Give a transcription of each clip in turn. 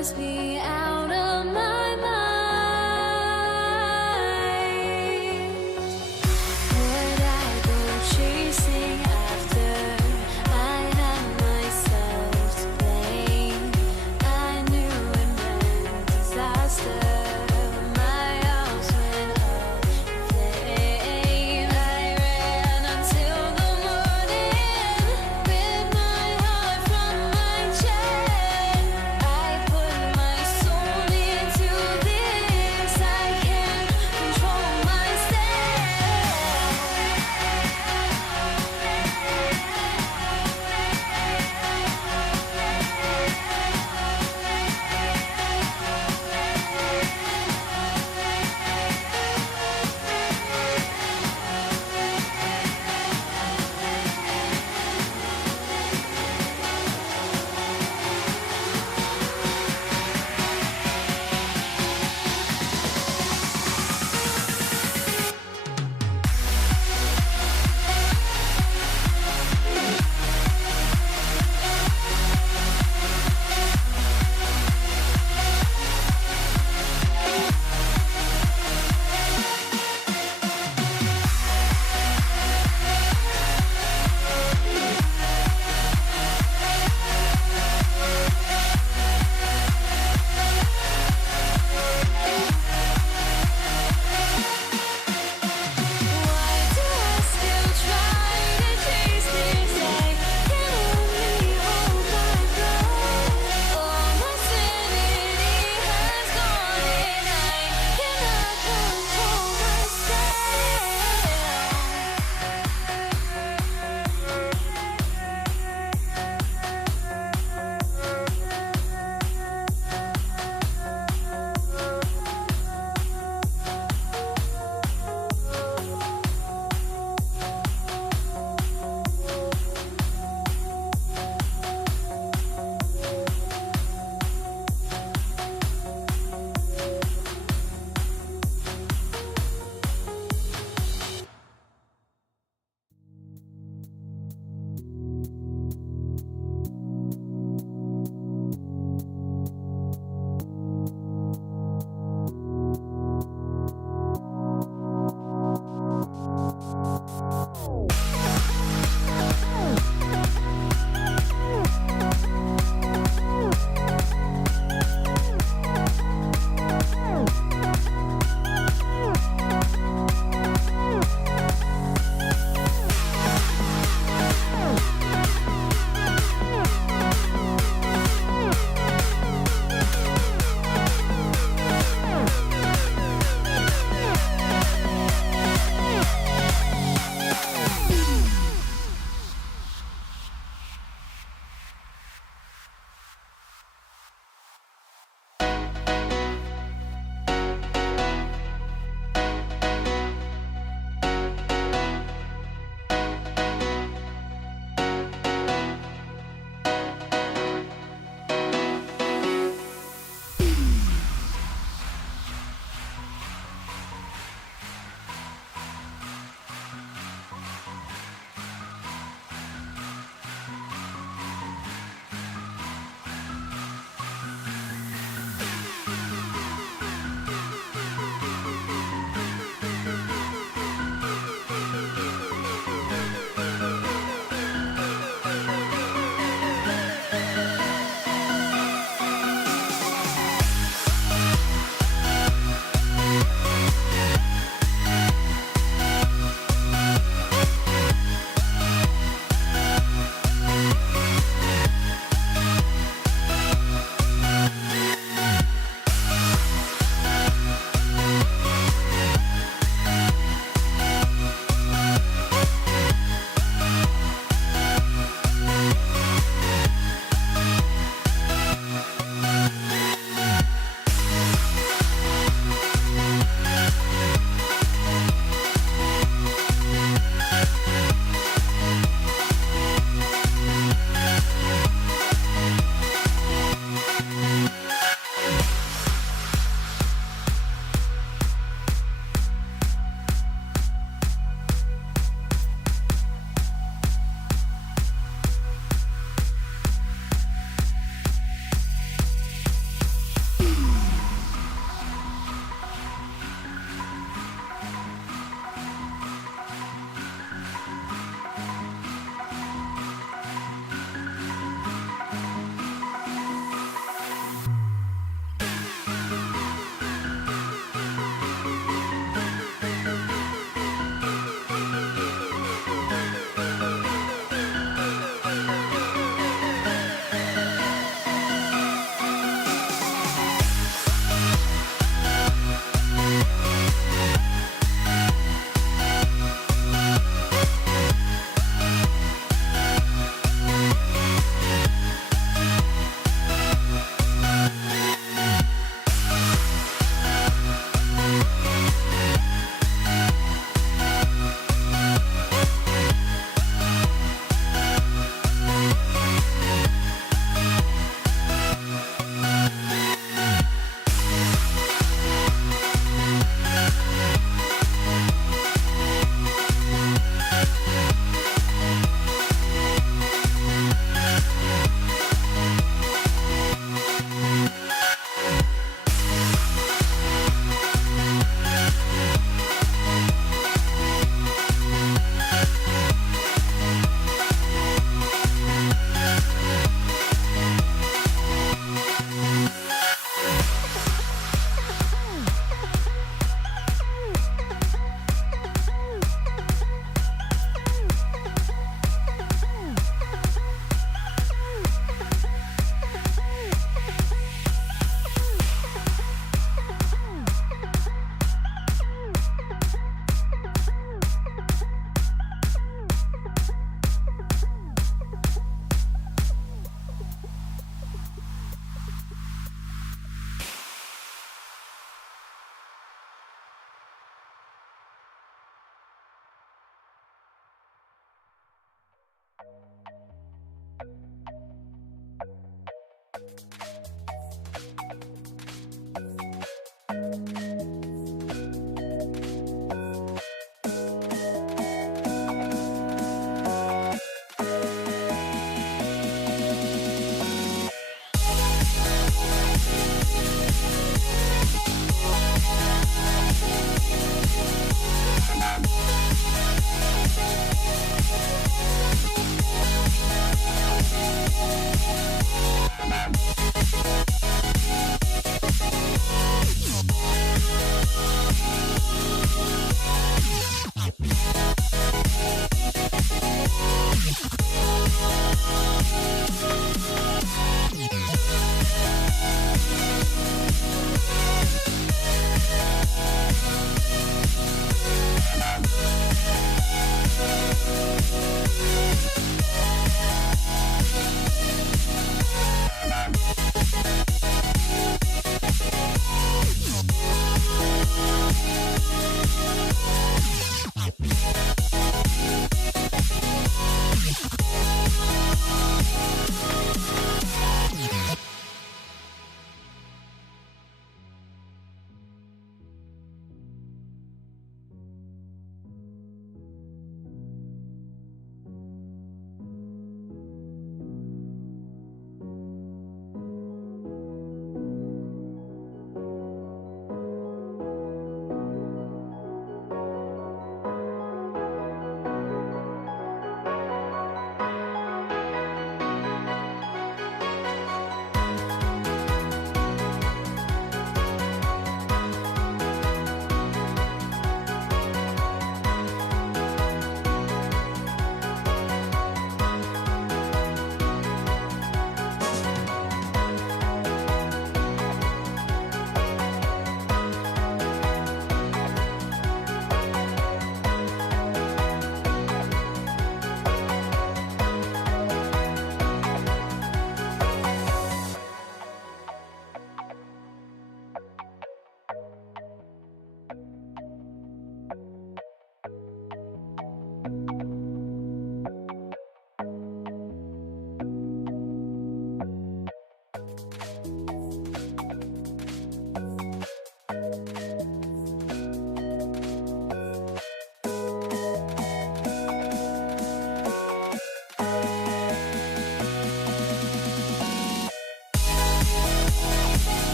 must be out of my mind. Would I go chasing after? I had myself to blame. I knew it meant disaster. My house went up in flames. I ran until the morning, ripped my heart from my chest. I put my soul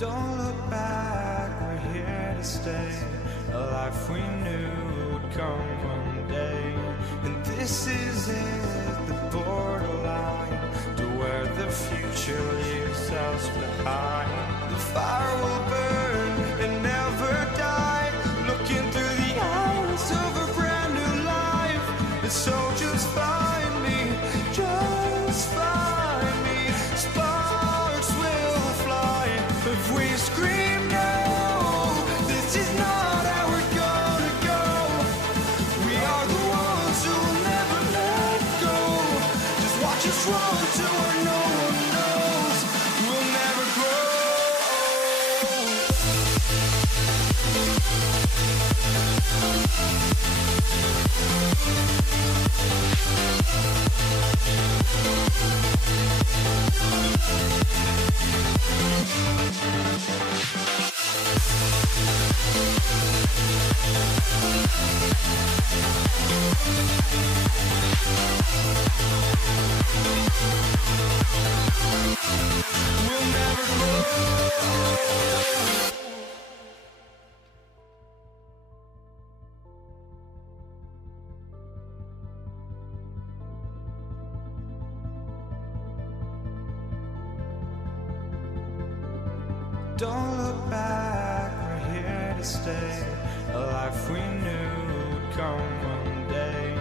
Don't look back, we're here to stay. A life we knew would come one day. And this is it, the borderline to where the future leaves us behind. The fire will burn and never die, looking through the eyes of a brand new life. And so just find me, just find me. Sparks will fly if we scream no. This is not how we're gonna go. We are the ones who will never let go. Just watch us run to where no one knows. We'll never grow. We'll never grow. Don't look back, we're here to stay. A life we knew would come one day.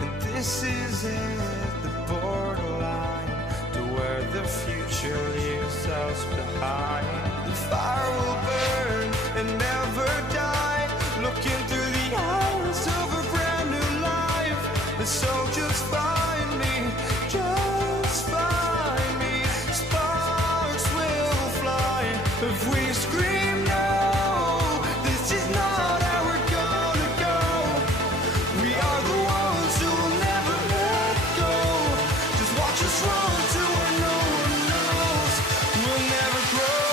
And this is it, the borderline to where the future leaves us behind. The fire will burn and never die, looking through the eyes of a brand new life. And so just find me, just find me. Sparks will fly if we scream no. This is not how we're gonna go. We are the ones who will never let go. Just watch us run to where no one knows. We'll never grow.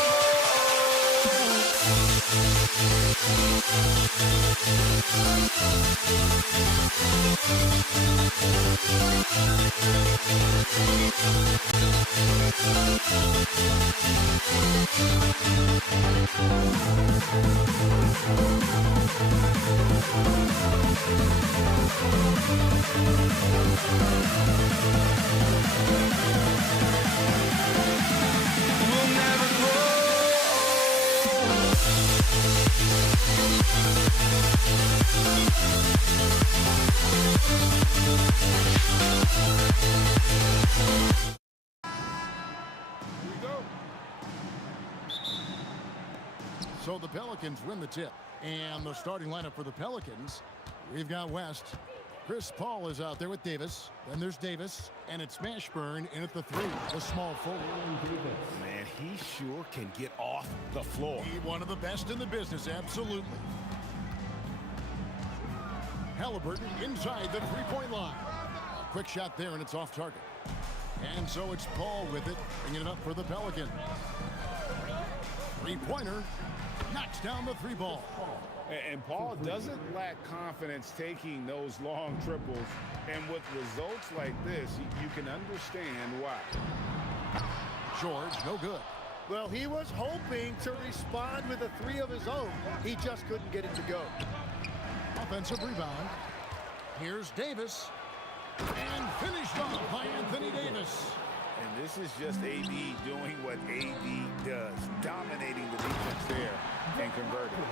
We'll never grow. So the Pelicans win the tip. And the starting lineup for the Pelicans, we've got West. Chris Paul is out there with Davis. Then there's Davis. And it's Mashburn in at the 3, the small forward. Man, he sure can get off the floor. He one of the best in the business, absolutely. Halliburton inside the three-point line. A quick shot there, and it's off target. And so it's Paul with it, bringing it up for the Pelicans. Three-pointer, knocks down the three ball. And Paul doesn't lack confidence taking those long triples. And with results like this, you can understand why. George, no good. Well, he was hoping to respond with a three of his own. He just couldn't get it to go. Offensive rebound. Here's Davis. And finished off by Anthony Davis. And this is just AD doing what AD does, dominating the defense there and converting.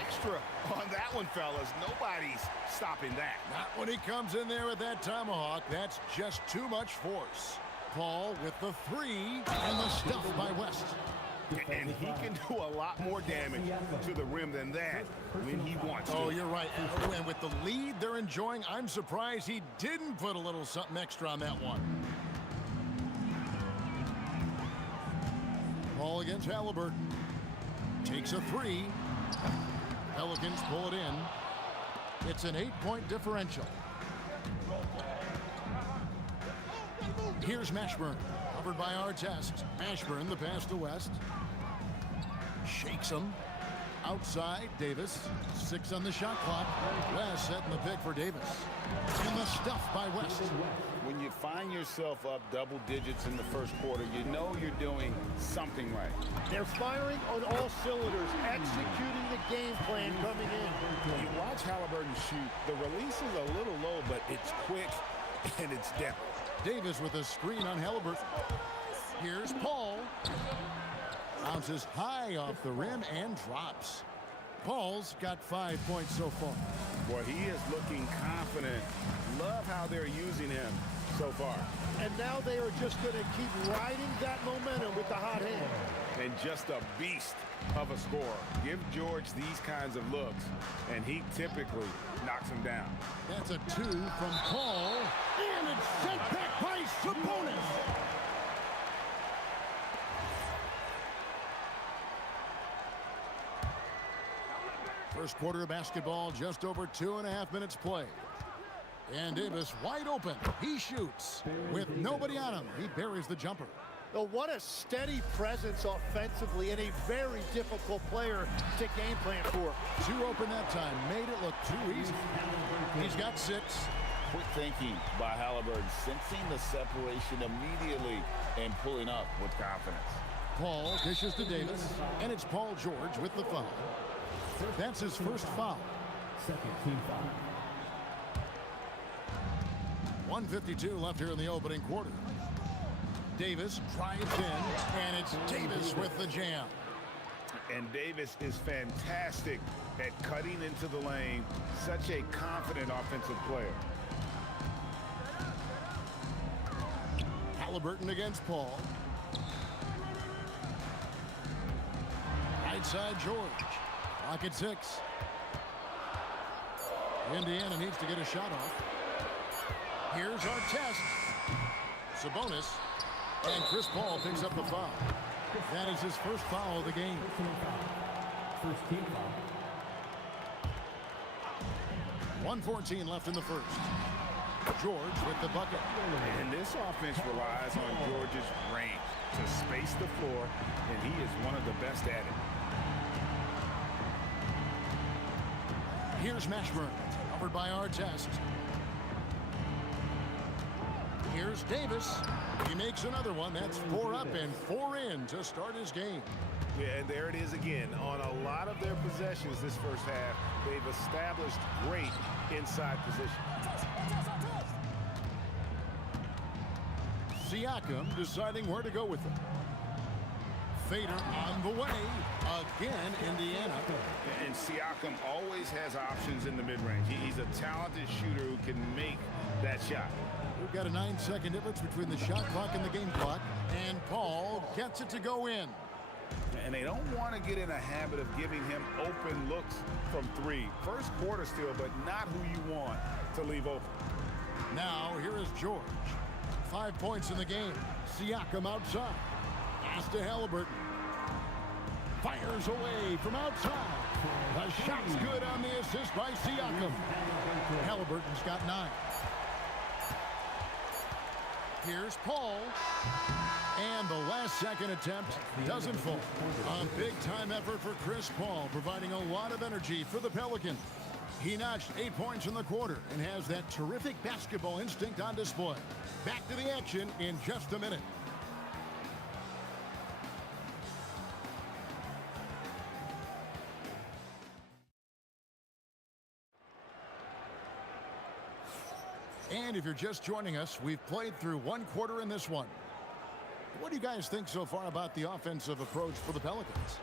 Extra on that one, fellas. Nobody's stopping that. Not when he comes in there with that tomahawk. That's just too much force. Paul with the three, and the stuff by West. And he can do a lot more damage to the rim than that when he wants to. Oh, you're right. And with the lead they're enjoying, I'm surprised he didn't put a little something extra on that one. Paul against Halliburton. Takes a three. Pelicans pull it in. It's an 8-point differential. Here's Mashburn. Covered by Artest. Mashburn, the pass to West. Shakes him. Outside, Davis. 6 on the shot clock. West setting the pick for Davis. And the stuff by West. When you find yourself up double digits in the first quarter, you know you're doing something right. They're firing on all cylinders, executing the game plan coming in. You watch Halliburton shoot. The release is a little low, but it's quick and it's deadly. Davis with a screen on Halliburton. Here's Paul. Bounces high off the rim and drops. Paul's got 5 points so far. Boy, he is looking confident. Love how they're using him so far. And now they are just going to keep riding that momentum with the hot hand. And just a beast of a scorer. Give George these kinds of looks, and he typically knocks him down. That's a 2 from Paul. And it's sent back by Sabonis. First quarter of basketball, just over 2.5 minutes played. And Davis wide open. He shoots with nobody on him. He buries the jumper. Oh, what a steady presence offensively and a very difficult player to game plan for. 2 open that time. Made it look too easy. He's got 6. Quick thinking by Halliburton, sensing the separation immediately and pulling up with confidence. Paul dishes to Davis, and it's Paul George with the foul. That's his first foul. Second team foul. 1:52 left here in the opening quarter. Davis drives in, and it's Davis with the jam. And Davis is fantastic at cutting into the lane. Such a confident offensive player. Halliburton against Paul. Right side George. Clock at 6. Indiana needs to get a shot off. Here's Artest. Sabonis. And Chris Paul picks up the foul. That is his first foul of the game. First team foul. 1:14 left in the first. George with the bucket. And this offense relies on George's range to space the floor, and he is one of the best at it. Here's Mashburn, covered by Artest. Here's Davis. He makes another one. That's 4 up and 4 in to start his game. Yeah, and there it is again. On a lot of their possessions this first half, they've established great inside position. Siakam deciding where to go with him. Fader on the way. Again, Indiana. And Siakam always has options in the mid-range. He's a talented shooter who can make that shot. We've got a 9-second difference between the shot clock and the game clock. And Paul gets it to go in. And they don't want to get in a habit of giving him open looks from 3. First quarter still, but not who you want to leave open. Now, here is George. 5 points in the game. Siakam outside. Pass to Halliburton. Fires away from outside. The shot's good on the assist by Siakam. Halliburton's got 9. Here's Paul. And the last second attempt doesn't fall. A big-time effort for Chris Paul, providing a lot of energy for the Pelicans. He notched 8 points in the quarter and has that terrific basketball instinct on display. Back to the action in just a minute. And if you're just joining us, we've played through one quarter in this one. What do you guys think so far about the offensive approach for the Pelicans?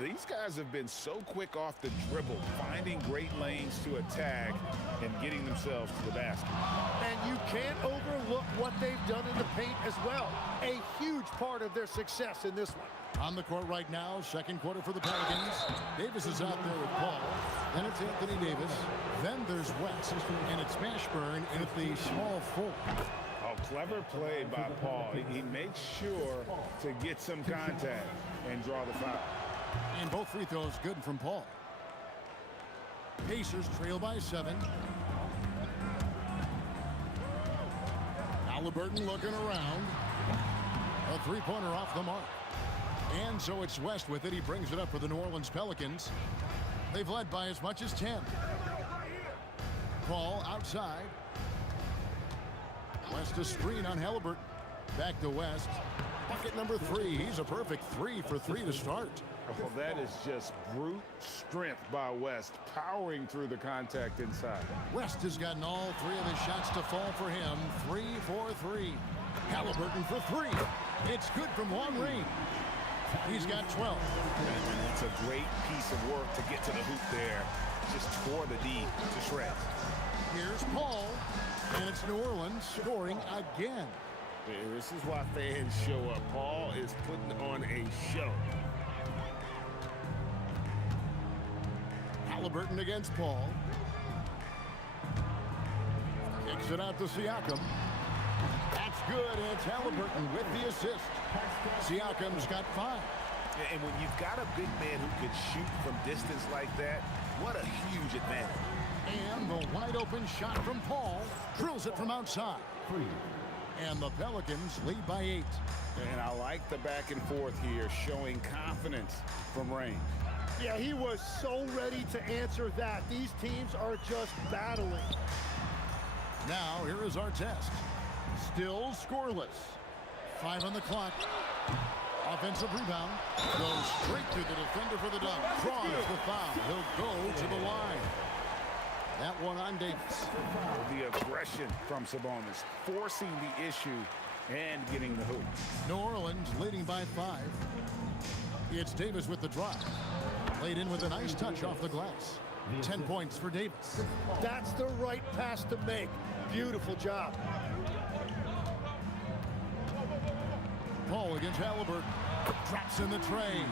These guys have been so quick off the dribble, finding great lanes to attack and getting themselves to the basket. And you can't overlook what they've done in the paint as well. A huge part of their success in this one. On the court right now, second quarter for the Pelicans. Davis is out there with Paul. Then it's Anthony Davis. Then there's West. And it's Mashburn in at the small forward. Oh, clever play by Paul. He makes sure to get some contact and draw the foul. And both free throws good from Paul. Pacers trail by 7. Halliburton looking around. A three-pointer off the mark. And so it's West with it. He brings it up for the New Orleans Pelicans. They've led by as much as 10. Paul outside. West a screen on Halliburton. Back to West. Bucket number 3. He's a perfect 3 for 3 to start. Well, that is just brute strength by West, powering through the contact inside. West has gotten all 3 of his shots to fall for him. 3 for 3. Halliburton for 3. It's good from long range. He's got 12. And that's a great piece of work to get to the hoop there. Just tore the D to shreds. Here's Paul, and it's New Orleans scoring again. This is why fans show up. Paul is putting on a show. Halliburton against Paul. Kicks it out to Siakam. That's good, and it's Halliburton with the assist. Siakam's got 5. And when you've got a big man who can shoot from distance like that, what a huge advantage. And the wide open shot from Paul. Drills it from outside. And the Pelicans lead by 8. And I like the back and forth here, showing confidence from range. Yeah, he was so ready to answer that. These teams are just battling. Now, here is our test. Still scoreless. 5 on the clock. Offensive rebound. Goes straight to the defender for the dunk. Draws the foul. He'll go to the line. That one on Davis. The aggression from Sabonis, forcing the issue and getting the hoop. New Orleans leading by 5. It's Davis with the drive. Laid in with a nice touch off the glass. 10 points for Davis. That's the right pass to make. Beautiful job. Paul against Halliburton. Drops in the tray.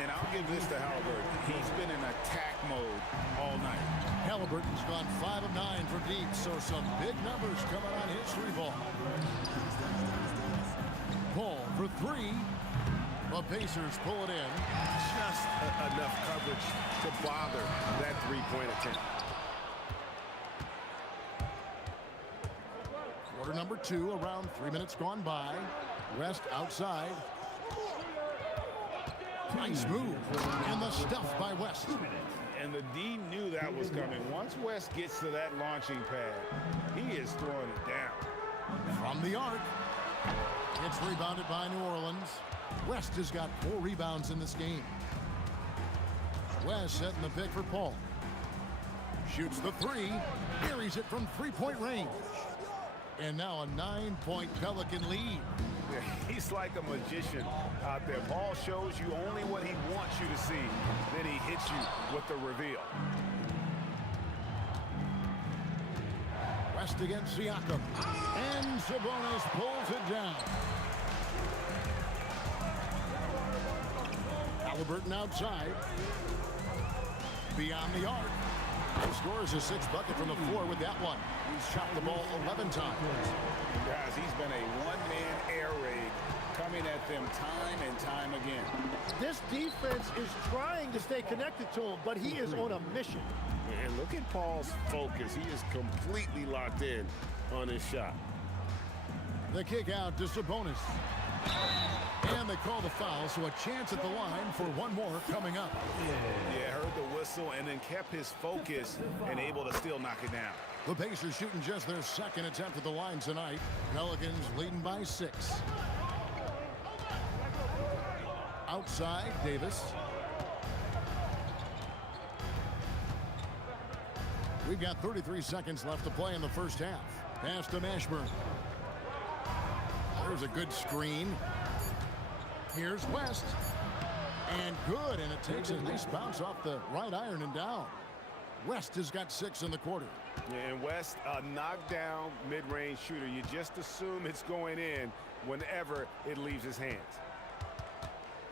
And I'll give this to Halliburton. He's been in attack mode all night. Halliburton's gone 5 of 9 from deep, so some big numbers coming on his 3 ball. Paul for 3. The Pacers pull it in. Just enough coverage to bother that three-point attempt. Quarter number 2, around 3 minutes gone by. West outside. Nice move. And the stuff by West. And the D knew that was coming. Once West gets to that launching pad, he is throwing it down. From the arc. It's rebounded by New Orleans. West has got 4 rebounds in this game. West setting the pick for Paul. Shoots the 3. Buries it from 3-point range. And now a 9-point Pelican lead. Yeah, he's like a magician out there. Paul shows you only what he wants you to see. Then he hits you with the reveal. West against Siakam. And Sabonis pulls it down. Halliburton outside. Beyond the arc. He scores a 6th bucket from the floor with that one. He's shot the ball 11 times. Guys, he's been a one-man air raid coming at them time and time again. This defense is trying to stay connected to him, but he is on a mission. And look at Paul's focus. He is completely locked in on his shot. The kick out to Sabonis. And they call the foul, so a chance at the line for one more coming up. Yeah, heard the whistle and then kept his focus and able to still knock it down. The Pacers shooting just their 2nd attempt at the line tonight. Pelicans leading by 6. Outside, Davis. We've got 33 seconds left to play in the first half. Pass to Mashburn. There's a good screen. Here's West. And good, and it takes a nice bounce off the right iron and down. West has got 6 in the quarter. And West, a knockdown mid-range shooter. You just assume it's going in whenever it leaves his hands.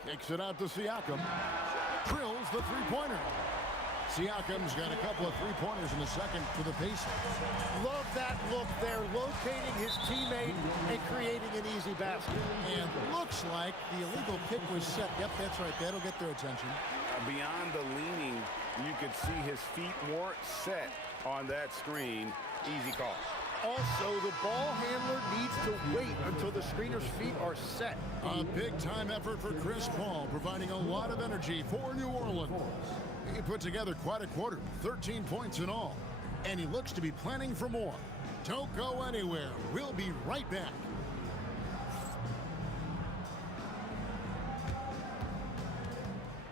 Kicks it out to Siakam. Drills the three-pointer. Siakam's got a couple of three-pointers in the second for the Pacers. Love that look there, locating his teammate and creating an easy basket. And looks like the illegal kick was set. Yep, that's right. That'll get their attention. Beyond the leaning, you could see his feet weren't set on that screen. Easy call. Also, the ball handler needs to wait until the screener's feet are set. A big-time effort for Chris Paul, providing a lot of energy for New Orleans. He put together quite a quarter, 13 points in all. And he looks to be planning for more. Don't go anywhere. We'll be right back.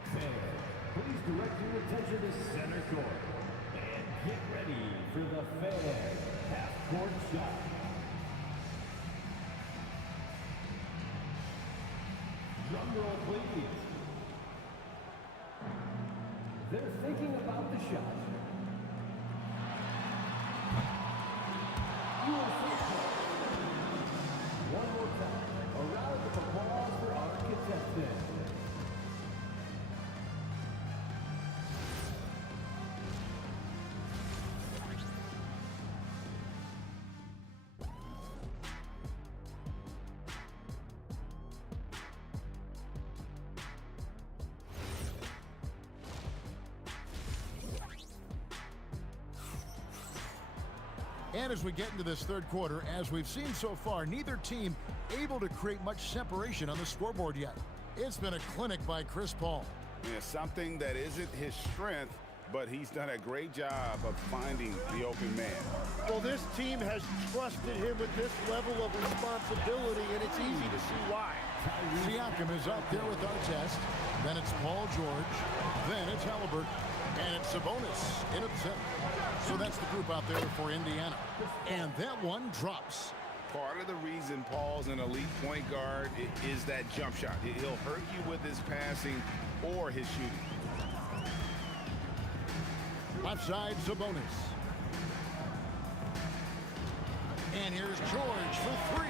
Please direct your attention to center court. And get ready for the fan half-court shot. Drum roll, please. They're thinking about the shot. One more time. A round of applause for our contestants. And as we get into this third quarter, as we've seen so far, neither team able to create much separation on the scoreboard yet. It's been a clinic by Chris Paul. Yeah, something that isn't his strength, but he's done a great job of finding the open man. Well, this team has trusted him with this level of responsibility, and it's easy to see why. Siakam is out there with Artest. Then it's Paul George. Then it's Halliburton. And it's Sabonis in at the center. So that's the group out there for Indiana. And that one drops. Part of the reason Paul's an elite point guard is that jump shot. He'll hurt you with his passing or his shooting. Left side, Sabonis. And here's George for 3.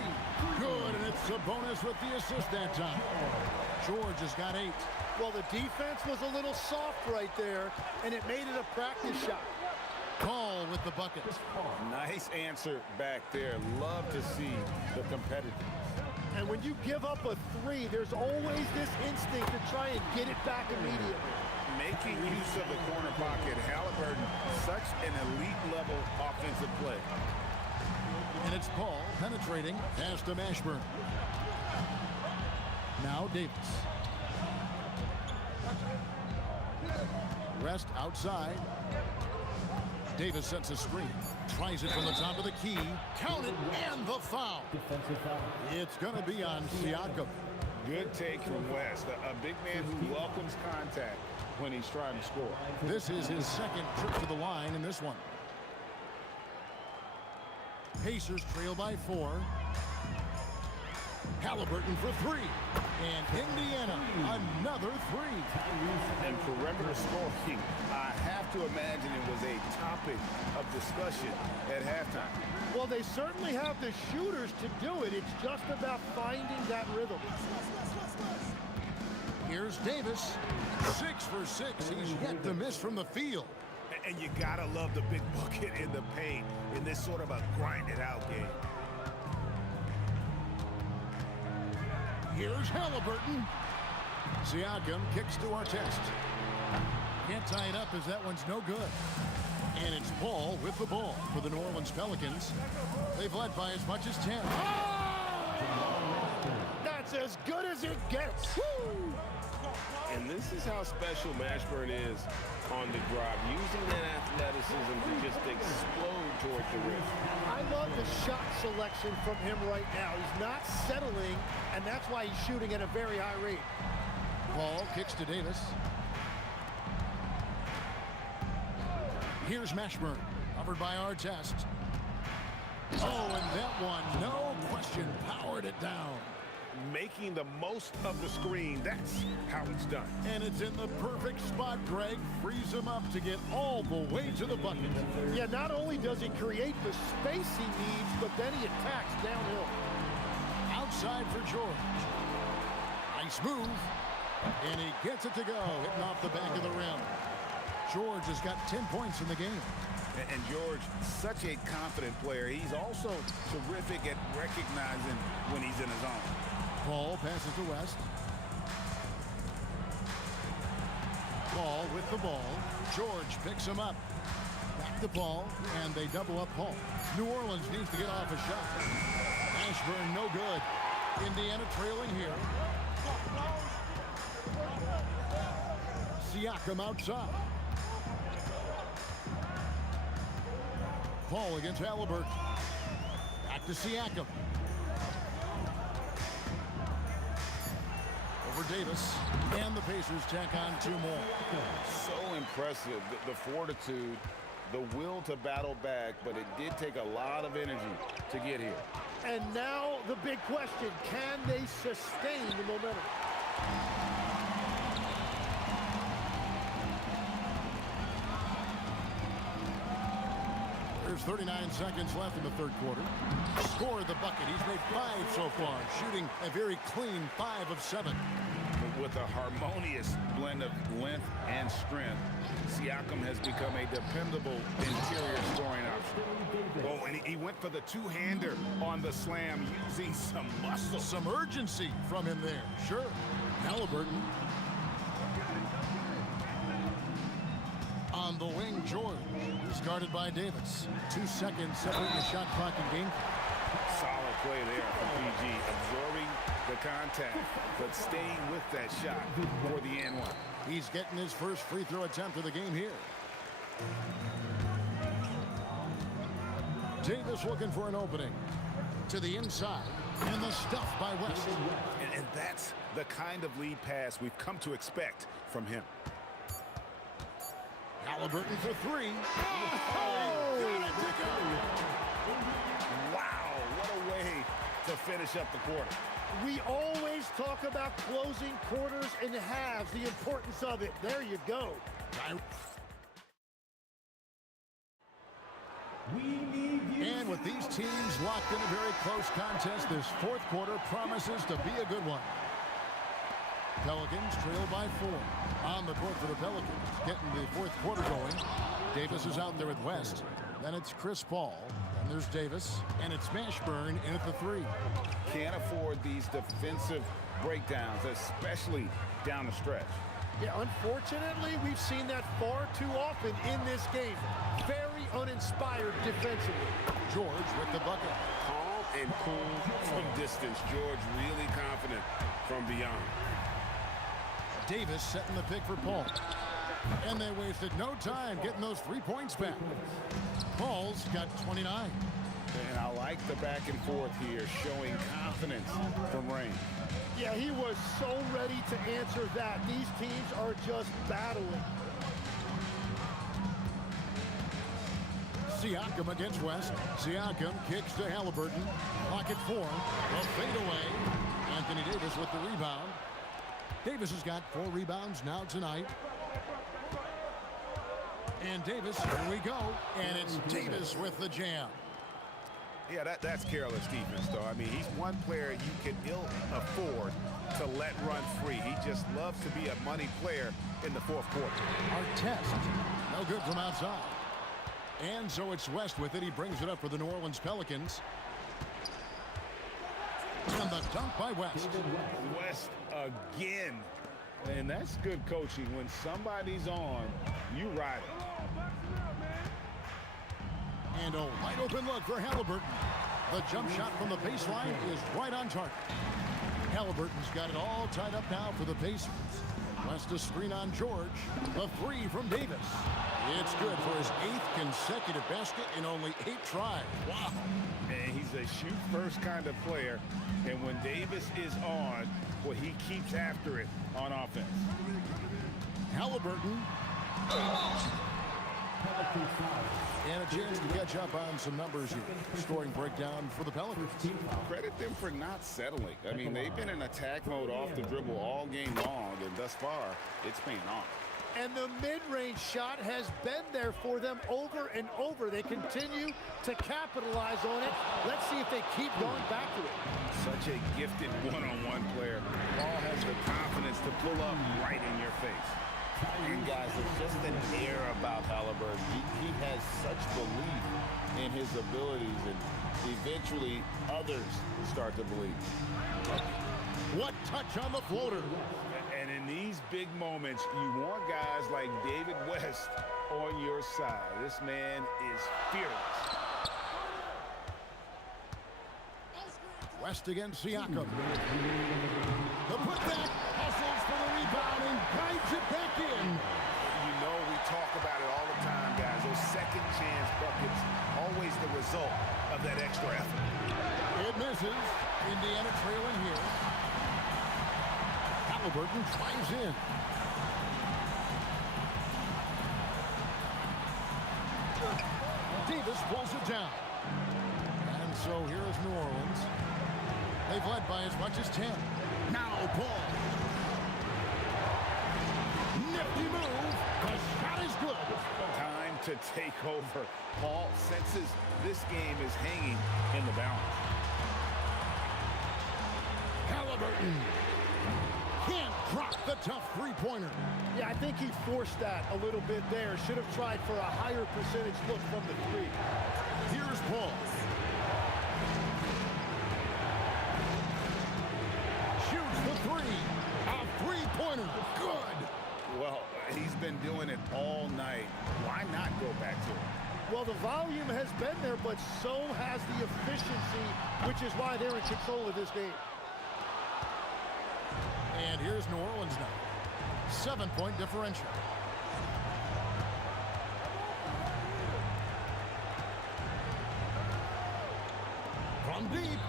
Good, and it's Sabonis with the assist that time. George has got 8. Well, the defense was a little soft right there, and it made it a practice shot. Paul with the bucket. Nice answer back there. Love to see the competitiveness. And when you give up a 3, there's always this instinct to try and get it back immediately. Making use of the corner pocket, Halliburton, such an elite level offensive play. And it's Paul penetrating past to Mashburn. Now Davis. Rest outside. Davis sets a screen. Tries it from the top of the key. Count it, and the foul. Defensive foul. It's going to be on Siakam. Good take from West, a big man who welcomes contact when he's trying to score. This is his second trip to the line in this one. Pacers trail by 4. Halliburton for 3. And Indiana, another 3. And perimeter scoring, I have to imagine it was a topic of discussion at halftime. Well, they certainly have the shooters to do it. It's just about finding that rhythm. Here's Davis. 6 for 6. He's yet to miss from the field. And you gotta love the big bucket in the paint in this sort of a grinded-out game. Here's Halliburton. Siakam kicks to Artest. Can't tie it up as that one's no good. And it's Paul with the ball for the New Orleans Pelicans. They've led by as much as 10. That's as good as it gets. Woo! And this is how special Mashburn is on the drive, using that athleticism to just explode towards the rim. I love the shot selection from him right now. He's not settling, and that's why he's shooting at a very high rate. Paul kicks to Davis. Here's Mashburn, covered by Artest. Oh, and that one, no question, powered it down. Making the most of the screen. That's how it's done. And it's in the perfect spot, Greg. Frees him up to get all the way to the bucket. Yeah, not only does he create the space he needs, but then he attacks downhill. Outside for George. Nice move. And he gets it to go, hitting off the back of the rim. George has got 10 points in the game. And George, such a confident player. He's also terrific at recognizing when he's in his zone. Paul passes to West. Paul with the ball. George picks him up. Back to Paul, and they double up Paul. New Orleans needs to get off a shot. Ashburn, no good. Indiana trailing here. Siakam outside. Paul against Halliburton. Back to Siakam. Over Davis. And the Pacers tack on 2 more. So impressive, the fortitude, the will to battle back, but it did take a lot of energy to get here. And now the big question, can they sustain the momentum? There's 39 seconds left in the third quarter. Scored the bucket. He's made 5 so far, shooting a very clean 5 of 7. With a harmonious blend of length and strength, Siakam has become a dependable interior scoring option. Oh, and he went for the two-hander on the slam, using some muscle. Some urgency from him there. Sure. Halliburton. On the wing, George. He's guarded by Davis. 2 seconds separating the shot clock and game. Solid play there from PG, absorbing the contact, but staying with that shot for the and one. He's getting his first free throw attempt of the game here. Davis looking for an opening. To the inside. And the stuff by West. And that's the kind of lead pass we've come to expect from him. Halliburton for 3. Oh, got it to go. Wow, what a way to finish up the quarter. We always talk about closing quarters and halves, the importance of it. There you go. And with these teams locked in a very close contest, this fourth quarter promises to be a good one. Pelicans trail by 4. On the court for the Pelicans, getting the fourth quarter going. Davis is out there with West. Then it's Chris Paul. And there's Davis. And it's Mashburn in at the 3. Can't afford these defensive breakdowns, especially down the stretch. Yeah, unfortunately, we've seen that far too often in this game. Very uninspired defensively. George with the bucket. Calm and cool from distance. George really confident from beyond. Davis setting the pick for Paul. And they wasted no time getting those 3 points back. Paul's got 29. And I like the back and forth here, showing confidence from Rain. Yeah, he was so ready to answer that. These teams are just battling. Siakam against West. Siakam kicks to Halliburton. Pocket 4. A fadeaway. Anthony Davis with the rebound. Davis has got 4 rebounds now tonight. And Davis, here we go. And it's Davis with the jam. Yeah, that's careless defense, though. I mean, he's one player you can ill afford to let run free. He just loves to be a money player in the fourth quarter. Artest, no good from outside. And so it's West with it. He brings it up for the New Orleans Pelicans. And the dunk by West. West again. And that's good coaching. When somebody's on, you ride it. And a wide open look for Halliburton. The jump shot from the baseline is right on target. Halliburton's got it all tied up now for the Pacers. West a screen on George. A 3 from Davis. It's good for his 8th consecutive basket in only 8 tries. Wow. And he's a shoot-first kind of player. And when Davis is on, well, he keeps after it on offense. Halliburton. Pelican side. And a chance to catch up on some numbers here. Scoring breakdown for the Pelicans. Credit them for not settling. I mean, they've been in attack mode off the dribble all game long, and thus far, it's paying off. And the mid-range shot has been there for them over and over. They continue to capitalize on it. Let's see if they keep going back to it. Such a gifted one-on-one player. Paul has the confidence to pull up right in your face. And guys, there's just an air about Halliburton. He has such belief in his abilities, and eventually others start to believe. What touch on the floater. And in these big moments, you want guys like David West on your side. This man is fearless. West against Siakam. The putback hustles for the rebound and guides it back in. You know we talk about it all the time, guys. Those second chance buckets, always the result of that extra effort. It misses. Indiana trailing here. Halliburton drives in. Davis pulls it down. And so here is New Orleans. They've led by as much as 10. Now Paul. Nifty move. The shot is good. Time to take over. Paul senses this game is hanging in the balance. Halliburton can't drop the tough three-pointer. Yeah, I think he forced that a little bit there. Should have tried for a higher percentage look from the three. Here's Paul. Shoots the three. A three-pointer. Good. Well, he's been doing it all night. Why not go back to it? Well, the volume has been there, but so has the efficiency, which is why they're in control of this game. And here's New Orleans now. 7-point differential. From deep.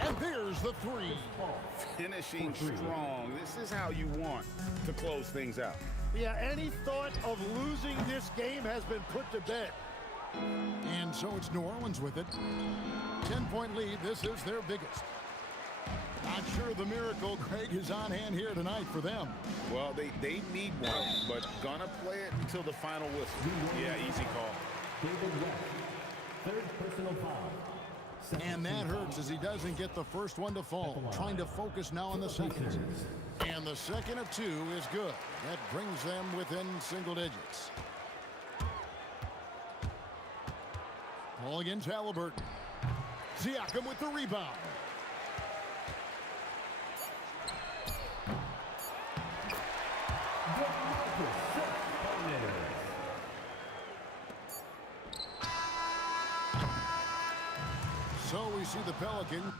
And there's the three. Finishing strong. This is how you want to close things out. Yeah, any thought of losing this game has been put to bed. And so it's New Orleans with it. 10-point lead. This is their biggest. Not sure the miracle, Craig, is on hand here tonight for them. Well, they need one, but gonna play it until the final whistle. Yeah, easy call. David West. Third personal foul. And that hurts as he doesn't get the first one to fall. Trying to focus now on the second. And the second of two is good. That brings them within single digits. Ball against Halliburton. Siakam with the rebound. So we see the Pelicans.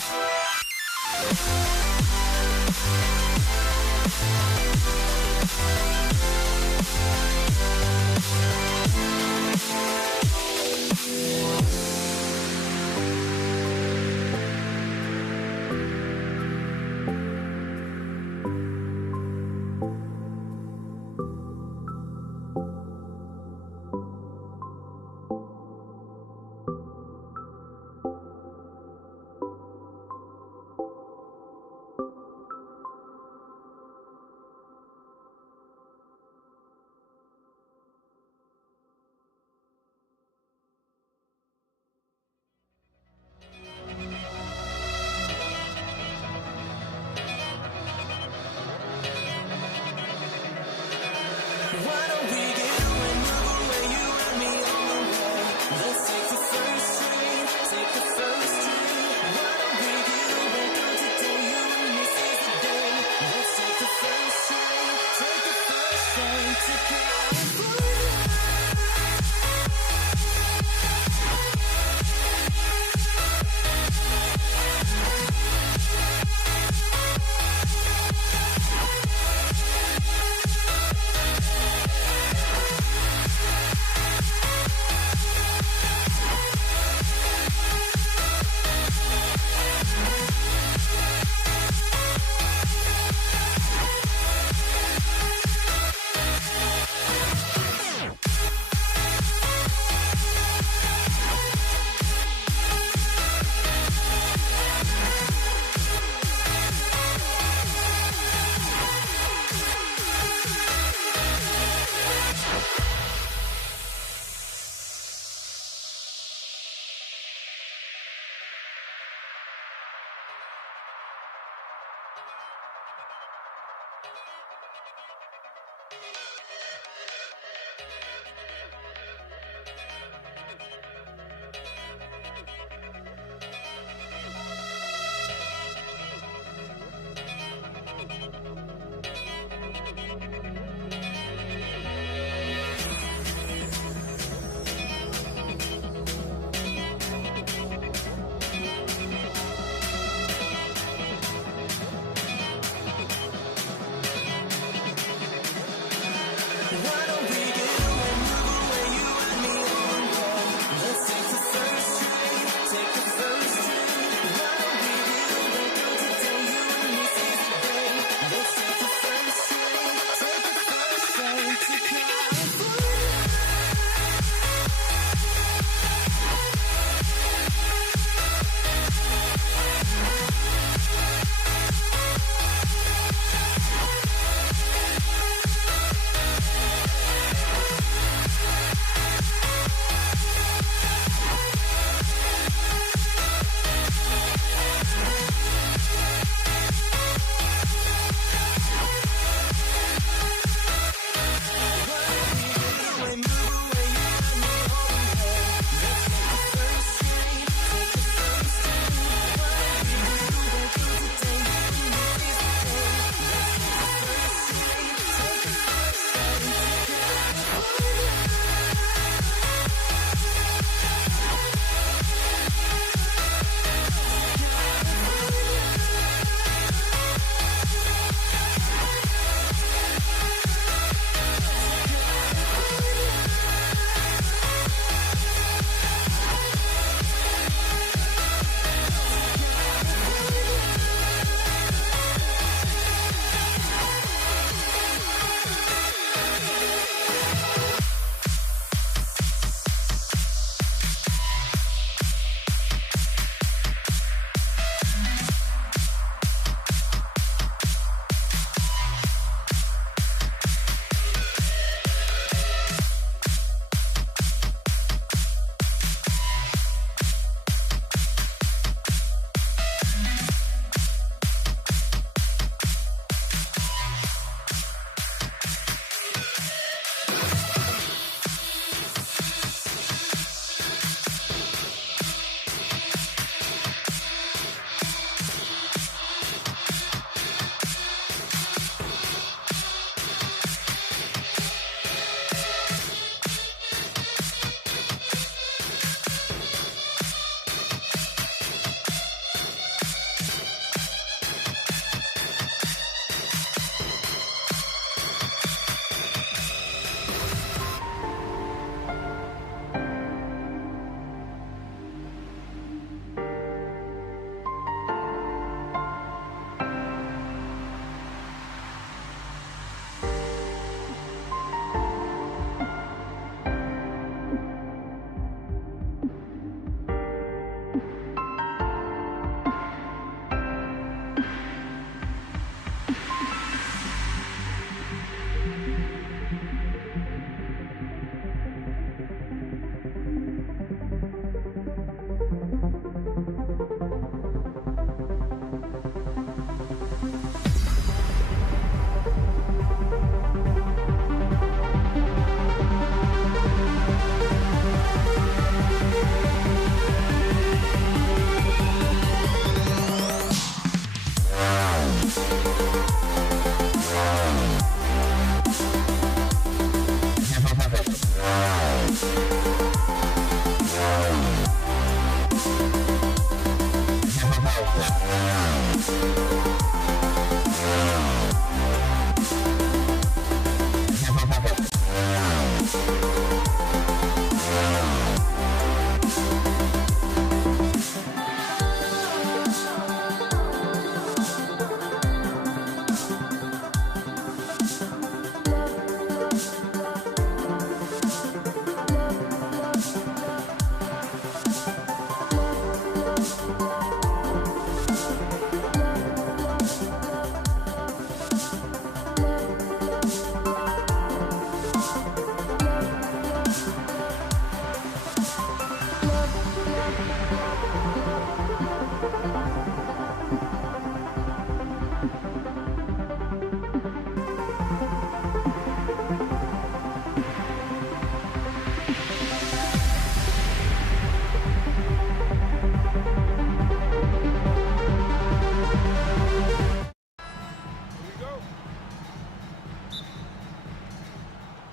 We'll be right back.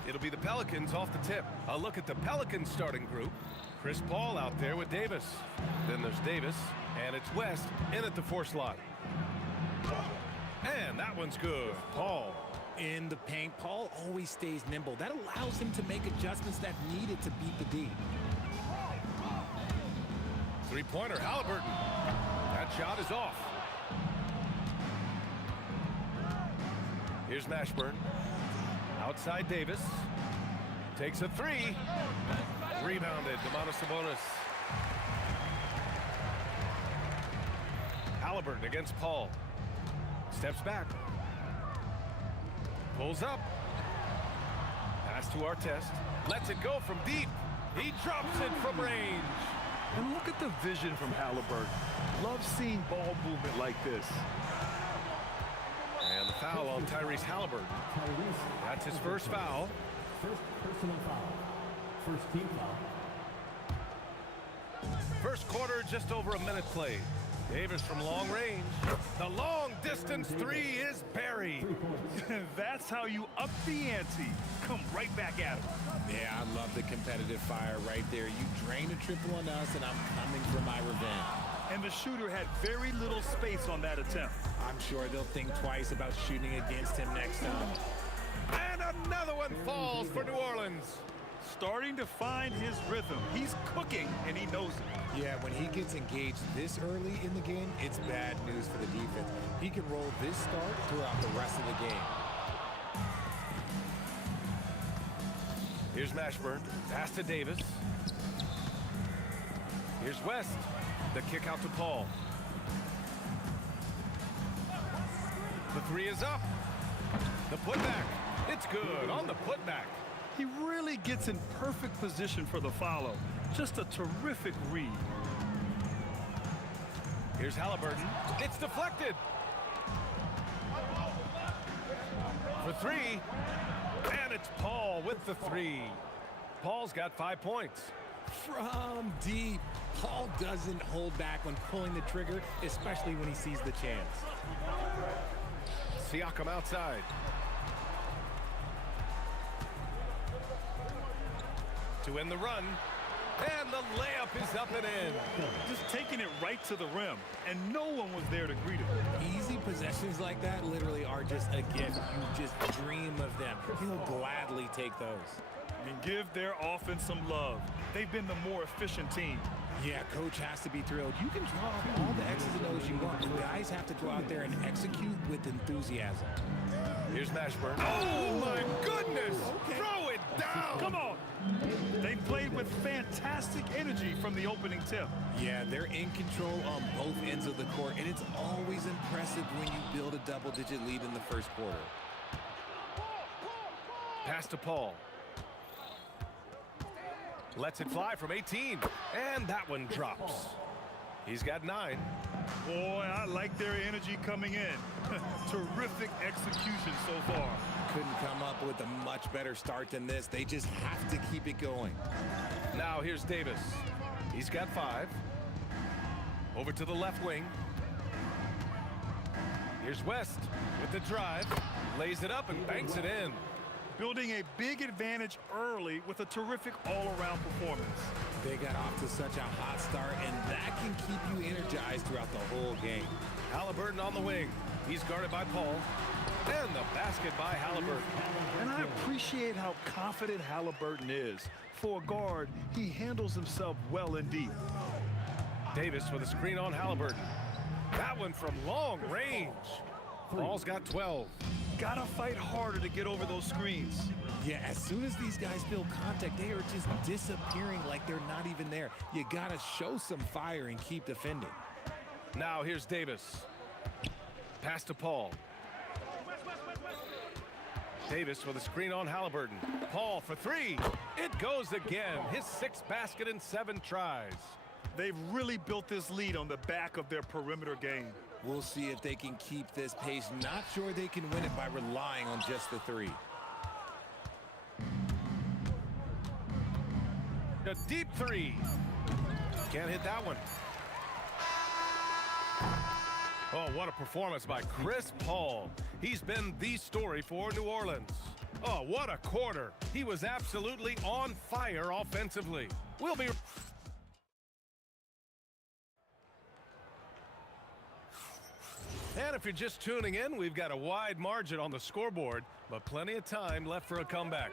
It'll be the Pelicans off the tip. A look at the Pelicans starting group. Chris Paul out there with Davis. Then there's Davis, and it's West in at the 4 slot. And that one's good. Paul. In the paint, Paul always stays nimble. That allows him to make adjustments that needed to beat the D. Three-pointer, Halliburton. That shot is off. Here's Mashburn. Outside Davis. Takes a 3. Rebounded, Domantas Sabonis. Halliburton against Paul. Steps back. Pulls up. Pass to Artest. Lets it go from deep. He drops it from range. And look at the vision from Halliburton. Love seeing ball movement like this. And the foul on Tyrese Halliburton. That's his first foul. First personal foul. First team foul. First quarter, just over a minute played. Davis from long range. The long distance 3 is buried. That's how you up the ante. Come right back at him. Yeah, I love the competitive fire right there. You drain a triple on us, and I'm coming for my revenge. And the shooter had very little space on that attempt. I'm sure they'll think twice about shooting against him next time. And another one falls for New Orleans. Starting to find his rhythm. He's cooking, and he knows it. Yeah, when he gets engaged this early in the game, it's bad news for the defense. He can roll this start throughout the rest of the game. Here's Mashburn. Pass to Davis. Here's West. The kick out to Paul. The 3 is up. The putback. It's good on the putback. He really gets in perfect position for the follow. Just a terrific read. Here's Halliburton. It's deflected. For 3. And it's Paul with the 3. Paul's got 5 points. From deep, Paul doesn't hold back when pulling the trigger, especially when he sees the chance. Siakam outside. To end the run. And the layup is up and in. Just taking it right to the rim, and no one was there to greet him. Easy possessions like that literally are just a gift. You just dream of them. He'll gladly take those. And give their offense some love. They've been the more efficient team. Yeah, coach has to be thrilled. You can draw up all the X's and O's you want, but guys have to go out there and execute with enthusiasm. Here's Mashburn. Oh, my goodness! Okay. Throw it down! Come on! They played with fantastic energy from the opening tip. Yeah, they're in control on both ends of the court, and it's always impressive when you build a double-digit lead in the first quarter. Pass to Paul. Lets it fly from 18, and that one drops. He's got 9. Boy, I like their energy coming in. Terrific execution so far. Couldn't come up with a much better start than this. They just have to keep it going. Now here's Davis. He's got 5. Over to the left wing. Here's West with the drive. Lays it up and banks it in. Building a big advantage early with a terrific all-around performance. They got off to such a hot start, and that can keep you energized throughout the whole game. Halliburton on the wing. He's guarded by Paul. And the basket by Halliburton. And I appreciate how confident Halliburton is. For a guard, he handles himself well and deep. Davis with a screen on Halliburton. That one from long range. Paul's got 12. Gotta fight harder to get over those screens. Yeah, as soon as these guys feel contact, they are just disappearing like they're not even there. You gotta show some fire and keep defending. Now here's Davis. Pass to Paul. Davis with a screen on Halliburton. Paul for 3. It goes again. His 6th basket in 7 tries. They've really built this lead on the back of their perimeter game. We'll see if they can keep this pace. Not sure they can win it by relying on just the 3. A deep 3. Can't hit that one. Oh, what a performance by Chris Paul. He's been the story for New Orleans. Oh, what a quarter. He was absolutely on fire offensively. We'll be... And if you're just tuning in, we've got a wide margin on the scoreboard, but plenty of time left for a comeback.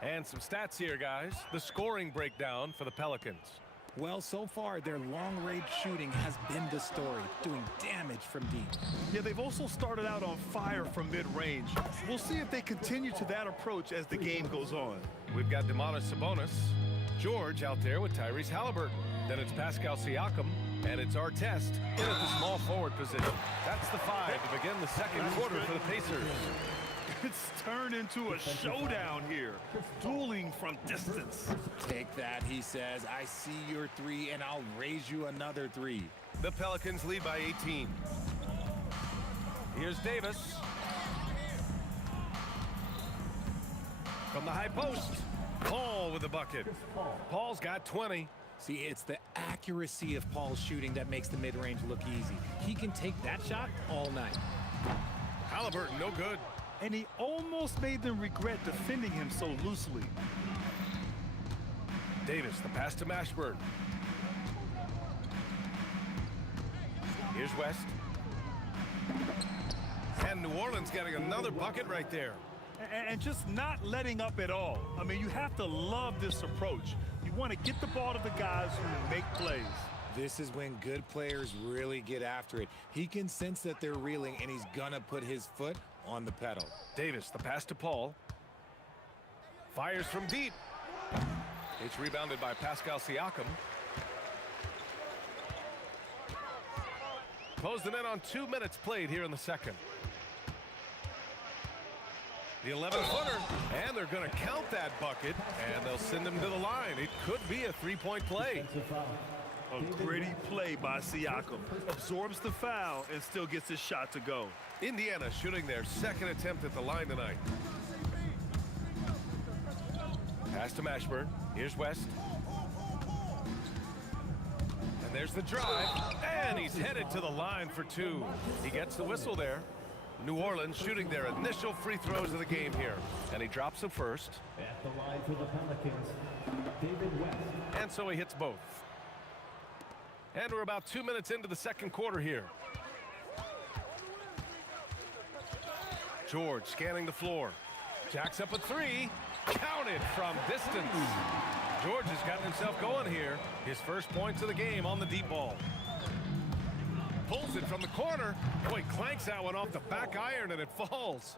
And some stats here, guys. The scoring breakdown for the Pelicans. Well, so far, their long-range shooting has been the story, doing damage from deep. Yeah, they've also started out on fire from mid-range. We'll see if they continue to that approach as the game goes on. We've got Domantas Sabonis, George out there with Tyrese Halliburton. Then it's Pascal Siakam, and it's Artest in at the small forward position. That's the 5 to begin the second quarter for the Pacers. It's turned into a showdown here, dueling from distance. Take that, he says. I see your 3, and I'll raise you another 3. The Pelicans lead by 18. Here's Davis. From the high post, Paul with the bucket. Paul's got 20. See, it's the accuracy of Paul's shooting that makes the mid-range look easy. He can take that shot all night. Halliburton, no good. And he almost made them regret defending him so loosely. Davis, the pass to Mashburn. Here's West. And New Orleans getting another bucket right there. And just not letting up at all. I mean, you have to love this approach. You want to get the ball to the guys who make plays. This is when good players really get after it. He can sense that they're reeling, and he's gonna put his foot on the pedal. Davis, the pass to Paul. Fires from deep. It's rebounded by Pascal Siakam. Closing in on 2 minutes played here in the second. The 11-footer, and they're going to count that bucket, and they'll send him to the line. It could be a three-point play. A gritty play by Siakam. Absorbs the foul and still gets his shot to go. Indiana shooting their second attempt at the line tonight. Pass to Mashburn. Here's West. And there's the drive, and he's headed to the line for 2. He gets the whistle there. New Orleans shooting their initial free throws of the game here. And he drops them first. At the line for the Pelicans, David West. And so he hits both. And we're about 2 minutes into the second quarter here. George scanning the floor. Jacks up a 3. Counted from distance. George has gotten himself going here. His first points of the game on the deep ball. Pulls it from the corner. Boy, clanks that one off the back iron and it falls.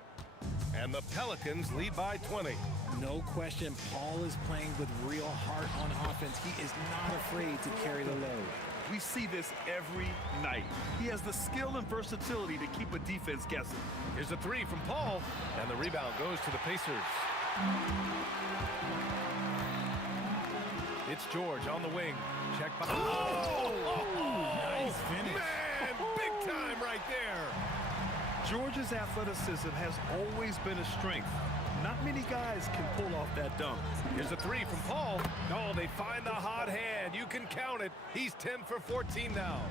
And the Pelicans lead by 20. No question, Paul is playing with real heart on offense. He is not afraid to carry the load. We see this every night. He has the skill and versatility to keep a defense guessing. Here's a 3 from Paul, and the rebound goes to the Pacers. It's George on the wing. Check by. Nice finish. Man, big time right there. George's athleticism has always been a strength. Not many guys can pull off that dunk. Here's a 3 from Paul. Oh, they find the hot hand. You can count it. He's 10 for 14 now.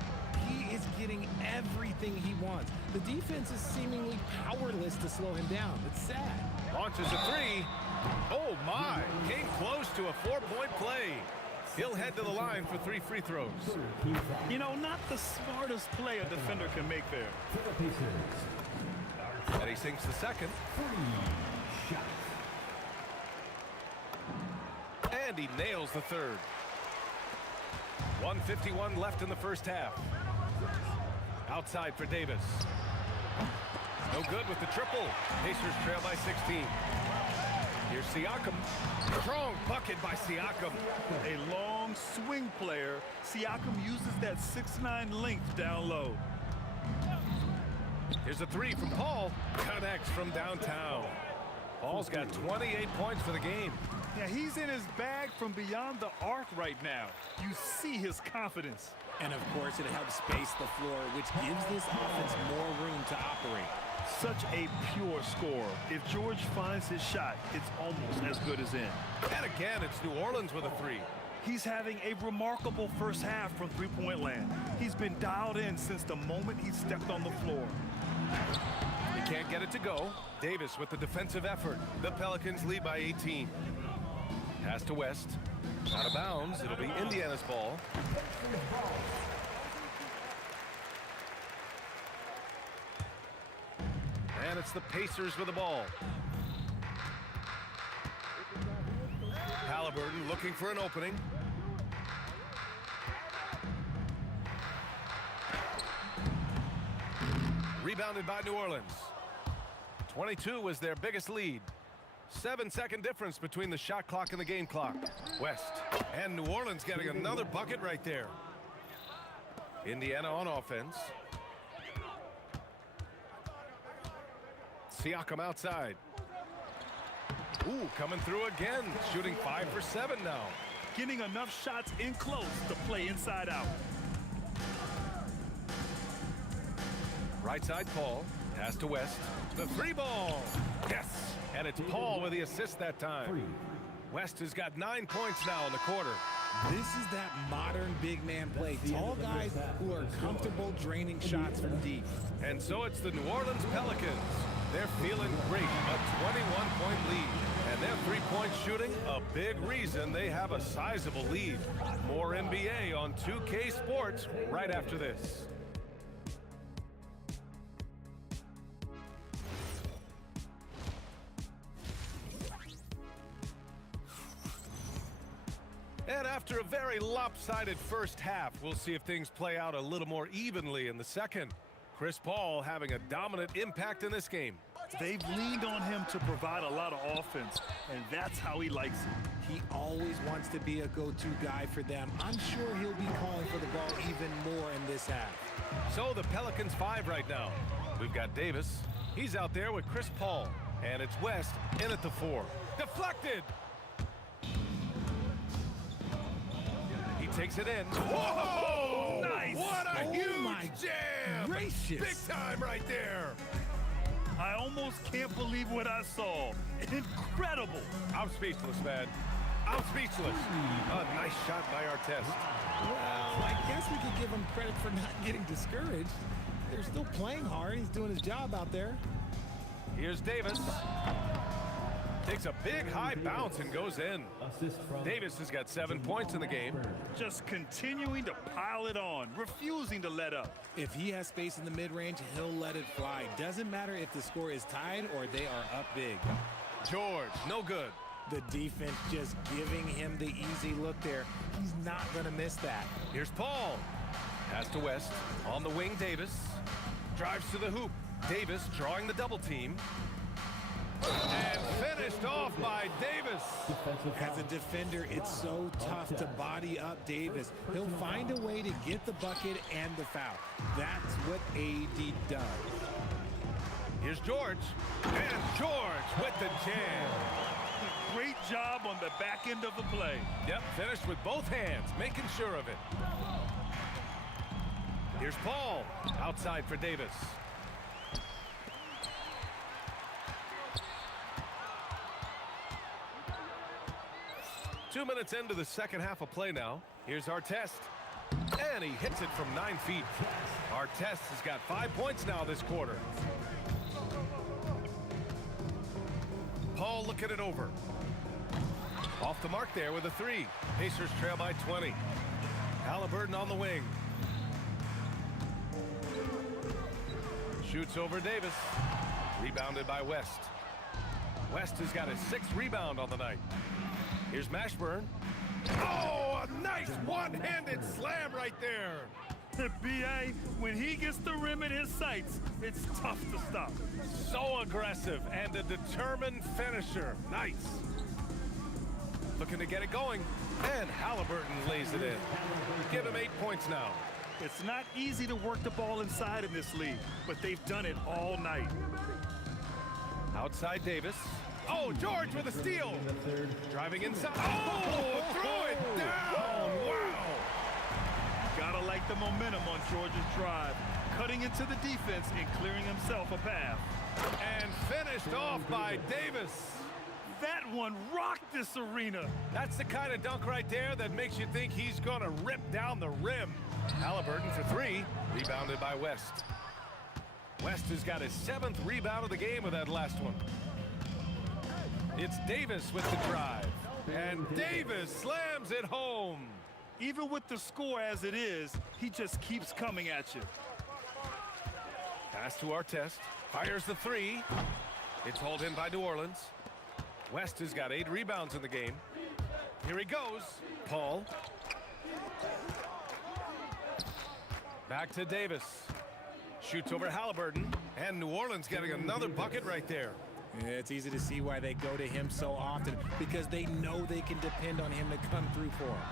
He is getting everything he wants. The defense is seemingly powerless to slow him down. It's sad. Launches a 3. Oh, my. Came close to a 4-point play. He'll head to the line for 3 free throws. You know, not the smartest play a defender can make there. And he sinks the second. And he nails the third. 1:51 left in the first half. Outside for Davis. No good with the triple. Pacers trail by 16. Here's Siakam. Strong bucket by Siakam. A long swing player. Siakam uses that 6'9" length down low. Here's a 3 from Paul. Connects from downtown. Paul's got 28 points for the game. Yeah, he's in his bag from beyond the arc right now. You see his confidence. And of course, it helps space the floor, which gives this offense more room to operate. Such a pure scorer. If George finds his shot, it's almost as good as in. And again, it's New Orleans with a 3. He's having a remarkable first half from three-point land. He's been dialed in since the moment he stepped on the floor. He Can't get it to go. Davis with the defensive effort. The Pelicans lead by 18. Pass to West. Out of bounds. It'll be Indiana's ball. And it's the Pacers with the ball. Halliburton looking for an opening. Rebounded by New Orleans. 22 was their biggest lead. 7-second difference between the shot clock and the game clock. West. And New Orleans getting another bucket right there. Indiana on offense. Siakam outside. Ooh, coming through again. Shooting 5 for 7 now. Getting enough shots in close to play inside out. Right side Paul. Pass to West. The three ball. Yes. And it's Paul with the assist that time. West has got 9 points now in the quarter. This is that modern big man play. Tall guys who are comfortable draining shots from deep. And so it's the New Orleans Pelicans. They're feeling great. A 21-point lead. And their three-point shooting, a big reason they have a sizable lead. More NBA on 2K Sports right after this. And after a very lopsided first half, we'll see if things play out a little more evenly in the second. Chris Paul having a dominant impact in this game. They've leaned on him to provide a lot of offense, and that's how he likes it. He always wants to be a go-to guy for them. I'm sure he'll be calling for the ball even more in this half. So the Pelicans 5 right now. We've got Davis. He's out there with Chris Paul. And it's West in at the 4. Deflected! He takes it in. Whoa! Nice! What a Oh huge my jam! gracious. Big time right there! I almost can't believe what I saw. Incredible! I'm speechless, man. I'm speechless. A nice shot by Artest. Well, I guess we could give him credit for not getting discouraged. They're still playing hard. He's doing his job out there. Here's Davis. Takes a big high bounce and goes in. Davis has got 7 points in the game. Just continuing to pile it on, refusing to let up. If he has space in the mid-range, he'll let it fly. Doesn't matter if the score is tied or they are up big. George, no good. The defense just giving him the easy look there. He's not going to miss that. Here's Paul. Pass to West. On the wing, Davis. Drives to the hoop. Davis drawing the double team. And finished off by Davis. As a defender, it's so tough to body up Davis. He'll find a way to get the bucket and the foul. That's what AD does. Here's George. And George with the jam. Great job on the back end of the play. Yep, finished with both hands, making sure of it. Here's Paul. Outside for Davis. Two minutes into the second half of play now. Here's Artest. And he hits it from 9 feet. Artest has got 5 points now this quarter. Paul looking it over. Off the mark there with a 3. Pacers trail by 20. Halliburton on the wing. Shoots over Davis. Rebounded by West. West has got his 6th rebound on the night. Here's Mashburn. Oh, a nice one-handed slam right there. B.A., when he gets the rim in his sights, it's tough to stop. So aggressive and a determined finisher. Nice. Looking to get it going. And Halliburton lays it in. Give him 8 points now. It's not easy to work the ball inside in this league, but they've done it all night. Outside Davis. Oh, George with a steal. Driving inside. Oh, throw it down. Wow. Gotta like the momentum on George's drive. Cutting into the defense and clearing himself a path. And finished off by Davis. That one rocked this arena. That's the kind of dunk right there that makes you think he's going to rip down the rim. Halliburton for 3. Rebounded by West. West has got his 7th rebound of the game with that last one. It's Davis with the drive. And Davis slams it home. Even with the score as it is, he just keeps coming at you. Pass to Artest. Fires the 3. It's hauled in by New Orleans. West has got 8 rebounds in the game. Here he goes. Paul. Back to Davis. Shoots over Halliburton. And New Orleans getting another bucket right there. Yeah, it's easy to see why they go to him so often, because they know they can depend on him to come through for them.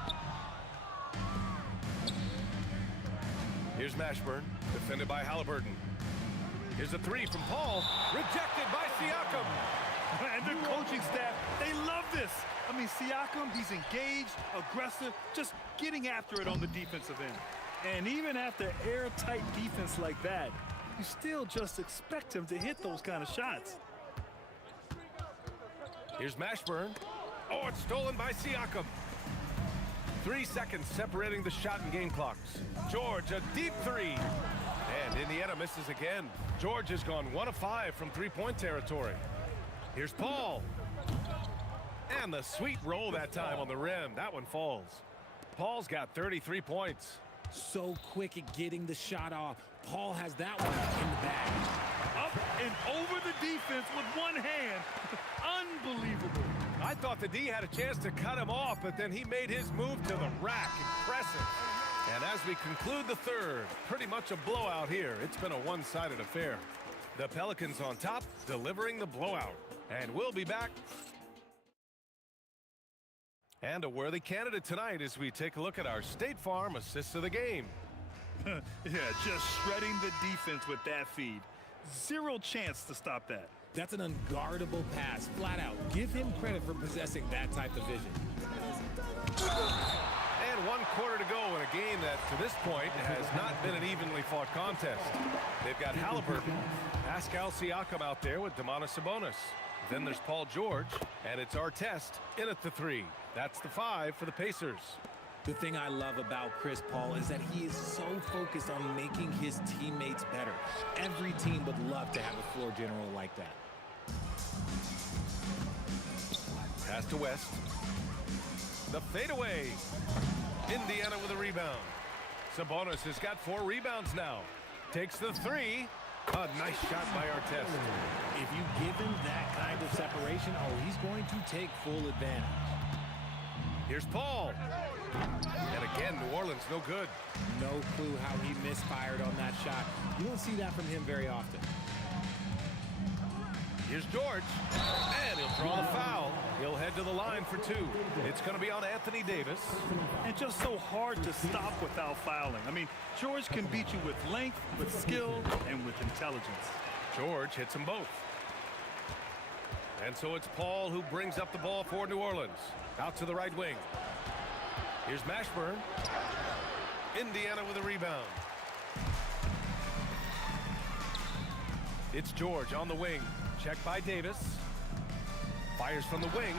Here's Mashburn, defended by Halliburton. Here's a 3 from Paul, rejected by Siakam. And the coaching staff, they love this. I mean, Siakam, he's engaged, aggressive, just getting after it on the defensive end. And even after airtight defense like that, you still just expect him to hit those kind of shots. Here's Mashburn. Oh, it's stolen by Siakam. 3 seconds separating the shot and game clocks. George, a deep 3. And Indiana misses again. George has gone 1 of 5 from 3-point territory. Here's Paul. And the sweet roll that time on the rim. That one falls. Paul's got 33 points. So quick at getting the shot off. Paul has that one in the bag. Up and over the defense with one hand. Unbelievable. I thought the D had a chance to cut him off, but then he made his move to the rack. Impressive. And as we conclude the third, pretty much a blowout here. It's been a one-sided affair. The Pelicans on top, delivering the blowout. And we'll be back. And a worthy candidate tonight as we take a look at our State Farm assists of the game. Yeah, just shredding the defense with that feed. Zero chance to stop that. That's an unguardable pass, flat out. Give him credit for possessing that type of vision. And 1 quarter to go in a game that, to this point, has not been an evenly fought contest. They've got Halliburton, Pascal Siakam out there with Domantas Sabonis. Then there's Paul George, and it's Artest in at the 3. That's the 5 for the Pacers. The thing I love about Chris Paul is that he is so focused on making his teammates better. Every team would love to have a floor general like that. Pass to West. The fadeaway. Indiana with a rebound. Sabonis has got 4 rebounds now. Takes the 3. A nice shot by Artest. If you give him that kind of separation, oh, he's going to take full advantage. Here's Paul. And again, New Orleans no good. No clue how he misfired on that shot. You don't see that from him very often. Here's George. And he'll draw the foul. He'll head to the line for 2. It's going to be on Anthony Davis. And just so hard to stop without fouling. I mean, George can beat you with length, with skill, and with intelligence. George hits them both. And so it's Paul who brings up the ball for New Orleans. Out to the right wing. Here's Mashburn. Indiana with a rebound. It's George on the wing. Checked by Davis. Fires from the wing.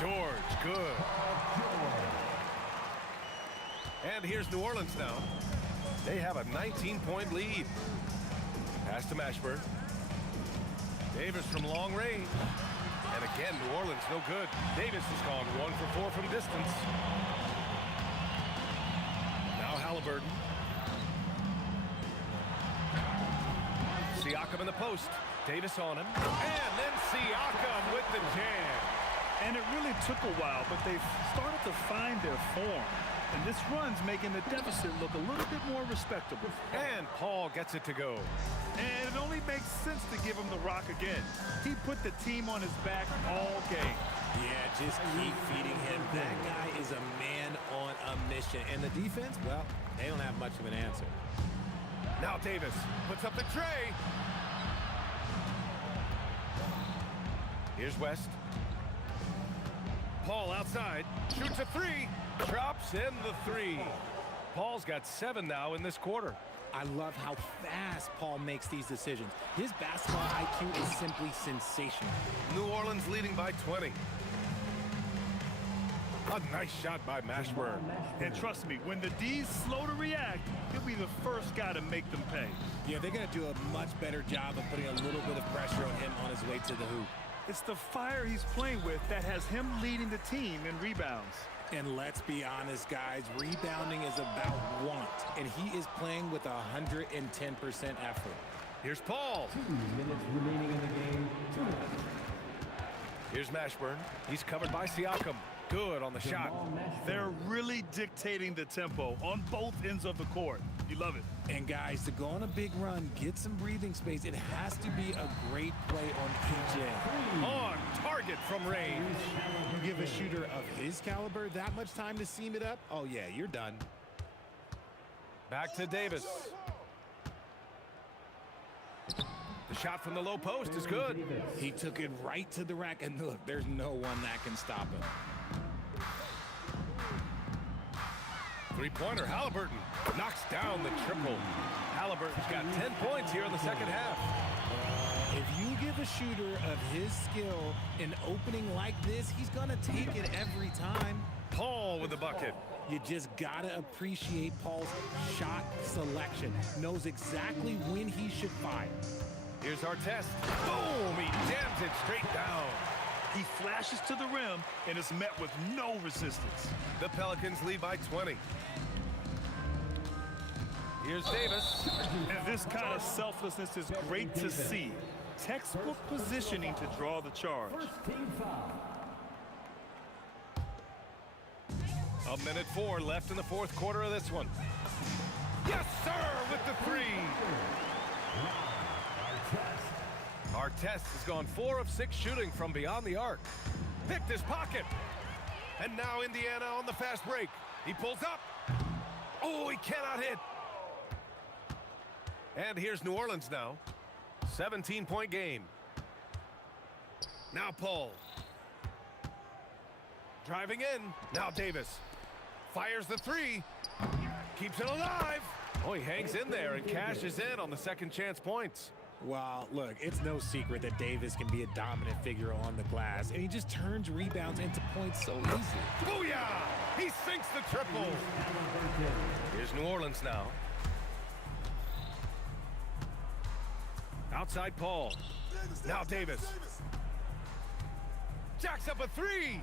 George, good. And here's New Orleans now. They have a 19-point lead. Pass to Mashburn. Davis from long range. And again, New Orleans no good. Davis has gone 1 for 4 from distance. Now Halliburton. Siakam in the post. Davis on him. And then Siakam with the jam. And it really took a while, but they've started to find their form. And this run's making the deficit look a little bit more respectable. And Paul gets it to go. And it only makes sense to give him the rock again. He put the team on his back all game. Yeah, just keep feeding him. That guy is a man on a mission. And the defense, well, they don't have much of an answer. Now Davis puts up the tray. Here's West. Paul outside. Shoots a 3. Drops in the 3. Paul's got 7 now in this quarter. I love how fast Paul makes these decisions. His basketball IQ is simply sensational. New Orleans leading by 20. A nice shot by Mashburn. And trust me, when the D's slow to react, he'll be the first guy to make them pay. Yeah, they're going to do a much better job of putting a little bit of pressure on him on his way to the hoop. It's the fire he's playing with that has him leading the team in rebounds. And let's be honest, guys, rebounding is about want, and he is playing with 110% effort. Here's Paul. 2 minutes remaining in the game. 2 minutes. Here's Mashburn. He's covered by Siakam. Good on the shot. They're really dictating the tempo on both ends of the court. You love it. And guys, to go on a big run, get some breathing space, it has to be a great play on each end. On target from range. You give a shooter of his caliber that much time to seam it up, oh yeah, you're done. Back to Davis. The shot from the low post is good. He took it right to the rack, and look, there's no one that can stop him. Three-pointer, Halliburton knocks down the triple. Halliburton's got 10 points here in the second half. If you give a shooter of his skill an opening like this, he's going to take it every time. Paul with the bucket. You just got to appreciate Paul's shot selection. Knows exactly when he should fire. Here's our test. Boom! He jams it straight down. He flashes to the rim and is met with no resistance. The Pelicans lead by 20. Here's Davis. And this kind of selflessness is great to see. Textbook positioning to draw the charge. Team foul. 1:04 left in the fourth quarter of this one. Yes, sir, with the three. Artest has gone 4 of 6 shooting from beyond the arc. Picked his pocket. And now Indiana on the fast break. He pulls up. Oh, he cannot hit. And here's New Orleans now. 17-point game. Now Paul. Driving in. Now Davis. Fires the three. Keeps it alive. Oh, he hangs in there and cashes in on the second chance points. Well, look, it's no secret that Davis can be a dominant figure on the glass, and he just turns rebounds into points so easily. Booyah! He sinks the triple. Here's New Orleans now. Outside Paul. Now Davis. Jacks up a three.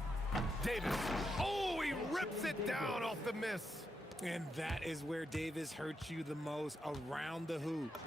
Davis. Oh, he rips it down off the miss. And that is where Davis hurts you the most, around the hoop.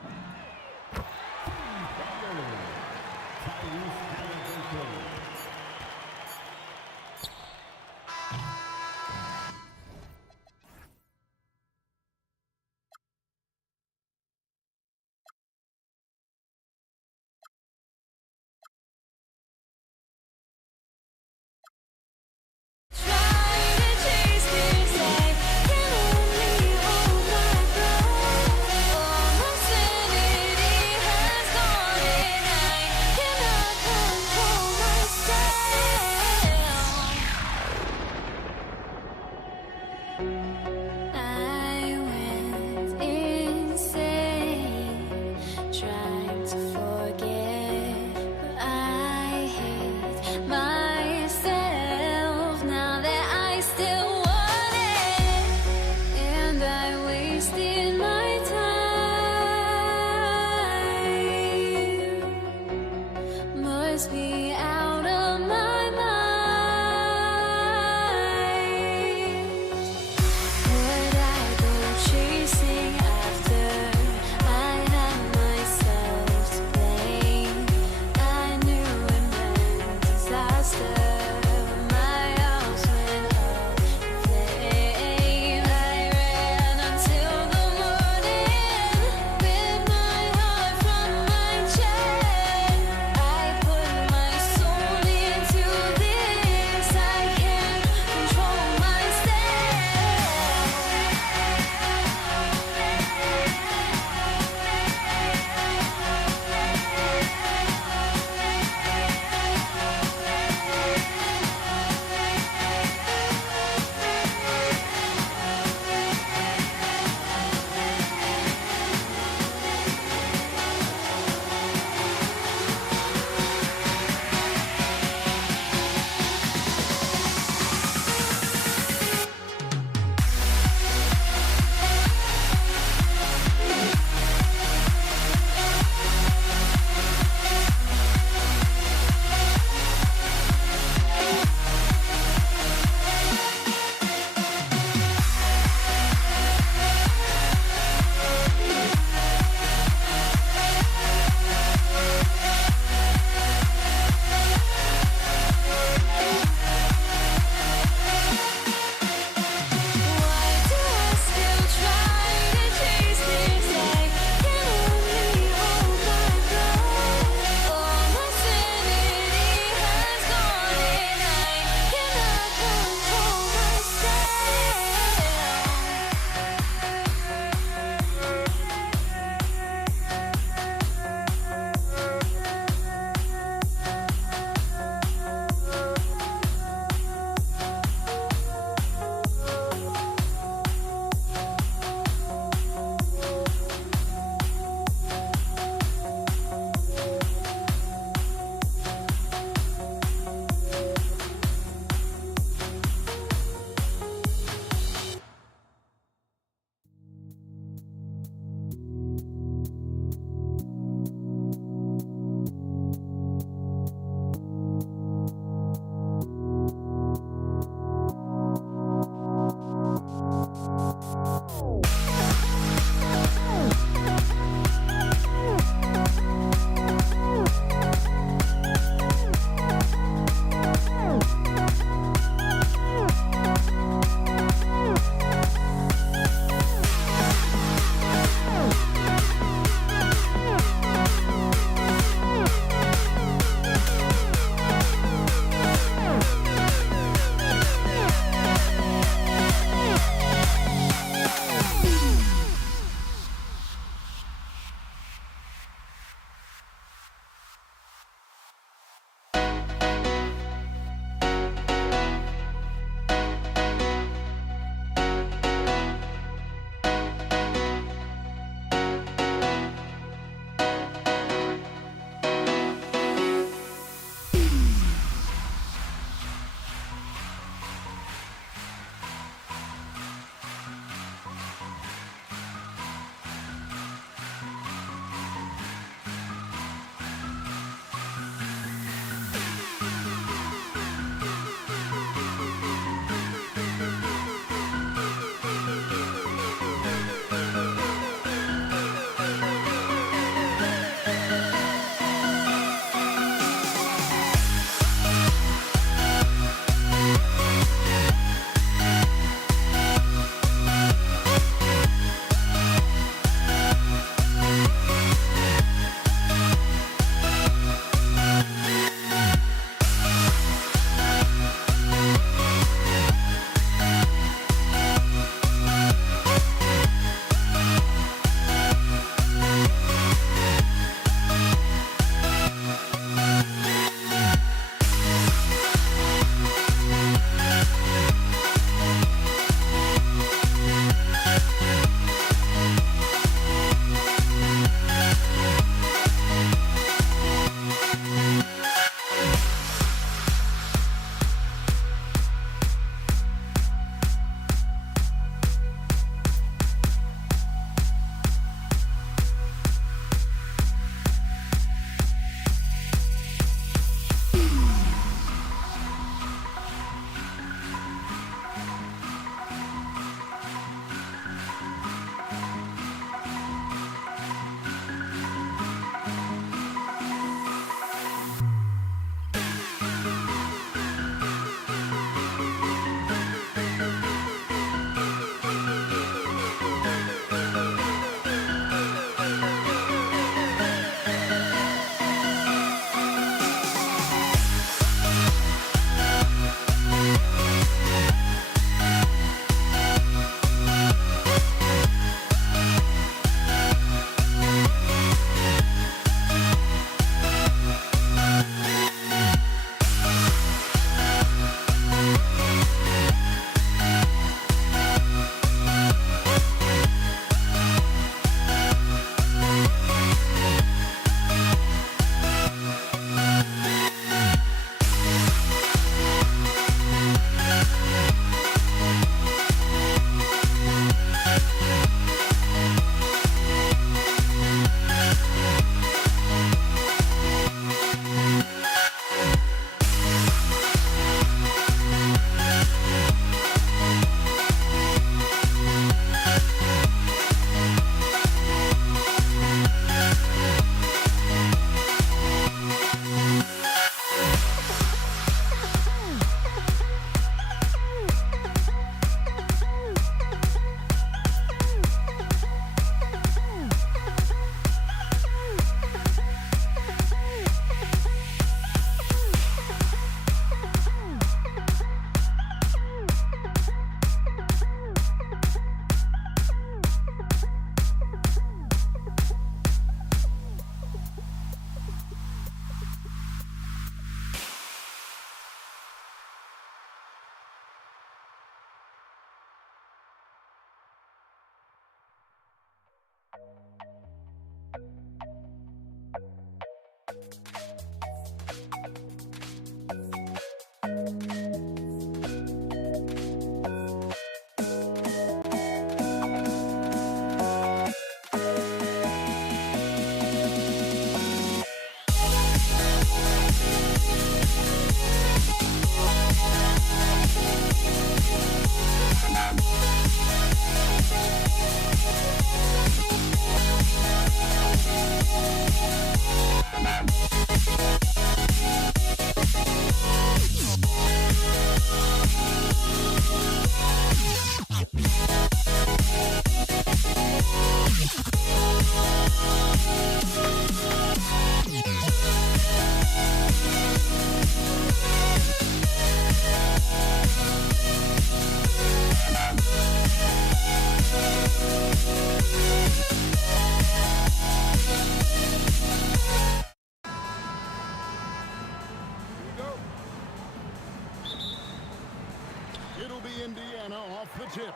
It'll be Indiana off the tip.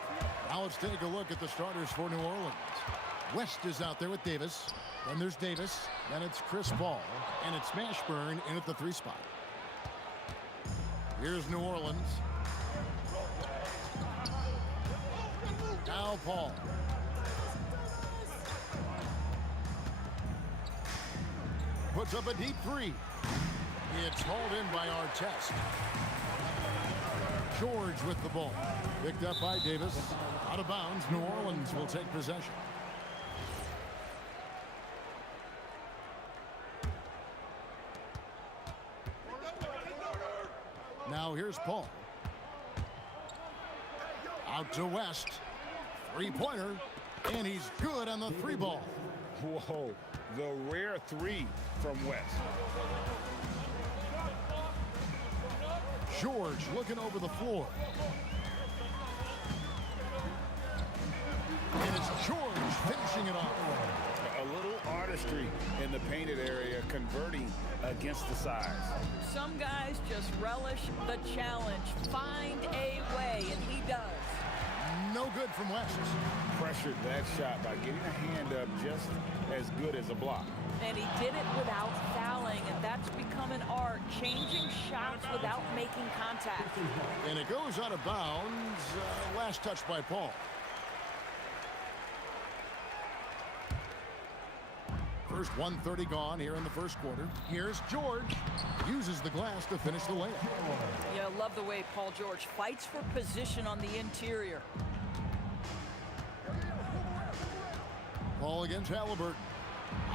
Now let's take a look at the starters for New Orleans. West is out there with Davis. Then there's Davis. Then it's Chris Paul. And it's Mashburn in at the 3 spot. Here's New Orleans. Now Paul. Puts up a deep 3. It's hauled in by Artest. George with the ball. Picked up by Davis. Out of bounds. New Orleans will take possession. Now here's Paul. Out to West. 3-pointer. And he's good on the 3 ball. Whoa, the rare 3 from West. George looking over the floor. And it's George finishing it off. A little artistry in the painted area, converting against the size. Some guys just relish the challenge. Find a way, and he does. No good from West. Pressured that shot by getting a hand up just as good as a block. And he did it without fouling, and that's become an art, changing shots without making contact. And it goes out of bounds. Last touch by Paul. First 1:30 gone here in the first quarter. Here's George. Uses the glass to finish the layup. Yeah, I love the way Paul George fights for position on the interior. Paul against Halliburton.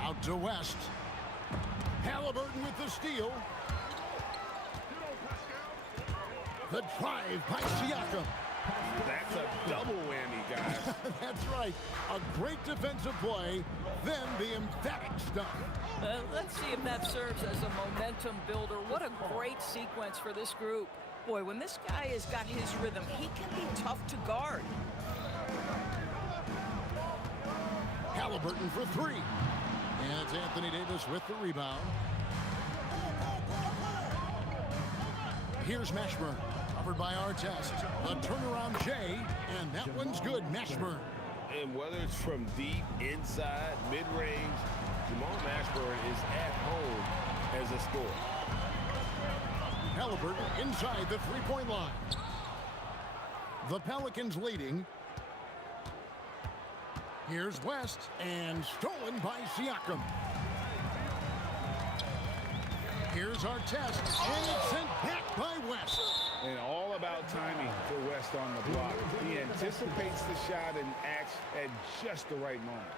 Out to West. Halliburton with the steal. The drive by Siakam. That's a double whammy, guys. That's right. A great defensive play, then the emphatic stuff. Let's see if that serves as a momentum builder. What a great sequence for this group. Boy, when this guy has got his rhythm, he can be tough to guard. Halliburton for 3. And it's Anthony Davis with the rebound. Here's Mashburn. Covered by Artest. The turnaround Jay. And that one's good. Mashburn. And whether it's from deep, inside, mid-range, Jamal Mashburn is at home as a scorer. Halliburton inside the 3-point line. The Pelicans leading. Here's West, and stolen by Siakam. Here's Artest, and it's sent back by West. And all about timing for West on the block. He anticipates the shot and acts at just the right moment.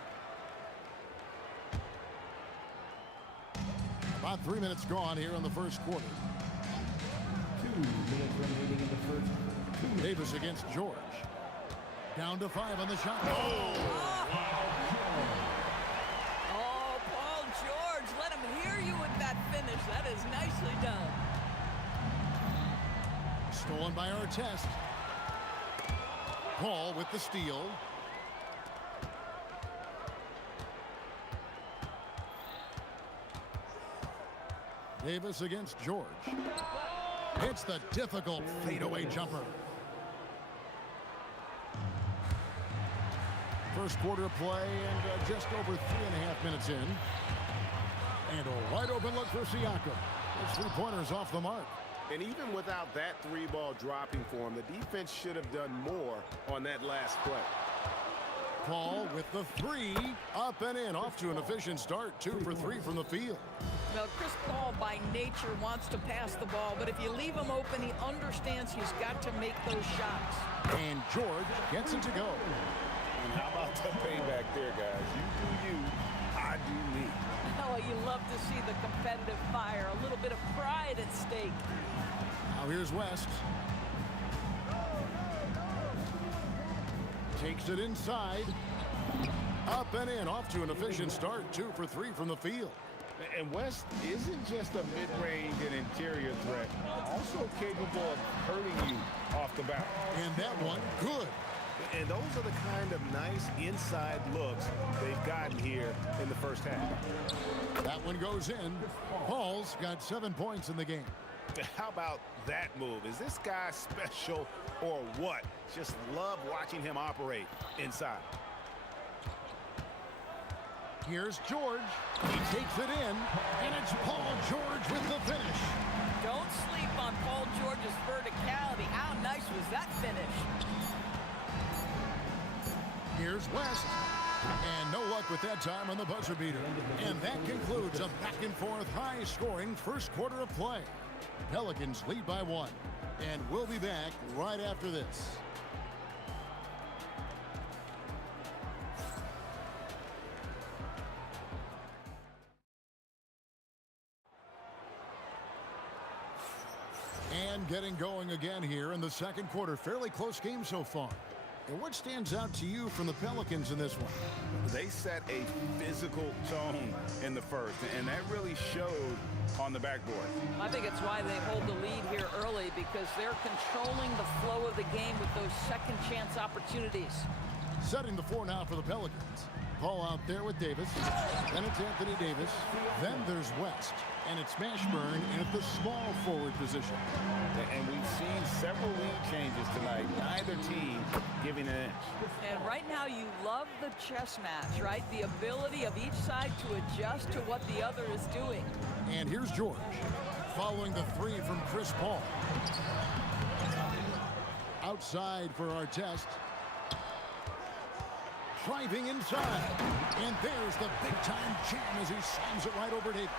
About 3 minutes gone here in the first quarter. 2 minutes remaining in the first. Davis against George. Down to 5 on the shot. Oh, Paul George, let him hear you with that finish. That is nicely done. Stolen by Artest. Paul with the steal. Davis against George. It's the difficult fadeaway jumper. First quarter play and just over 3.5 minutes in. And a wide open look for Siakam. His 3-pointer's off the mark. And even without that 3-ball dropping for him, the defense should have done more on that last play. Paul with the 3, up and in, off to an efficient start, 2 for 3 from the field. Well, Chris Paul by nature wants to pass the ball, but if you leave him open, he understands he's got to make those shots. And George gets it to go. And how about the payback there, guys? You do you, I do me. Oh, you love to see the competitive fire, a little bit of pride at stake. Now here's West. Takes it inside. Up and in, off to an efficient start, 2 for 3 from the field. And West isn't just a mid-range and interior threat, also capable of hurting you off the bounce. And that one, good. And those are the kind of nice inside looks they've gotten here in the first half. That one goes in. Paul's got 7 points in the game. How about that move? Is this guy special or what? Just love watching him operate inside. Here's George. He takes it in, and it's Paul George with the finish. Don't sleep on Paul George's verticality. How nice was that finish? Here's West. And no luck with that time on the buzzer beater. And that concludes a back-and-forth, high-scoring first quarter of play. Pelicans lead by 1. And we'll be back right after this. And getting going again here in the second quarter. Fairly close game so far. And what stands out to you from the Pelicans in this one? They set a physical tone in the first, and that really showed on the backboard. I think it's why they hold the lead here early, because they're controlling the flow of the game with those second chance opportunities. Setting the floor now for the Pelicans. Paul out there with Davis. Then it's Anthony Davis. Then there's West. And it's Mashburn in at the small forward position. And we've seen several lead changes tonight. Neither team giving an inch. And right now you love the chess match, right? The ability of each side to adjust to what the other is doing. And here's George, following the three from Chris Paul. Outside for our test. Driving inside. And there's the big-time jam as he slams it right over Davis.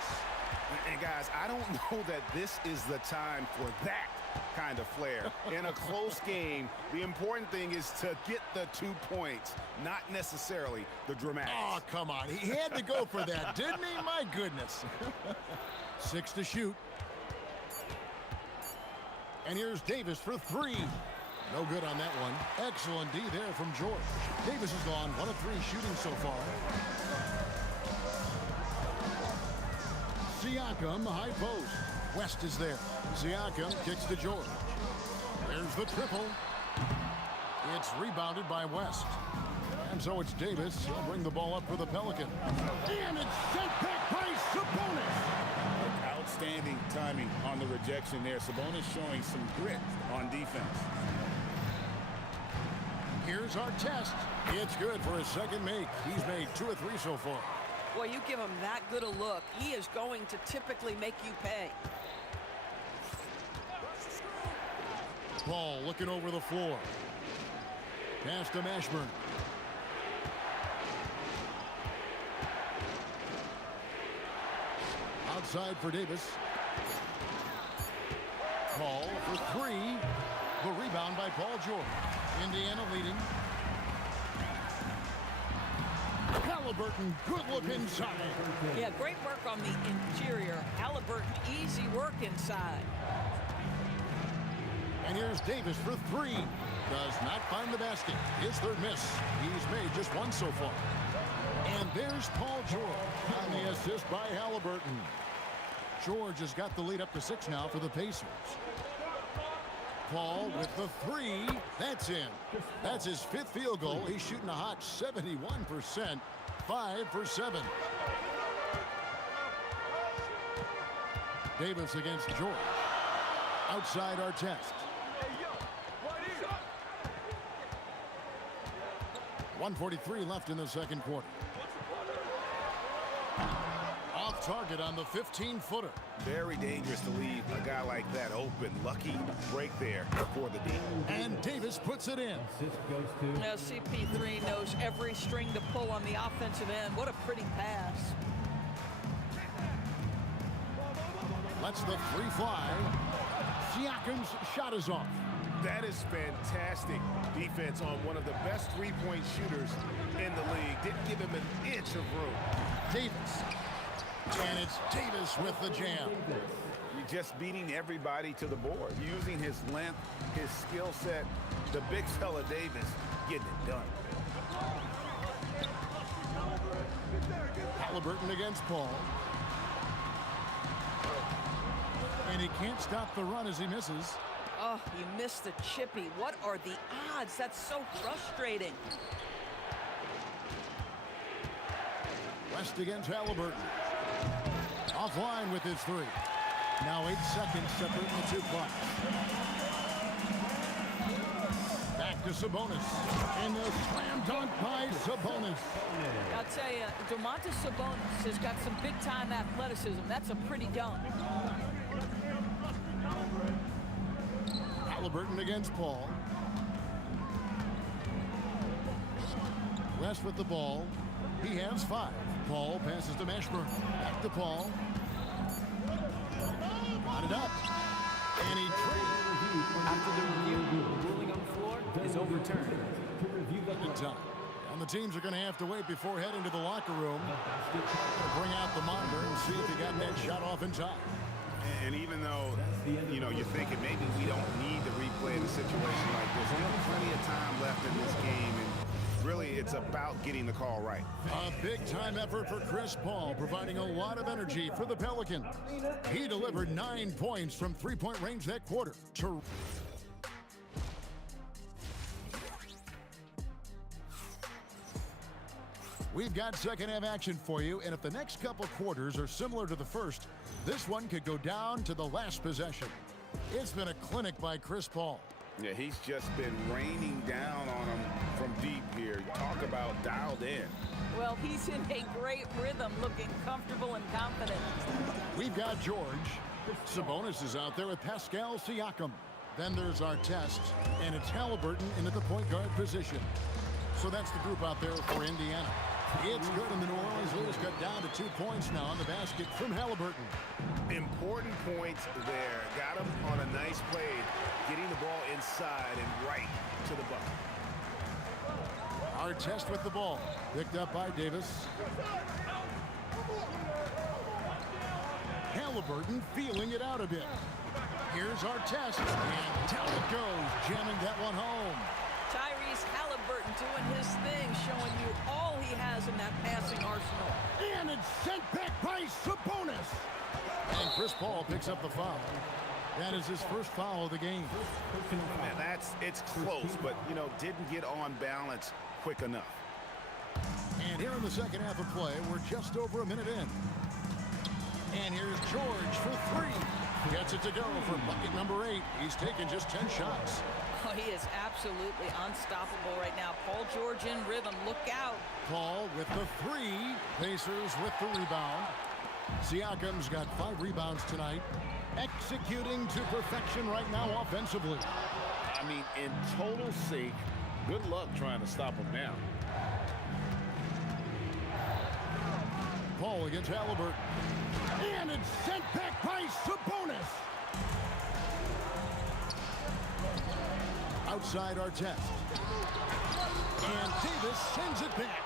And guys, I don't know that this is the time for that kind of flair. In a close game, the important thing is to get the 2 points, not necessarily the dramatics. Oh, come on. He had to go for that, didn't he? My goodness. 6 to shoot. And here's Davis for 3. No good on that one. Excellent D there from George. Davis has gone 1 of 3 shooting so far. Siakam, high post. West is there. Siakam kicks to George. There's the triple. It's rebounded by West. And so it's Davis. He'll bring the ball up for the Pelicans. And it's sent back by Sabonis. Outstanding timing on the rejection there. Sabonis showing some grit on defense. Here's our test. It's good for his second make. He's made 2 of 3 so far. Boy, you give him that good a look, he is going to typically make you pay. Paul looking over the floor. Pass to Mashburn. Outside for Davis. Paul for 3. The rebound by Paul George. Indiana leading. Halliburton, good look inside. Yeah, great work on the interior. Halliburton, easy work inside. And here's Davis for 3. Does not find the basket. His third miss. He's made just 1 so far. And there's Paul George on the assist by Halliburton. George has got the lead up to 6 now for the Pacers. Paul with the 3. That's in. That's his 5th field goal. He's shooting a hot 71%. 5 for 7. Davis against George. Outside our test. 1:43 left in the second quarter. Off target on the 15-footer. Very dangerous to leave a guy like that open. Lucky break there for the D. And Davis puts it in. Now CP3 knows every string to pull on the offensive end. What a pretty pass. Lets the 3 fly. Siakam's shot is off. That is fantastic defense on one of the best three-point shooters in the league. Didn't give him an inch of room. Davis. And it's Davis with the jam. You're just beating everybody to the board. Using his length, his skill set, the big fella Davis getting it done. Halliburton against Paul. And he can't stop the run as he misses. Oh, he missed the chippy. What are the odds? That's so frustrating. West against Halliburton. Offline with his 3. Now 8 seconds separating the two clocks. Back to Sabonis. And the slam dunk by Sabonis. I'll tell you, Domantas Sabonis has got some big-time athleticism. That's a pretty dunk. Halliburton against Paul. West with the ball. He has 5. Paul passes to Mashburn. Back to Paul. Got it up. And he After the review, the ruling on the floor is overturned. To review the good time. And the teams are going to have to wait before heading to the locker room to bring out the monitor and see if he got that shot off in time. And even though, you know, you're thinking maybe we don't need to replay the situation like this, there's plenty of time left in this game, and really it's about getting the call right. A big-time effort for Chris Paul, providing a lot of energy for the Pelicans. He delivered 9 points from three-point range that quarter. We've got second-half action for you, and if the next couple quarters are similar to the first, this one could go down to the last possession. It's been a clinic by Chris Paul. Yeah, he's just been raining down on him from deep here. Talk about dialed in. Well, he's in a great rhythm, looking comfortable and confident. We've got George. Sabonis is out there with Pascal Siakam. Then there's our test, and it's Halliburton in at the point guard position. So that's the group out there for Indiana. It's good, and the New Orleans Leaders cut down to 2 points now on the basket from Halliburton. Important points there. Got him on a nice play, getting the ball inside and right to the bucket. Our test with the ball, picked up by Davis. Halliburton feeling it out a bit. Here's our test, and down it goes, jamming that one home. Tyrese Halliburton doing his thing, showing you all he has in that passing arsenal. And it's sent back by Sabonis. And Chris Paul picks up the foul. That is his first foul of the game. Man, it's close, but, you know, didn't get on balance quick enough. And here in the second half of play, we're just over a minute in. And here's George for 3. Gets it to go for bucket number 8. He's taken just 10 shots. Oh, he is absolutely unstoppable right now. Paul George in rhythm. Look out. Paul with the 3. Pacers with the rebound. Siakam's got 5 rebounds tonight. Executing to perfection right now offensively. I mean, in total sake, good luck trying to stop him now. Paul against Halliburton. And it's sent back by Sabonis. Outside our test. And Davis sends it back.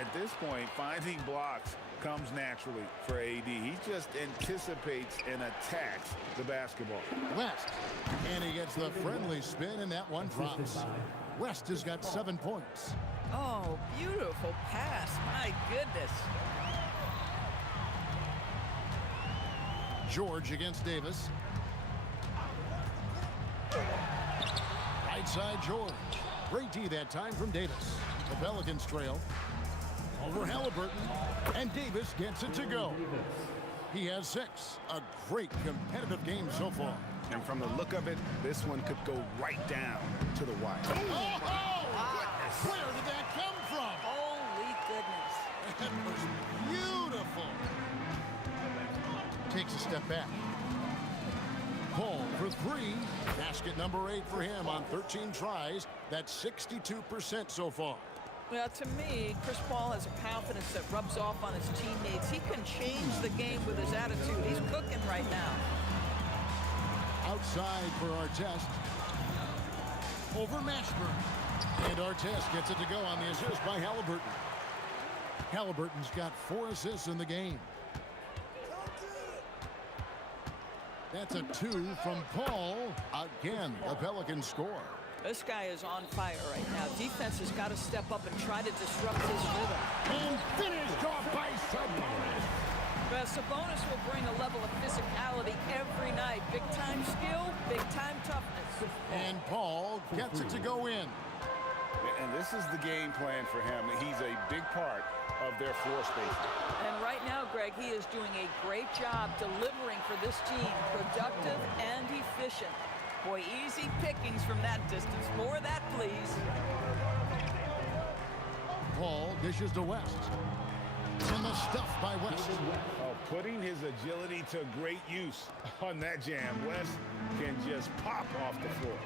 At this point, finding blocks comes naturally for AD. He just anticipates and attacks the basketball. West. And he gets the friendly spin, and that one drops. West has got 7 points. Oh, beautiful pass. My goodness. George against Davis. Right side George. Great D that time from Davis. The Pelicans trail. Over Halliburton. And Davis gets it to go. He has 6. A great competitive game so far. And from the look of it, this one could go right down to the wire. Oh, where did that come from? Holy goodness. That was beautiful. Takes a step back. Paul for 3. Basket number 8 for him on 13 tries. That's 62% so far. Well, to me, Chris Paul has a confidence that rubs off on his teammates. He can change the game with his attitude. He's cooking right now. Outside for Artest. Over Mashburn. And Artest gets it to go on the assist by Halliburton. Halliburton's got 4 assists in the game. That's a 2 from Paul. Again, the Pelicans score. This guy is on fire right now. Defense has got to step up and try to disrupt his rhythm. And finished off by Sabonis. But Sabonis will bring a level of physicality every night. Big-time skill, big-time toughness. And Paul gets it to go in. And this is the game plan for him. He's a big part of their floor space. And right now, Greg, he is doing a great job delivering for this team. Productive and efficient. Boy, easy pickings from that distance. More of that, please. Paul dishes to West. And the stuff by West. Oh, putting his agility to great use on that jam. West can just pop off the floor.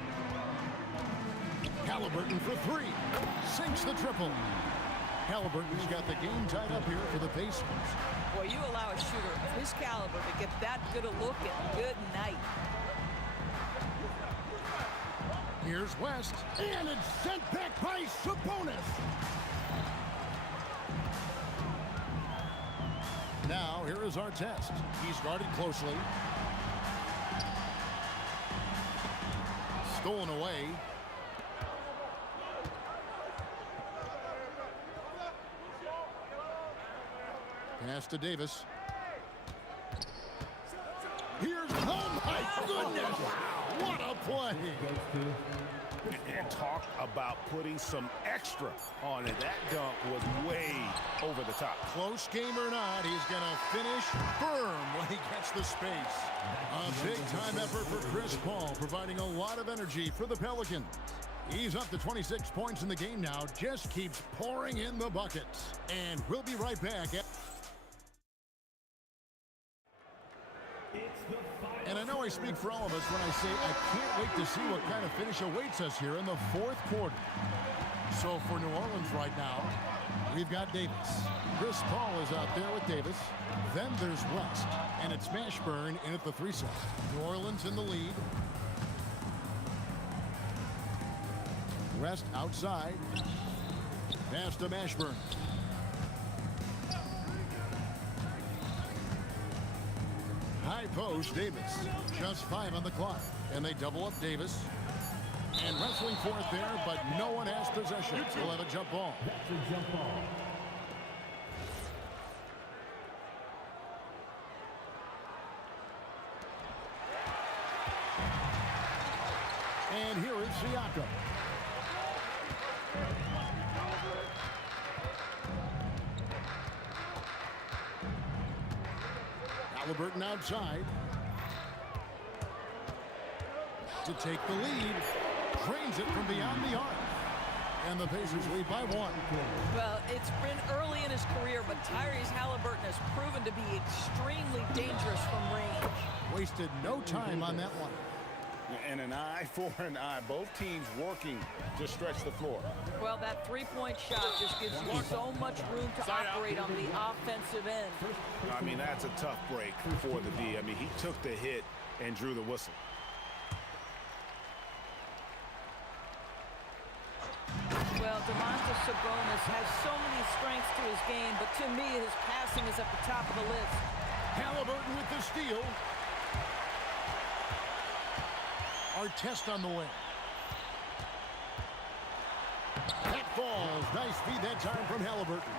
Halliburton for three. Sinks the triple. Halliburton's got the game tied up here for the Pacers. Boy, you allow a shooter of his caliber to get that good a look at good night. Here's West. And it's sent back by Sabonis. Now, here is our test. He's guarded closely. Stolen away. Pass to Davis. Here's, oh my goodness! What a play! And talk about putting some extra on it. That dunk was way over the top. Close game or not, he's going to finish firm when he gets the space. A big-time effort for Chris Paul, providing a lot of energy for the Pelicans. He's up to 26 points in the game now, just keeps pouring in the buckets. And we'll be right back. And I know I speak for all of us when I say I can't wait to see what kind of finish awaits us here in the fourth quarter. So for New Orleans right now, we've got Davis. Chris Paul is out there with Davis. Then there's West. And it's Mashburn in at the 3 side. New Orleans in the lead. West outside. Pass to Mashburn. High post, Davis. Just 5 on the clock. And they double up Davis. And wrestling for it there, but no one has possession. We'll have a jump ball. That's a jump ball. And here is Siakam. Halliburton outside to take the lead. Drains it from beyond the arc. And the Pacers lead by 1. Well, it's been early in his career, but Tyrese Halliburton has proven to be extremely dangerous from range. Wasted no time on that one. And an eye for an eye. Both teams working to stretch the floor. Well, that three-point shot just gives you so much room to operate on the offensive end. I mean, that's a tough break for the D. I mean, he took the hit and drew the whistle. Well, Domantas Sabonis has so many strengths to his game, but to me, his passing is at the top of the list. Halliburton with the steal. Our test on the way. That falls. Nice feed that time from Halliburton.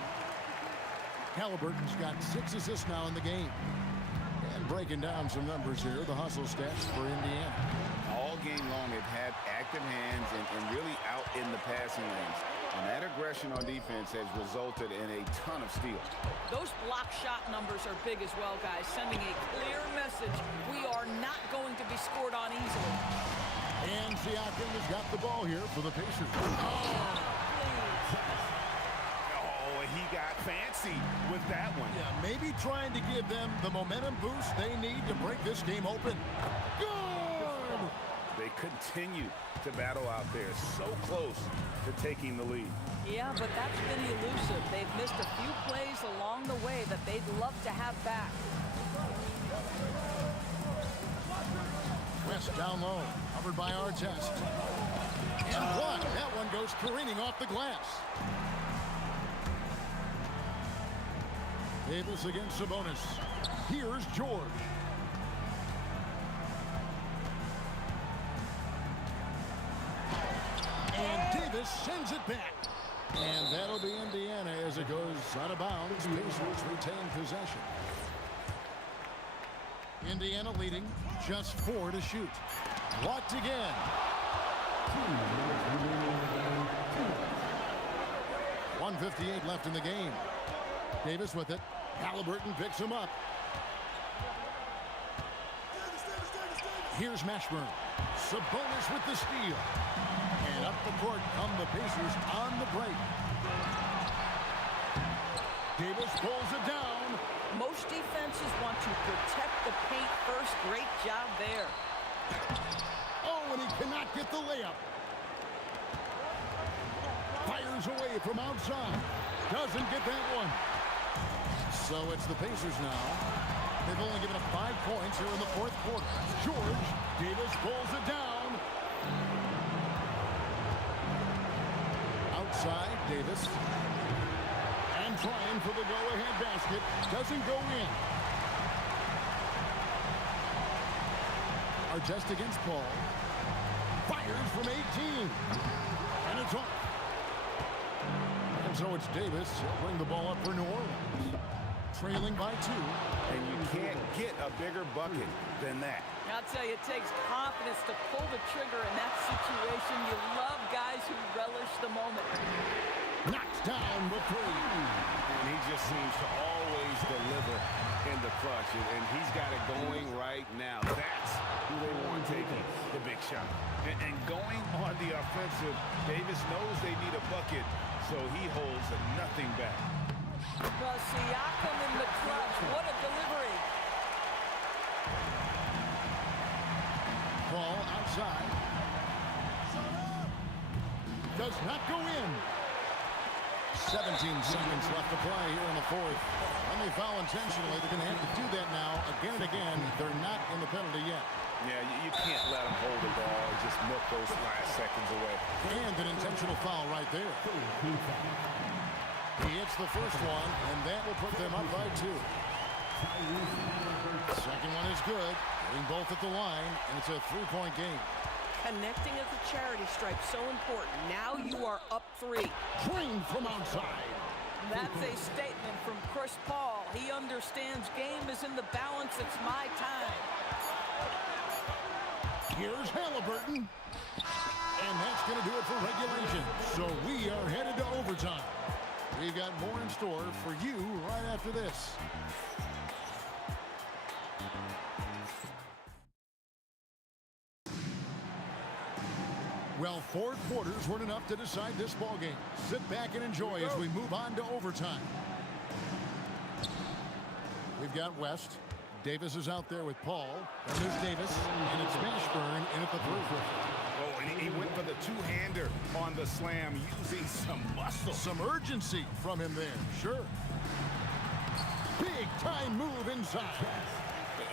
Halliburton's got 6 assists now in the game. And breaking down some numbers here, the hustle stats for Indiana. All game long, they've had active hands and really out in the passing lanes. And that aggression on defense has resulted in a ton of steals. Those block shot numbers are big as well, guys, sending a clear message. We are not going to be scored on easily. And Siakam has got the ball here for the Pacers. Oh, he got fancy with that one. Yeah, maybe trying to give them the momentum boost they need to break this game open. Good! They continue to battle out there, so close to taking the lead. Yeah, but that's been elusive. They've missed a few plays along the way that they'd love to have back. West down low, covered by Artest. And blocked. That one goes careening off the glass. Davis against Sabonis. Here's George. And Davis sends it back. And that'll be Indiana as it goes out of bounds. Pacers retain possession. Indiana leading, just 4 to shoot. Blocked again. 2:58 left in the game. Davis with it. Halliburton picks him up. Here's Mashburn. Sabonis with the steal. And up the court come the Pacers on the break. Davis pulls it down. Most defenses want to protect the paint first. Great job there. Oh, and he cannot get the layup. Fires away from outside. Doesn't get that one. So it's the Pacers now. They've only given up 5 points here in the fourth quarter. George, Davis pulls it down. Outside, Davis. And trying for the go-ahead basket. Doesn't go in. Artest against Paul. Fires from 18. And it's off. And so it's Davis. He'll bring the ball up for New Orleans. Trailing by 2. And you can't get a bigger bucket than that. I'll tell you, it takes confidence to pull the trigger in that situation. You love guys who relish the moment. Knocks down the 3. And he just seems to always deliver in the clutch. And he's got it going right now. That's who they want taking the big shot. And going on the offensive, Davis knows they need a bucket, so he holds nothing back. Well, Siakam in the clutch. What a delivery. Ball outside. Does not go in. 17 seconds left to play here in the fourth. When they foul intentionally, they're going to have to do that now again and again. They're not in the penalty yet. Yeah, you can't let them hold the ball and just milk those last seconds away. And an intentional foul right there. He hits the first one, and that will put them up by 2. Second one is good. Getting both at the line, and it's a 3-point game. Connecting at the charity stripe, so important. Now you are up 3. Drained from outside. That's a statement from Chris Paul. He understands game is in the balance. It's my time. Here's Halliburton. And that's going to do it for regulation. So we are headed to overtime. We've got more in store for you right after this. Well, 4 quarters weren't enough to decide this ballgame. Sit back and enjoy as we move on to overtime. We've got West. Davis is out there with Paul. And there's Davis. And it's Mashburn in at the 3. Oh, and he went for the two-hander on the slam, using some muscle. Some urgency from him there, sure. Big-time move inside.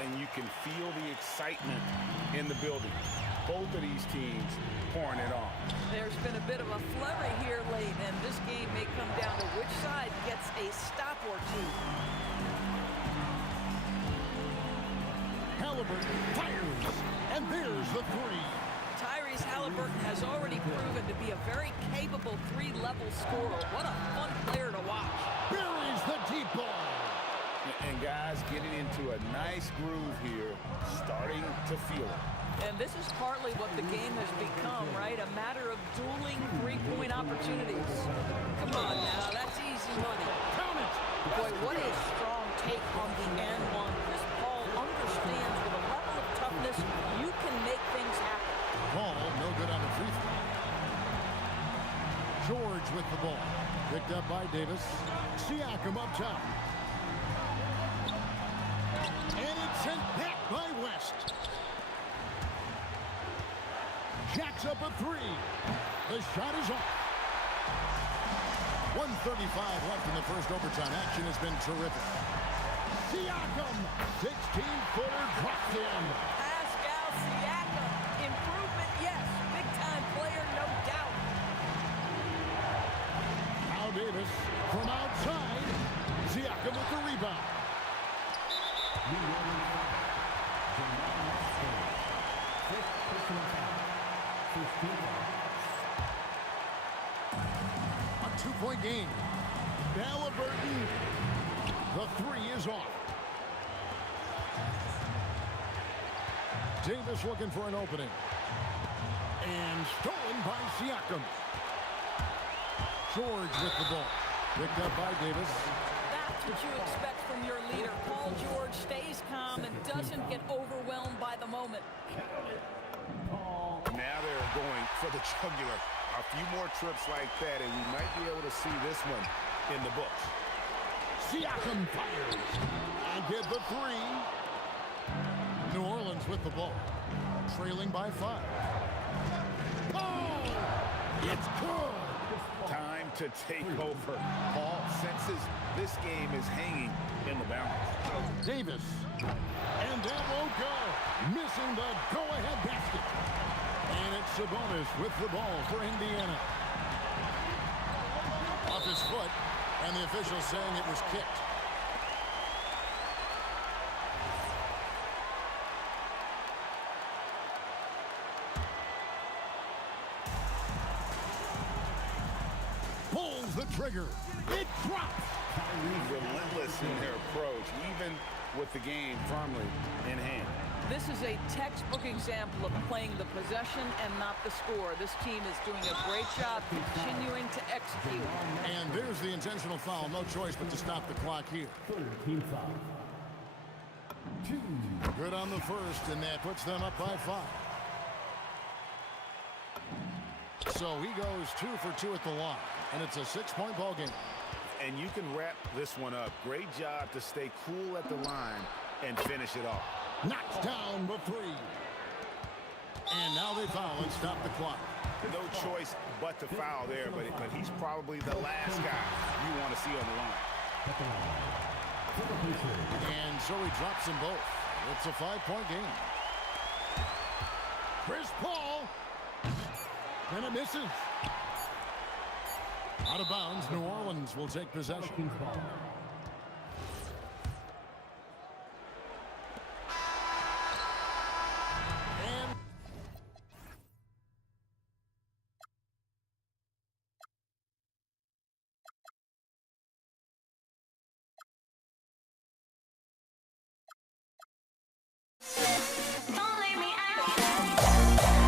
And you can feel the excitement in the building. Both of these teams pouring it on. There's been a bit of a flurry here late, and this game may come down to which side gets a stop or 2. Halliburton fires, and there's the 3. Tyrese Halliburton has already proven to be a very capable 3-level scorer. What a fun player to watch. Buries the deep ball. And guys getting into a nice groove here, starting to feel it. And this is partly what the game has become, right? A matter of dueling 3-point opportunities. Come on now, that's easy money. Count it. Boy, what a strong take on the and one. Chris Paul understands with a level of toughness, you can make things happen. Paul, no good on the free throw. George with the ball. Picked up by Davis. Siakam up top. And it's sent back by West. Jacks up a 3. The shot is off. 1:35 left in the first overtime. Action has been terrific. Siakam, 16-footer dropped in. Pascal Siakam, improvement, yes. Big-time player, no doubt. Now Davis from outside. Siakam with the rebound. A 2-point game. Halliburton, the 3 is off. Davis looking for an opening. And stolen by Siakam. George with the ball. Picked up by Davis. That's what you expect from your leader. Paul George stays calm and doesn't get overwhelmed by the moment. Now they're going for the jugular. A few more trips like that, and we might be able to see this one in the books. Siakam fires and get the three. New Orleans with the ball, trailing by 5. Oh, it's good. Time to take over. Paul senses this game is hanging in the balance. Davis, and that won't go. Missing the go-ahead basket. And it's Sabonis with the ball for Indiana. Off his foot, and the official saying it was kicked. Pulls the trigger. It drops. Relentless in their approach, even with the game firmly in hand. This is a textbook example of playing the possession and not the score. This team is doing a great job continuing to execute. And there's the intentional foul. No choice but to stop the clock here. Team foul. 2. Good on the first, and that puts them up by 5. So he goes 2 for 2 at the line, and it's a 6-point ball game. And you can wrap this one up. Great job to stay cool at the line and finish it off. Knocks down the 3. And now they foul and stop the clock. No choice but to foul there, but he's probably the last guy you want to see on the line. And so he drops them both. It's a 5-point game. Chris Paul. And it misses. Out of bounds, New Orleans will take possession. Don't leave me out. We'll be right back.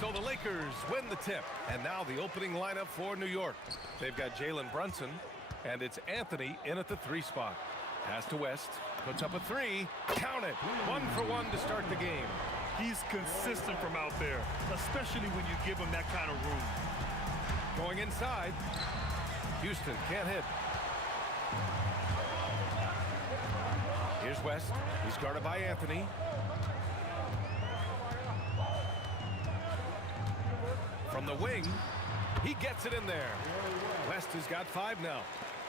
So the Lakers win the tip. And now the opening lineup for New York. They've got Jalen Brunson, and it's Anthony in at the 3 spot. Pass to West, puts up a 3. Count it. 1 for 1 to start the game. He's consistent from out there, especially when you give him that kind of room. Going inside. Houston can't hit. Here's West. He's guarded by Anthony. From the wing, he gets it in there. West has got 5 now.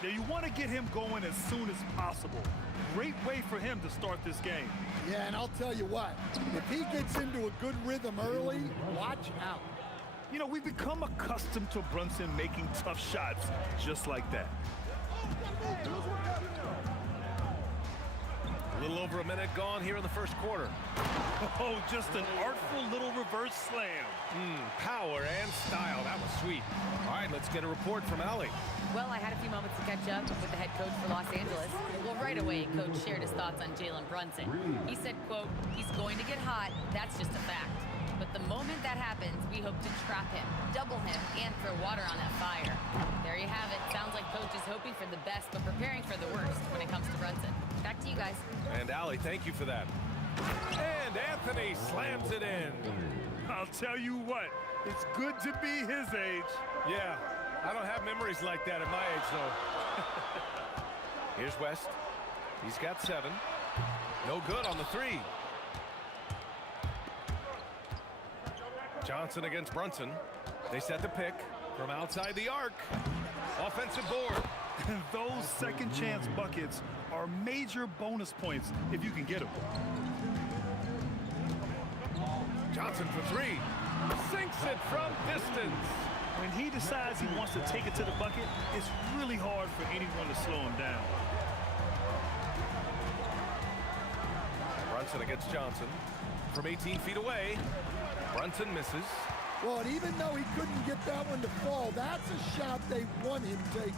Now you want to get him going as soon as possible. Great way for him to start this game. Yeah, and I'll tell you what, if he gets into a good rhythm early, watch out. You know, we've become accustomed to Brunson making tough shots just like that. A little over a minute gone here in the first quarter. Oh, just an artful little reverse slam. Power and style. That was sweet. All right, let's get a report from Allie. Well, I had a few moments to catch up with the head coach for Los Angeles. Well, right away, Coach shared his thoughts on Jalen Brunson. He said, quote, he's going to get hot. That's just a fact. But the moment that happens, we hope to trap him, double him, and throw water on that fire. There you have it. Sounds like Coach is hoping for the best, but preparing for the worst when it comes to Brunson. Back to you guys. And Allie, thank you for that. And Anthony slams it in. I'll tell you what, it's good to be his age. Yeah, I don't have memories like that at my age, though. Here's West. He's got 7. No good on the 3. Johnson against Brunson. They set the pick from outside the arc. Offensive board. Those second chance buckets are major bonus points if you can get them. Johnson for 3. Sinks it from distance. When he decides he wants to take it to the bucket, it's really hard for anyone to slow him down. Brunson against Johnson. From 18 feet away. Brunson misses. Well, and even though he couldn't get that one to fall, that's a shot they want him taking.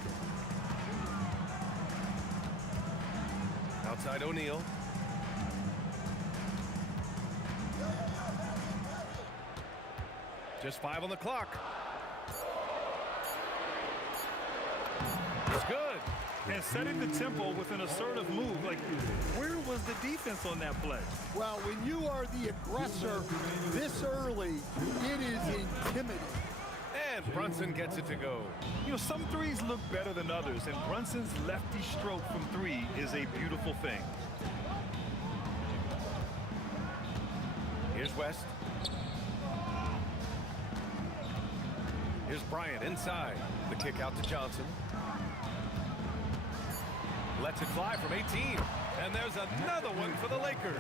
Outside O'Neal. Just 5 on the clock. It's good. And setting the tempo with an assertive move. Like, where was the defense on that play? Well, when you are the aggressor this early, it is intimidating. And Brunson gets it to go. You know, some threes look better than others, and Brunson's lefty stroke from 3 is a beautiful thing. Here's West. Here's Bryant inside. The kick out to Johnson. Lets it fly from 18. And there's another one for the Lakers.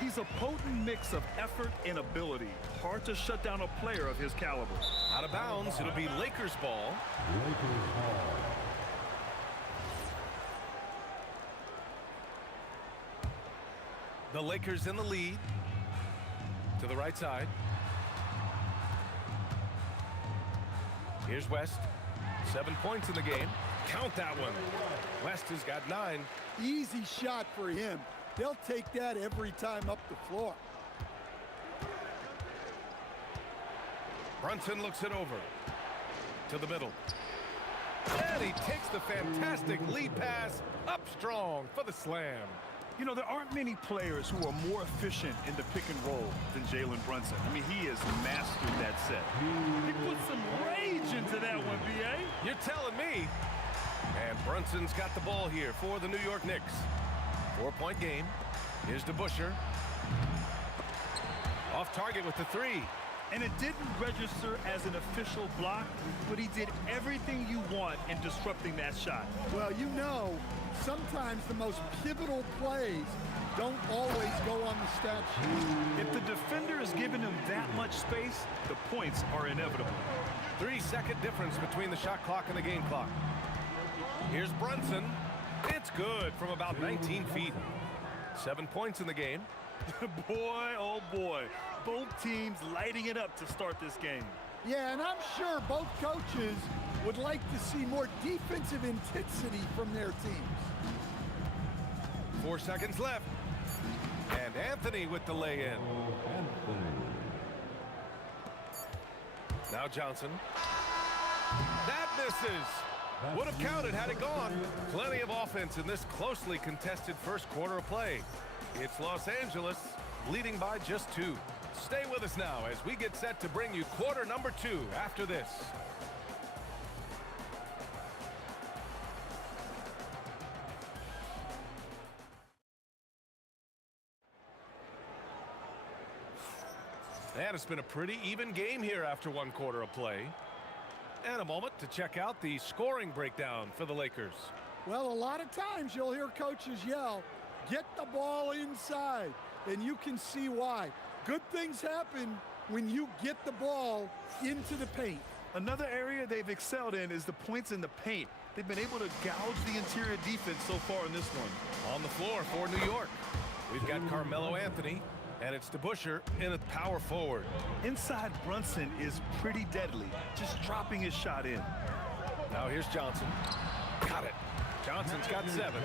He's a potent mix of effort and ability. Hard to shut down a player of his caliber. Out of bounds, it'll be Lakers ball. The Lakers in the lead. To the right side. Here's West. 7 points in the game. Count that one. West has got 9. Easy shot for him. They'll take that every time up the floor. Brunson looks it over to the middle. And he takes the fantastic lead pass up strong for the slam. You know, there aren't many players who are more efficient in the pick and roll than Jalen Brunson. I mean, he has mastered that set. He put some rage into that one, B.A. You're telling me. And Brunson's got the ball here for the New York Knicks. 4-point game. Here's DeBusschere. Off target with the 3. And it didn't register as an official block, but he did everything you want in disrupting that shot. Well, you know, sometimes the most pivotal plays don't always go on the stat sheet. If the defender is giving him that much space, the points are inevitable. 3-second difference between the shot clock and the game clock. Here's Brunson. It's good from about 19 feet. 7 points in the game. Boy, oh boy. Both teams lighting it up to start this game. Yeah, and I'm sure both coaches would like to see more defensive intensity from their teams. 4 seconds left. And Anthony with the lay-in. Now Johnson. That misses. Would have counted had it gone. Plenty of offense in this closely contested first quarter of play. It's Los Angeles leading by just 2. Stay with us now as we get set to bring you quarter number 2 after this. And it's been a pretty even game here after 1 quarter of play. And a moment to check out the scoring breakdown for the Lakers. Well, a lot of times you'll hear coaches yell, "Get the ball inside," and you can see why. Good things happen when you get the ball into the paint. Another area they've excelled in is the points in the paint. They've been able to gouge the interior defense so far in this one. On the floor for New York, we've got Carmelo Anthony, and it's DeBusschere in at power forward. Inside Brunson is pretty deadly, just dropping his shot in. Now here's Johnson. Got it. Johnson's got 7.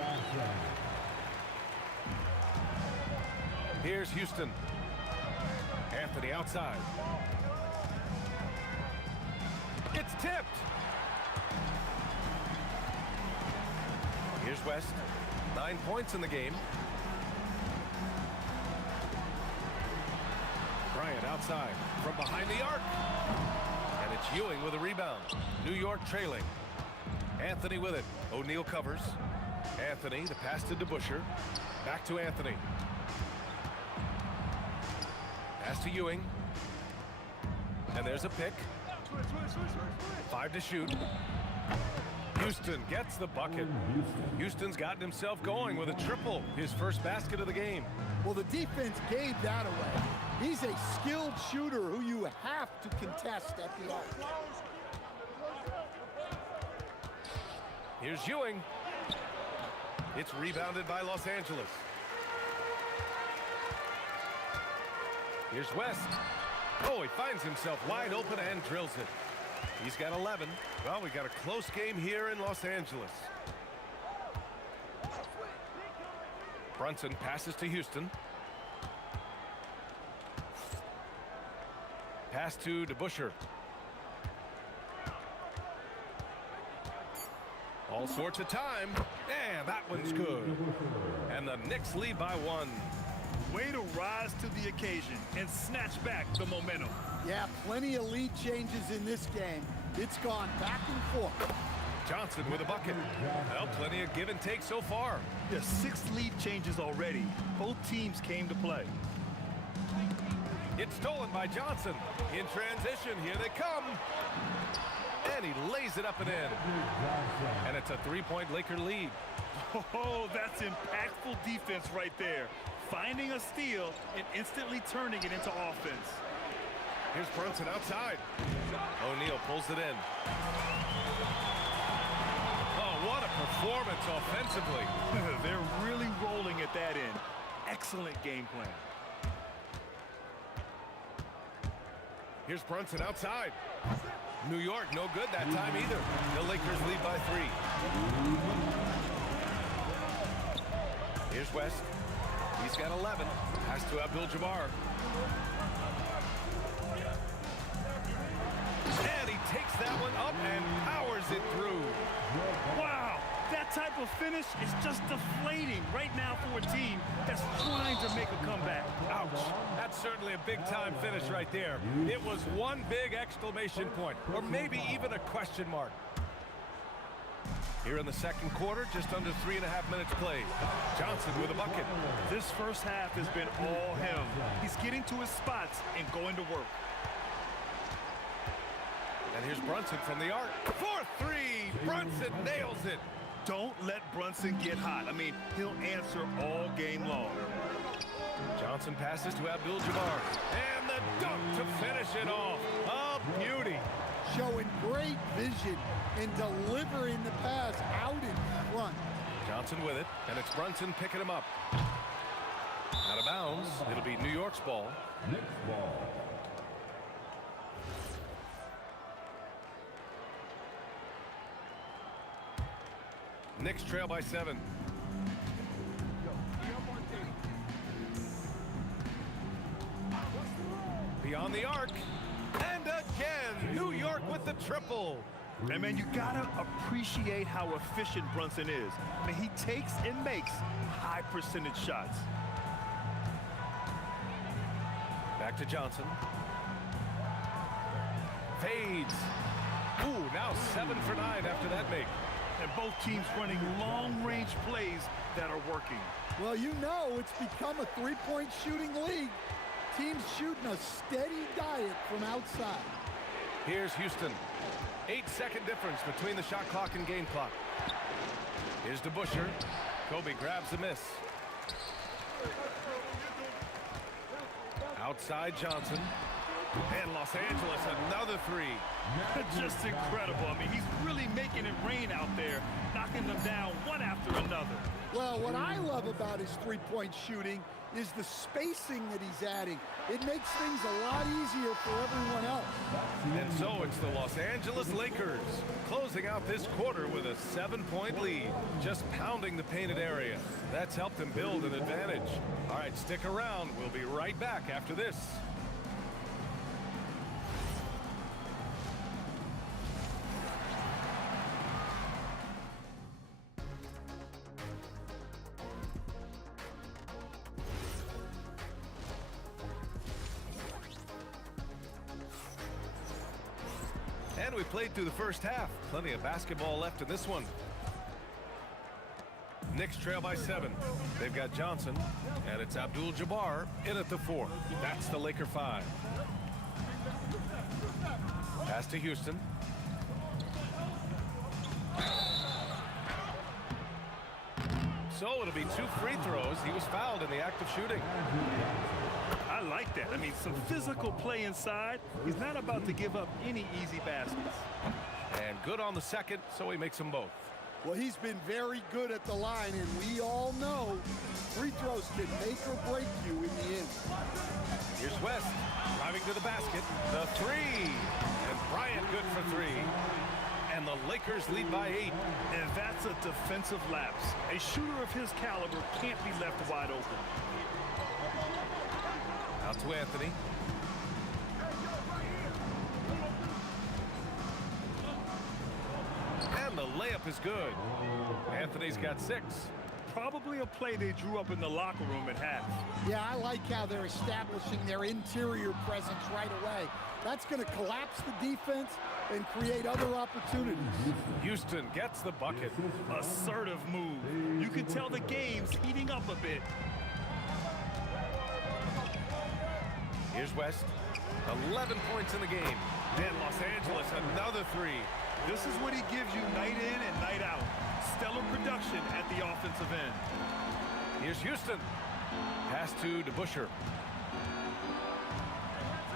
Here's Houston. Anthony outside. It's tipped. Here's West. 9 points in the game. Bryant outside from behind the arc. And it's Ewing with a rebound. New York trailing. Anthony with it. O'Neal covers. Anthony, the pass to DeBusschere. Back to Anthony. Pass to Ewing. And there's a pick. 5 to shoot. Houston gets the bucket. Houston's gotten himself going with a triple, his first basket of the game. Well, the defense gave that away. He's a skilled shooter who you have to contest at the arc. Here's Ewing. It's rebounded by Los Angeles. Here's West. Oh, he finds himself wide open and drills it. He's got 11. Well, we got a close game here in Los Angeles. Brunson passes to Houston. Pass to DeBusschere. All sorts of time. And that one's good. And the Knicks lead by 1. Way to rise to the occasion and snatch back the momentum. Yeah, plenty of lead changes in this game. It's gone back and forth. Johnson with a bucket. Well, plenty of give and take so far. There's 6 lead changes already. Both teams came to play. It's stolen by Johnson. In transition, here they come. And he lays it up and in. And it's a 3-point Laker lead. Oh, that's impactful defense right there. Finding a steal and instantly turning it into offense. Here's Brunson outside. O'Neal pulls it in. Oh, what a performance offensively. They're really rolling at that end. Excellent game plan. Here's Brunson outside. New York, no good that time either. The Lakers lead by 3. Here's West. He's got 11. Pass to Abdul-Jabbar. And he takes that one up and powers it through. Wow, that type of finish is just deflating right now for a team that's trying to make a comeback. Ouch. That's certainly a big-time finish right there. It was one big exclamation point, or maybe even a question mark. Here in the second quarter, just under 3.5 minutes played. Johnson with a bucket. This first half has been all him. He's getting to his spots and going to work. And here's Brunson from the arc. 4-3. Brunson nails it. Don't let Brunson get hot. I mean, he'll answer all game long. Johnson passes to Abdul-Jabbar. And the dunk to finish it off. A beauty. Showing great vision and delivering the pass out in front. Johnson with it, and it's Brunson picking him up. Out of bounds. It'll be New York's ball. Next ball. Knicks trail by 7. Beyond the arc. And again, New York with the triple. And man, you gotta appreciate how efficient Brunson is. I mean, he takes and makes high percentage shots. Back to Johnson. Fades. Ooh, now 7 for 9 after that make. And both teams running long-range plays that are working. Well, you know it's become a three-point shooting league. Teams shooting a steady diet from outside. Here's Houston. 8-second difference between the shot clock and game clock. Here's DeBusschere. Kobe grabs the miss. Outside Johnson. And Los Angeles, another 3. Just incredible. I mean, he's really making it rain out there, knocking them down one after another. Well, what I love about his three-point shooting is the spacing that he's adding. It makes things a lot easier for everyone else. And so it's the Los Angeles Lakers closing out this quarter with a 7-point lead, just pounding the painted area. That's helped them build an advantage. All right, stick around. We'll be right back after this. And we played through the first half. Plenty of basketball left in this one. Knicks trail by 7. They've got Johnson, and it's Abdul-Jabbar in at the 4. That's the Laker 5. Pass to Houston. So it'll be 2 free throws. He was fouled in the act of shooting. I like that. I mean, some physical play inside. He's not about to give up any easy baskets. And good on the second, so he makes them both. Well, he's been very good at the line, and we all know free throws can make or break you in the end. Here's West, driving to the basket. The 3. And Bryant good for 3. And the Lakers lead by 8. And that's a defensive lapse. A shooter of his caliber can't be left wide open. Out to Anthony. And the layup is good. Anthony's got 6. Probably a play they drew up in the locker room at half. Yeah, I like how they're establishing their interior presence right away. That's going to collapse the defense and create other opportunities. Houston gets the bucket. Assertive move. You can tell the game's heating up a bit. Here's West. 11 points in the game. Then Los Angeles, another 3. This is what he gives you night in and night out. Stellar production at the offensive end. Here's Houston. Pass to DeBusschere.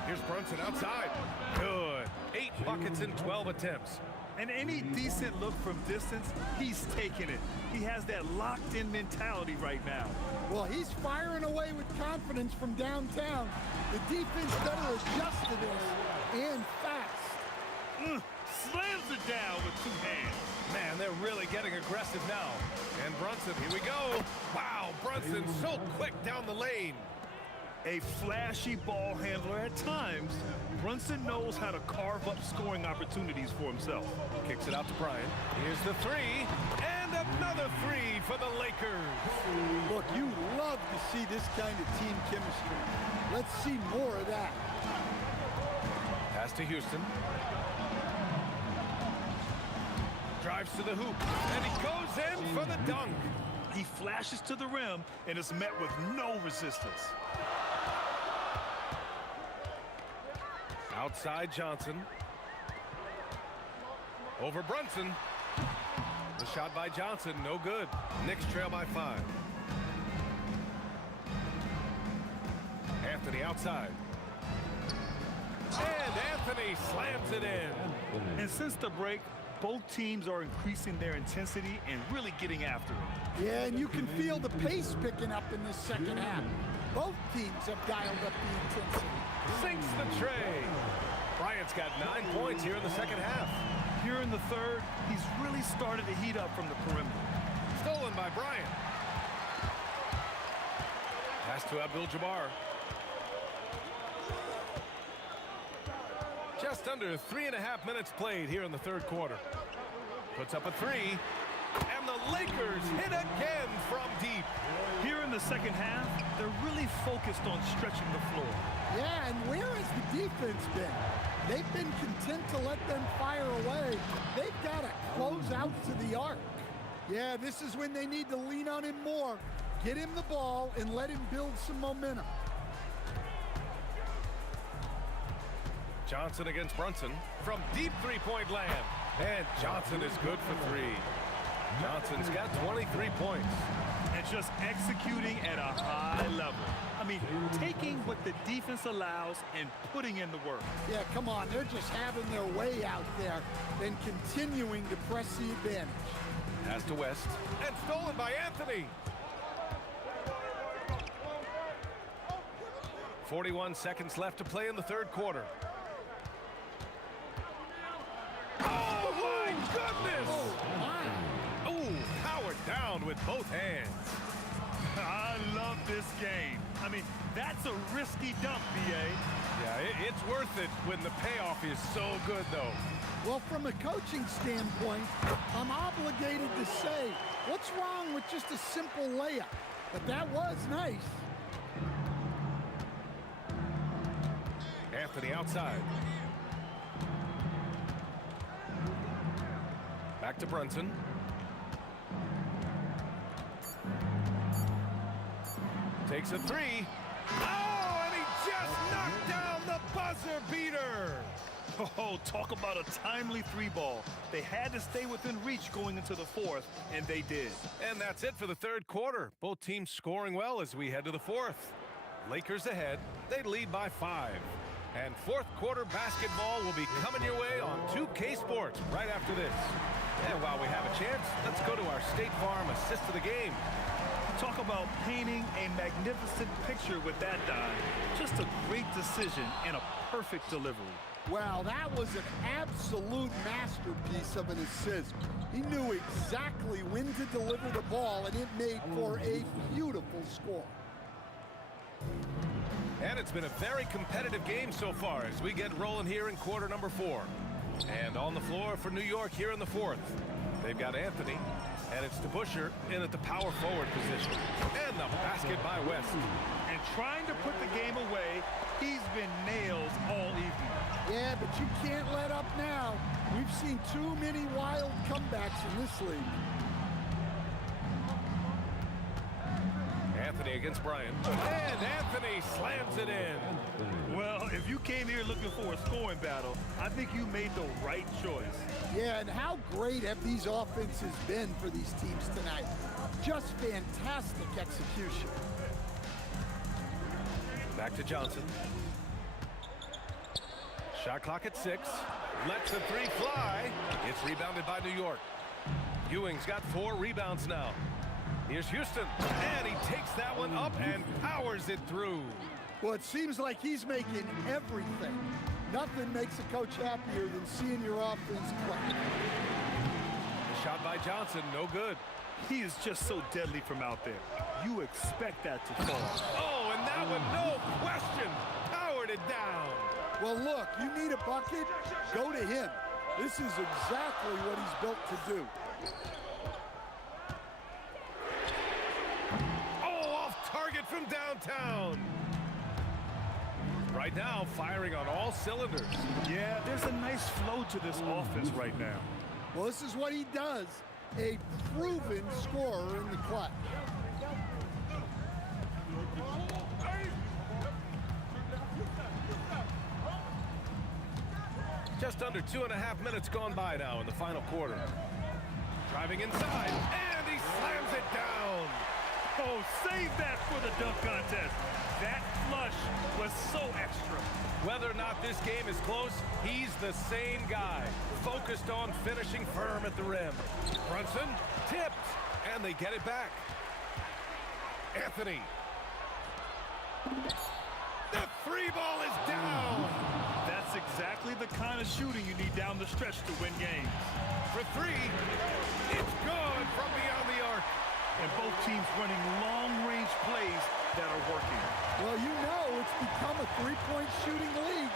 Here's Brunson outside. Good. 8 buckets in 12 attempts. And any decent look from distance, he's taking it. He has that locked-in mentality right now. Well, he's firing away with confidence from downtown. The defense better adjust to this, and fast. Slams it down with 2 hands. Man, they're really getting aggressive now. And Brunson, here we go. Wow, Brunson so quick down the lane. A flashy ball handler at times, Brunson knows how to carve up scoring opportunities for himself. Kicks it out to Bryant. Here's the 3, and another 3 for the Lakers. Look, you love to see this kind of team chemistry. Let's see more of that. Pass to Houston. Drives to the hoop, and he goes in for the dunk. He flashes to the rim and is met with no resistance. Outside Johnson. Over Brunson. The shot by Johnson, no good. Knicks trail by 5. Anthony outside. And Anthony slams it in. And since the break, both teams are increasing their intensity and really getting after it. Yeah, and you can feel the pace picking up in this second half. Both teams have dialed up the intensity. Sinks the tray. Bryant's got 9 points here in the second half. Here in the third, he's really started to heat up from the perimeter. Stolen by Bryant. Pass to Abdul-Jabbar. Just under 3.5 minutes played here in the third quarter. Puts up a 3, and the Lakers hit again from deep. Here in the second half, they're really focused on stretching the floor. Yeah, and where has the defense been? They've been content to let them fire away. They've got to close out to the arc. Yeah, this is when they need to lean on him more. Get him the ball and let him build some momentum. Johnson against Brunson from deep three-point land. And Johnson is good for 3. Johnson's got 23 points. And just executing at a high level. I mean, taking what the defense allows and putting in the work. Yeah, come on. They're just having their way out there and continuing to press the advantage. Pass to West. And stolen by Anthony. 41 seconds left to play in the third quarter. Oh, my goodness! Oh, powered down with both hands. I love this game. I mean, that's a risky dunk, B.A. Yeah, it's worth it when the payoff is so good, though. Well, from a coaching standpoint, I'm obligated to say, what's wrong with just a simple layup? But that was nice. Anthony outside. Back to Brunson. Takes a 3. Oh, and he just knocked down the buzzer beater. Oh, talk about a timely 3-ball. They had to stay within reach going into the fourth, and they did. And that's it for the third quarter. Both teams scoring well as we head to the fourth. Lakers ahead. They lead by 5. And fourth quarter basketball will be coming your way on 2K Sports right after this. And while we have a chance, let's go to our State Farm assist of the game. Talk about painting a magnificent picture with that dive. Just a great decision and a perfect delivery. Well, that was an absolute masterpiece of an assist. He knew exactly when to deliver the ball, and it made for a beautiful score. And it's been a very competitive game so far as we get rolling here in quarter number 4. And on the floor for New York here in the fourth, they've got Anthony, and it's DeBusschere in at the power forward position. And the basket by West. And trying to put the game away, he's been nails all evening. Yeah, but you can't let up now. We've seen too many wild comebacks in this league. Anthony against Bryant. And Anthony slams it in. Well, if you came here looking for a scoring battle, I think you made the right choice. Yeah, and how great have these offenses been for these teams tonight? Just fantastic execution. Back to Johnson. Shot clock at 6. Lets the 3 fly. It's rebounded by New York. Ewing's got 4 rebounds now. Here's Houston, and he takes that one up and powers it through. Well, it seems like he's making everything Nothing makes a coach happier than seeing your offense click. The shot by Johnson, no good. He is just so deadly from out there. You expect that to fall. Oh, and that one, no question, powered it down. Well, look, you need a bucket, go to him. This is exactly what he's built to do. Oh, off target from downtown. Right now, firing on all cylinders. Yeah, there's a nice flow to this offense right now. Well, this is what he does. A proven scorer in the clutch. Just under 2.5 minutes gone by now in the final quarter. Driving inside, and he slams it down. Oh, save that for the dunk contest. That flush was so extra. Whether or not this game is close, he's the same guy, focused on finishing firm at the rim. Brunson tipped, and they get it back. Anthony. The three ball is down. That's exactly the kind of shooting you need down the stretch to win games. For three, it's good from beyond the arc. And both teams running long-range plays that are working. Well, you know it's become a three-point shooting league.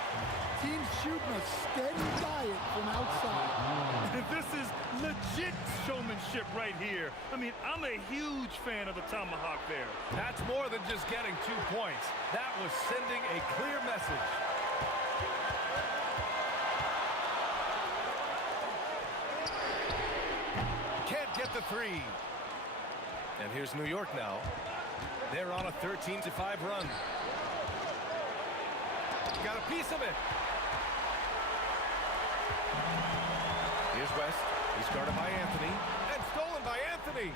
Teams shooting a steady diet from outside. This is legit showmanship right here. I mean, I'm a huge fan of the tomahawk there. That's more than just getting 2 points. That was sending a clear message. Can't get the three. And here's New York now. They're on a 13-5 run. Got a piece of it. Here's West. He's guarded by Anthony. And stolen by Anthony.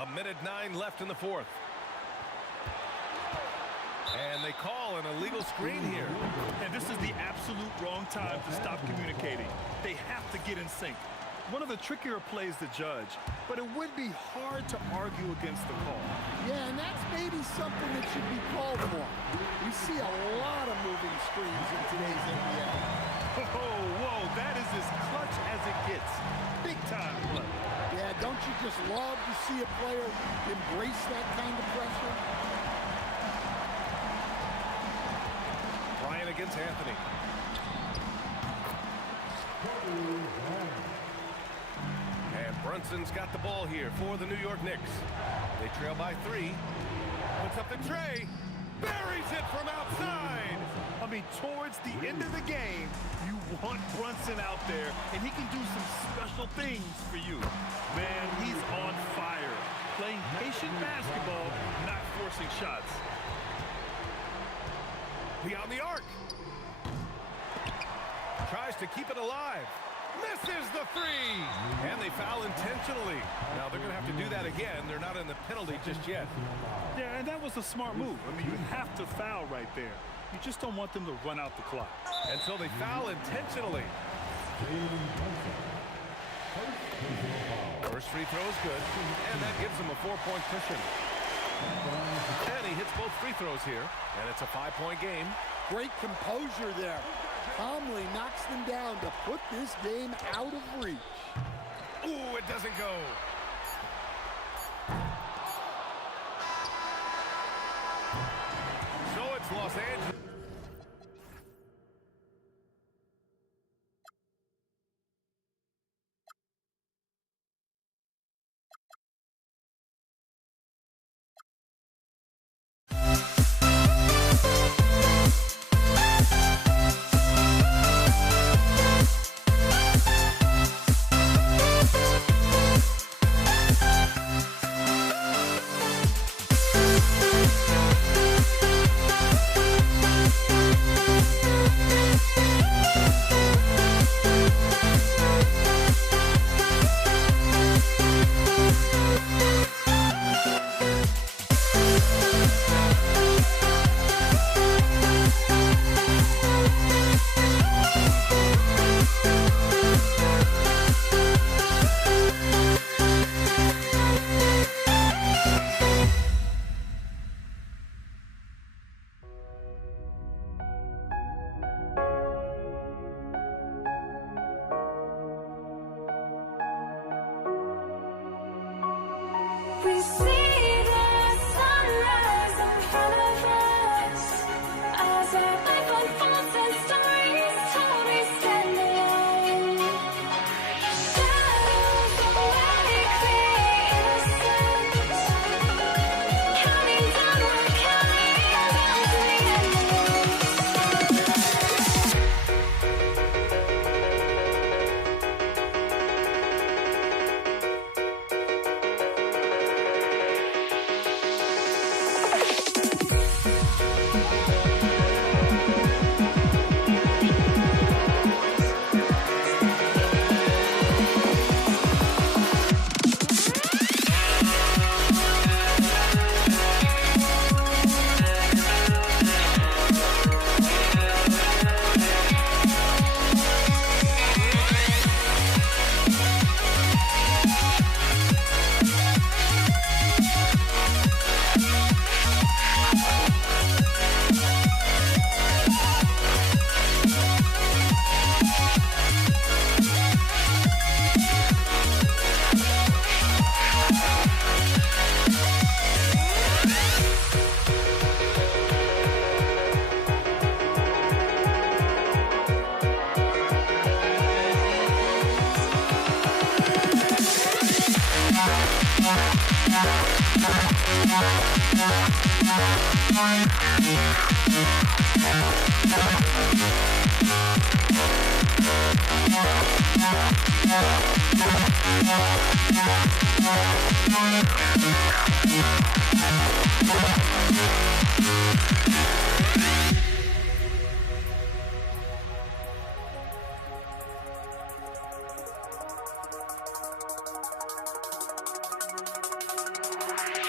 A minute 9 left in the fourth. And they call an illegal screen here. And this is the absolute wrong time to stop communicating. They have to get in sync. One of the trickier plays to judge, but it would be hard to argue against the call. Yeah, and that's maybe something that should be called for. We see a lot of moving screens in today's NBA. Oh, whoa, that is as clutch as it gets. Big time clutch. Yeah, don't you just love to see a player embrace that kind of pressure? Bryant against Anthony. And Brunson's got the ball here for the New York Knicks. They trail by 3. Puts up the tray. Buries it from outside. I mean, towards the end of the game, you want Brunson out there, and he can do some special things for you. Man, he's on fire. Playing patient basketball, not forcing shots. Beyond the arc. Tries to keep it alive. Misses the three. And they foul intentionally. Now they're going to have to do that again. They're not in the penalty just yet. Yeah, and that was a smart move. I mean, you have to foul right there. You just don't want them to run out the clock. And so they foul intentionally. First free throw is good. And that gives them a 4-point cushion. And he hits both free throws here. And it's a 5-point game. Great composure there. Calmly knocks them down to put this game out of reach. Ooh, it doesn't go. So it's Los Angeles.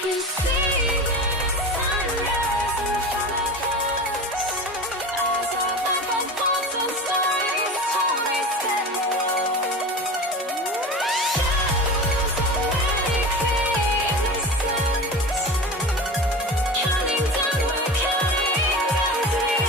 You see the sunrise in front of us. As our life unfolds, our stories always tell. Shadows already fade in the sun. Counting down, we're counting as we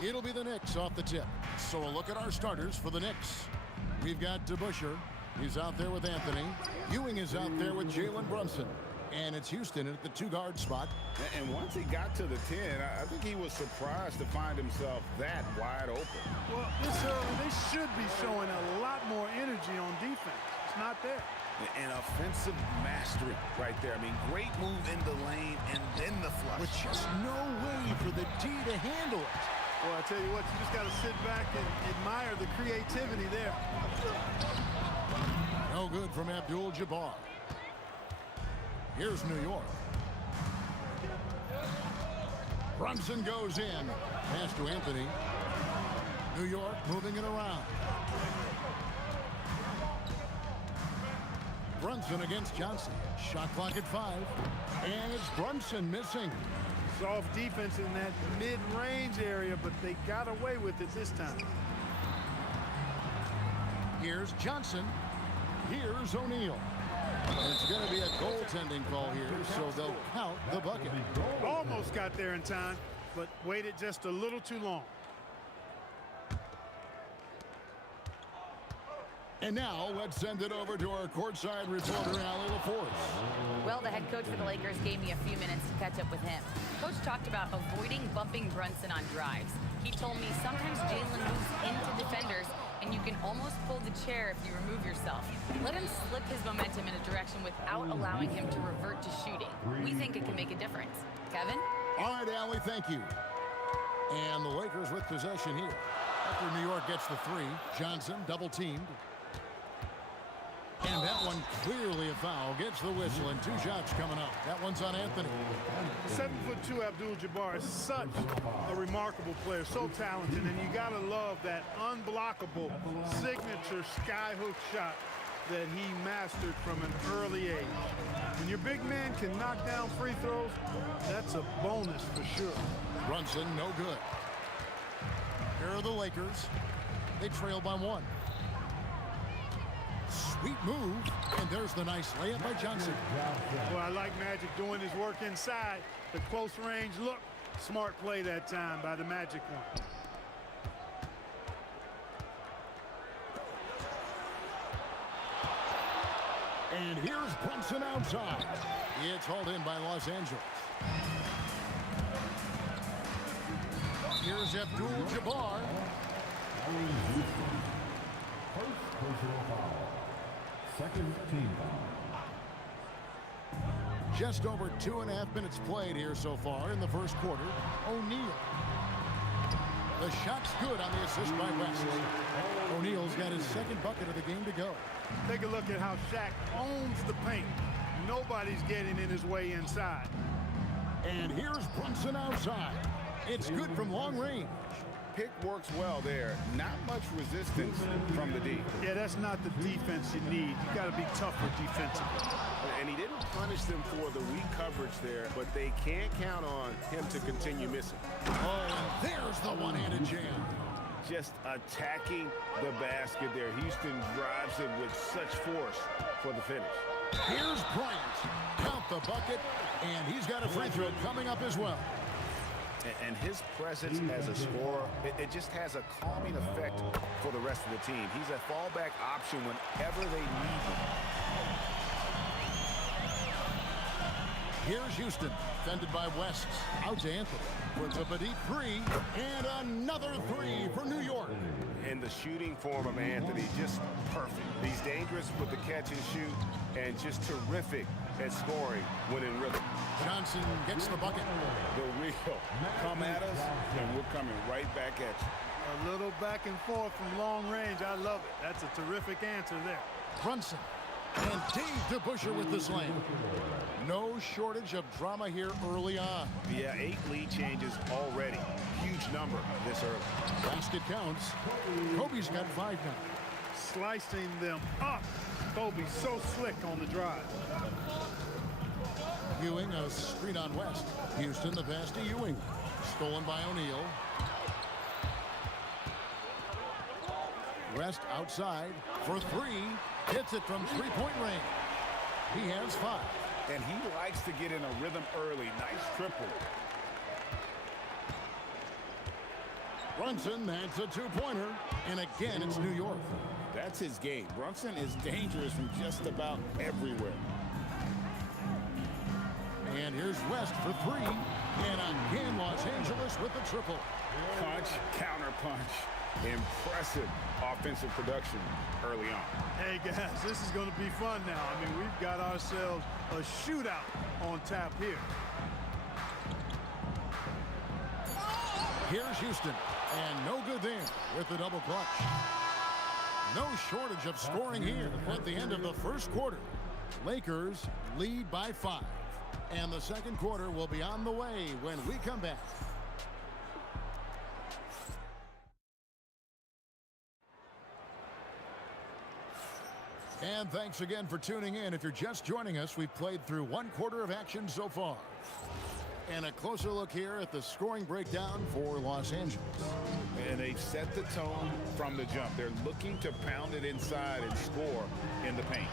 It'll be the Knicks off the tip. So a look at our starters for the Knicks. We've got DeBusschere. He's out there with Anthony. Ewing is out there with Jalen Brunson. And it's Houston at the 2-guard spot. And once he got to the 10, I think he was surprised to find himself that wide open. Well, this early, they should be showing a lot more energy on defense. It's not there. An offensive mastery right there. I mean, great move in the lane and then the flush. With just no way for the D to handle it. Well, I tell you what, you just got to sit back and admire the creativity there. No good from Abdul-Jabbar. Here's New York. Brunson goes in. Pass to Anthony. New York moving it around. Brunson against Johnson. Shot clock at 5. And it's Brunson missing. Soft defense in that mid-range area, but they got away with it this time. Here's Johnson. Here's O'Neal. It's going to be a goaltending call here, so they'll count the bucket. Almost got there in time, but waited just a little too long. And now let's send it over to our courtside reporter, Allie LaForce. Well, the head coach for the Lakers gave me a few minutes to catch up with him. Coach talked about avoiding bumping Brunson on drives. He told me sometimes Jalen moves into defenders, and you can almost pull the chair if you remove yourself. Let him slip his momentum in a direction without allowing him to revert to shooting. We think it can make a difference. Kevin? All right, Allie, thank you. And the Lakers with possession here. After New York gets the 3, Johnson double-teamed. And that one clearly a foul. Gets the whistle, and 2 shots coming up. That one's on Anthony. 7'2" Abdul-Jabbar is such a remarkable player, so talented, and you gotta love that unblockable signature skyhook shot that he mastered from an early age. When your big man can knock down free throws, that's a bonus for sure. Brunson, no good. Here are the Lakers. They trail by 1. Sweet move, and there's the nice layup by Johnson. Well, I like Magic doing his work inside. The close range look. Smart play that time by the Magic one. And here's Brunson outside. It's hauled in by Los Angeles. Here's Abdul-Jabbar. First personal foul. Second team foul. Just over 2.5 minutes played here so far in the first quarter. O'Neal. The shot's good on the assist by West. O'Neal's got his second bucket of the game to go. Take a look at how Shaq owns the paint. Nobody's getting in his way inside. And here's Brunson outside. It's good from long range. Pick works well there. Not much resistance from the D. Yeah, that's not the defense you need. You got to be tougher defensively. And he didn't punish them for the weak coverage there, but they can't count on him to continue missing. Oh, and there's the one-handed jam. Just attacking the basket there. Houston drives it with such force for the finish. Here's Bryant. Count the bucket, and he's got a free throw coming up as well. And his presence as a scorer, it just has a calming effect for the rest of the team. He's a fallback option whenever they need him. Here's Houston, defended by West. Out to Anthony. Puts up a deep 3, and another 3 for New York. And the shooting form of Anthony, just perfect. He's dangerous with the catch and shoot, and just terrific at scoring when in rhythm. Johnson gets the bucket. The wheel. Come at us, and we're coming right back at you. A little back and forth from long range. I love it. That's a terrific answer there. Brunson. And Dave DeBusschere with the slam. No shortage of drama here early on. Yeah, 8 lead changes already. Huge number this early. Basket counts. Kobe's got 5 now. Slicing them up. Kobe so slick on the drive. Ewing, a screen on West. Houston, the pass to Ewing. Stolen by O'Neal. West outside for 3. Hits it from 3-point range. He has 5. And he likes to get in a rhythm early. Nice triple. Brunson, that's a two-pointer. And again, it's New York. That's his game. Brunson is dangerous from just about everywhere. And here's West for three. And again, Los Angeles with the triple. Punch, counter punch. Impressive offensive production early on. Hey, guys, this is going to be fun now. I mean, we've got ourselves a shootout on tap here. Here's Houston. And no good there with the double clutch. No shortage of scoring here at the end of the first quarter. Lakers lead by 5. And the second quarter will be on the way when we come back. And thanks again for tuning in. If you're just joining us, we've played through one quarter of action so far. And a closer look here at the scoring breakdown for Los Angeles. And they've set the tone from the jump. They're looking to pound it inside and score in the paint.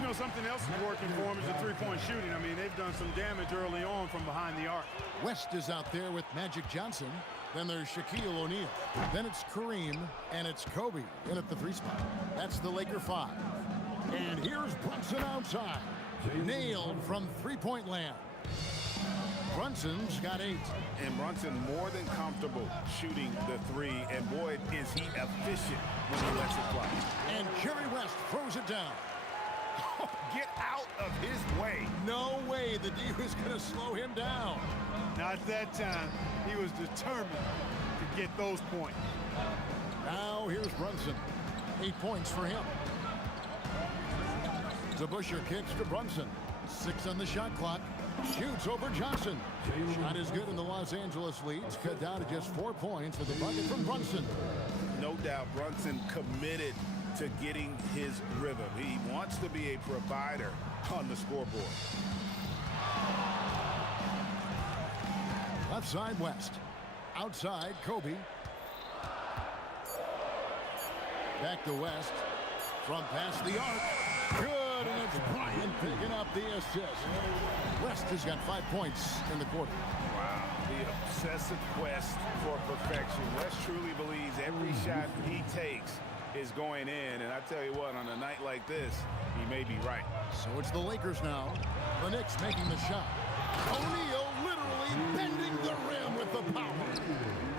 You know, something else is working for them is the three-point shooting. I mean, they've done some damage early on from behind the arc. West is out there with Magic Johnson. Then there's Shaquille O'Neal. Then it's Kareem, and it's Kobe in at the 3 spot. That's the Laker 5. And here's Brunson outside. Nailed from three-point land. Brunson's got 8. And Brunson more than comfortable shooting the 3. And boy, is he efficient when he lets it fly. And Jerry West throws it down. Get out of his way. No way the D was going to slow him down. Not that time. He was determined to get those points. Now here's Brunson. 8 points for him. DeBusschere kicks to Brunson. 6 on the shot clock. Shoots over Johnson. Shot is good, and the Los Angeles leads cut down to just 4 points with the bucket from Brunson. No doubt Brunson committed to getting his rhythm. He wants to be a provider on the scoreboard. Left side West. Outside Kobe. Back to West. From past the arc. Good, and it's Bryant picking up the assist. West has got 5 points in the quarter. Wow, the obsessive quest for perfection. West truly believes every shot he takes is going in, and I tell you what, on a night like this, he may be right. So it's the Lakers now. The Knicks making the shot. O'Neal literally bending the rim with the power.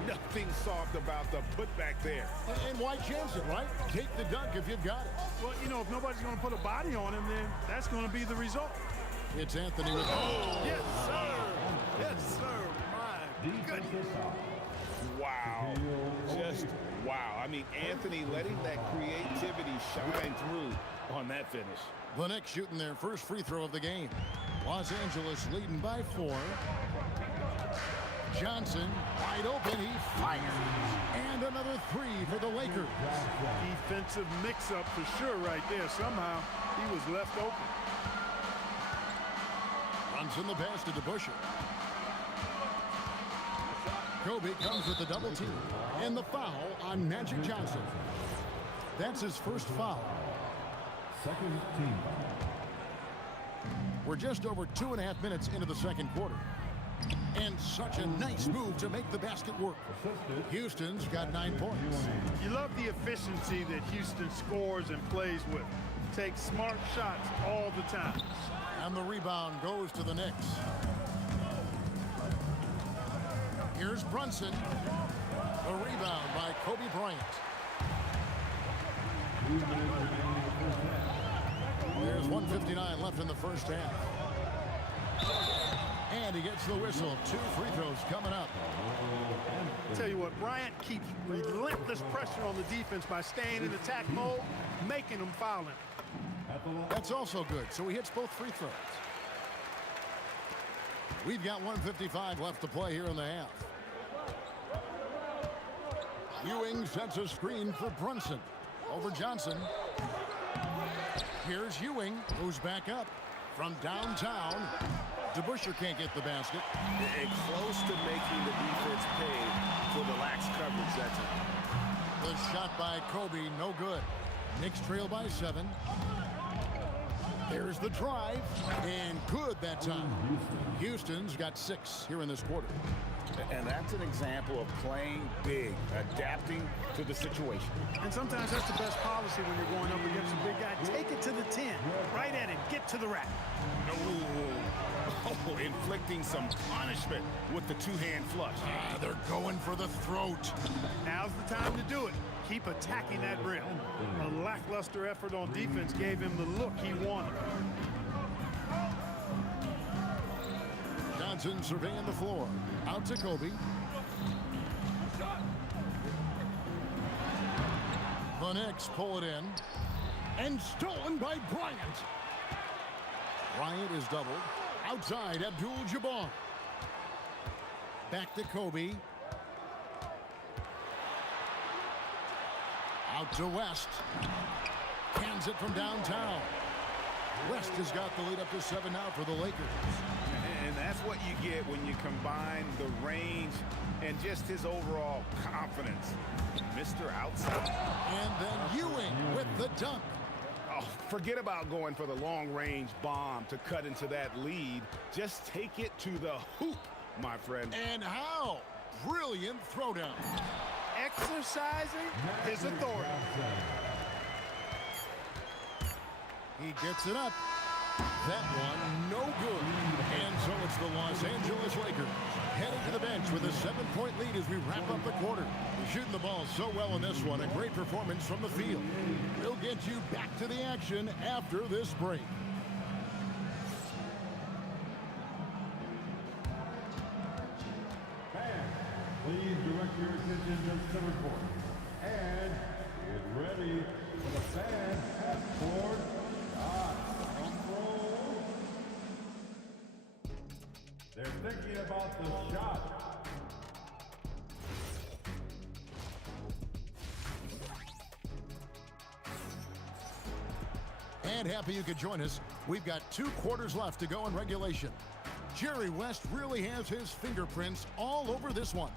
Nothing soft about the putback there. And why chance it, right? Take the dunk if you've got it. Well, you know, if nobody's going to put a body on him, then that's going to be the result. It's Anthony with Yes, sir. Yes, sir. My goodness. Wow. Just wow. I mean, Anthony letting that creativity shine through on that finish. the Knicks shooting their first free throw of the game. Los Angeles leading by 4. Johnson wide open. He fires. And another 3 for the Lakers. Defensive mix-up for sure right there. Somehow he was left open. Runs in the pass to DeBusschere. Kobe comes with the double team. And the foul on Magic Johnson. That's his first foul. Second team. We're just over 2.5 minutes into the second quarter. And such a nice move to make the basket work. Houston's got 9 points. You love the efficiency that Houston scores and plays with. Takes smart shots all the time. And the rebound goes to the Knicks. Here's Brunson. The rebound by Kobe Bryant. There's 1:59 left in the first half. And he gets the whistle. 2 free throws coming up. Tell you what, Bryant keeps relentless pressure on the defense by staying in attack mode, making them foul him. That's also good. So he hits both free throws. We've got 1:55 left to play here in the half. Ewing sets a screen for Brunson. Over Johnson. Here's Ewing, who's back up from downtown. DeBusschere can't get the basket. And close to making the defense pay for the lax coverage that time. The shot by Kobe, no good. Knicks trail by 7. There's the drive, and good that time. Houston's got 6 here in this quarter. And that's an example of playing big, adapting to the situation. And sometimes that's the best policy when you're going up against a big guy. Take it to the 10, right at him, get to the rack. Oh, inflicting some punishment with the two-hand flush. They're going for the throat. Now's the time to do it. Keep attacking that rim. A lackluster effort on defense gave him the look he wanted. Johnson surveying the floor. Out to Kobe. The Knicks pull it in. And stolen by Bryant. Bryant is doubled. Outside, Abdul-Jabbar. Back to Kobe. Out to West. Cans it from downtown. West has got the lead up to 7 now for the Lakers. And that's what you get when you combine the range and just his overall confidence. Mr. Outside. And then Ewing with the dunk. Oh, forget about going for the long-range bomb to cut into that lead. Just take it to the hoop, my friend. And how? Brilliant throwdown. Exercising his authority. He gets it up. That one, no good. And so it's the Los Angeles Lakers heading to the bench with a 7-point lead as we wrap up the quarter. Shooting the ball so well in this one. A great performance from the field. We'll get you back to the action after this break. Please direct your attention to center court. And get ready for the fan half-court shot. Control. They're thinking about the shot. And happy you could join us. We've got 2 quarters left to go in regulation. Jerry West really has his fingerprints all over this one.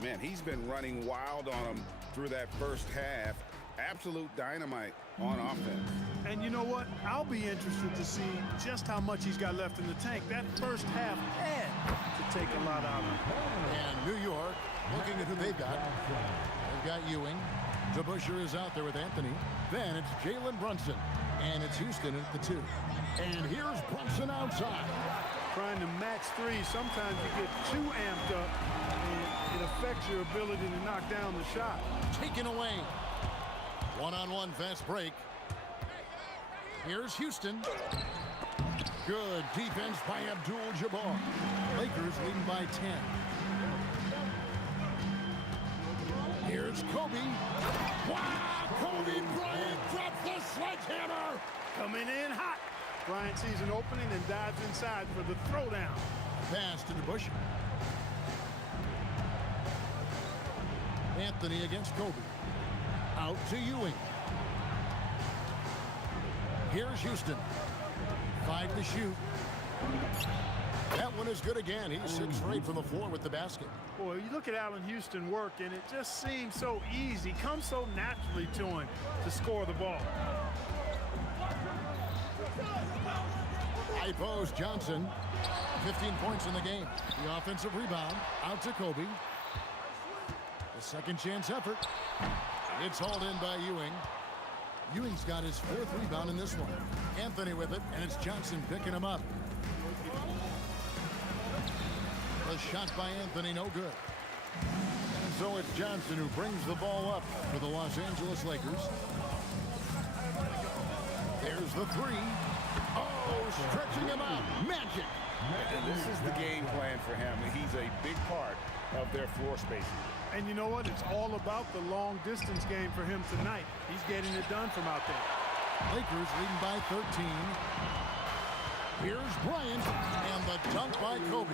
Man, he's been running wild on him through that first half. Absolute dynamite on offense. And you know what? I'll be interested to see just how much he's got left in the tank. That first half had to take a lot out of him. And New York, looking at who they've got. They've got Ewing. DeBusschere is out there with Anthony. Then it's Jalen Brunson. And it's Houston at the 2. And here's Brunson outside. Trying to match 3, sometimes you get too amped up and it affects your ability to knock down the shot. Taken away. One-on-one fast break. Here's Houston. Good defense by Abdul-Jabbar. Lakers leading by 10. Here's Kobe. Wow! Kobe Bryant drops the sledgehammer. Coming in hot. Bryant sees an opening and dives inside for the throwdown. Pass to DeBusschere. Anthony against Kobe. Out to Ewing. Here's Houston. 5 to shoot. That one is good again. He's 6 for 8 from the floor with the basket. Boy, you look at Allen Houston work, and it just seems so easy. Comes so naturally to him to score the ball. High post Johnson. 15 points in the game. The offensive rebound. Out to Kobe. The second chance effort. It's hauled in by Ewing. Ewing's got his 4th rebound in this one. Anthony with it, and it's Johnson picking him up. The shot by Anthony, no good. And so it's Johnson who brings the ball up for the Los Angeles Lakers. There's the 3. Oh, stretching him out. Magic. And this is the game plan for him. He's a big part of their floor spacing. And you know what? It's all about the long distance game for him tonight. He's getting it done from out there. Lakers leading by 13. Here's Bryant and the dunk by Kobe.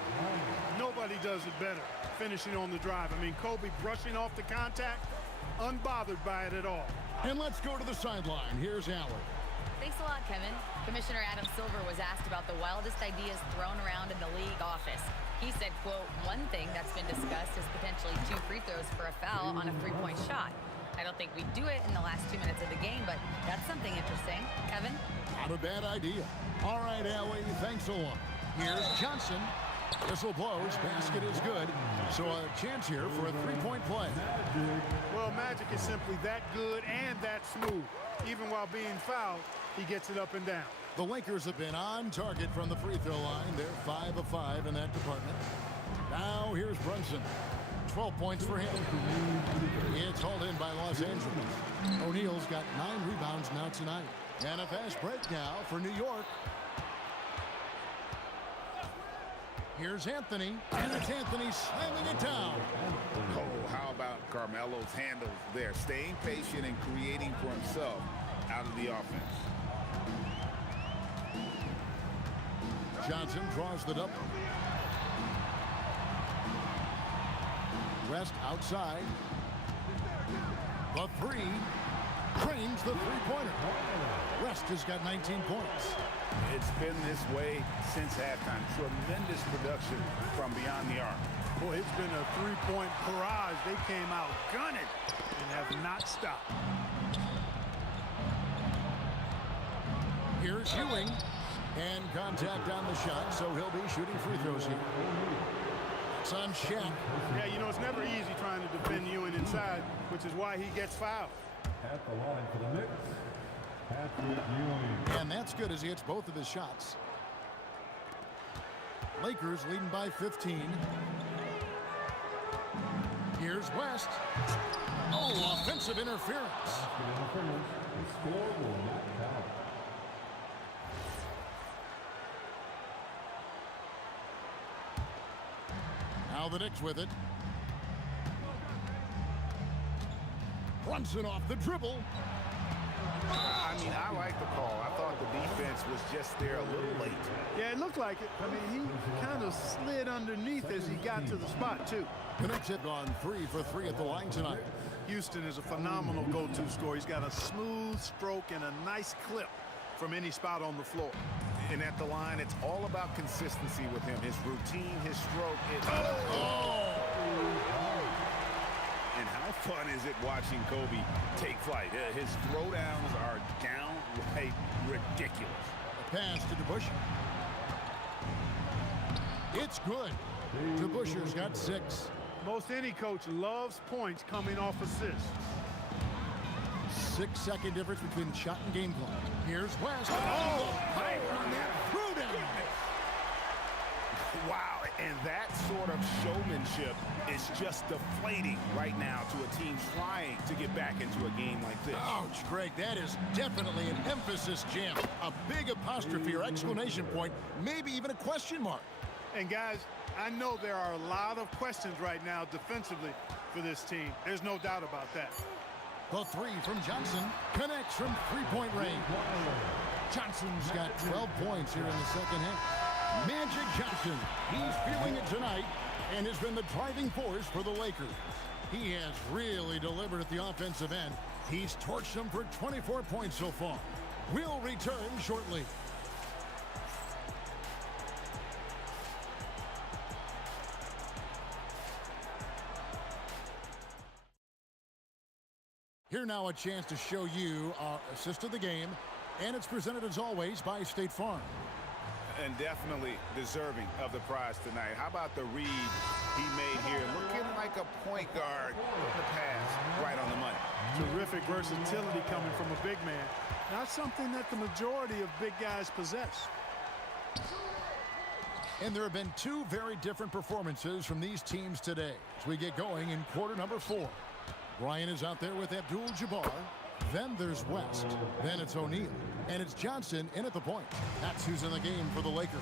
Nobody does it better, finishing on the drive. I mean, Kobe brushing off the contact, unbothered by it at all. And let's go to the sideline. Here's Allen. Thanks a lot, Kevin. Commissioner Adam Silver was asked about the wildest ideas thrown around in the league office. He said, quote, one thing that's been discussed is potentially 2 free throws for a foul on a 3-point shot. I don't think we do it in the last 2 minutes of the game, but that's something interesting. Kevin? Not a bad idea. All right, Ellie, thanks a lot. Here's Johnson. Whistle blows, basket is good. So a chance here for a three-point play. Well, Magic is simply that good and that smooth. Even while being fouled, he gets it up and down. The Lakers have been on target from the free throw line. They're 5 of 5 in that department. Now here's Brunson. 12 points for him. It's hauled in by Los Angeles. O'Neal's got 9 rebounds now tonight. And a fast break now for New York. Here's Anthony, and it's Anthony slamming it down. Oh, how about Carmelo's handles there? Staying patient and creating for himself out of the offense. Johnson draws the double. West outside. The three. Drains the three-pointer. West has got 19 points. It's been this way since halftime. Tremendous production from beyond the arc. Boy, it's been a three-point barrage. They came out gunning and have not stopped. Here's Ewing. And contact on the shot, so he'll be shooting free throws here. It's on Shaq. Yeah, you know, it's never easy trying to defend Ewing inside, which is why he gets fouled. At the line for the Knicks, Patrick Ewing. And that's good as he hits both of his shots. Lakers leading by 15. Here's West. Oh, offensive interference. Basket interference. The score will not count. Now the Knicks with it. Brunson off the dribble. I mean, I like the call. I thought the defense was just there a little late. Yeah, it looked like it. I mean, he kind of slid underneath as he got to the spot, too. The Knicks have gone 3 for 3 at the line tonight. Houston is a phenomenal go-to scorer. He's got a smooth stroke and a nice clip from any spot on the floor. And at the line, it's all about consistency with him. His routine, his stroke. And how fun is it watching Kobe take flight? His throwdowns are downright ridiculous. Pass to DeBusschere. It's good. DeBusschere's got 6. Most any coach loves points coming off assists. 6-second difference between shot and game clock. Here's West. Oh, fire on that throwdown. Wow, and that sort of showmanship is just deflating right now to a team trying to get back into a game like this. Ouch, Greg, that is definitely an emphasis jam. A big apostrophe or exclamation point, maybe even a question mark. And guys, I know there are a lot of questions right now defensively for this team. There's no doubt about that. The 3 from Johnson connects from three-point range. Johnson's got 12 points here in the second half. Magic Johnson, he's feeling it tonight and has been the driving force for the Lakers. He has really delivered at the offensive end. He's torched them for 24 points so far. We'll return shortly. Here now a chance to show you our assist of the game, and it's presented as always by State Farm. And definitely deserving of the prize tonight. How about the read he made here? Looking like a point guard with the pass right on the money. Terrific versatility coming from a big man. Not something that the majority of big guys possess. And there have been 2 very different performances from these teams today as we get going in quarter number 4. Bryant is out there with Abdul-Jabbar. Then there's West. Then it's O'Neal. And it's Johnson in at the point. That's who's in the game for the Lakers.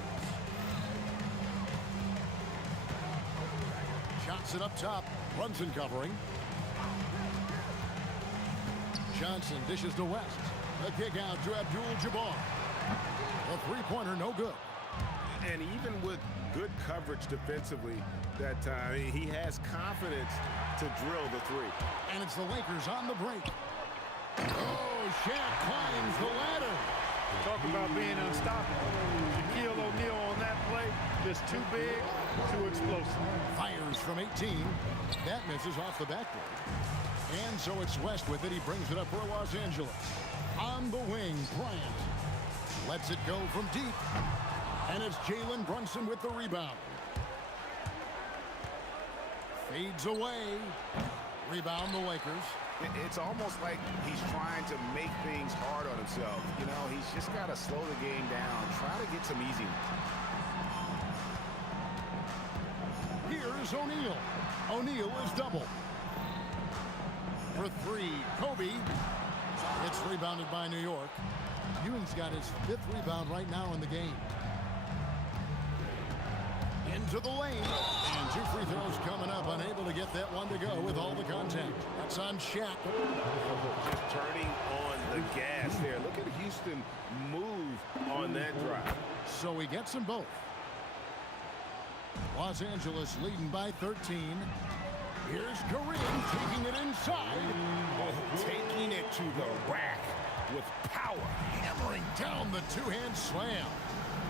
Johnson up top. Brunson covering. Johnson dishes to West. The kick out to Abdul-Jabbar. The three-pointer no good. And even with good coverage defensively that time, he has confidence to drill the 3. And it's the Lakers on the break. Oh, Shaq climbs the ladder. Talk about being unstoppable. Shaquille O'Neal on that play, just too big, too explosive. Fires from 18. That misses off the backboard. And so it's West with it. He brings it up for Los Angeles. On the wing, Bryant lets it go from deep. And it's Jalen Brunson with the rebound. Fades away. Rebound the Lakers. It's almost like he's trying to make things hard on himself. You know, he's just got to slow the game down, try to get some easy. Here's O'Neal. O'Neal is double. For three, Kobe. It's rebounded by New York. Ewing's got his 5th rebound right now in the game. Into the lane. And 2 free throws coming up. Unable to get that one to go with all the contact. That's on Shaq. Just turning on the gas there. Look at Houston move on that drive. So he gets them both. Los Angeles leading by 13. Here's Kareem taking it inside. Taking it to the rack with power. Hammering down the two-hand slam.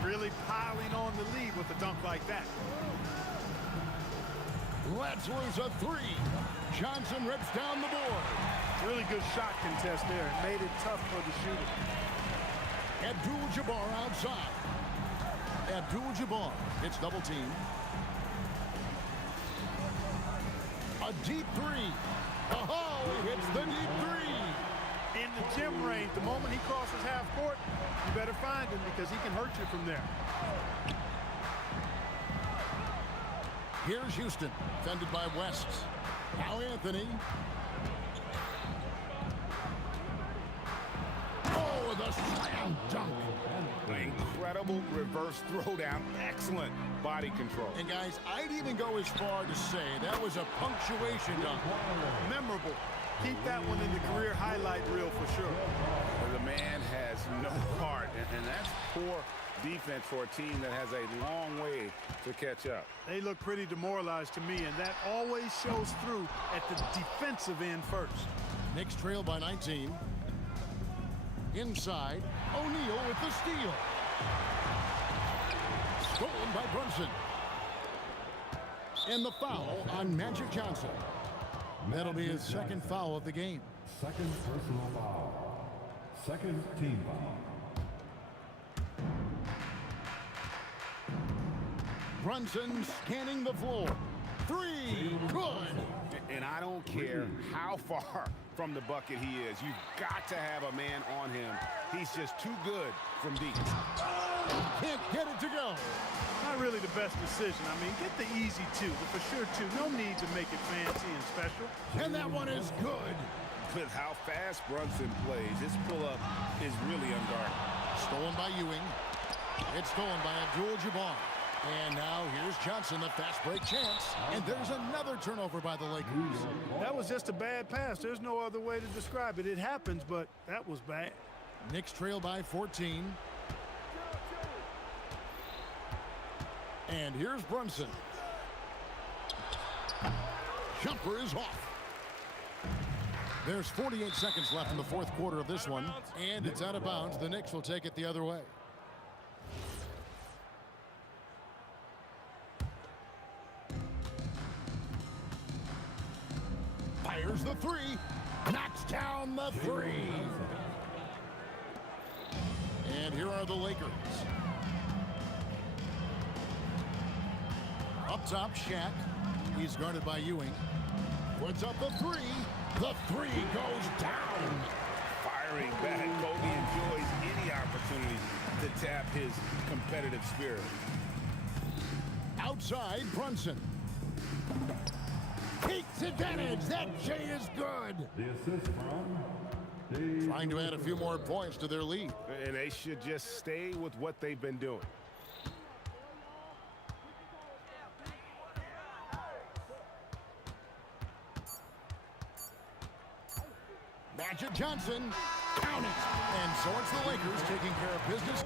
Really piling on the lead with a dunk like that. Lets loose a 3. Johnson rips down the board. Really good shot contest there. It made it tough for the shooter. Abdul-Jabbar outside. Abdul-Jabbar gets double teamed. A deep 3. Oh, he hits the deep 3. In the gym range, the moment he crosses half court, you better find him because he can hurt you from there. Here's Houston, defended by West. Now Anthony. Oh, the slam dunk. Incredible reverse throwdown. Excellent body control. And guys, I'd even go as far to say that was a punctuation dunk. Memorable. Keep that one in the career highlight reel for sure. The man has no heart, and that's poor defense for a team that has a long way to catch up. They look pretty demoralized to me, and that always shows through at the defensive end first. Knicks trail by 19. Inside, O'Neal with the steal. Stolen by Brunson. And the foul on Magic Johnson. That'll be his 2nd foul of the game. 2nd personal foul. 2nd team foul. Brunson scanning the floor. 3, good. And I don't care how far from the bucket he is. You've got to have a man on him. He's just too good from deep. Can't get it to go. Not really the best decision. I mean, get the easy 2, the for sure 2. No need to make it fancy and special. And that one is good. With how fast Brunson plays, his pull-up is really unguarded. Stolen by Ewing. It's stolen by Abdul-Jabbar. And now here's Johnson, the fast break chance. And there's another turnover by the Lakers. That was just a bad pass. There's no other way to describe it. It happens, but that was bad. Knicks trail by 14. And here's Brunson. Jumper is off. There's 48 seconds left in the 4th quarter of this one. And it's out of bounds. The Knicks will take it the other way. Fires the 3. Knocks down the 3. And here are the Lakers. Up top, Shaq. He's guarded by Ewing. Puts up the 3. The 3 goes down. Firing back. Kobe enjoys any opportunity to tap his competitive spirit. Outside, Brunson. Takes advantage. That J is good. The assist from Dave. Trying to add a few more points to their lead. And they should just stay with what they've been doing. Magic Johnson. Count it. And so it's the Lakers taking care of business.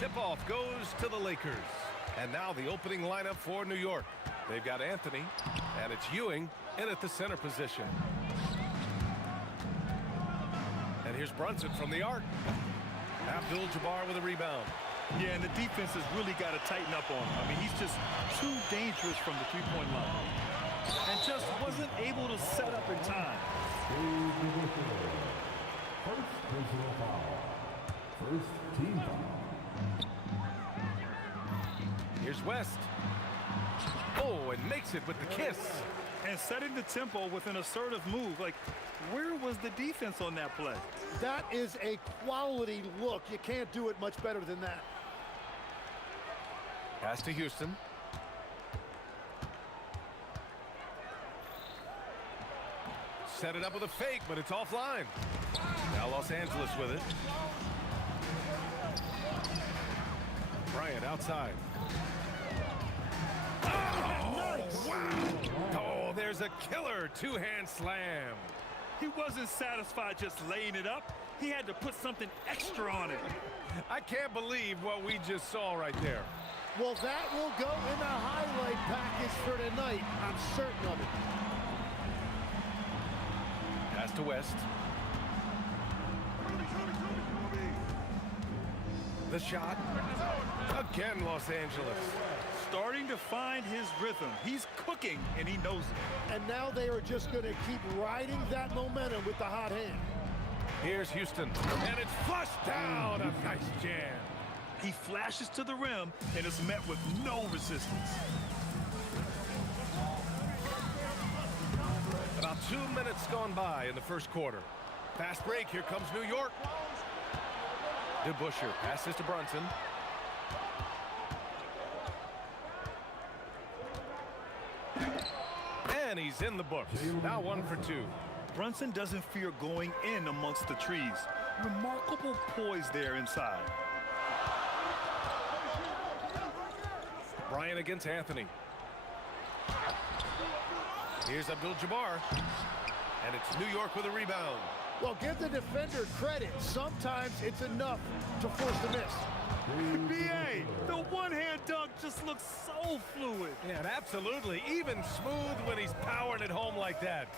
Tip-off goes to the Lakers. And now the opening lineup for New York. They've got Anthony, and it's Ewing in at the center position. And here's Brunson from the arc. Abdul-Jabbar with a rebound. Yeah, and the defense has really got to tighten up on him. I mean, he's just too dangerous from the three-point line. And just wasn't able to set up in time. First personal foul. First team foul. Here's West. Oh, and makes it with the kiss. And setting the tempo with an assertive move. Like, where was the defense on that play? That is a quality look. You can't do it much better than that. Pass to Houston. Set it up with a fake, but it's offline. Now Los Angeles with it. Bryant outside. Oh, nice. Wow. Oh, there's a killer two-hand slam. He wasn't satisfied just laying it up. He had to put something extra on it. I can't believe what we just saw right there. Well, that will go in the highlight package for tonight. I'm certain of it. Pass to West. The shot. Again, Los Angeles. Starting to find his rhythm. He's cooking, and he knows it. And now they are just going to keep riding that momentum with the hot hand. Here's Houston. And it's flushed down. A nice jam. He flashes to the rim, and is met with no resistance. About 2 minutes gone by in the first quarter. Fast break. Here comes New York. DeBusschere passes to Brunson. And he's in the books. Now 1 for 2. Brunson doesn't fear going in amongst the trees. Remarkable poise there inside. Bryant against Anthony. Here's Abdul-Jabbar. And it's New York with a rebound. Well, give the defender credit. Sometimes it's enough to force the miss. B.A., the one-hand dunk just looks so fluid. Yeah, and absolutely. Even smooth when he's powering it home like that.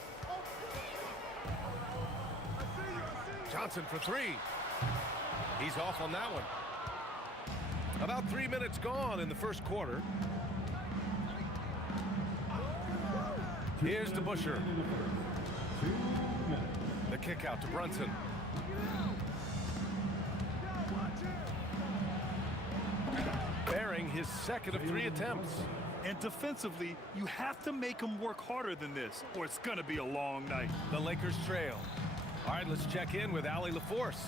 Johnson for 3. He's off on that one. About 3 minutes gone in the first quarter. Here's DeBusschere. The kick out to Brunson. Bearing his second of 3 attempts. And defensively, you have to make him work harder than this, or it's going to be a long night. The Lakers trail. All right, let's check in with Allie LaForce.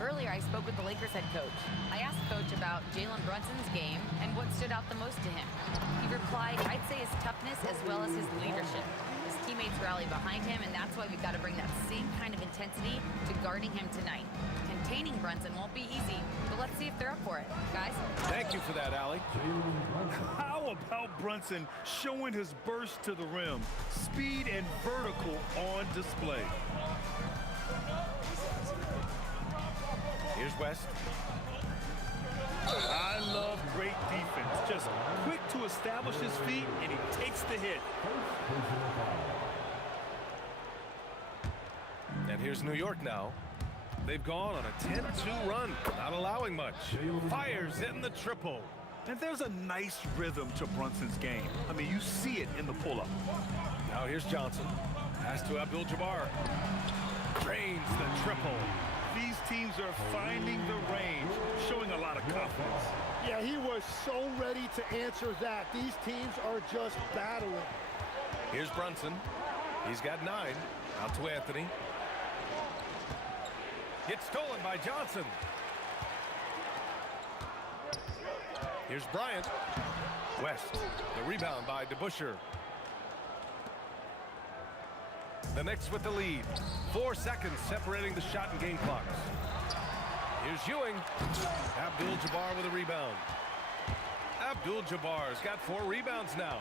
Earlier, I spoke with the Lakers head coach. I asked Coach about Jalen Brunson's game and what stood out the most to him. He replied, I'd say his toughness as well as his leadership. His teammates rally behind him, and that's why we've got to bring that same kind of intensity to guarding him tonight. Containing Brunson won't be easy, but let's see if they're up for it. Guys? Thank you for that, Allie. How about Brunson showing his burst to the rim? Speed and vertical on display. Here's West. I love great defense. feet, and he takes the hit. And here's New York now. They've gone on a 10-2 run, not allowing much. Fires in the triple. And there's a nice rhythm to Brunson's game. I mean, you see it in the pull-up. Now here's Johnson. Pass to Abdul-Jabbar. Drains the triple. These teams are finding the range, showing a lot of confidence. Yeah, he was so ready to answer that. These teams are just battling. Here's Brunson. He's got 9. Out to Anthony. It's stolen by Johnson. Here's Bryant. West. The rebound by DeBusschere. The Knicks with the lead. 4 seconds separating the shot and game clocks. Here's Ewing. Abdul-Jabbar with a rebound. Abdul-Jabbar's got 4 rebounds now.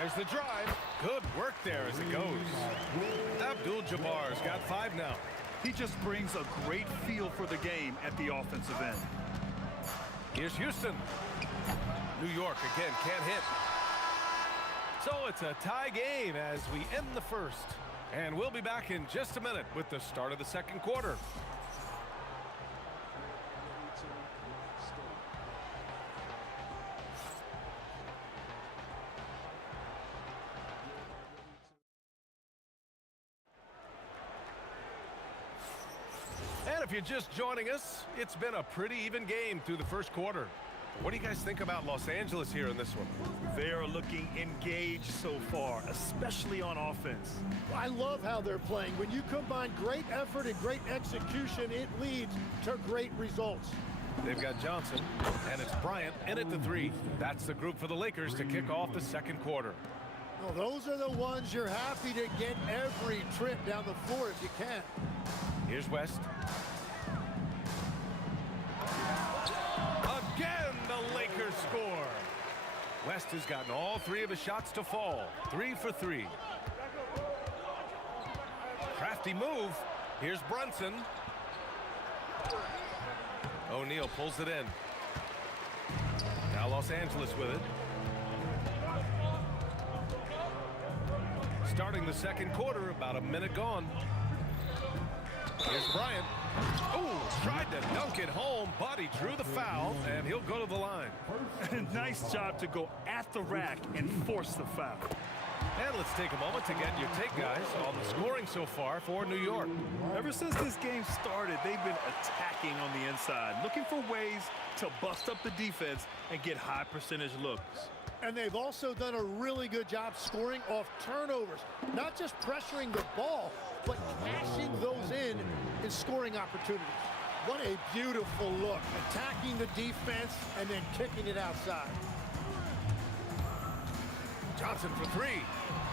There's the drive. Good work there as it goes. Abdul-Jabbar's got 5 now. He just brings a great feel for the game at the offensive end. Here's Houston. New York again can't hit. So it's a tie game as we end the first. And we'll be back in just a minute with the start of the second quarter. And if you're just joining us, it's been a pretty even game through the first quarter. What do you guys think about Los Angeles here in this one? They're looking engaged so far, especially on offense. I love how they're playing. When you combine great effort and great execution, it leads to great results. They've got Johnson, and it's Bryant in at the 3. That's the group for the Lakers to kick off the second quarter. Well, those are the ones you're happy to get every trip down the floor if you can. Here's West. Again, the Lakers score. West has gotten all 3 of his shots to fall. 3 for 3. Crafty move. Here's Brunson. O'Neal pulls it in. Now Los Angeles with it. Starting the second quarter, about a minute gone. Here's Bryant. Oh, tried to dunk it home, but he drew the foul, and he'll go to the line. Nice job to go at the rack and force the foul. And let's take a moment to get your take, guys, on the scoring so far for New York. Ever since this game started, they've been attacking on the inside, looking for ways to bust up the defense and get high percentage looks. And they've also done a really good job scoring off turnovers. Not just pressuring the ball, but cashing those in scoring opportunities. What a beautiful look. Attacking the defense and then kicking it outside. Johnson for 3.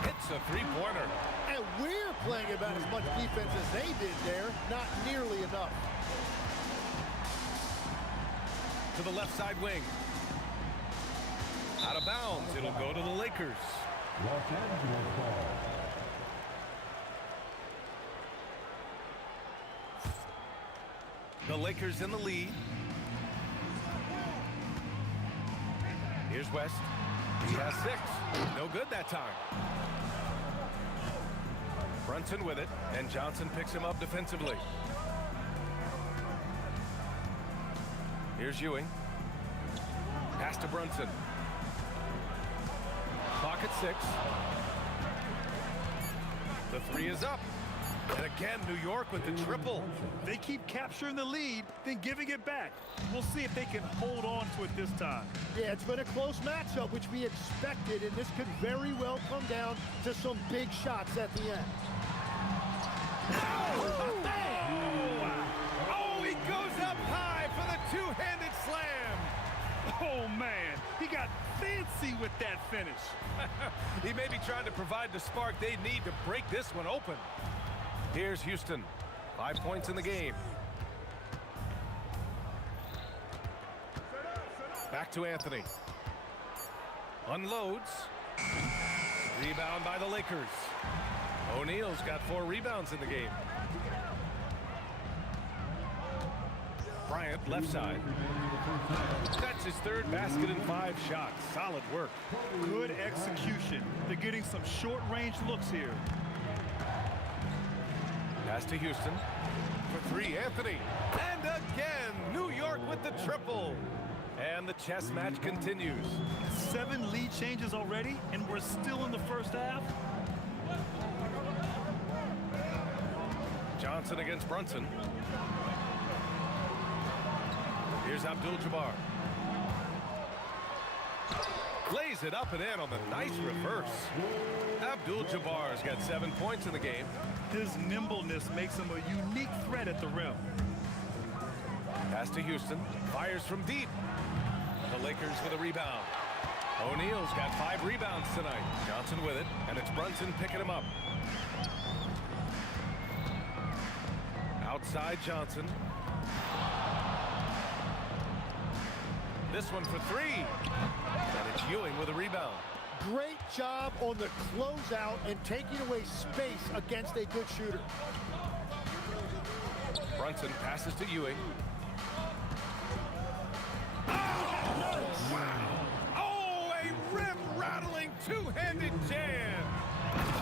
Hits a 3-pointer. And we're playing about as much defense as they did there. Not nearly enough. To the left side wing. Out of bounds. It'll go to the Lakers. Los Angeles ball. The Lakers in the lead. Here's West. He has 6. No good that time. Brunson with it, and Johnson picks him up defensively. Here's Ewing. Pass to Brunson. Clock at 6. The 3 is up. And again, New York with the triple. They keep capturing the lead, then giving it back. We'll see if they can hold on to it this time. Yeah, it's been a close matchup, which we expected, and this could very well come down to some big shots at the end. Oh, he goes up high for the two-handed slam. Oh, man, he got fancy with that finish. He may be trying to provide the spark they need to break this one open. Here's Houston. 5 points in the game. Back to Anthony. Unloads. Rebound by the Lakers. O'Neal's got 4 rebounds in the game. Bryant, left side. That's his third basket in 5 shots. Solid work. Good execution. They're getting some short-range looks here. Pass to Houston. For 3, Anthony. And again, New York with the triple. And the chess match continues. 7 lead changes already, and we're still in the first half. Johnson against Brunson. Here's Abdul-Jabbar. Lays it up and in on the nice reverse. Abdul-Jabbar's got 7 points in the game. His nimbleness makes him a unique threat at the rim. Pass to Houston. Fires from deep. The Lakers with a rebound. O'Neal's got 5 rebounds tonight. Johnson with it, and it's Brunson picking him up. Outside Johnson. This one for 3. And it's Ewing with a rebound. Great job on the closeout and taking away space against a good shooter. Brunson passes to Ewing. Wow! Oh, a rim-rattling two-handed jam!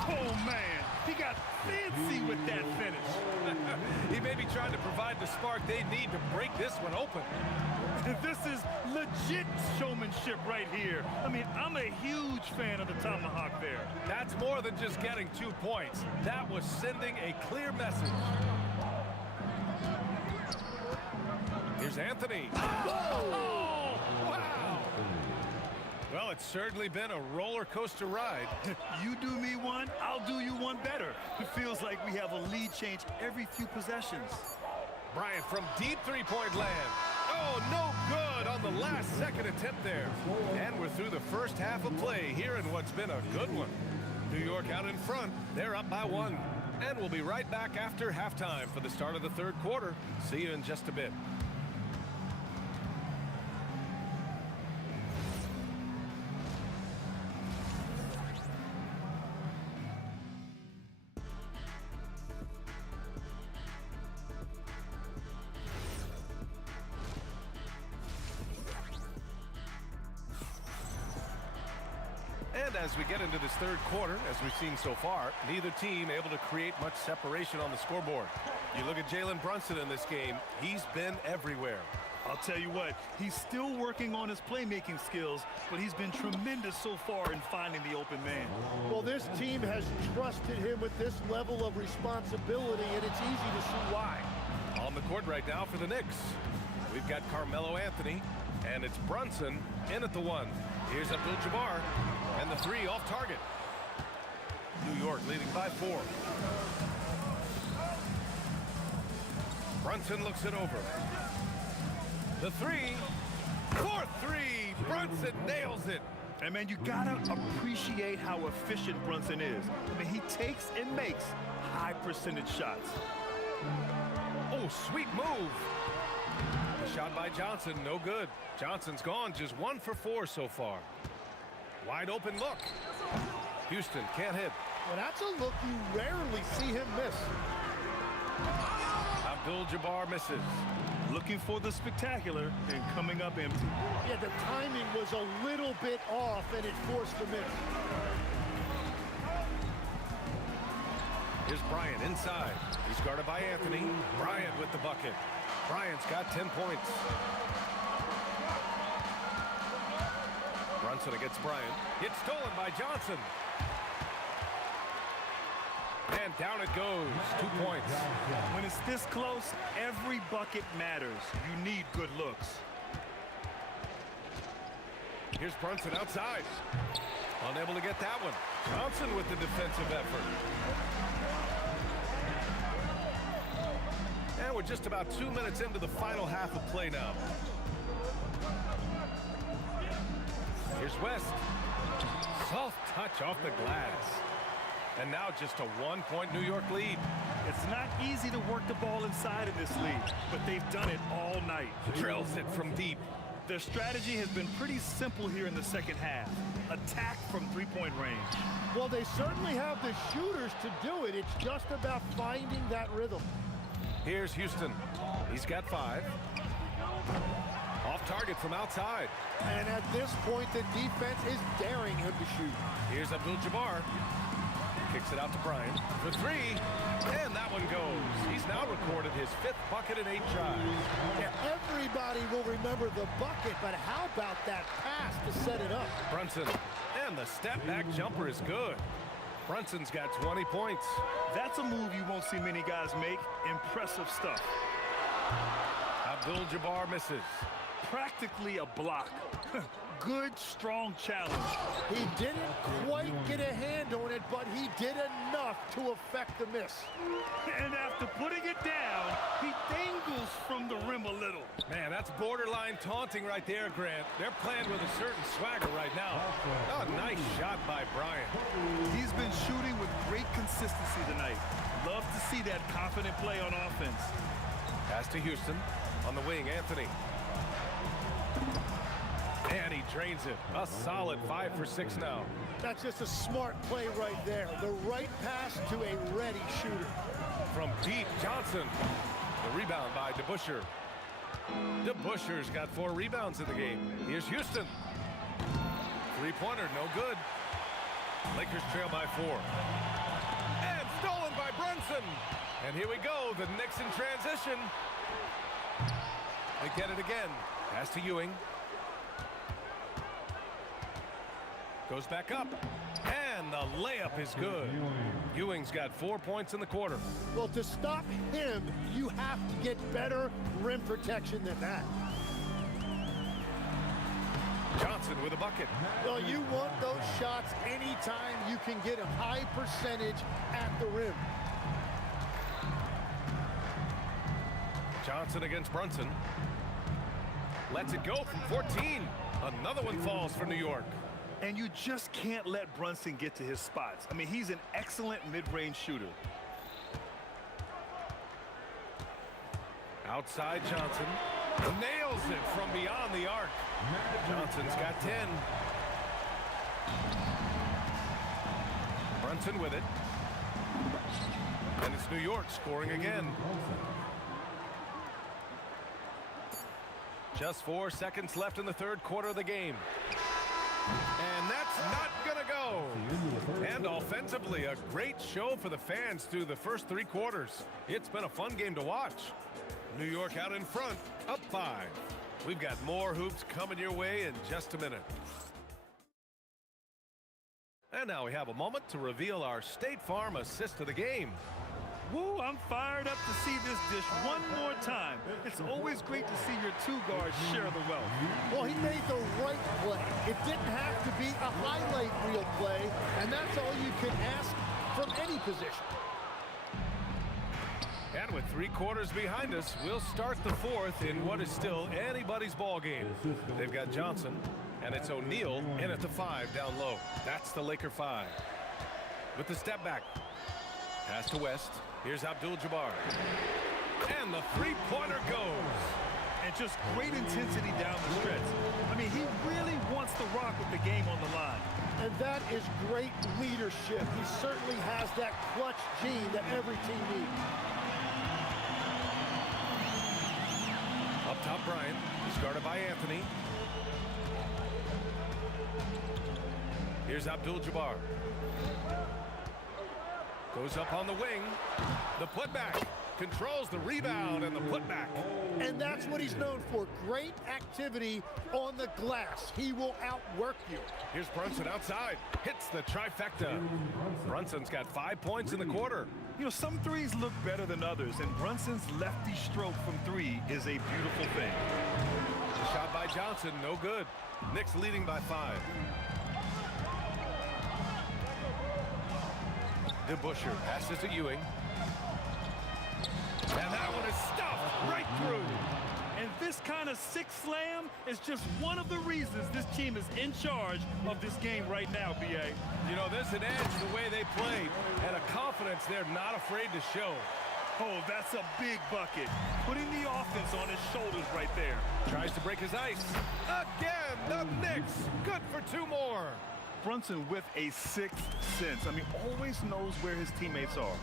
Oh, man, he got fancy with that finish. He may be trying to provide the spark they need to break this one open. This is legit showmanship right here. I mean, I'm a huge fan of the tomahawk there. That's more than just getting 2 points. That was sending a clear message. Here's Anthony. Oh, wow! Well, it's certainly been a roller coaster ride. You do me one, I'll do you one better. It feels like we have a lead change every few possessions. Bryant from deep three-point land. Oh, no good on the last second attempt there. And we're through the first half of play here in what's been a good one. New York out in front. They're up by 1. And we'll be right back after halftime for the start of the third quarter. See you in just a bit. And as we get into this third quarter, as we've seen so far, neither team able to create much separation on the scoreboard. You look at Jalen Brunson in this game, he's been everywhere. I'll tell you what, he's still working on his playmaking skills, but he's been tremendous so far in finding the open man. Well, this team has trusted him with this level of responsibility, and it's easy to see why. On the court right now for the Knicks, we've got Carmelo Anthony, and it's Brunson in at the 1. Here's Abdul-Jabbar, and the 3 off target. New York leading by 4. Brunson looks it over. The 3, for 3, Brunson nails it. And man, you gotta appreciate how efficient Brunson is. I mean, he takes and makes high percentage shots. Oh, sweet move. The shot by Johnson, no good. Johnson's gone, just 1 for 4 so far. Wide open look. Houston can't hit. Well, that's a look you rarely see him miss. Abdul-Jabbar misses. Looking for the spectacular and coming up empty. Yeah, the timing was a little bit off, and it forced the miss. Here's Bryant inside. He's guarded by Anthony. Bryant with the bucket. Bryant's got 10 points. Brunson against Bryant. It's stolen by Johnson. And down it goes. 2 points. When it's this close, every bucket matters. You need good looks. Here's Brunson outside. Unable to get that one. Johnson with the defensive effort. And we're just about 2 minutes into the final half of play now. Here's West. Soft touch off the glass. And now just a 1-point New York lead. It's not easy to work the ball inside in this league, but they've done it all night. Drills it from deep. Their strategy has been pretty simple here in the second half. Attack from three-point range. Well, they certainly have the shooters to do it. It's just about finding that rhythm. Here's Houston. He's got 5. Off target from outside. And at this point, the defense is daring him to shoot. Here's Abdul-Jabbar. Kicks it out to Bryant for three, and that one goes. He's now recorded his 5th bucket in 8 tries. Yeah, everybody will remember the bucket, but how about that pass to set it up? Brunson, and the step-back jumper is good. Brunson's got 20 points. That's a move you won't see many guys make. Impressive stuff. Abdul-Jabbar misses. Practically a block. Good, strong challenge. He didn't quite get a hand on it, but he did enough to affect the miss. And after putting it down, he dangles from the rim a little. Man, that's borderline taunting right there, Grant. They're playing with a certain swagger right now. Oh, nice shot by Bryant. He's been shooting with great consistency tonight. Love to see that confident play on offense. Pass to Houston. On the wing, Anthony. And he drains it. A solid 5 for 6 now. That's just a smart play right there. The right pass to a ready shooter. From deep, Johnson. The rebound by DeBusschere. DeBusschere's got 4 rebounds in the game. Here's Houston. Three-pointer, no good. Lakers trail by 4. And stolen by Brunson. And here we go, the Knicks in transition. They get it again. Pass to Ewing. Goes back up, and the layup is good. Ewing's got 4 points in the quarter. Well, to stop him, you have to get better rim protection than that. Johnson with a bucket. Well, you want those shots anytime you can get a high percentage at the rim. Johnson against Brunson. Lets it go from 14. Another one falls for New York. And you just can't let Brunson get to his spots. I mean, he's an excellent mid-range shooter. Outside Johnson. Nails it from beyond the arc. Johnson's got 10. Brunson with it. And it's New York scoring again. Just 4 seconds left in the 3rd quarter of the game. And that's not going to go. And offensively, a great show for the fans through the first 3 quarters. It's been a fun game to watch. New York out in front, up 5. We've got more hoops coming your way in just a minute. And now we have a moment to reveal our State Farm assist of the game. Woo, I'm fired up to see this dish one more time. It's always great to see your 2 guards share the wealth. Well, he made the right play. It didn't have to be a highlight reel play, and that's all you can ask from any position. And with 3 quarters behind us, we'll start the 4th in what is still anybody's ball game. They've got Johnson, and it's O'Neal in at the 5 down low. That's the Laker 5. With the step back. Pass to West. Here's Abdul-Jabbar. And the 3-pointer goes. And just great intensity down the stretch. I mean, he really wants to rock with the game on the line. And that is great leadership. He certainly has that clutch gene that every team needs. Up top, Bryant. He's guarded by Anthony. Here's Abdul-Jabbar. Goes up on the wing. The putback. Controls the rebound and the putback. And that's what he's known for. Great activity on the glass. He will outwork you. Here's Brunson outside. Hits the trifecta. Brunson's got 5 points in the quarter. You know, some threes look better than others, and Brunson's lefty stroke from 3 is a beautiful thing. Shot by Johnson, no good. Knicks leading by 5. DeBusschere passes to Ewing. And that one is stuffed right through. And this kind of sick slam is just one of the reasons this team is in charge of this game right now, B.A. You know, there's an edge the way they played and a confidence they're not afraid to show. Oh, that's a big bucket. Putting the offense on his shoulders right there. Tries to break his ice. Again, the Knicks. Good for 2 more. Brunson with a 6th sense. I mean, always knows where his teammates are.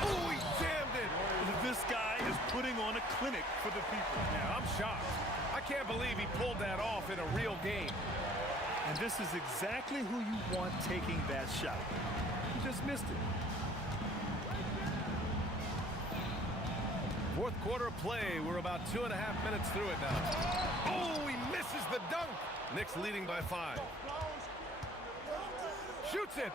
Oh, he jammed it. This This guy is putting on a clinic for the people. Yeah, I'm shocked. I can't believe he pulled that off in a real game. And this is exactly who you want taking that shot. He just missed it. Fourth quarter play. We're about 2.5 minutes through it now. Oh, he misses the dunk. Knicks leading by 5. Shoots it.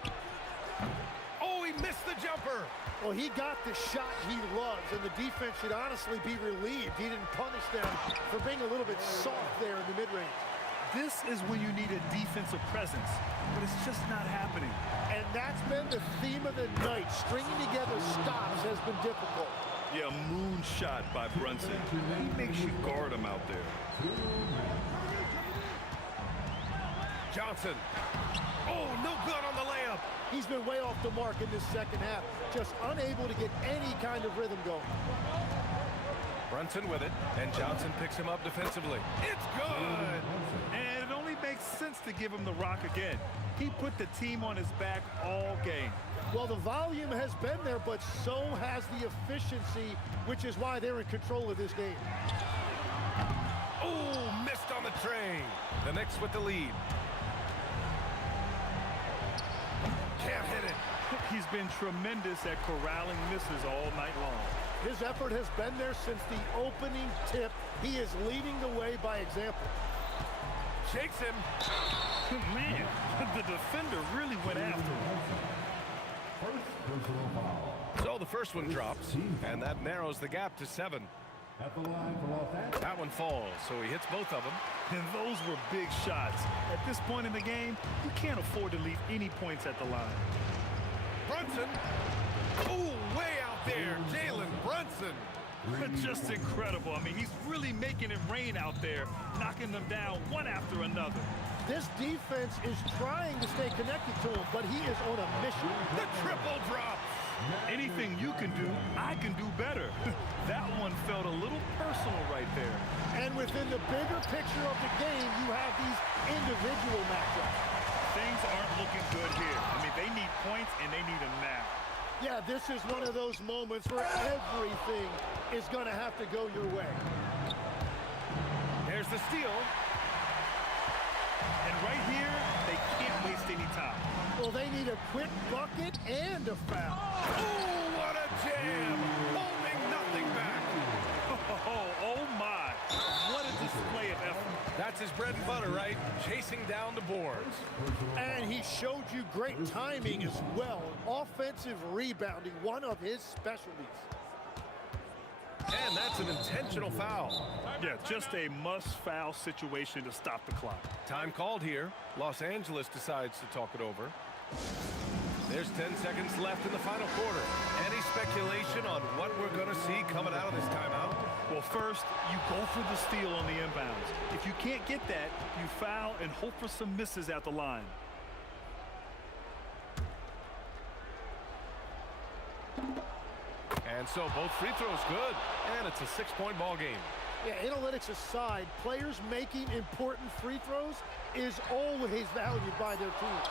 Oh, he missed the jumper. Well, he got the shot he loves, and the defense should honestly be relieved. He didn't punish them for being a little bit soft there in the mid-range. This is when you need a defensive presence, but it's just not happening. And that's been the theme of the night. Stringing together stops has been difficult. Yeah, moonshot by Brunson. He makes you guard him out there. Johnson. Oh, no good on the layup. He's been way off the mark in this second half. Just unable to get any kind of rhythm going. Brunson with it, and Johnson picks him up defensively. It's good. And it only makes sense to give him the rock again. He put the team on his back all game. Well, the volume has been there, but so has the efficiency, which is why they're in control of this game. Oh, missed on the tray. The Knicks with the lead. Can't hit it. He's been tremendous at corralling misses all night long. His effort has been there since the opening tip. He is leading the way by example. Shakes him. Man, the defender really went after him. So the first one drops, and that narrows the gap to 7. At the line for Los Angeles. That one falls, so he hits both of them. And those were big shots. At this point in the game, you can't afford to leave any points at the line. Brunson. Oh, way out there. Jalen Brunson. Just incredible. I mean, he's really making it rain out there, knocking them down one after another. This defense is trying to stay connected to him, but he is on a mission. The triple drop. Anything you can do, I can do better. That one felt a little personal right there. And within the bigger picture of the game, you have these individual matchups. Things aren't looking good here. I mean, they need points, and they need them now. Yeah, this is one of those moments where everything is going to have to go your way. There's the steal. And right here, they can't waste any time. Well, they need a quick bucket and a foul. Oh, what a jam! Holding nothing back. Oh my. What a display of effort. That's his bread and butter, right? Chasing down the boards. And he showed you great timing as well. Offensive rebounding, one of his specialties. And that's an intentional foul. Yeah, just a must-foul situation to stop the clock. Time called here. Los Angeles decides to talk it over. There's 10 seconds left in the final quarter. Any speculation on what we're going to see coming out of this timeout? Well, first, you go for the steal on the inbounds. If you can't get that, you foul and hope for some misses at the line. And so both free throws good, and it's a 6-point ball game. Yeah, analytics aside, players making important free throws is always valued by their team.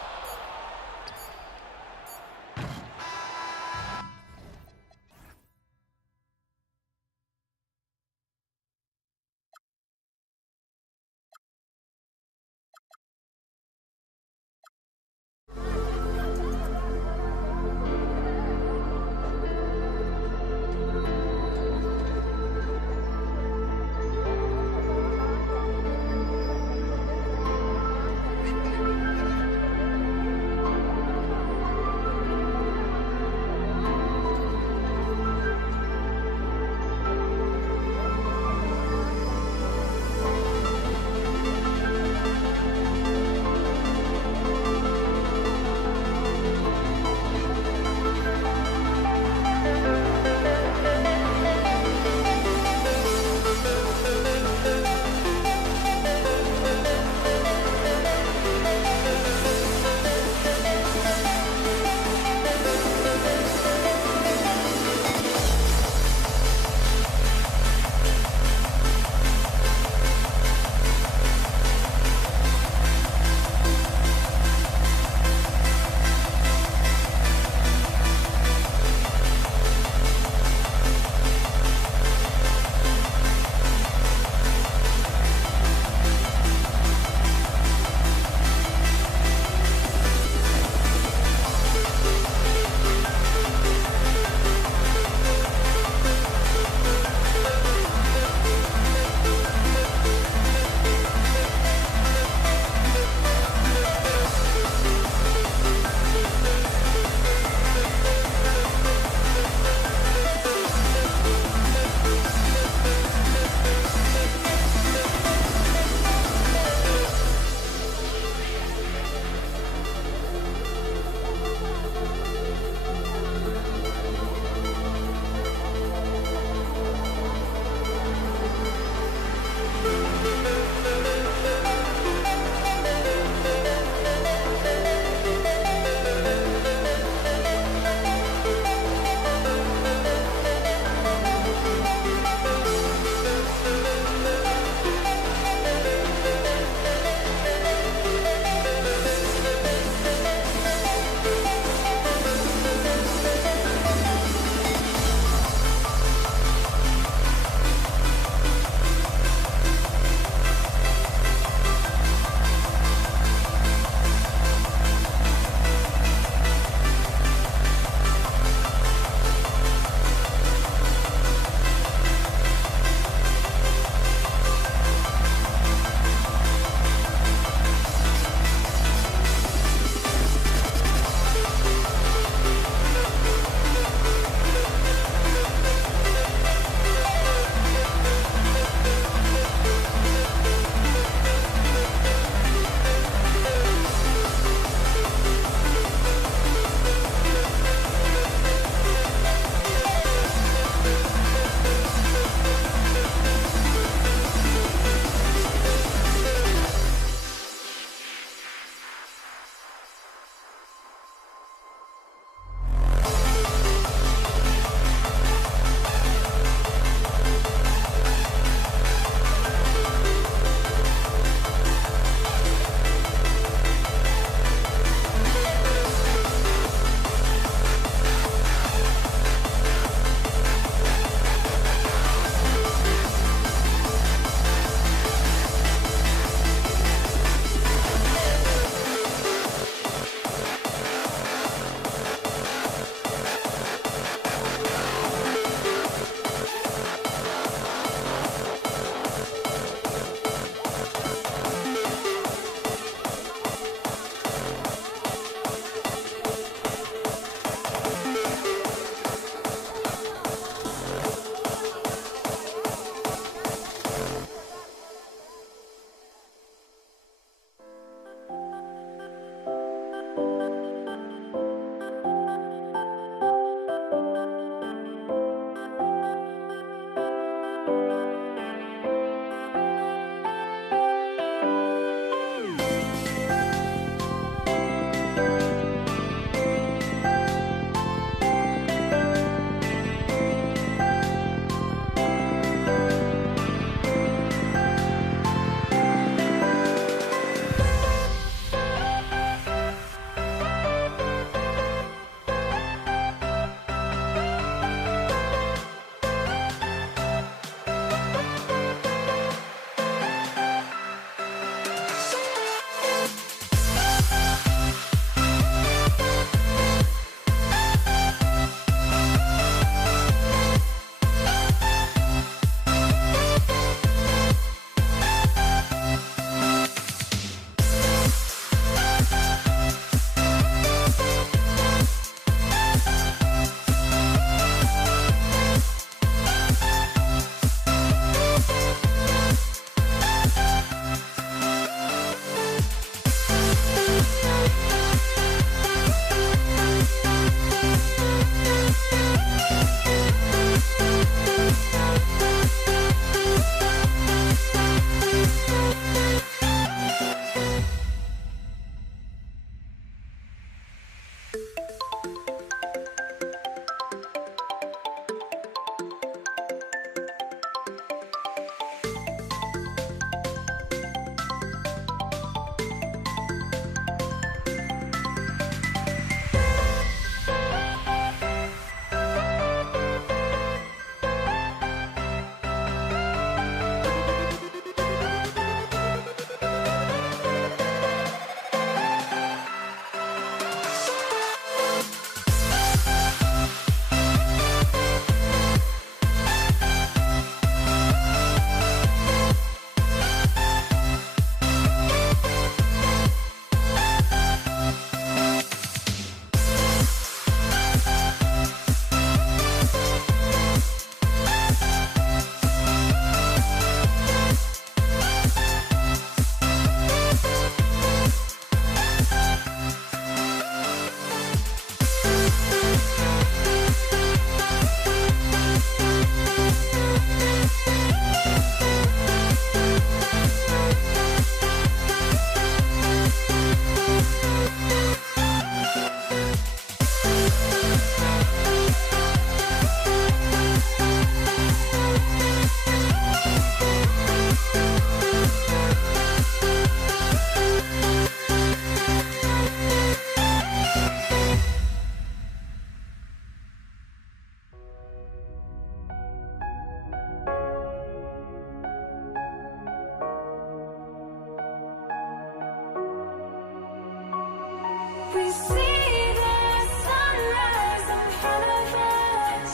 We see the sunrise in front of us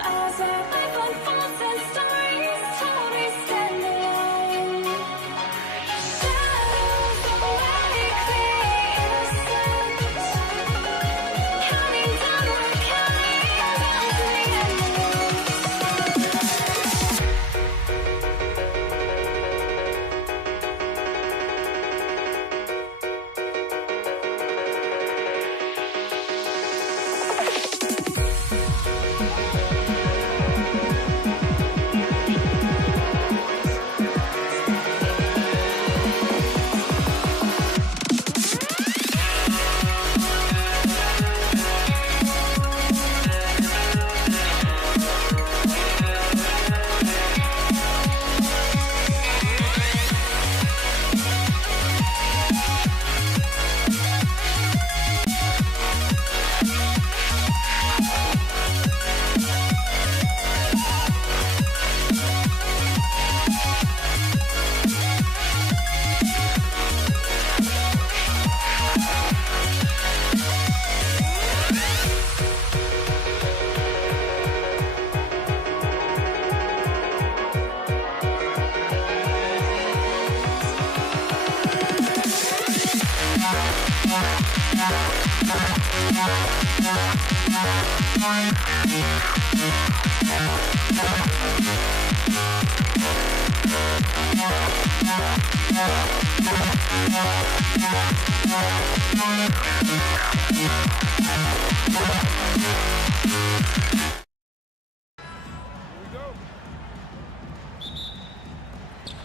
as our life unfolds and stories told. We stand alone. Shadows awake the innocent, counting down, we're counting down to the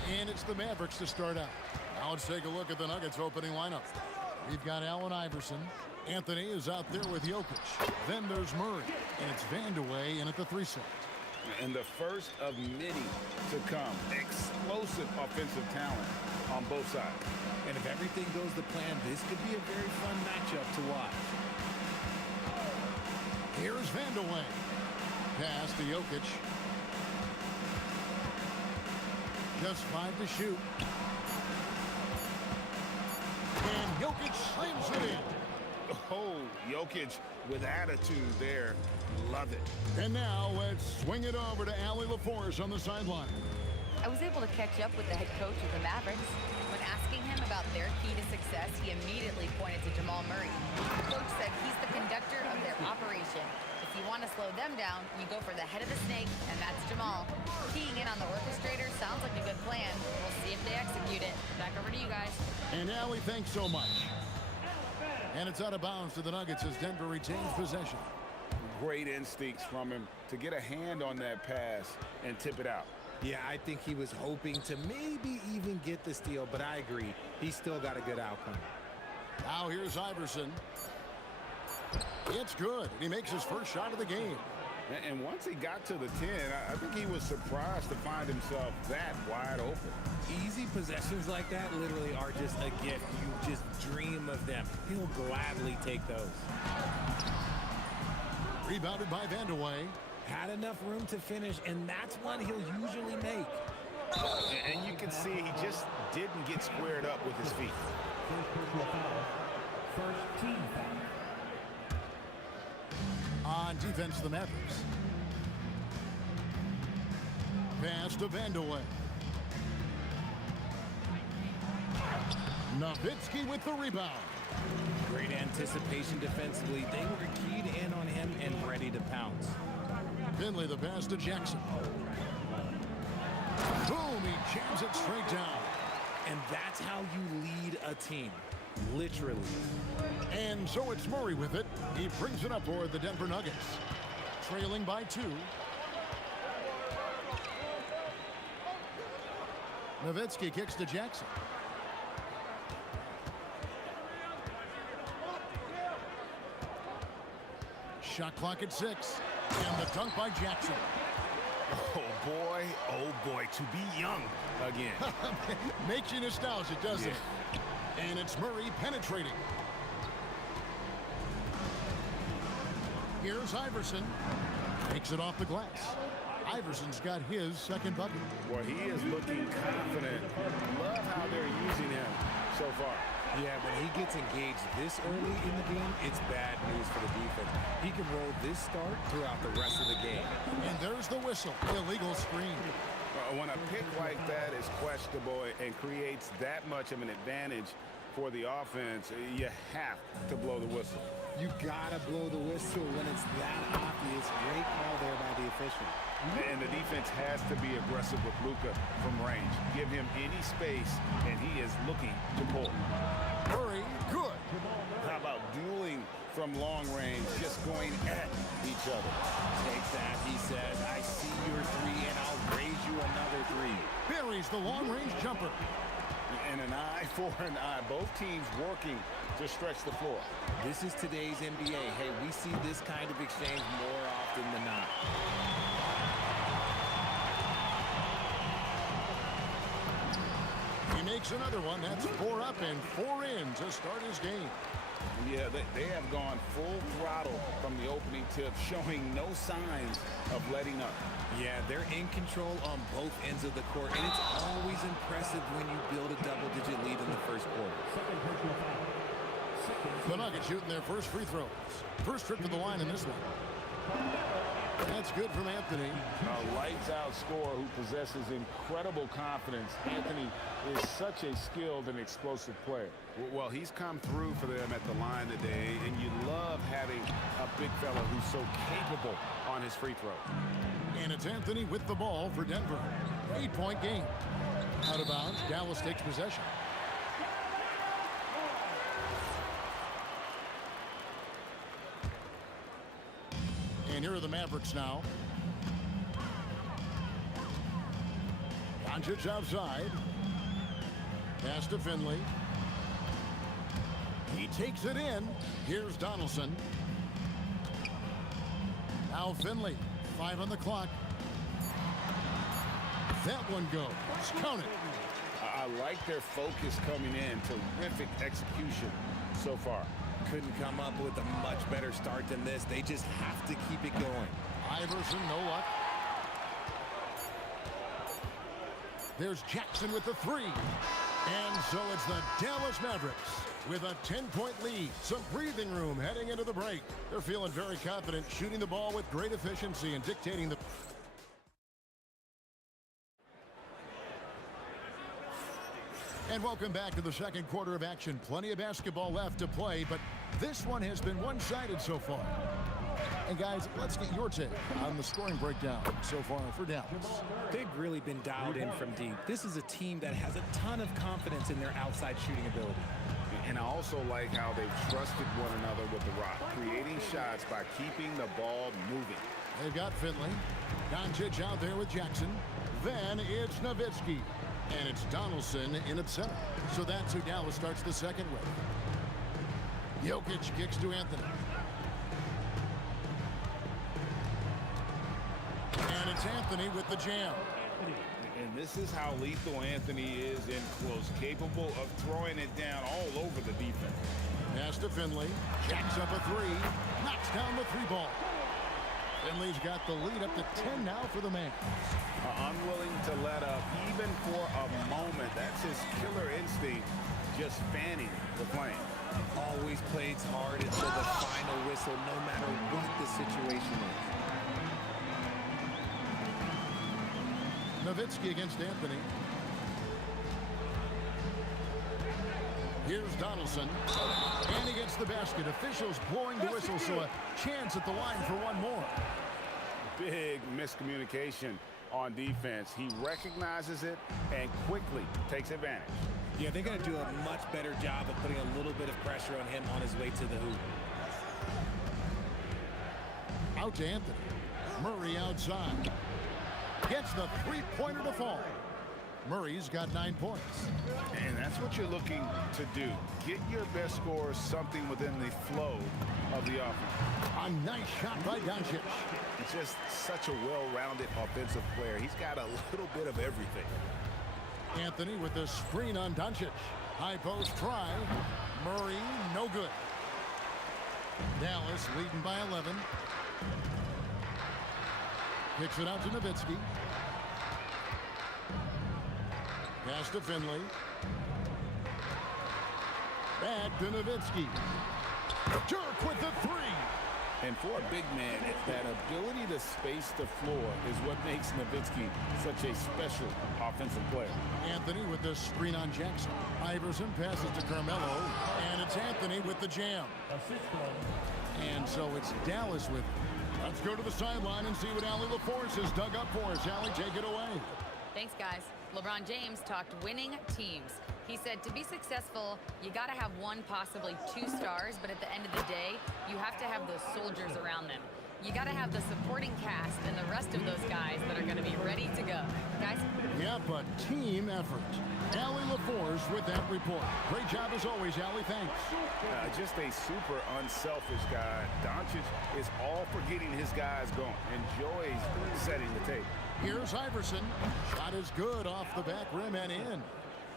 And it's the Mavericks to start out. Now let's take a look at the Nuggets opening lineup. We've got Allen Iverson. Anthony is out there with Jokic. Then there's Murray. And it's Vandeweghe in at the 3 set. And the first of many to come. Explosive offensive talent on both sides. And if everything goes to plan, this could be a very fun matchup to watch. Here's Vandeweghe. Pass to Jokic. Just 5 to shoot. And Jokic slams it in. Oh, Jokic with attitude there. Love it. And now let's swing it over to Allie LaForce on the sideline. I was able to catch up with the head coach of the Mavericks. When asking him about their key to success, he immediately pointed to Jamal Murray. The coach said he's the conductor of their operation. If you want to slow them down, you go for the head of the snake, and that's Jamal. Keying in on the orchestrator sounds like a good plan. We'll see if they execute it. Back over to you guys. And Allie, thanks so much. And it's out of bounds to the Nuggets as Denver retains possession. Great instincts from him to get a hand on that pass and tip it out. Yeah, I think he was hoping to maybe even get the steal, but I agree. He's still got a good outcome. Now here's Iverson. It's good. He makes his first shot of the game. And once he got to the 10, I think he was surprised to find himself that wide open. Easy possessions like that literally are just a gift. You just dream of them. He'll gladly take those. Rebounded by Vandeweghe. Had enough room to finish, and that's one he'll usually make. And you can see he just didn't get squared up with his feet. First team foul. On defense, the Mavericks. Pass to Vandeweghe. Nowitzki with the rebound. Great anticipation defensively. They were keyed in on him and ready to pounce. Finley the pass to Jackson. Boom, he jams it straight down. And that's how you lead a team. Literally. And so it's Murray with it. He brings it up for the Denver Nuggets. Trailing by 2. Nowitzki kicks to Jackson. Shot clock at 6. And the dunk by Jackson. Oh boy, to be young again. Makes you nostalgic, doesn't it? And it's Murray penetrating. Here's Iverson. Takes it off the glass. Iverson's got his second bucket. Well, he is looking confident. Love how they're using him so far. Yeah, when he gets engaged this early in the game, it's bad news for the defense. He can roll this start throughout the rest of the game. And there's the whistle. Illegal screen. When a pick like that is questionable and creates that much of an advantage for the offense, you have to blow the whistle. You gotta blow the whistle when it's that obvious. Great call there by the official. And the defense has to be aggressive with Luka from range. Give him any space, and he is looking to pull. Murray, good. How about dueling from long range, just going at each other? Take that, he says. I see your three, and I'll raise you another three. Buries the long-range jumper. And an eye for an eye. Both teams working to stretch the floor. This is today's NBA. Hey, we see this kind of exchange more often than not. He makes another one. That's 4 up and 4 in to start his game. Yeah, they have gone full throttle from the opening tip, showing no signs of letting up. Yeah, they're in control on both ends of the court, and it's always impressive when you build a double-digit lead in the first quarter. The Nuggets shooting their first free throws. First trip to the line in this one. That's good from Anthony. A lights-out scorer who possesses incredible confidence. Anthony is such a skilled and explosive player. Well, he's come through for them at the line today, and you love having a big fella who's so capable on his free throw. And it's Anthony with the ball for Denver. 8-point game. Out of bounds, Dallas takes possession. And here are the Mavericks now. Doncic outside. Pass to Finley. He takes it in. Here's Donaldson. Now Finley. 5 on the clock. That one goes. Count it. I like their focus coming in. Terrific execution so far. Couldn't come up with a much better start than this. They just have to keep it going. Iverson, no luck. There's Jackson with the 3. And so it's the Dallas Mavericks with a 10-point lead. Some breathing room heading into the break. They're feeling very confident, shooting the ball with great efficiency and dictating the... And welcome back to the second quarter of action. Plenty of basketball left to play, but this one has been one-sided so far. And guys, let's get your take on the scoring breakdown so far for Dallas. They've really been dialed in from deep. This is a team that has a ton of confidence in their outside shooting ability. And I also like how they've trusted one another with the rock, creating shots by keeping the ball moving. They've got Finley. Doncic out there with Jackson. Then it's Nowitzki. And it's Donaldson in at center. So that's who Dallas starts the second with. Jokic kicks to Anthony. And it's Anthony with the jam. And this is how lethal Anthony is in close, capable of throwing it down all over the defense. Pass to Finley. Jacks up a 3. Knocks down the 3-ball. Finley's got the lead up to 10 now for the man. Unwilling to let up even for a moment. That's his killer instinct, just fanning the flame. Always plays hard until the final whistle, no matter what the situation is. Nowitzki against Anthony. Here's Donaldson. And he gets the basket. Officials blowing the whistle, so a chance at the line for one more. Big miscommunication on defense. He recognizes it and quickly takes advantage. Yeah, they're going to do a much better job of putting a little bit of pressure on him on his way to the hoop. Out to Anthony. Murray outside. Gets the 3-pointer to fall. Murray's got 9 points. And that's what you're looking to do. Get your best scorers something within the flow of the offense. A nice shot by Doncic. He's just such a well-rounded offensive player. He's got a little bit of everything. Anthony with the screen on Doncic. High post try. Murray, no good. Dallas leading by 11. Kicks it out to Nowitzki. Pass to Finley. Back to Nowitzki. Jerk with the three. And for a big man, that ability to space the floor is what makes Nowitzki such a special offensive player. Anthony with the screen on Jackson. Iverson passes to Carmelo, and it's Anthony with the jam. And so it's Dallas with it. Let's go to the sideline and see what Allie LaForce has dug up for us. Allie, take it away. Thanks, guys. LeBron James talked winning teams. He said to be successful, you got to have one, possibly two stars, but at the end of the day, you have to have those soldiers around them. You got to have the supporting cast and the rest of those guys that are going to be ready to go. Guys? Yep, a team effort. Allie LaForce with that report. Great job as always, Allie. Thanks. Just a super unselfish guy. Doncic is all for getting his guys going. Enjoys setting the table. Here's Iverson. Shot is good off the back rim and in.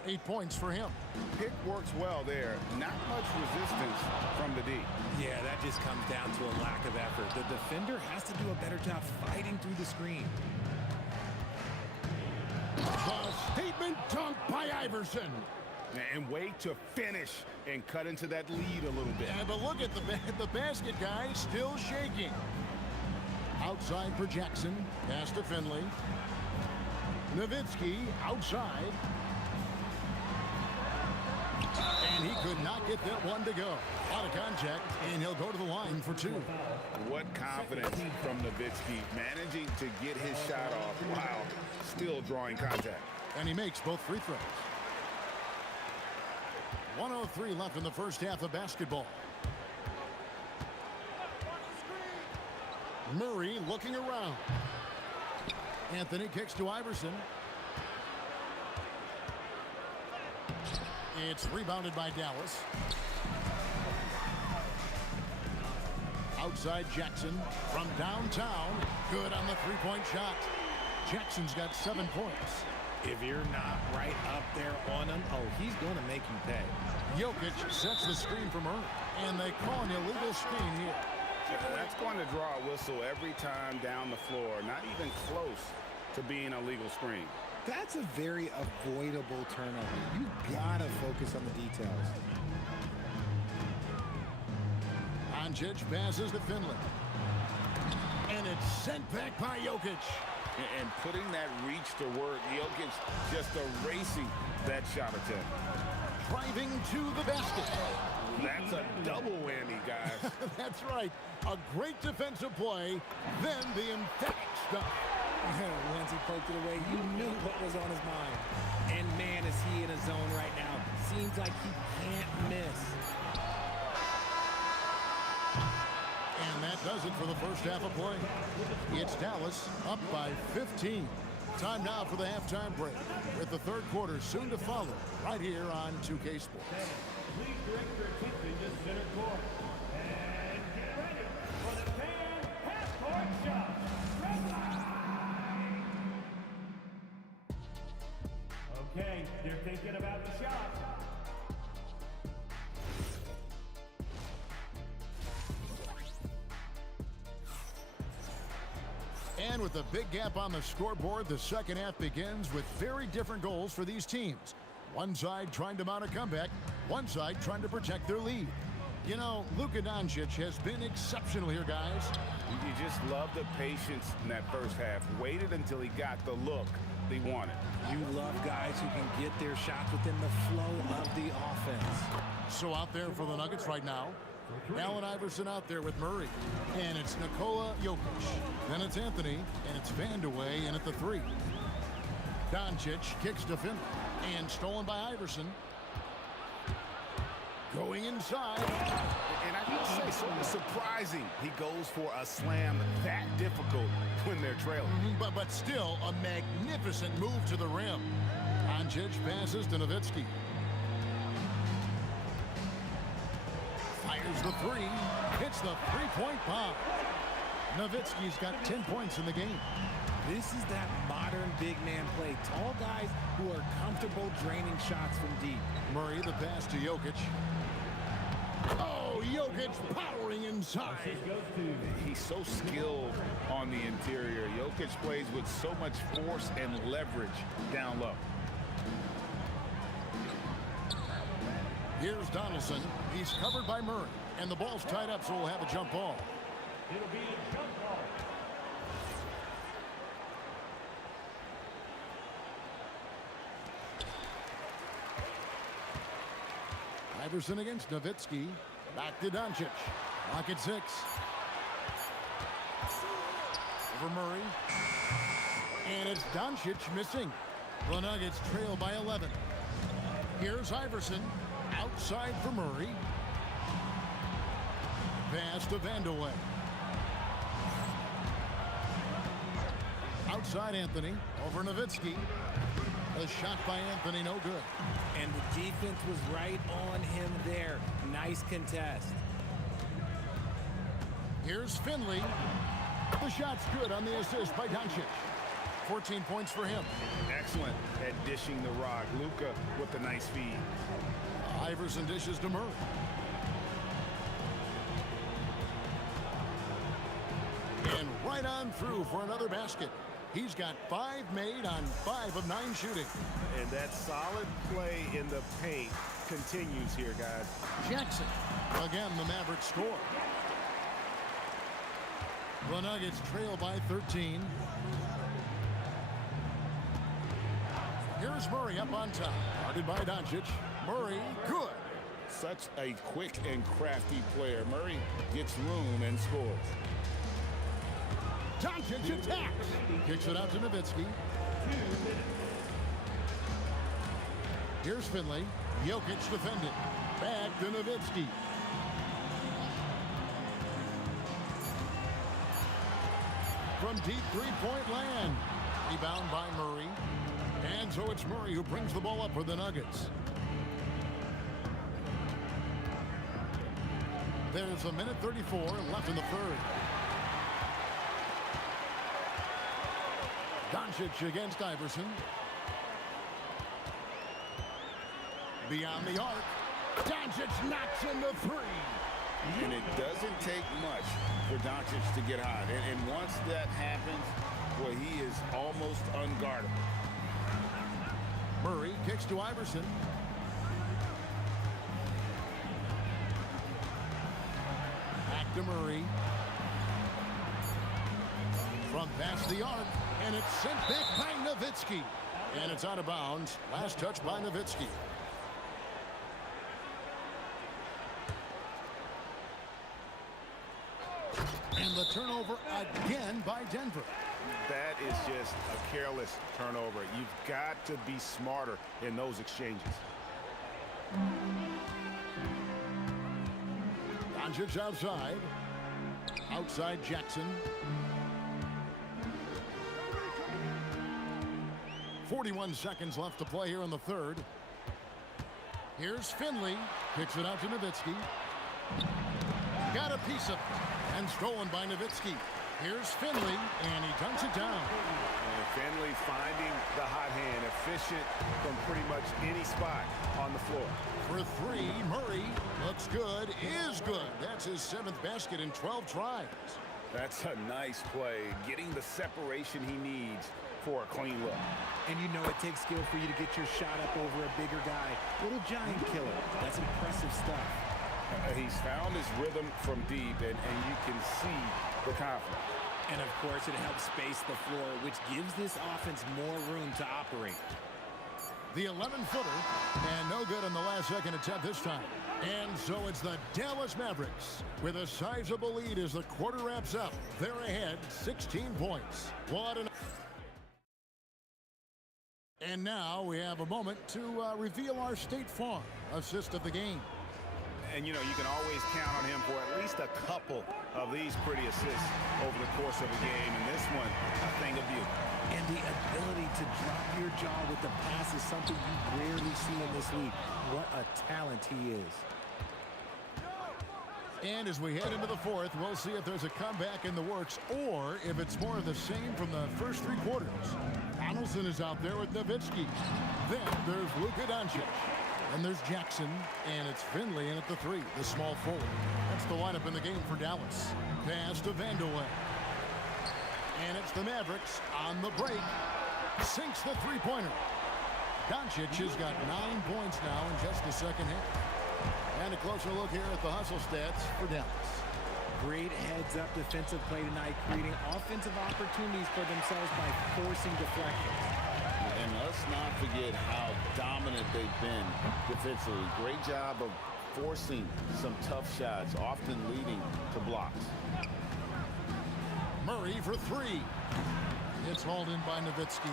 8 points for him. Pick works well there. Not much resistance from the D. Yeah, that just comes down to a lack of effort. The defender has to do a better job fighting through the screen. A statement dunk by Iverson. And wait to finish and cut into that lead a little bit. Yeah, but look at the basket guy still shaking. Outside for Jackson. Pass to Finley. Nowitzki outside. And he could not get that one to go. Out of contact, and he'll go to the line for two. What confidence from Nowitzki, managing to get his shot off while still drawing contact. And he makes both free throws. 1:03 left in the first half of basketball. Murray looking around. Anthony kicks to Iverson. It's rebounded by Dallas. Outside Jackson from downtown. Good on the three-point shot. Jackson's got 7 points. If you're not right up there on him, oh, he's going to make you pay. Jokic sets the screen for Murray, and they call an illegal screen here. That's going to draw a whistle every time down the floor. Not even close to being a legal screen. That's a very avoidable turnover. You got to focus on the details. Doncic passes to Finley. And it's sent back by Jokic. And putting that reach to work, Jokic just erasing that shot attempt. Driving to the basket. That's a double whammy, guys. That's right. A great defensive play, then the emphatic stuff. Once he poked it away, you knew what was on his mind. And man, is he in a zone right now. Seems like he can't miss. And that does it for the first half of play. It's Dallas up by 15. Time now for the halftime break, with the third quarter soon to follow right here on 2K Sports. Please direct your attention to center court. And get ready for the fan half-court shot. Okay, they're thinking about the shot. And with a big gap on the scoreboard, the second half begins with very different goals for these teams. One side trying to mount a comeback, one side trying to protect their lead. You know, Luka Doncic has been exceptional here, guys. You just love the patience in that first half. Waited until he got the look they wanted. You love guys who can get their shots within the flow of the offense. So out there for the Nuggets right now, Allen Iverson out there with Murray. And it's Nikola Jokic. Then it's Anthony, and it's Vandeweghe in at the three. Doncic kicks to Finley, and stolen by Iverson. Going inside. And I must say, sort of surprising he goes for a slam that difficult when they're trailing. But still a magnificent move to the rim. Doncic passes to Nowitzki. Fires the three. Hits the three-point bomb. Nowitzki's got 10 points in the game. This is that modern big man play. Tall guys who are comfortable draining shots from deep. Murray, the pass to Jokic. Oh, Jokic powering inside. He's so skilled on the interior. Jokic plays with so much force and leverage down low. Here's Donaldson. He's covered by Murray. And the ball's tied up, so we'll have a jump ball. It'll be a jump ball. Iverson against Nowitzki. Back to Doncic. Lock at 6. Over Murray. And it's Doncic missing. The Nuggets trail by 11. Here's Iverson. Outside for Murray. Pass to Vandeweghe. Outside Anthony. Over Nowitzki. A shot by Anthony, no good. And the defense was right on him there. Nice contest. Here's Finley. The shot's good on the assist by Doncic. 14 points for him. Excellent at dishing the rock. Luka with the nice feed. Iverson dishes to Murray. And right on through for another basket. He's got 5 made on 5 of 9 shooting. And that solid play in the paint continues here, guys. Jackson. Again, the Mavericks score. The Nuggets trail by 13. Here's Murray up on top. Guarded by Doncic. Murray, good. Such a quick and crafty player. Murray gets room and scores. Doncic attacks. Kicks it out to Nowitzki. Here's Finley. Jokic defended. Back to Nowitzki. From deep three-point land. Rebound by Murray. And so it's Murray who brings the ball up for the Nuggets. There's a minute 34 left in the third. Doncic against Iverson. Beyond the arc. Doncic knocks in the 3. And it doesn't take much for Doncic to get hot. And once that happens, boy, he is almost unguardable. Murray kicks to Iverson. Back to Murray. From past the arc. And it's sent back by Nowitzki. And it's out of bounds. Last touch by Nowitzki. And the turnover again by Denver. That is just a careless turnover. You've got to be smarter in those exchanges. Doncic outside. Outside Jackson. 41 seconds left to play here in the third. Here's Finley. Kicks it out to Nowitzki. Got a piece of it. And stolen by Nowitzki. Here's Finley, and he dunks it down. And Finley finding the hot hand, efficient from pretty much any spot on the floor. For 3, Murray looks good, is good. That's his 7th basket in 12 tries. That's a nice play, getting the separation he needs for a clean look. And you know it takes skill for you to get your shot up over a bigger guy. Little giant killer. That's impressive stuff. He's found his rhythm from deep, and you can see the confidence. And, of course, it helps space the floor, which gives this offense more room to operate. The 11-footer, and no good on the last-second attempt this time. And so it's the Dallas Mavericks with a sizable lead as the quarter wraps up. They're ahead 16 points. What an... And now we have a moment to reveal our State Farm assist of the game. And, you know, you can always count on him for at least a couple of these pretty assists over the course of a game. And this one, a thing of beauty. And the ability to drop your jaw with the pass is something you rarely see in this league. What a talent he is. And as we head into the fourth, we'll see if there's a comeback in the works or if it's more of the same from the first 3 quarters. Donaldson is out there with Nowitzki. Then there's Luka Doncic. And there's Jackson, and it's Finley in at the 3, the small forward. That's the lineup in the game for Dallas. Pass to Vandeweghe. And it's the Mavericks on the break. Sinks the three-pointer. Doncic has got 9 points now in just the second half. And a closer look here at the hustle stats for Dallas. Great heads-up defensive play tonight, creating offensive opportunities for themselves by forcing deflections. And let's not forget how dominant they've been defensively. Great job of forcing some tough shots, often leading to blocks. Murray for three. It's hauled in by Nowitzki.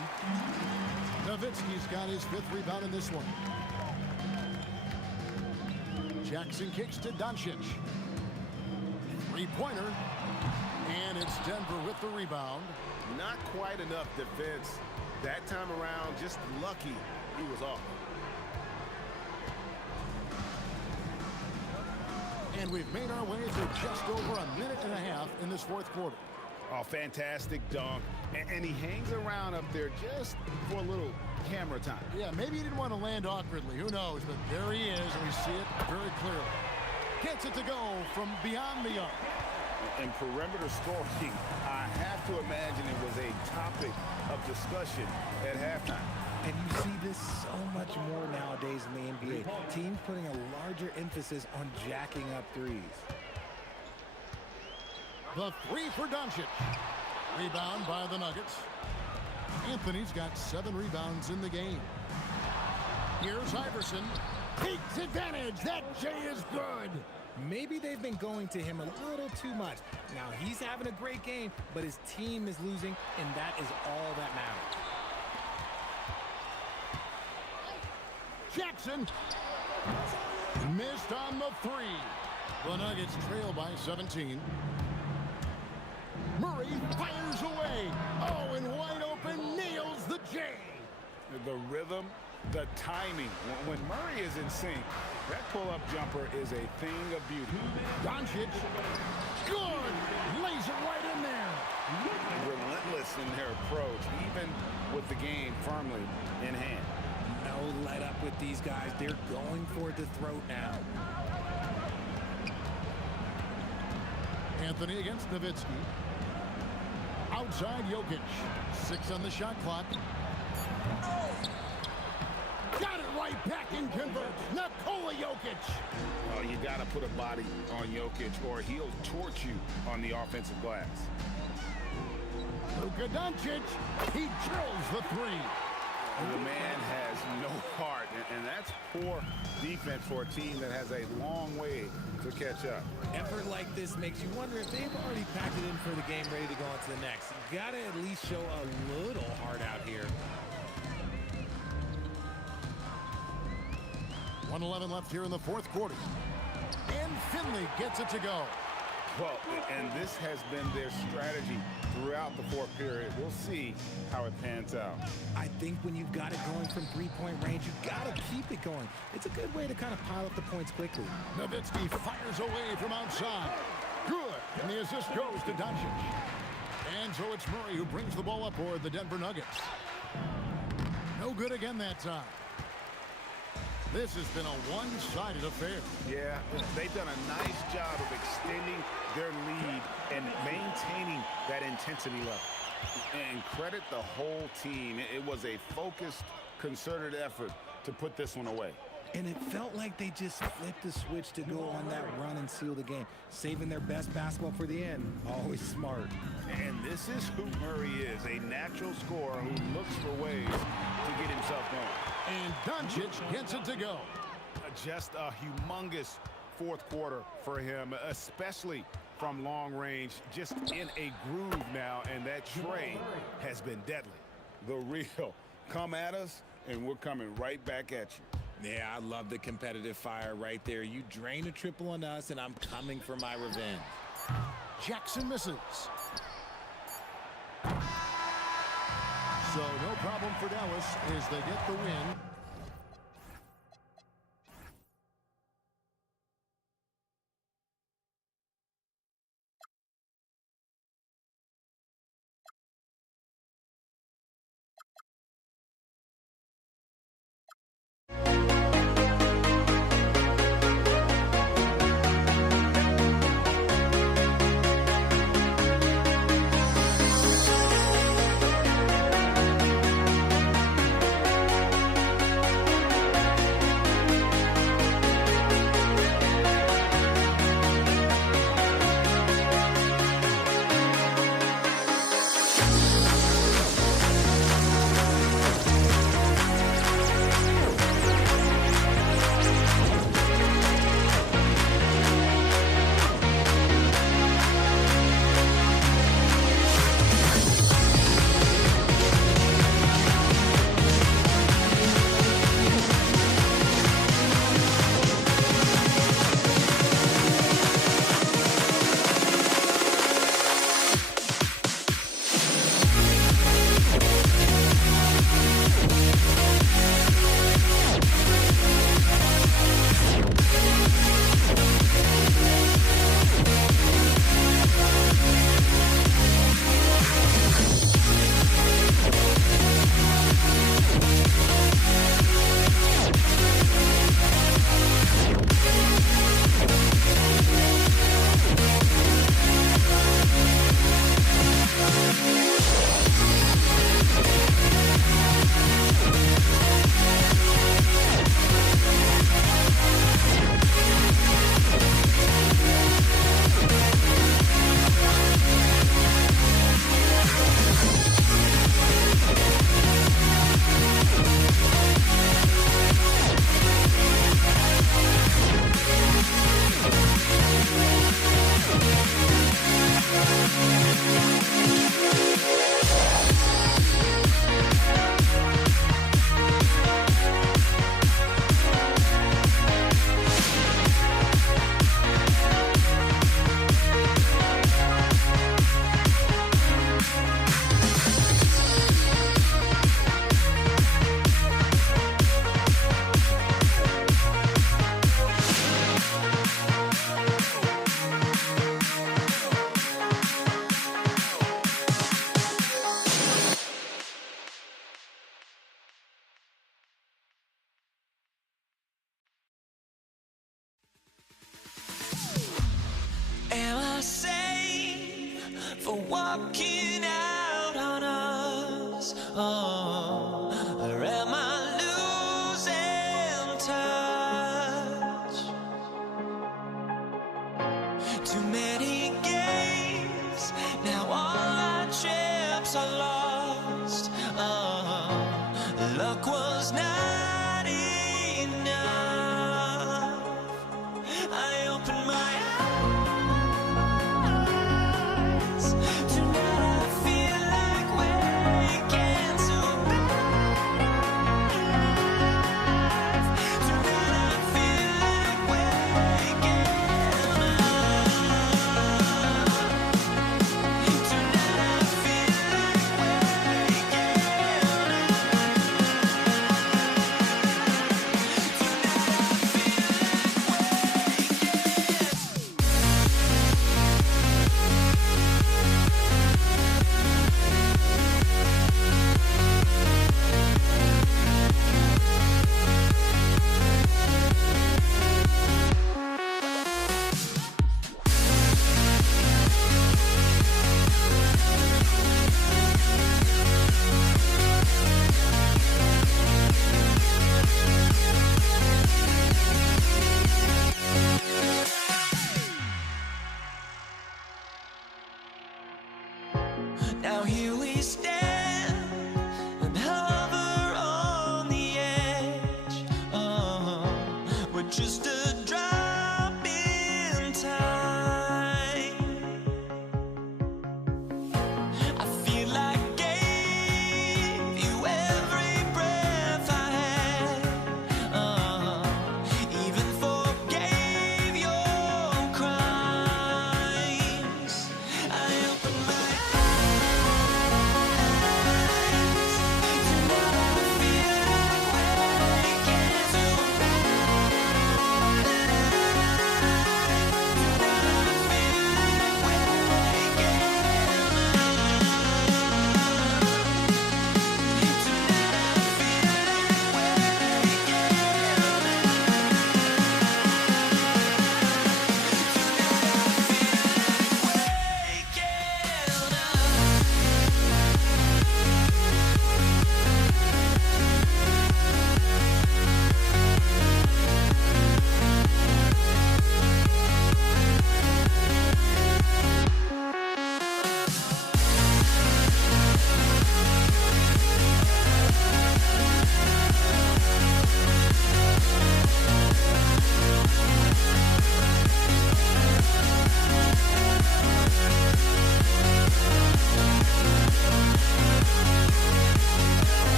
Nowitzki's got his 5th rebound in this one. Jackson kicks to Doncic. Three-pointer. And it's Denver with the rebound. Not quite enough defense that time around. Just lucky he was off. And we've made our way through just over a minute and a half in this 4th quarter. Oh, fantastic dunk. And he hangs around up there just for a little camera time. Yeah, maybe he didn't want to land awkwardly. Who knows? But there he is, and we see it very clearly. Gets it to go from beyond the arc. And perimeter scoring, I have to imagine it was a topic of discussion at halftime. And you see this so much more nowadays in the NBA. Teams putting a larger emphasis on jacking up threes. The three for Doncic. Rebound by the Nuggets. Anthony's got 7 rebounds in the game. Here's Iverson. Takes advantage. That J is good. Maybe they've been going to him a little too much. Now he's having a great game, but his team is losing, and that is all that matters. Jackson missed on the 3. The Nuggets trail by 17. Murray fires away. Oh, and wide open, nails the J. The rhythm, the timing. When Murray is in sync, that pull-up jumper is a thing of beauty. Doncic, good, lays it right in there. Relentless in their approach, even with the game firmly in hand. No let up with these guys. They're going for the throat now. Anthony against Nowitzki. Outside Jokic. 6 on the shot clock. Got it right back and converts. Nikola Jokic. Oh, you got to put a body on Jokic or he'll torch you on the offensive glass. Luka Doncic. He drills the 3. The man has no heart, and that's poor defense for a team that has a long way to catch up. Effort like this makes you wonder if they've already packed it in for the game, ready to go on to the next. You gotta at least show a little heart out here. 1:11 left here in the 4th quarter. And Finley gets it to go. Well, and this has been their strategy throughout the 4th period. We'll see how it pans out. I think when you've got it going from three-point range, you've got to keep it going. It's a good way to kind of pile up the points quickly. Nowitzki fires away from outside. Good. And the assist goes to Doncic. And so it's Murray who brings the ball up for the Denver Nuggets. No good again that time. This has been a one-sided affair. Yeah, they've done a nice job of extending their lead and maintaining that intensity level. And credit the whole team. It was a focused, concerted effort to put this one away. And it felt like they just flipped the switch to go on that run and seal the game, saving their best basketball for the end. Always smart. And this is who Murray is, a natural scorer who looks for ways to get himself going. And Doncic gets it to go. Just a humongous 4th quarter for him, especially from long range, just in a groove now, and that trade has been deadly. The real come at us, and we're coming right back at you. Yeah, I love the competitive fire right there. You drain a triple on us, and I'm coming for my revenge. Jackson misses. So no problem for Dallas as they get the win.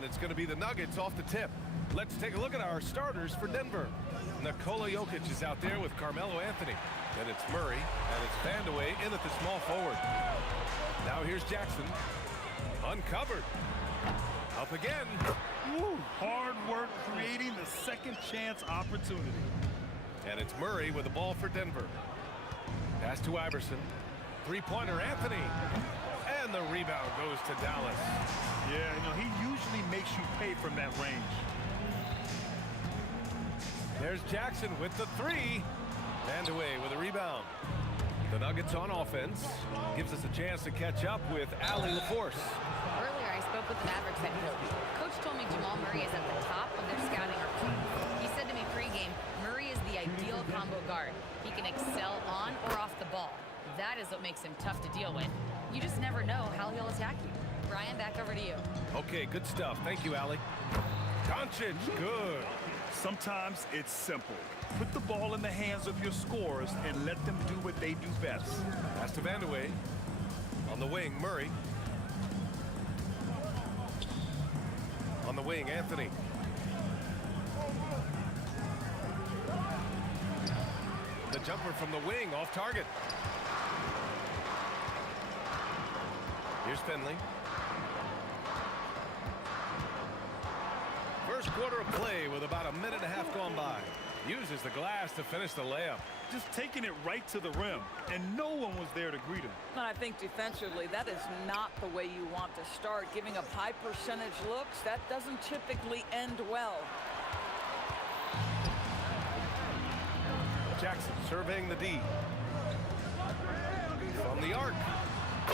And it's going to be the Nuggets off the tip. Let's take a look at our starters for Denver. Nikola Jokic is out there with Carmelo Anthony. Then it's Murray, and it's Vandeweghe in at the small forward. Now here's Jackson. Uncovered. Up again. Woo, hard work creating the second chance opportunity. And it's Murray with the ball for Denver. Pass to Iverson. Three-pointer, Anthony. And the rebound goes to Dallas. Yeah, you know, he usually makes you pay from that range. There's Jackson with the three. Vandeweghe with a rebound. The Nuggets on offense. Gives us a chance to catch up with Allie LaForce. Earlier, I spoke with the Mavericks head coach. Coach told me Jamal Murray is at the top of their scouting report. He said to me pregame, Murray is the ideal combo guard. He can excel on or off the ball. That is what makes him tough to deal with. You just never know how he'll attack you. Brian, back over to you. Okay, good stuff. Thank you, Allie. Doncic, good. Sometimes it's simple. Put the ball in the hands of your scorers and let them do what they do best. Pass to Vandeweghe. On the wing, Murray. On the wing, Anthony. The jumper from the wing, off target. Here's Finley. First quarter of play with about a minute and a half gone by. Uses the glass to finish the layup. Just taking it right to the rim, and no one was there to greet him. And I think defensively, that is not the way you want to start. Giving up high percentage looks, that doesn't typically end well. Jackson surveying the D. From the arc.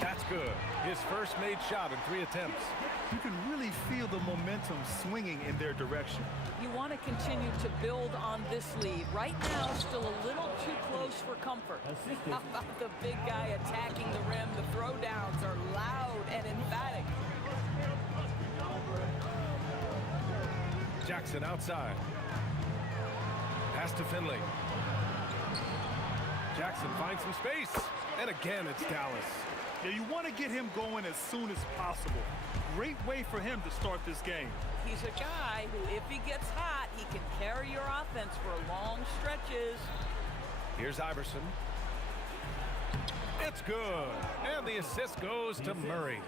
That's good. His first made shot in 3 attempts. You can really feel the momentum swinging in their direction. You want to continue to build on this lead. Right now, still a little too close for comfort. How about the big guy attacking the rim? The throwdowns are loud and emphatic. Jackson outside. Pass to Finley. Jackson finds some space. And again, it's Dallas. Now you want to get him going as soon as possible. Great way for him to start this game. He's a guy who, if he gets hot, he can carry your offense for long stretches. Here's Iverson. It's good. And the assist goes to Murray.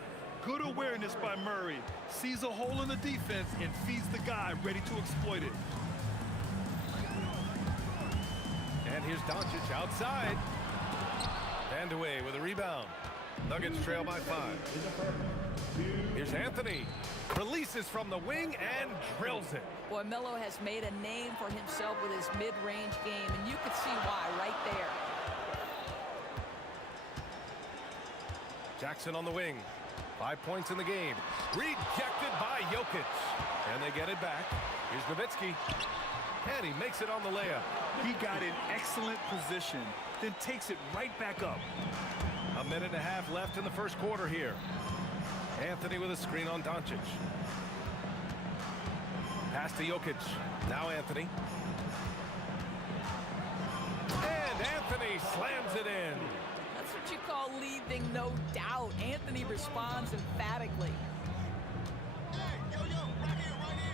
Good awareness by Murray. Sees a hole in the defense and feeds the guy ready to exploit it. And here's Doncic outside. Vandeweghe with a rebound. Nuggets trail by 5. Here's Anthony. Releases from the wing and drills it. Boy, Melo has made a name for himself with his mid-range game, and you can see why right there. Jackson on the wing. 5 points in the game. Rejected by Jokic. And they get it back. Here's Nowitzki. And he makes it on the layup. He got in excellent position, then takes it right back up. A minute and a half left in the first quarter here. Anthony with a screen on Doncic. Pass to Jokic. Now Anthony. And Anthony slams it in. That's what you call leaving no doubt. Anthony responds emphatically.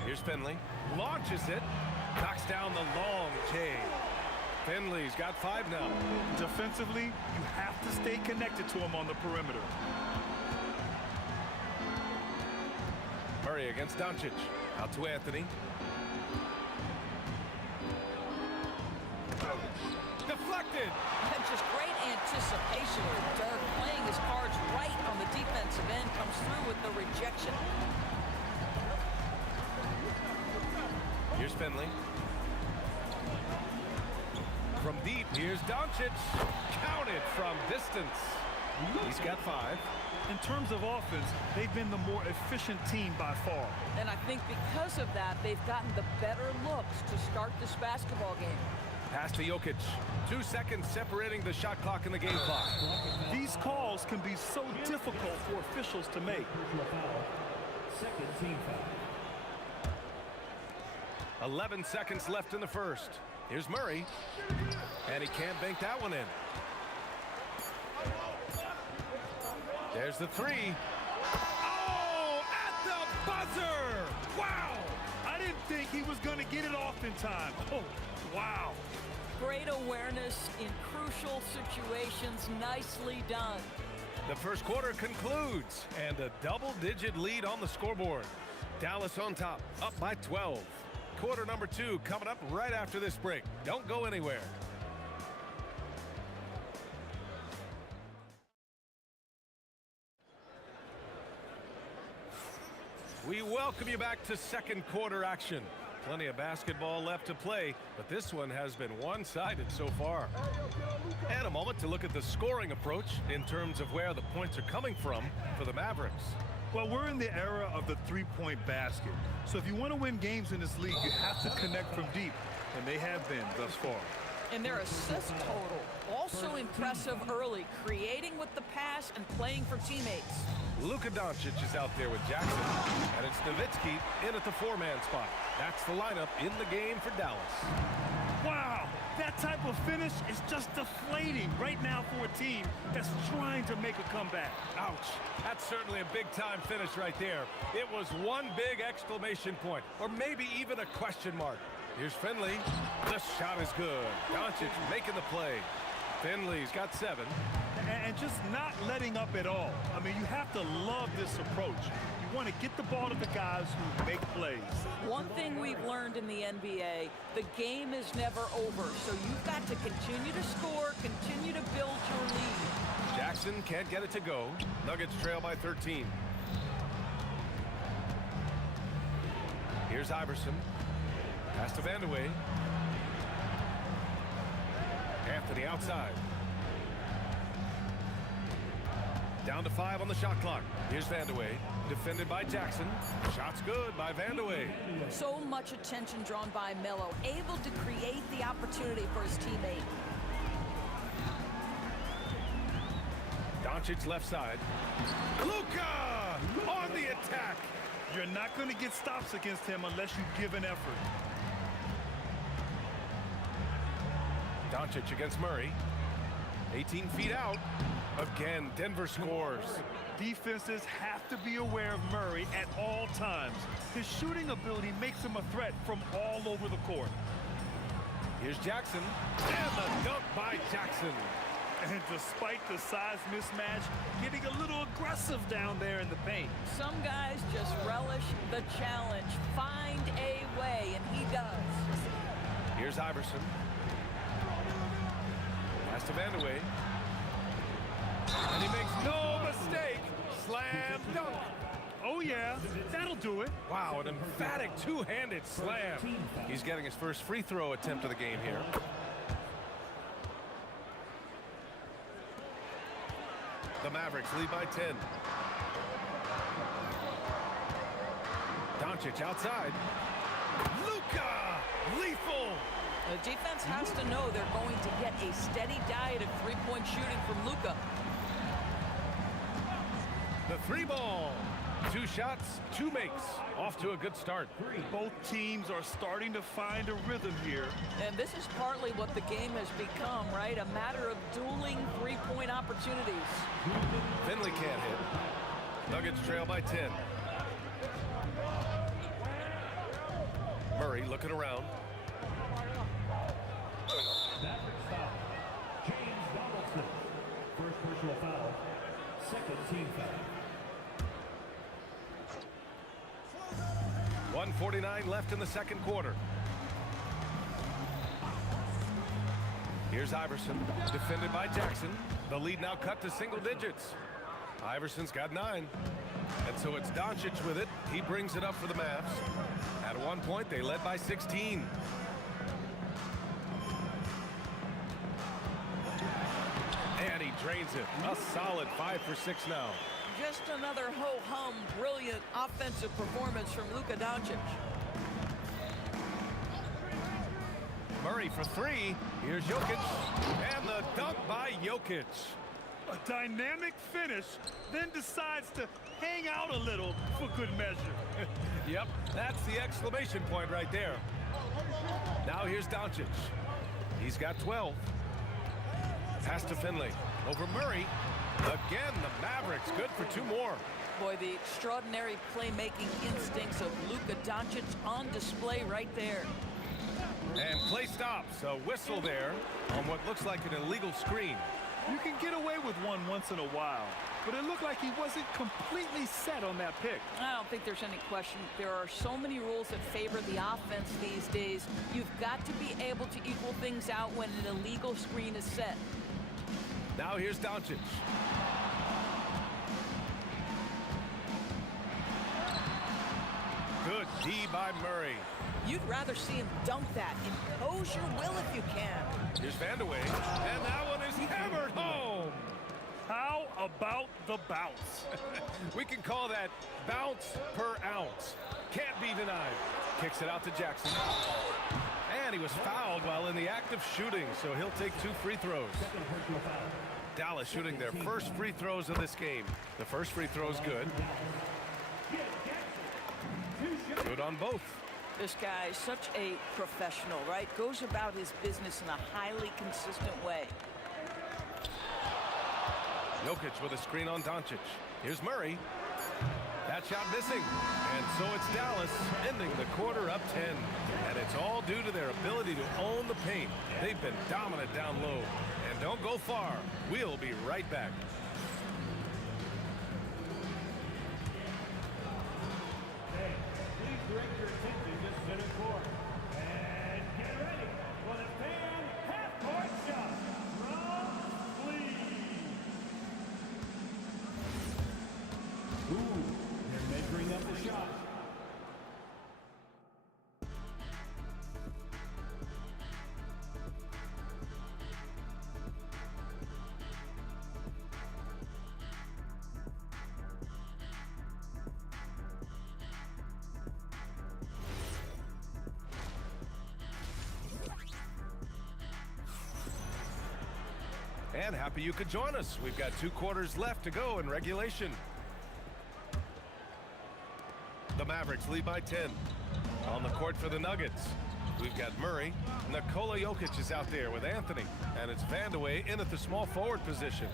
Here's Finley. Launches it. Knocks down the long J. Finley's got 5 now. Defensively, you have to stay connected to him on the perimeter. Murray against Doncic. Out to Anthony. Deflected. And just great anticipation for Dirk, playing his cards right on the defensive end, comes through with the rejection. Here's Finley. From deep, here's Doncic. Counted from distance. He's got 5. In terms of offense, they've been the more efficient team by far. And I think because of that, they've gotten the better looks to start this basketball game. Pass to Jokic. 2 seconds separating the shot clock and the game clock. These calls can be so difficult for officials to make. Second team foul. 11 seconds left in the first. Here's Murray. And he can't bank that one in. There's the 3. Oh, at the Buzzer! Wow! I didn't think he was going to get it off in time. Oh, wow. Great awareness in crucial situations. Nicely done. The first quarter concludes, and a double-digit lead on the scoreboard. Dallas on top, up by 12. Quarter number 2 coming up right after this break. Don't go anywhere. We welcome you back to second quarter action. Plenty of basketball left to play, but this one has been one-sided so far. And a moment to look at the scoring approach in terms of where the points are coming from for the Mavericks. Well, we're in the era of the three-point basket. So if you want to win games in this league, you have to connect from deep, and they have been thus far. And their assist total, also impressive early, creating with the pass and playing for teammates. Luka Doncic is out there with Jackson, and it's Nowitzki in at the 4-man spot. That's the lineup in the game for Dallas. Wow, that type of finish is just deflating right now for a team that's trying to make a comeback. Ouch, that's certainly a big-time finish right there. It was one big exclamation point, or maybe even a question mark. Here's Finley. The shot is good. Doncic making the play. Finley's got 7. And just not letting up at all. I mean, you have to love this approach. You want to get the ball to the guys who make plays. One thing we've learned in the NBA, the game is never over. So you've got to continue to score, continue to build your lead. Jackson can't get it to go. Nuggets trail by 13. Here's Iverson. Pass to Vandeweghe. Anthony outside. Down to 5 on the shot clock. Here's Vandeweghe. Defended by Jackson. Shot's good by Vandeweghe. So much attention drawn by Melo, able to create the opportunity for his teammate. Doncic left side. Luka on the attack. You're not going to get stops against him unless you give an effort. Doncic against Murray. 18 feet out. Again, Denver scores. Defenses have to be aware of Murray at all times. His shooting ability makes him a threat from all over the court. Here's Jackson. And the dunk by Jackson. And despite the size mismatch, getting a little aggressive down there in the paint. Some guys just relish the challenge. Find a way, and he does. Here's Iverson. Pass to Vandeweghe. And he makes no mistake. Slam dunk. Oh, yeah, that'll do it. Wow, an emphatic two-handed slam. He's getting his first free throw attempt of the game here. The Mavericks lead by 10. Doncic outside. Luka! Lethal! The defense has to know they're going to get a steady diet of three-point shooting from Luka. The 3 ball. 2 shots, 2 makes. Off to a good start. Both teams are starting to find a rhythm here. And this is partly what the game has become, right? A matter of dueling three-point opportunities. Finley can't hit. Nuggets trail by 10. Murray looking around. Mavericks foul. James Donaldson. First personal foul. Second team foul. 1:49 left in the second quarter. Here's Iverson, defended by Jackson. The lead now cut to single digits. Iverson's got 9. And so it's Doncic with it. He brings it up for the Mavs. At one point, they led by 16. And he drains it. A solid 5 for 6 now. Just another ho-hum, brilliant offensive performance from Luka Doncic. Murray for 3. Here's Jokic. And the dunk by Jokic. A dynamic finish, then decides to hang out a little for good measure. Yep, that's the exclamation point right there. Now here's Doncic. He's got 12. Pass to Finley. Over Murray. Again, the Mavericks good for 2 more. Boy, the extraordinary playmaking instincts of Luka Doncic on display right there. And play stops. A whistle there on what looks like an illegal screen. You can get away with one once in a while, but it looked like he wasn't completely set on that pick. I don't think there's any question. There are so many rules that favor the offense these days. You've got to be able to equal things out when an illegal screen is set. Now here's Doncic. Good D by Murray. You'd rather see him dunk that. Impose your will if you can. Here's Vandeweghe, and that one is hammered home. How about the bounce? We can call that bounce per ounce. Can't be denied. Kicks it out to Jackson. And he was fouled while in the act of shooting, so he'll take 2 free throws. Dallas shooting their first free throws of this game. The first free throw is good. Good on both. This guy is such a professional, right? Goes about his business in a highly consistent way. Jokic with a screen on Doncic. Here's Murray. That shot missing. And so it's Dallas ending the quarter up 10. And it's all due to their ability to own the paint. They've been dominant down low. And don't go far. We'll be right back. Please direct your attention to center court. And get ready for the fan half-court shot from Lee. Ooh, they're measuring up the shot. And happy you could join us. We've got 2 quarters left to go in regulation. The Mavericks lead by 10. On the court for the Nuggets, we've got Murray. Nikola Jokic is out there with Anthony. And it's Vandeweghe in at the small forward position.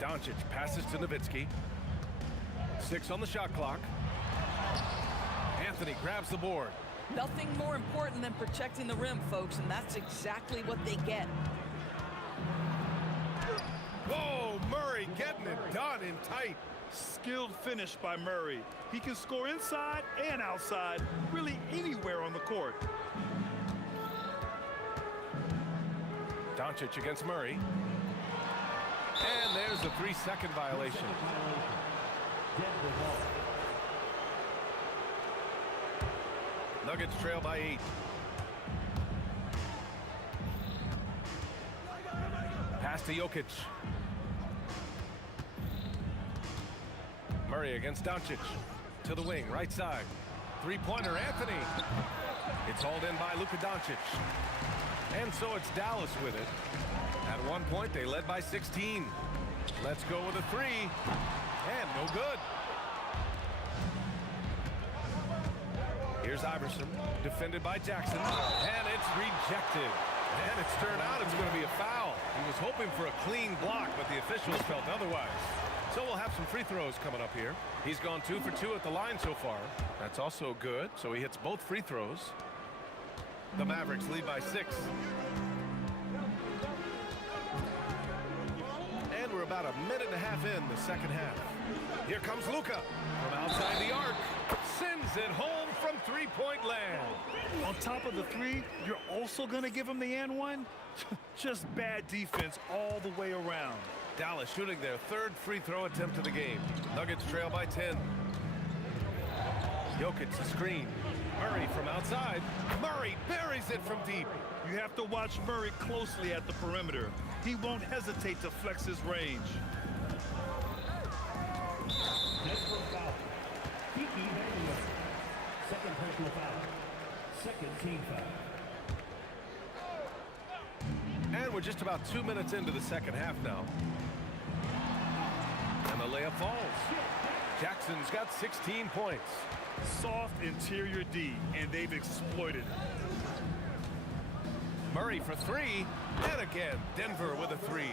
Doncic passes to Nowitzki. 6 on the shot clock. Anthony grabs the board. Nothing more important than protecting the rim, folks, and that's exactly what they get. Whoa, Murray getting it done in tight. Skilled finish by Murray. He can score inside and outside, really anywhere on the court. Doncic against Murray. And there's a 3-second violation. Nuggets trail by 8. Pass to Jokic. Murray against Doncic. To the wing, right side. 3-pointer, Anthony. It's hauled in by Luka Doncic. And so it's Dallas with it. At one point, they led by 16. Let's go with a 3. And no good. Here's Iverson, defended by Jackson, and it's rejected. And it's turned out it's going to be a foul. He was hoping for a clean block, but the officials felt otherwise. So we'll have some free throws coming up here. He's gone 2 for 2 at the line so far. That's also good, so he hits both free throws. The Mavericks lead by 6. And we're about a minute and a half in the second half. Here comes Luka from outside the arc. Sends it home from 3-point land. On top of the 3, you're also going to give him the and 1? Just bad defense all the way around. Dallas shooting their 3rd free throw attempt of the game. Nuggets trail by 10. Jokic the screen. Murray from outside. Murray buries it from deep. You have to watch Murray closely at the perimeter. He won't hesitate to flex his range. Second personal foul. Second team foul. And we're just about 2 minutes into the second half now. And the layup falls. Jackson's got 16 points. Soft interior D, and they've exploited it. Murray for 3. And again, Denver with a 3.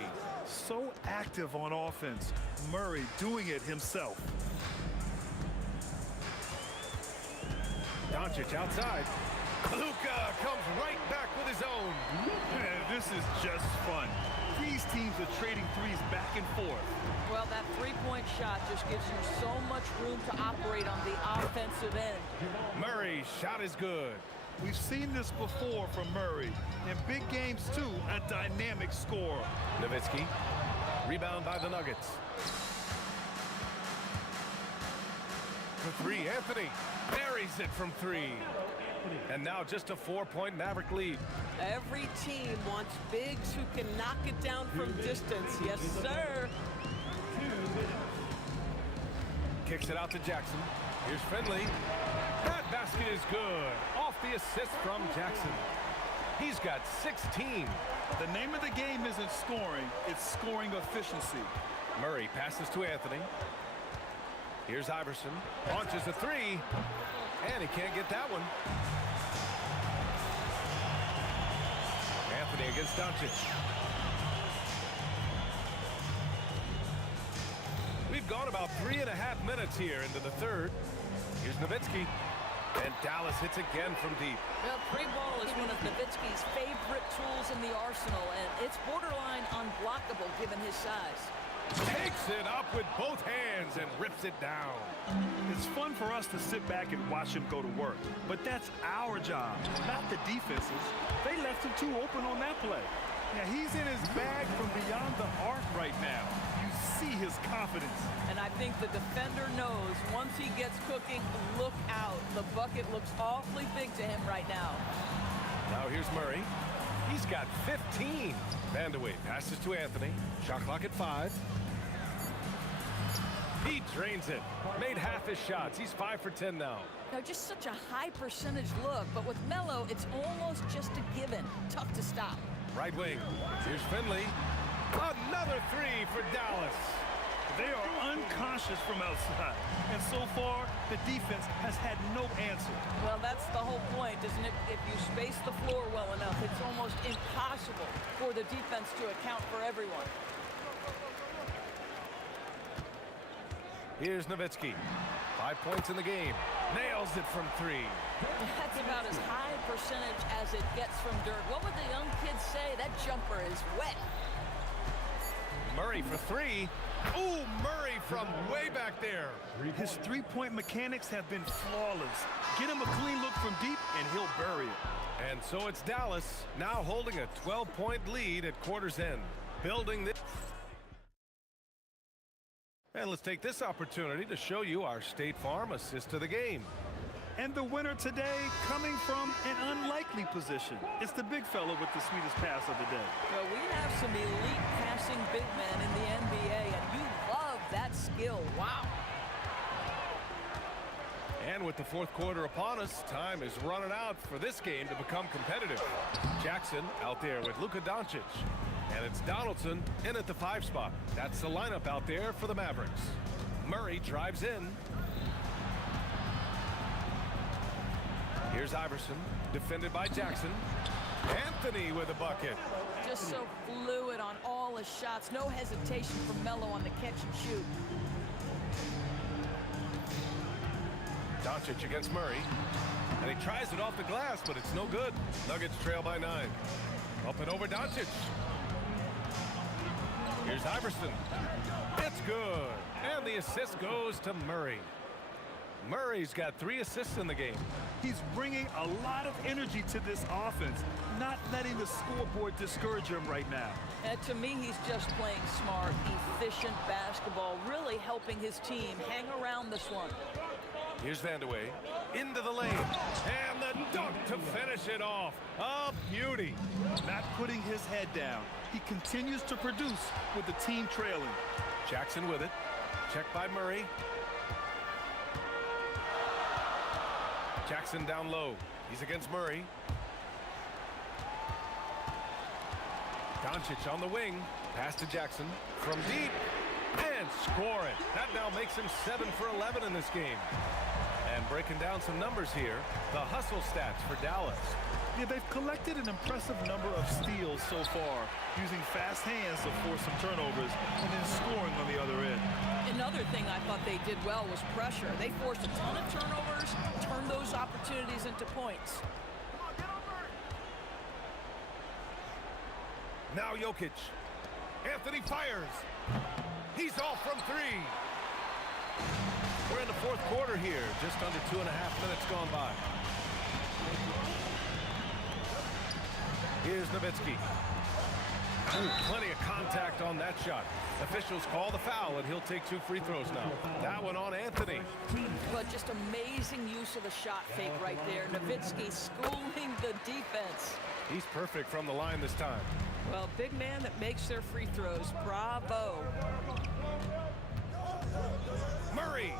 So active on offense. Murray doing it himself. Doncic outside. Luka comes right back with his own. Man, this is just fun. These teams are trading threes back and forth. Well, that three-point shot just gives you so much room to operate on the offensive end. Murray's shot is good. We've seen this before from Murray. In big games, too, a dynamic scorer. Nowitzki. Rebound by the Nuggets. For three, Anthony buries it from three. And now just a 4-point Maverick lead. Every team wants bigs who can knock it down from distance. Yes, sir. Kicks it out to Jackson. Here's Finley. That basket is good. Off the assist from Jackson. He's got 16. The name of the game isn't scoring, it's scoring efficiency. Murray passes to Anthony. Here's Iverson. Launches a three. And he can't get that one. Anthony against Doncic. We've gone about 3.5 minutes here into the third. Here's Nowitzki. And Dallas hits again from deep. Well, free ball is one of Nowitzki's favorite tools in the arsenal, and it's borderline unblockable given his size. Takes it up with both hands and rips it down. It's fun for us to sit back and watch him go to work, but that's our job, not the defenses. They left him too open on that play. Now, he's in his bag from beyond the arc right now. You see his confidence. And I think the defender knows once he gets cooking, look out. The bucket looks awfully big to him right now. Now here's Murray. He's got 15. Vandeweghe passes to Anthony. Shot clock at 5. He drains it. Made half his shots. He's 5 for 10 now. Now, just such a high percentage look, but with Melo, it's almost just a given. Tough to stop. Right wing. Here's Finley. Another three for Dallas. They are unconscious from outside, and so far, the defense has had no answer. Well, that's the whole point, isn't it? If you space the floor well enough, it's almost impossible for the defense to account for everyone. Here's Nowitzki. 5 points in the game. Nails it from three. That's about as high a percentage as it gets from Dirk. What would the young kids say? That jumper is wet. Murray for three. Ooh, Murray from way back there. His three-point mechanics have been flawless. Get him a clean look from deep, and he'll bury it. And so it's Dallas now holding a 12-point lead at quarter's end. Building this. And let's take this opportunity to show you our State Farm assist of the game. And the winner today coming from an unlikely position. It's the big fella with the sweetest pass of the day. Well, we have some elite passing big men in the NBA, and you love that skill. Wow. And with the fourth quarter upon us, time is running out for this game to become competitive. Jackson out there with Luka Doncic. And it's Donaldson in at the 5 spot. That's the lineup out there for the Mavericks. Murray drives in. Here's Iverson, defended by Jackson. Anthony with a bucket. Just so fluid on all his shots. No hesitation from Melo on the catch and shoot. Doncic against Murray. And he tries it off the glass, but it's no good. Nuggets trail by 9. Up and over Doncic. Here's Iverson. It's good. And the assist goes to Murray. Murray's got 3 assists in the game. He's bringing a lot of energy to this offense, not letting the scoreboard discourage him right now. And to me, he's just playing smart, efficient basketball, really helping his team hang around this one. Here's Vandeweghe into the lane. And the dunk to finish it off. A beauty. Not putting his head down. He continues to produce with the team trailing. Jackson with it. Checked by Murray. Jackson down low. He's against Murray. Doncic on the wing. Pass to Jackson. From deep. And score it. That now makes him 7 for 11 in this game. And breaking down some numbers here. The hustle stats for Dallas. Yeah, they've collected an impressive number of steals so far, using fast hands to force some turnovers and then scoring on the other end. Another thing I thought they did well was pressure. They forced a ton of turnovers, turned those opportunities into points. Now Jokic. Anthony fires. He's off from three. We're in the fourth quarter here. Just under 2.5 minutes gone by. Here's Nowitzki. Ooh, plenty of contact on that shot. Officials call the foul, and he'll take 2 free throws now. That one on Anthony. But just amazing use of the shot fake right there. Nowitzki schooling the defense. He's perfect from the line this time. Well, big man that makes their free throws. Bravo. Murray.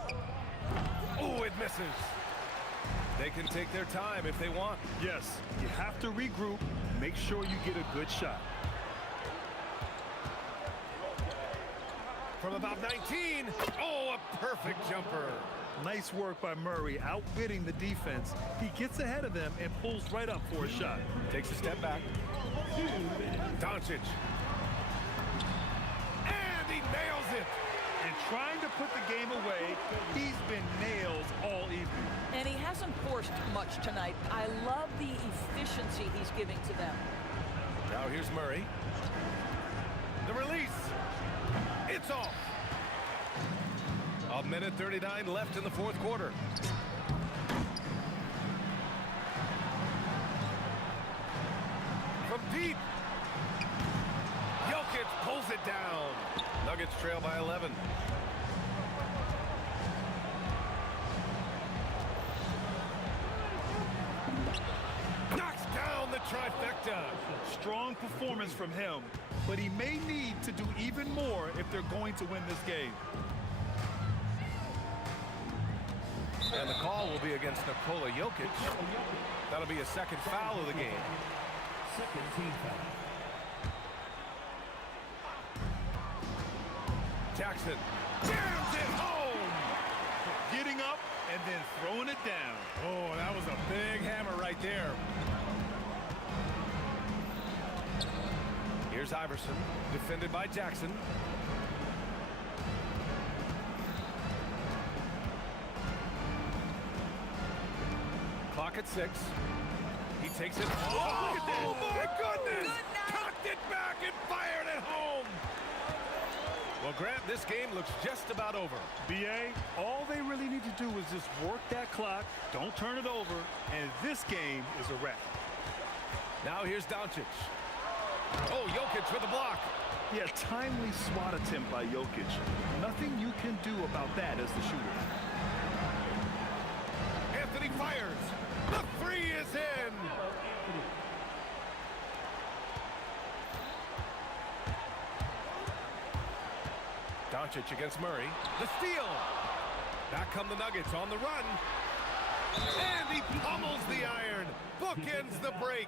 Oh, it misses. They can take their time if they want. Yes, you have to regroup. Make sure you get a good shot. From about 19. Oh, a perfect jumper. Nice work by Murray, outbidding the defense. He gets ahead of them and pulls right up for a shot. Takes a step back. Doncic. And he nails it. And trying to put the game away, he's been nails all evening. And he hasn't forced much tonight. I love the efficiency he's giving to them. Now here's Murray. The release. It's off. 1:39 left in the fourth quarter. From deep. Jokic pulls it down. Nuggets trail by 11. Knocks down the trifecta. Strong performance from him, but he may need to do even more if they're going to win this game. And the call will be against Nikola Jokic. That'll be a second foul of the game. Second team foul. Jackson jams it home. Getting up and then throwing it down. Oh, that was a big hammer right there. Here's Iverson, defended by Jackson. Clock at 6. He takes it. Oh, look at that. Oh my goodness! Cocked it back and fired it home. Well, Grant, this game looks just about over. BA, all they really need to do is just work that clock, don't turn it over, and this game is a wrap. Now here's Doncic. Oh, Jokic with the block. Yeah, timely swat attempt by Jokic. Nothing you can do about that as the shooter. Anthony fires. The three is in. Doncic against Murray. The steal. Back come the Nuggets on the run. And he pummels the iron. Bookends the break.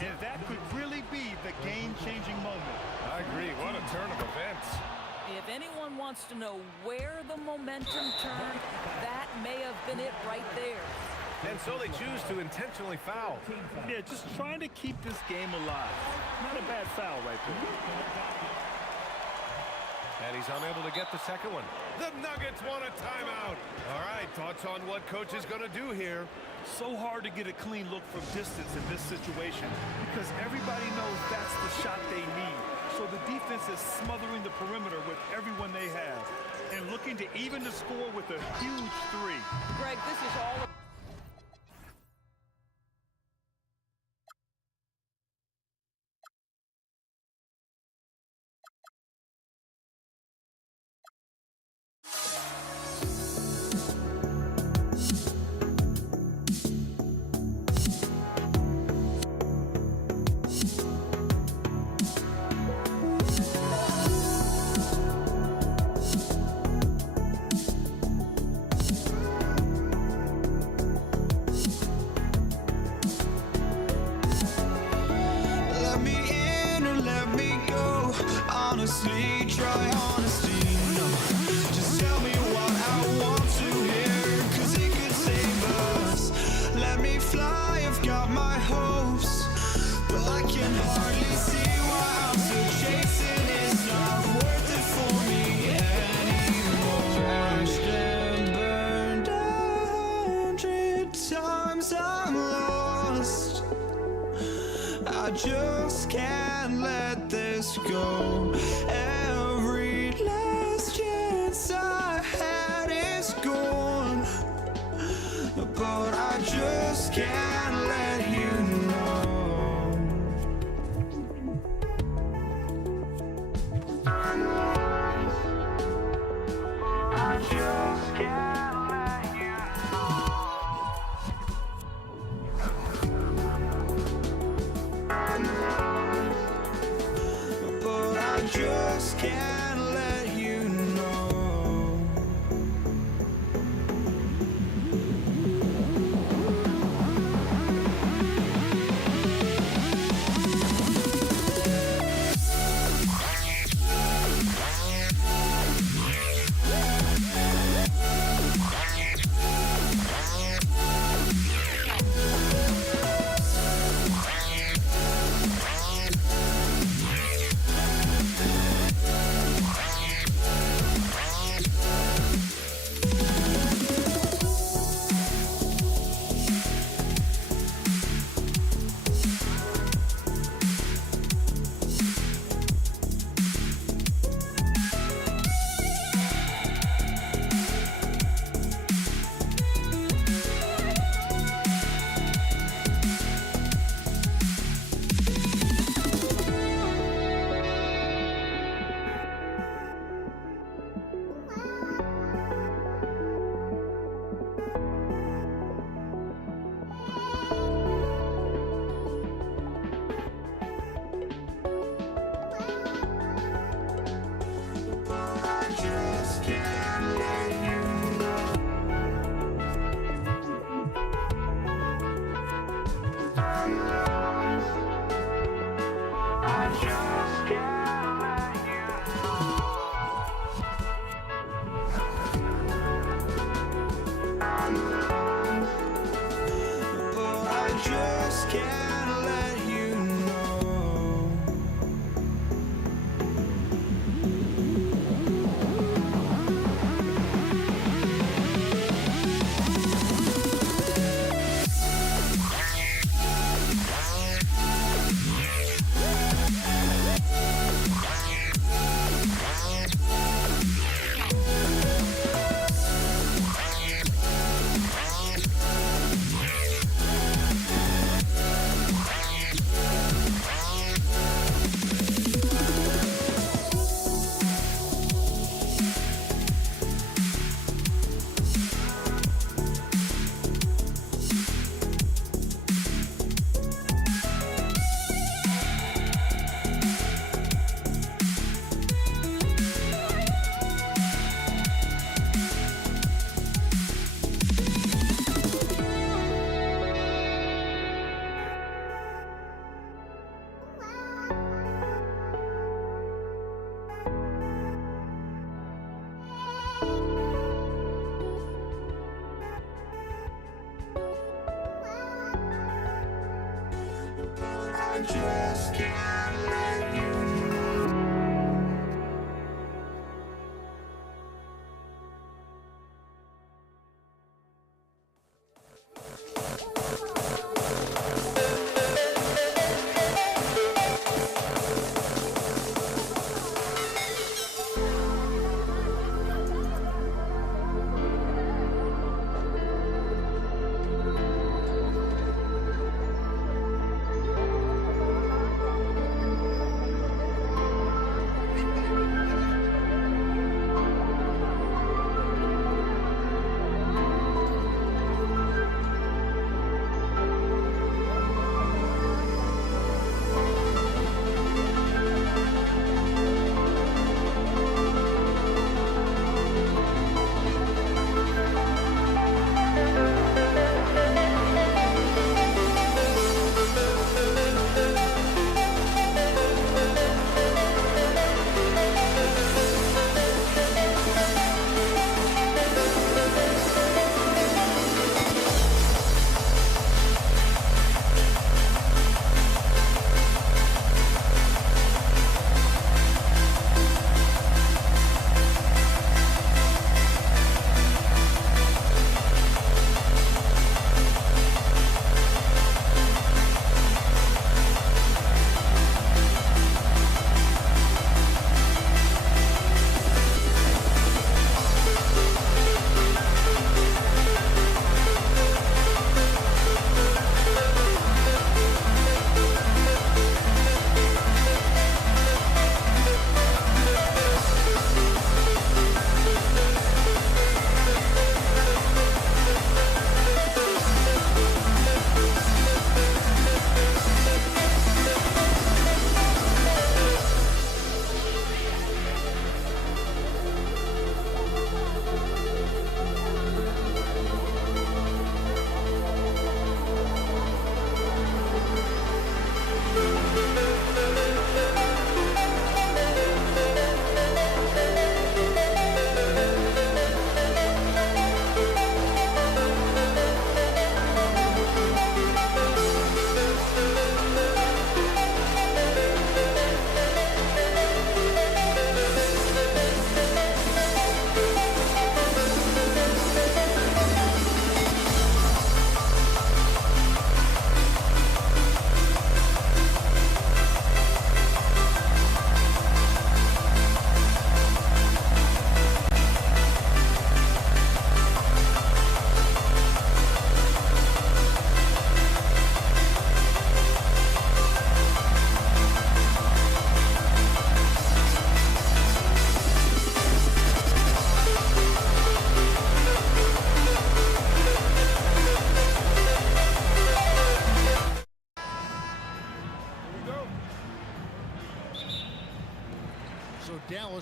And that could really be the game-changing moment. I agree. What a turn of events. If anyone wants to know where the momentum turned, that may have been it right there. And so they choose to intentionally foul. Yeah, just trying to keep this game alive. Not a bad foul right there. And he's unable to get the second one. The Nuggets want a timeout. All right, thoughts on what coach is going to do here? So hard to get a clean look from distance in this situation because everybody knows that's the shot they need. So the defense is smothering the perimeter with everyone they have and looking to even the score with a huge three. Greg, this is all just can't let this go. Every last chance I had is gone, but I just can't let you know. I just can't let you know. But I just can't let you know. I just can't let you know.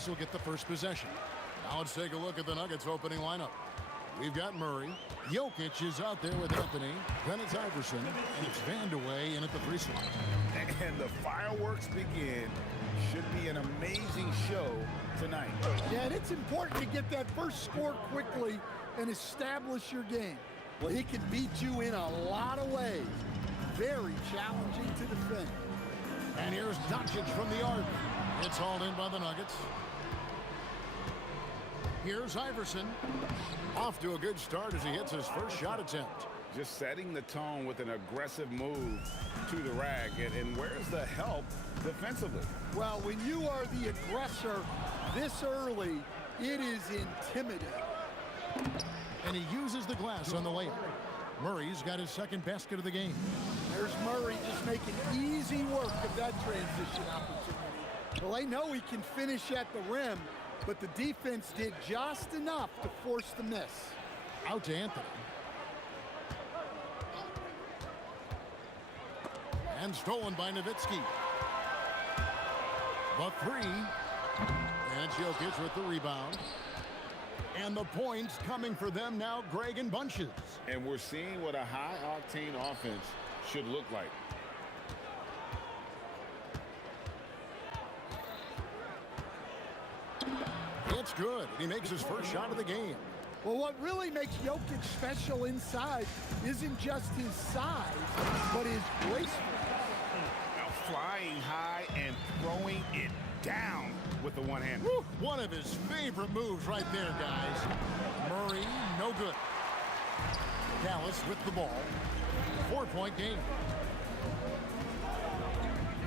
Dallas will get the first possession. Now let's take a look at the Nuggets opening lineup. We've got Murray. Jokic is out there with Anthony. Then it's Iverson. And it's Vandeweghe in at the free slot. And the fireworks begin. Should be an amazing show tonight. Yeah, and it's important to get that first score quickly and establish your game. Well, he can beat you in a lot of ways. Very challenging to defend. And here's Doncic from the arc. It's hauled in by the Nuggets. Here's Iverson. Off to a good start as he hits his first shot attempt. Just setting the tone with an aggressive move to the rack. And where's the help defensively? Well, when you are the aggressor this early, it is intimidating. And he uses the glass on the layup. Murray's got his second basket of the game. There's Murray just making easy work of that transition opportunity. Well, they know he can finish at the rim, but the defense did just enough to force the miss. Out to Anthony. And stolen by Nowitzki. The three. And Jokic with the rebound. And the points coming for them now, Greg, in bunches. And we're seeing what a high-octane offense should look like. It's good. He makes his first shot of the game. Well, what really makes Jokic special inside isn't just his size, but his gracefulness. Now flying high and throwing it down with the one-hand. One of his favorite moves right there, guys. Murray, no good. Dallas with the ball. 4-point game.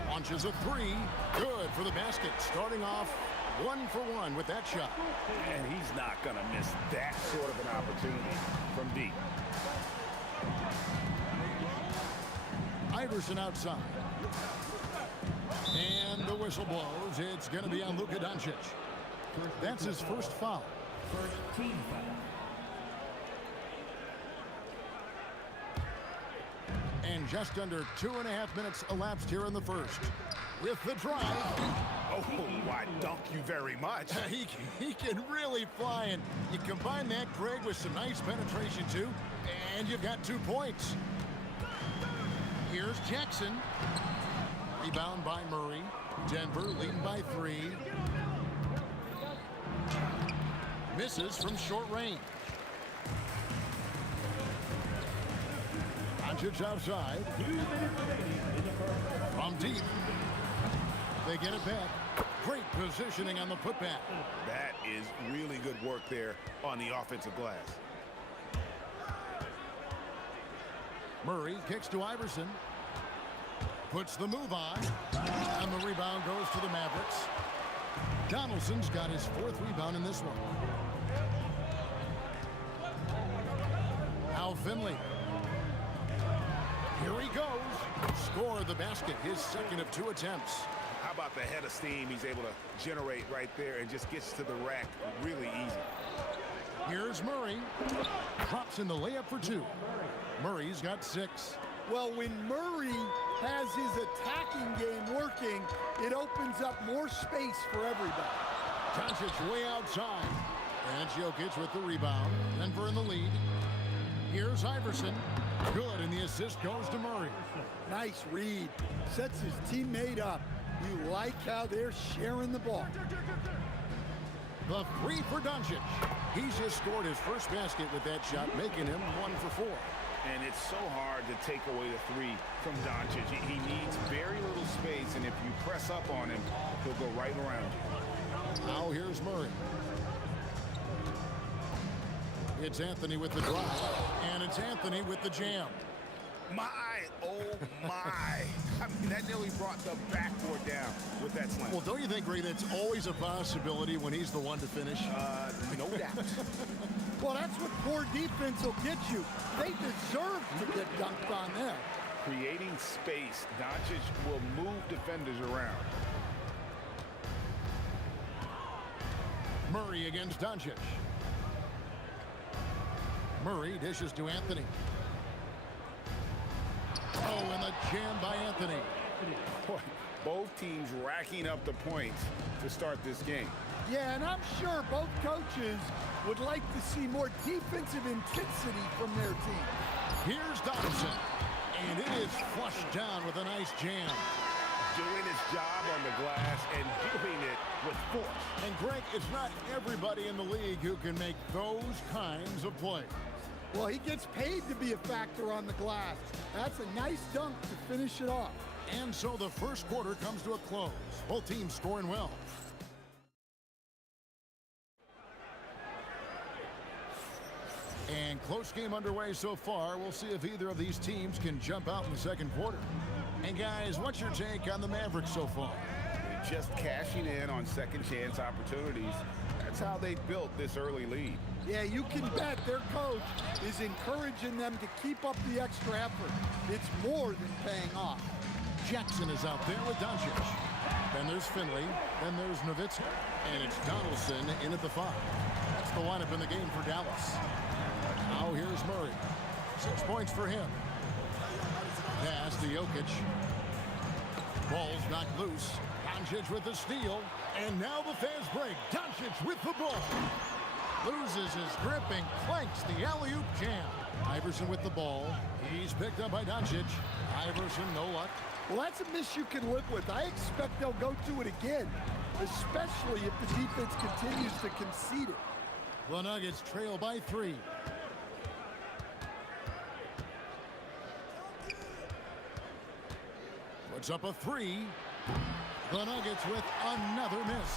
Launches a three. Good for the basket. Starting off 1 for 1 with that shot. And he's not going to miss that sort of an opportunity from deep. Iverson outside. And the whistle blows. It's going to be on Luka Doncic. That's his first foul. First team foul. And just under 2.5 minutes elapsed here in the first. With the drive. Oh, I dunk you very much. He can really fly, and you combine that, Greg, with some nice penetration, too, and you've got 2 points. Here's Jackson. Rebound by Murray. Denver leading by 3. Misses from short range. Doncic outside. From deep. They get it back. Great positioning on the putback. That is really good work there on the offensive glass. Murray kicks to Iverson. Puts the move on. And the rebound goes to the Mavericks. Donaldson's got his 4th rebound in this one. Al Finley. Here he goes. Score the basket. His second of 2 attempts. How about the head of steam he's able to generate right there and just gets to the rack really easy. Here's Murray. Drops in the layup for 2. Murray's got 6. Well, when Murray has his attacking game working, it opens up more space for everybody. Doncic way outside. And Jokic with the rebound. Denver in the lead. Here's Iverson. Good, and the assist goes to Murray. Nice read. Sets his teammate up. You like how they're sharing the ball. The 3 for Doncic. He's just scored his first basket with that shot, making him 1 for 4. And it's so hard to take away the 3 from Doncic. He needs very little space, and if you press up on him, he'll go right around. Now here's Murray. It's Anthony with the drive, and it's Anthony with the jam. Oh my. I mean, that nearly brought the backboard down with that slam. Well, don't you think, Ray, that's always a possibility when he's the one to finish? No doubt. Well, that's what poor defense will get you. They deserve to get dunked on there. Creating space, Doncic will move defenders around. Murray against Doncic. Murray dishes to Anthony. Oh, and the jam by Anthony. Boy, both teams racking up the points to start this game. Yeah, and I'm sure both coaches would like to see more defensive intensity from their team. Here's Donaldson, and it is flushed down with a nice jam. Doing his job on the glass and doing it with force. And Greg, it's not everybody in the league who can make those kinds of plays. Well, he gets paid to be a factor on the glass. That's a nice dunk to finish it off. And so the first quarter comes to a close. Both teams scoring well. And close game underway so far. We'll see if either of these teams can jump out in the second quarter. And guys, what's your take on the Mavericks so far? Just cashing in on second chance opportunities. That's how they built this early lead. Yeah, you can bet their coach is encouraging them to keep up the extra effort. It's more than paying off. Jackson is out there with Doncic. Then there's Finley. Then there's Nowitzki. And it's Donaldson in at the 5. That's the lineup in the game for Dallas. Now here's Murray. 6 points for him. Pass to Jokic. Ball's knocked loose. Doncic with the steal. And now the fast break. Doncic with the ball. Loses his grip and clanks the alley-oop jam. Iverson with the ball. He's picked up by Doncic. Iverson, no luck. Well, that's a miss you can live with. I expect they'll go to it again, especially if the defense continues to concede it. The Nuggets trail by 3. Puts up a 3. The Nuggets with another miss.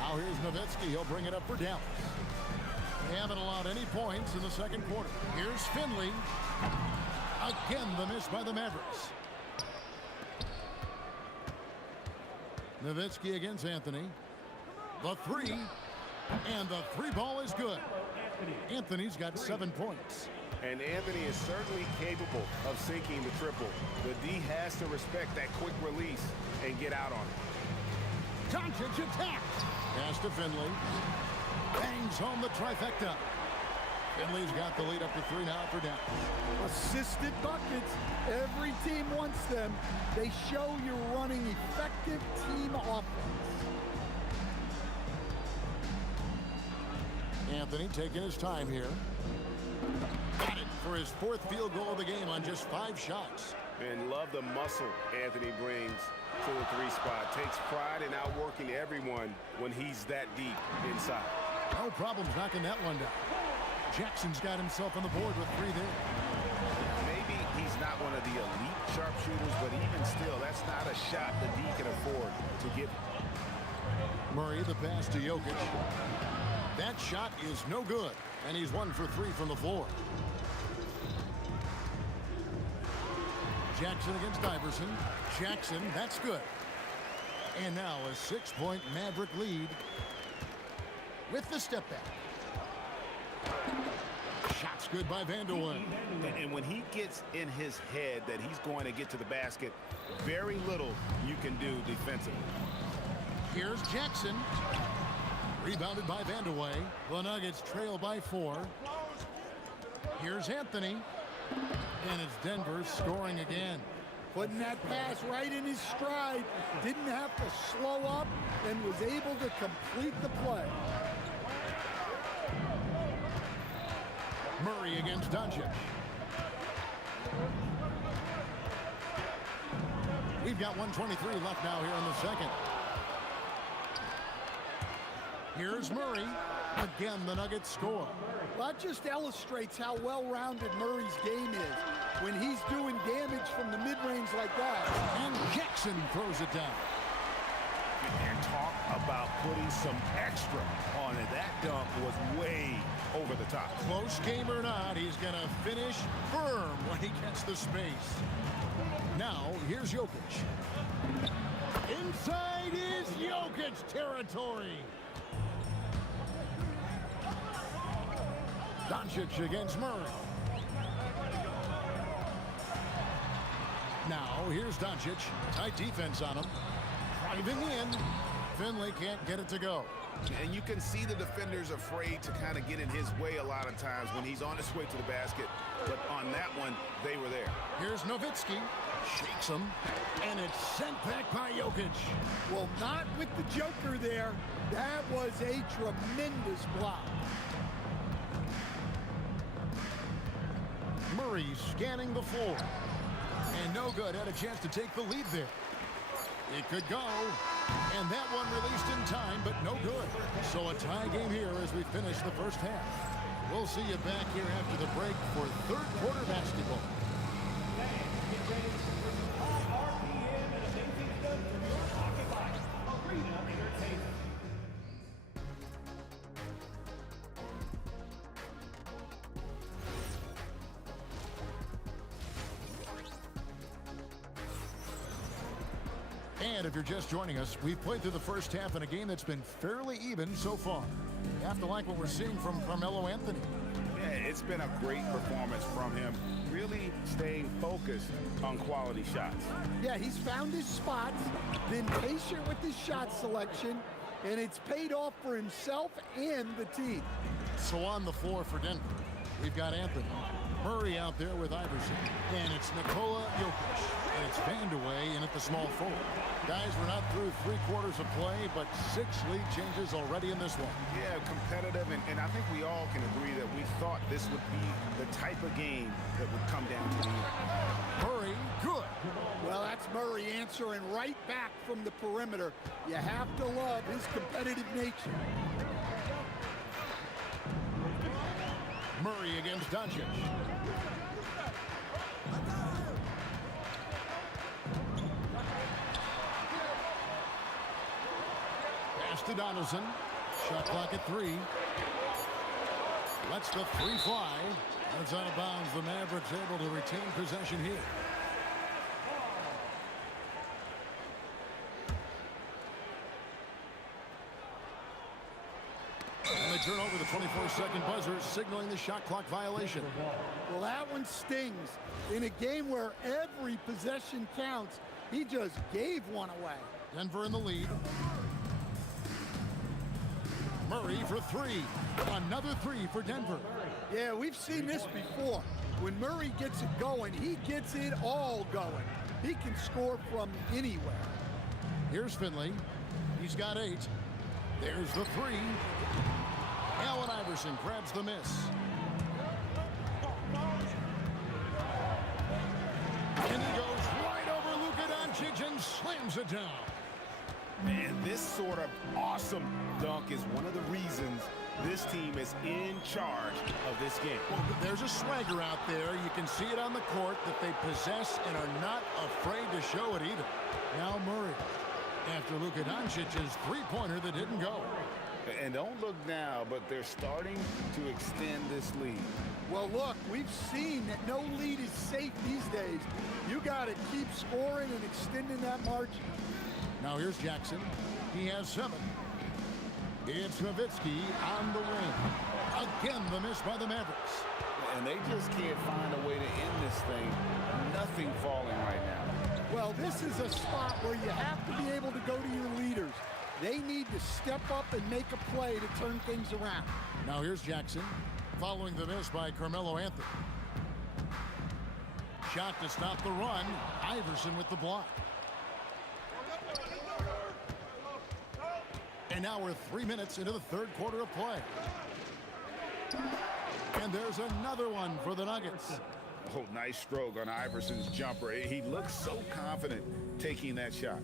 Now here's Nowitzki. He'll bring it up for Dallas. They haven't allowed any points in the second quarter. Here's Finley. Again, the miss by the Mavericks. Nowitzki against Anthony. The 3. And the 3 ball is good. Anthony's got 7 points. And Anthony is certainly capable of sinking the triple. The D has to respect that quick release and get out on it. Doncic attacks. Pass to Finley. Bangs home the trifecta. Finley's got the lead up to 3 now for Dallas. Assisted buckets. Every team wants them. They show you're running effective team offense. Anthony taking his time here. Got it for his 4th field goal of the game on just 5 shots. And love the muscle Anthony brings to the 3 spot. Takes pride in outworking everyone when he's that deep inside. No problems knocking that one down. Jackson's got himself on the board with 3 there. Maybe he's not one of the elite sharpshooters, but even still, that's not a shot the D can afford to give. Murray, the pass to Jokic. That shot is no good, and he's 1 for 3 from the floor. Jackson against Iverson. Jackson, that's good. And now a 6-point Maverick lead with the step back. Shot's good by Vanderwood. And when he gets in his head that he's going to get to the basket, very little you can do defensively. Here's Jackson. Rebounded by Vanderway. The Nuggets trail by 4. Here's Anthony. And it's Denver scoring again. Putting that pass right in his stride. Didn't have to slow up and was able to complete the play. Murray against Doncic. We've got 1:23 left now here in the second. Here's Murray. Again, the Nuggets score. Well, that just illustrates how well-rounded Murray's game is when he's doing damage from the mid-range like that. And Jackson throws it down. And talk about putting some extra on it. That dunk was way over the top. Close game or not, he's going to finish firm when he gets the space. Now, here's Jokic. Inside is Jokic territory. Doncic against Murray. Now, here's Doncic. Tight defense on him. Driving in. Finley can't get it to go. And you can see the defenders afraid to kind of get in his way a lot of times when he's on his way to the basket. But on that one, they were there. Here's Nowitzki. Shakes him. And it's sent back by Jokic. Well, not with the Joker there. That was a tremendous block. Murray scanning the floor. And no good. Had a chance to take the lead there. It could go. And that one released in time, but no good. So a tie game here as we finish the first half. We'll see you back here after the break for third quarter basketball. And if you're just joining us, we've played through the first half in a game that's been fairly even so far. You have to like what we're seeing from Carmelo Anthony. Yeah, it's been a great performance from him. Really staying focused on quality shots. Yeah, he's found his spots, been patient with his shot selection, and it's paid off for himself and the team. So on the floor for Denver, we've got Anthony. Murray out there with Iverson. And it's Nikola Jokic. And it's Vandeweghe in at the small forward. Guys, we're not through 3/4 of play, but 6 lead changes already in this one. Yeah, competitive, and I think we all can agree that we thought this would be the type of game that would come down to the end. Murray, good. Well, that's Murray answering right back from the perimeter. You have to love his competitive nature. Murray against Doncic. Pass to Donaldson. Shot clock at 3. Lets the 3 fly. That's out of bounds. The Mavericks able to retain possession here. And they turn over the 24-second buzzer, signaling the shot clock violation. Well, that one stings. In a game where every possession counts, he just gave one away. Denver in the lead. Murray for 3. Another 3 for Denver. Yeah, we've seen this before. When Murray gets it going, he gets it all going. He can score from anywhere. Here's Finley. He's got 8. There's the 3. Allen Iverson grabs the miss. And he goes right over Luka Doncic and slams it down. Man, this sort of awesome dunk is one of the reasons this team is in charge of this game. Well, there's a swagger out there. You can see it on the court that they possess and are not afraid to show it either. Now Murray, after Luka Doncic's 3-pointer that didn't go. And don't look now, but they're starting to extend this lead. Well, look, we've seen that no lead is safe these days. You got to keep scoring and extending that margin. Now here's Jackson. He has 7. It's Nowitzki on the wing. Again, the miss by the Mavericks. And they just can't find a way to end this thing. Nothing falling right now. Well, this is a spot where you have to be able to go to your leaders. They need to step up and make a play to turn things around. Now here's Jackson, following the miss by Carmelo Anthony. Shot to stop the run. Iverson with the block. And now we're 3 minutes into the third quarter of play. And there's another one for the Nuggets. Oh, nice stroke on Iverson's jumper. He looks so confident taking that shot.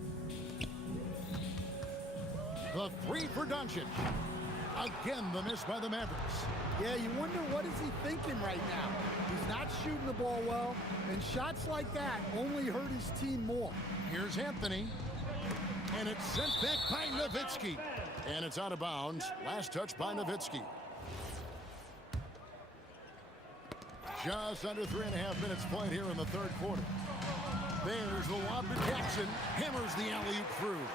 The 3 for Doncic. Again, the miss by the Mavericks. Yeah, you wonder what is he thinking right now. He's not shooting the ball well, and shots like that only hurt his team more. Here's Anthony. And it's sent back by Nowitzki. And it's out of bounds. Last touch by Nowitzki. Just under 3.5 minutes played here in the third quarter. There's the lob to Jackson. Hammers the alley-oop through.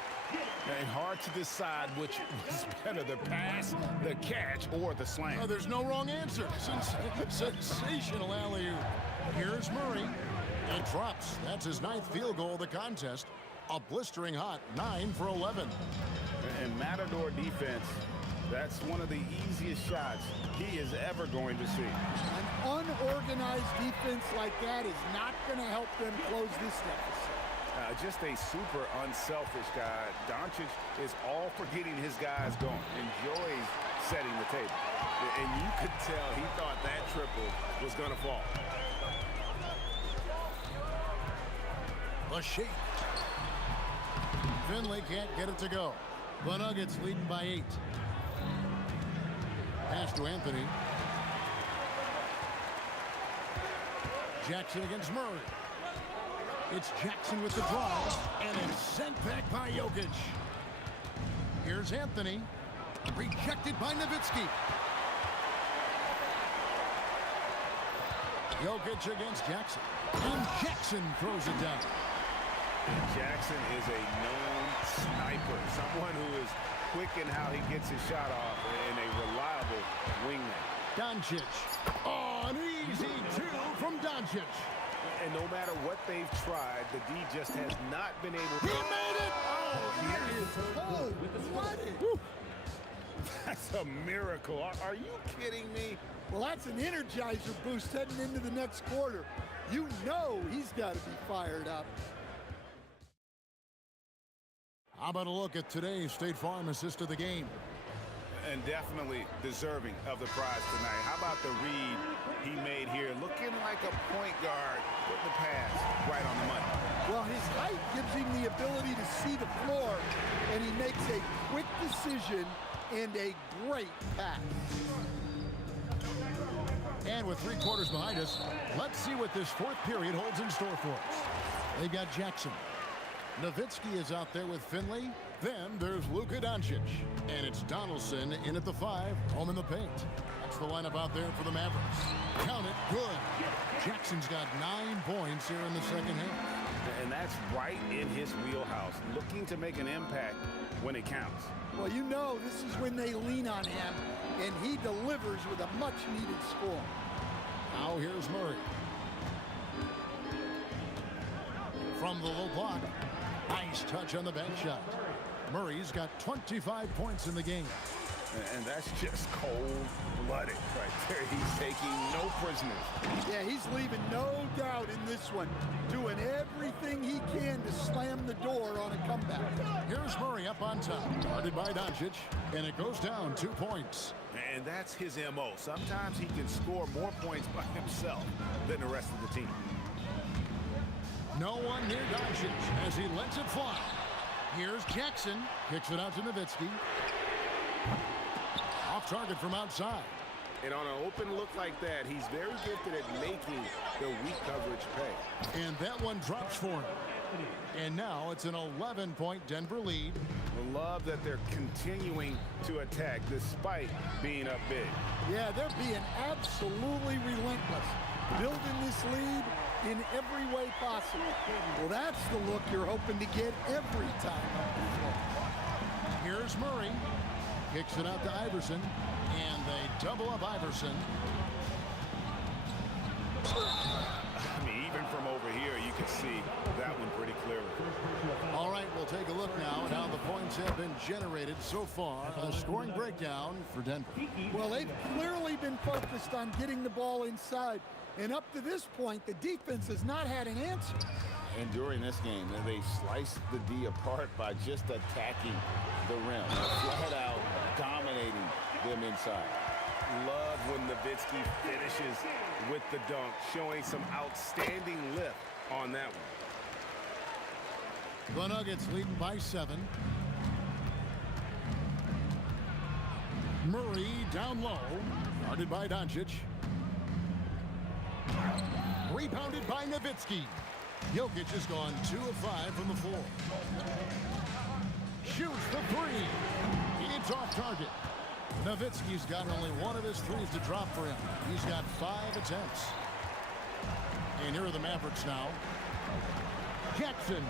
And hard to decide which was better, the pass, the catch, or the slam. Oh, there's no wrong answer. Sensational alley-oop. Here's Murray. It drops. That's his 9th field goal of the contest. A blistering hot 9 for 11. And Matador defense, that's one of the easiest shots he is ever going to see. An unorganized defense like that is not going to help them close this deficit. just a super unselfish guy. Doncic is all for getting his guys going, enjoys setting the table. And you could tell he thought that triple was going to fall. The shake. Finley can't get it to go. The Nuggets leading by 8. Pass to Anthony. Jackson against Murray. It's Jackson with the drive, and it's sent back by Jokic. Here's Anthony. Rejected by Nowitzki. Jokic against Jackson. And Jackson throws it down. And Jackson is a known sniper, someone who is quick in how he gets his shot off, and a reliable wingman. Doncic. Oh, an easy 2 from Doncic. And no matter what they've tried, the D just has not been able to... He made it! Oh, he is cold-blooded. That's a miracle. Are you kidding me? Well, that's an energizer boost heading into the next quarter. You know he's got to be fired up. How about a look at today's State Farm assist of the game? And definitely deserving of the prize tonight. How about the read he made here? Looking like a point guard with the pass right on the money. Well, his height gives him the ability to see the floor, and he makes a quick decision and a great pass. And with 3 quarters behind us, let's see what this 4th period holds in store for us. They've got Jackson. Nowitzki is out there with Finley. Then there's Luka Doncic. And it's Donaldson in at the 5, home in the paint. That's the lineup out there for the Mavericks. Count it, good. Jackson's got 9 points here in the second half. And that's right in his wheelhouse, looking to make an impact when it counts. Well, you know this is when they lean on him, and he delivers with a much-needed score. Now here's Murray. From the low block. Nice touch on the bank shot. Murray's got 25 points in the game. And that's just cold-blooded right there. He's taking no prisoners. Yeah, he's leaving no doubt in this one. Doing everything he can to slam the door on a comeback. Here's Murray up on top. Guarded by Doncic. And it goes down 2 points. And that's his M.O. Sometimes he can score more points by himself than the rest of the team. No one near Doncic as he lets it fly. Here's Jackson. Kicks it out to Nowitzki. Off target from outside. And on an open look like that, he's very gifted at making the weak coverage pay. And that one drops for him. And now it's an 11-point Denver lead. I love that they're continuing to attack despite being up big. Yeah, they're being absolutely relentless. Building this lead in every way possible. Well, that's the look you're hoping to get every time. Here's Murray. Kicks it out to Iverson. And they double up Iverson. I mean, even from over here, you can see that one pretty clearly. All right, we'll take a look now at how the points have been generated so far. A scoring breakdown for Denver. Well, they've clearly been focused on getting the ball inside. And up to this point, the defense has not had an answer. And during this game, they sliced the D apart by just attacking the rim. Flat out dominating them inside. Love when Nowitzki finishes with the dunk, showing some outstanding lift on that one. The Nuggets leading by 7. Murray down low. Guarded by Doncic. Rebounded by Nowitzki. Jokic has gone 2 of 5 from the floor. Shoots the 3. It's off target. Nowitzki's got only 1 of his 3s to drop for him. He's got 5 attempts. And here are the Mavericks now. Jackson.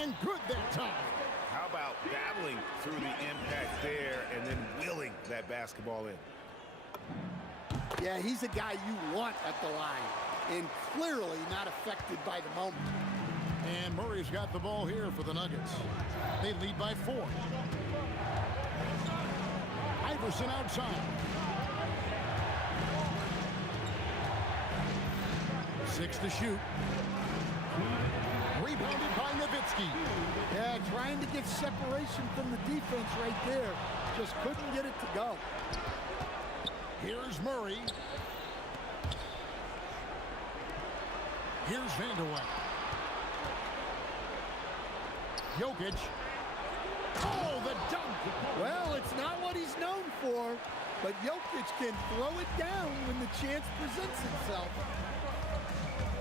And good that time. How about battling through the impact there and then wheeling that basketball in? Yeah, he's a guy you want at the line, and clearly not affected by the moment. And Murray's got the ball here for the Nuggets. They lead by 4. Iverson outside. 6 to shoot. Rebounded by Nowitzki. Yeah, trying to get separation from the defense right there. Just couldn't get it to go. Here's Murray. Here's Vanderwijk. Jokic. Oh, the dunk! Well, it's not what he's known for, but Jokic can throw it down when the chance presents itself.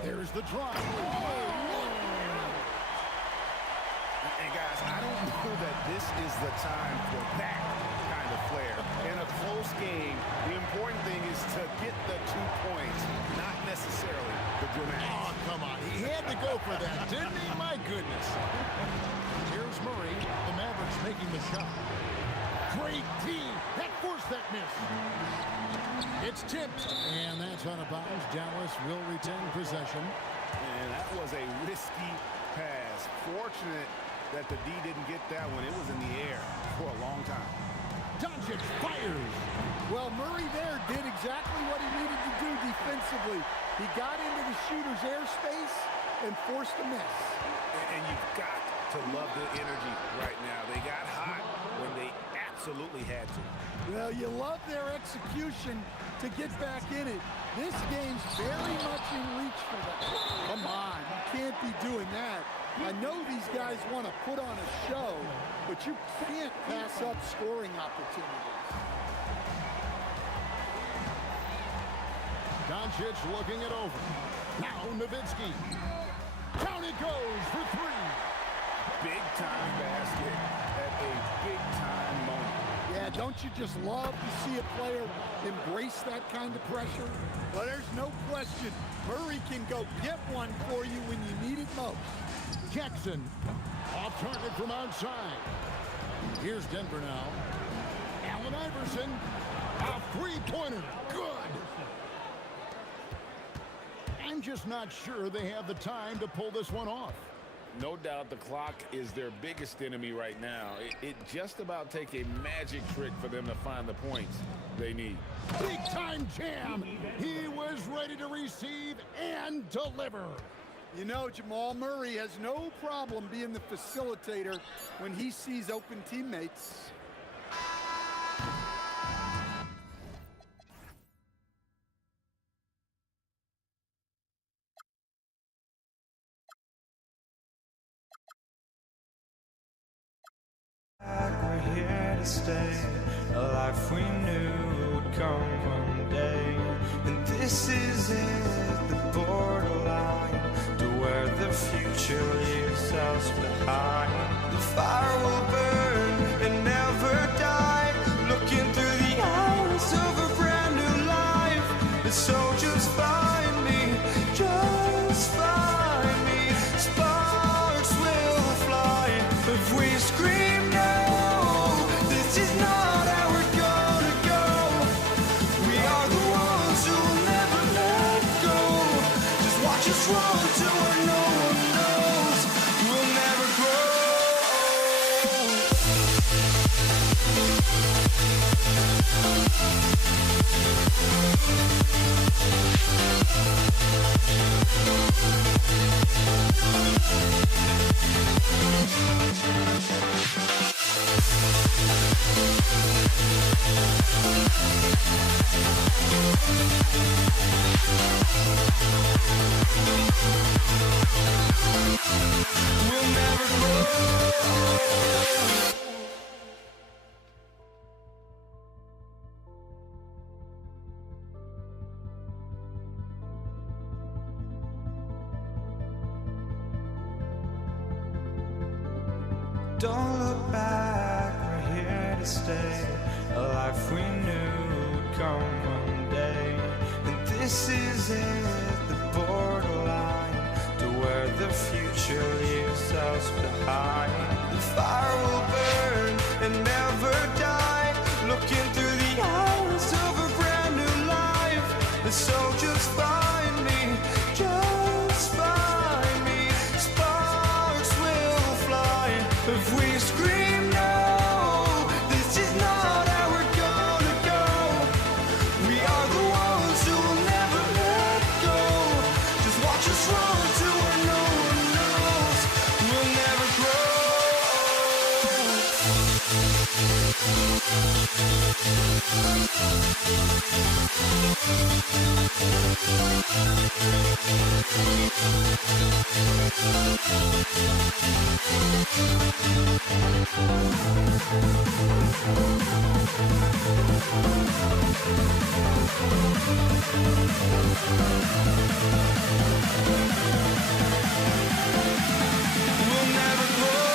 There's the drive. And guys, I don't know that this is the time for that kind of flair. In a close game, the important thing is to get the 2 points, not necessarily the dramatics. Oh, come on. He had to go for that, didn't he? My goodness. Here's Murray. The Mavericks making the shot. Great team. That forced that miss. It's tipped. And that's out of bounds. Dallas will retain possession. And that was a risky pass. Fortunate that the D didn't get that one. It was in the air for a long time. Doncic fires. Well, Murray there did exactly what he needed to do defensively. He got into the shooter's airspace and forced a miss. And you've got to love the energy right now. They got hot when they absolutely had to. Well, you love their execution to get back in it. This game's very much in reach for them. Come on, you can't be doing that. I know these guys want to put on a show, but you can't pass up scoring opportunities. Doncic looking it over. Now Nowitzki. Down it goes for three. Big time basket at a big time moment. Yeah, don't you just love to see a player embrace that kind of pressure? Well, there's no question. Murray can go get one for you when you need it most. Jackson off target from outside. Here's Denver now. Allen Iverson. A three-pointer. Good. I'm just not sure they have the time to pull this one off. No doubt the clock is their biggest enemy right now. It just about take a magic trick for them to find the points they need. Big time jam. He was ready to receive and deliver. You know, Jamal Murray has no problem being the facilitator when he sees open teammates. We're here to stay, a life we knew would come one day. And this is it, the borderline, to where the future leaves us behind. The fire will burn and never die, looking through the eyes of a brand new life. And so just find me, just find me. Sparks will fly if we scream now. This is not how we're gonna go. We are the ones who will never let go. Just watch us run to where no one knows. We'll never grow. We'll never grow. Don't look back, we're here to stay, a life we knew would come one day. And this is it, the borderline, to where the future leaves us behind. The fire will burn and never die, looking through the eyes of a brand new life. And so just find me, just find me. Sparks will fly if we scream no. This is not how we're gonna go. We are the ones who will never let go. Just watch us run to where no one knows. We'll never grow. We'll never grow.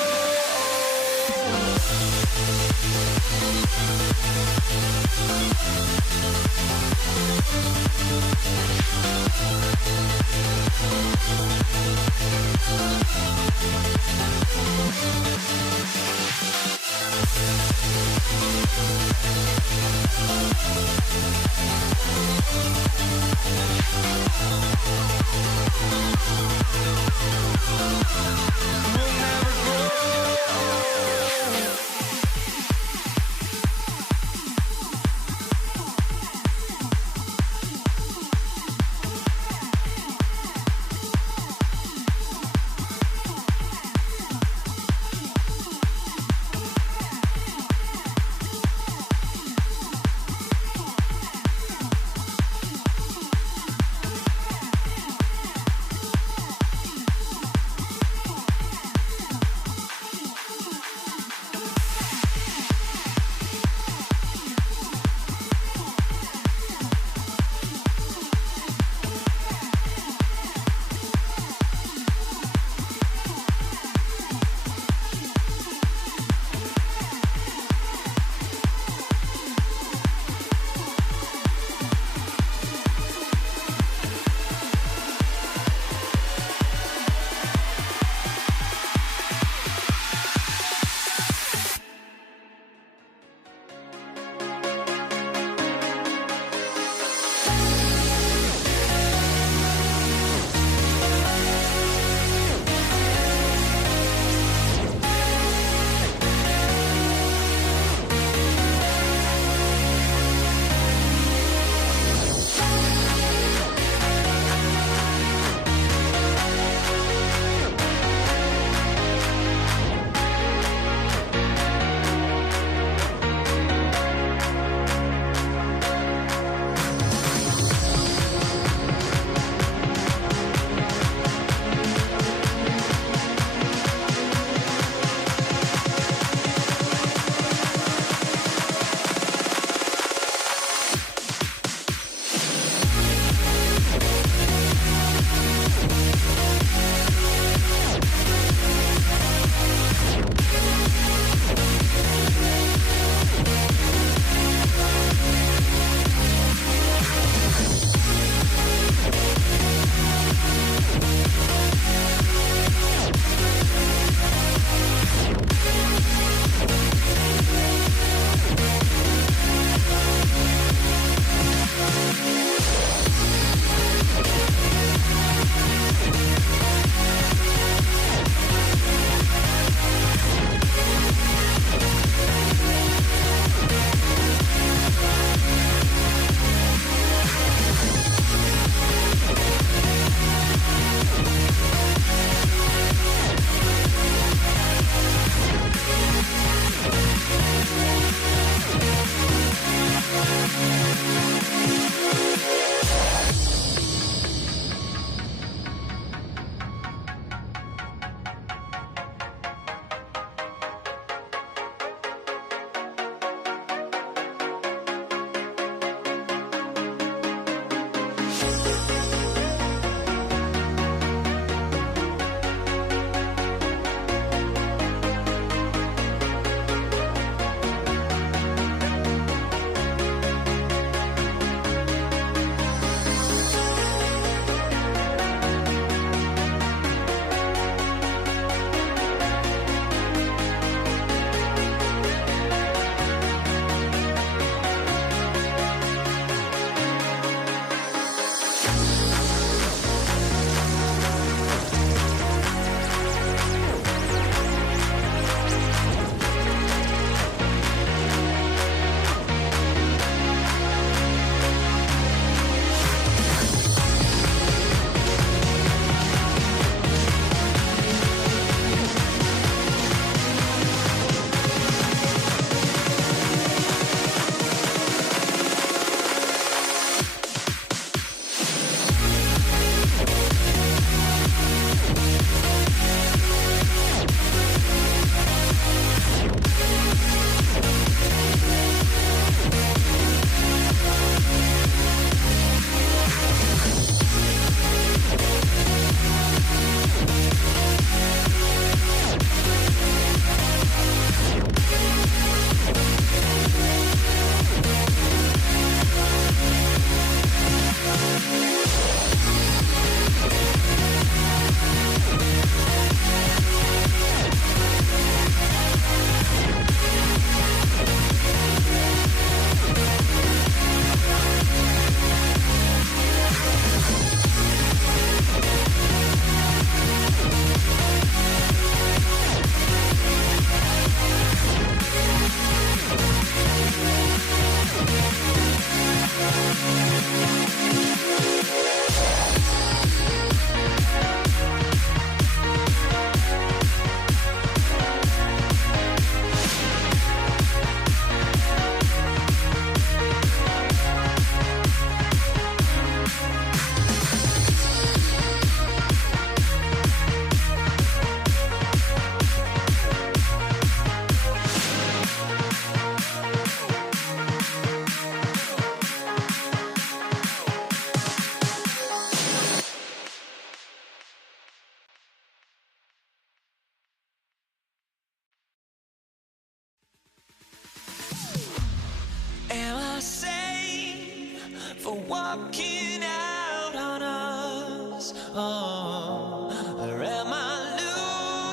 walking out on us. Oh, or am I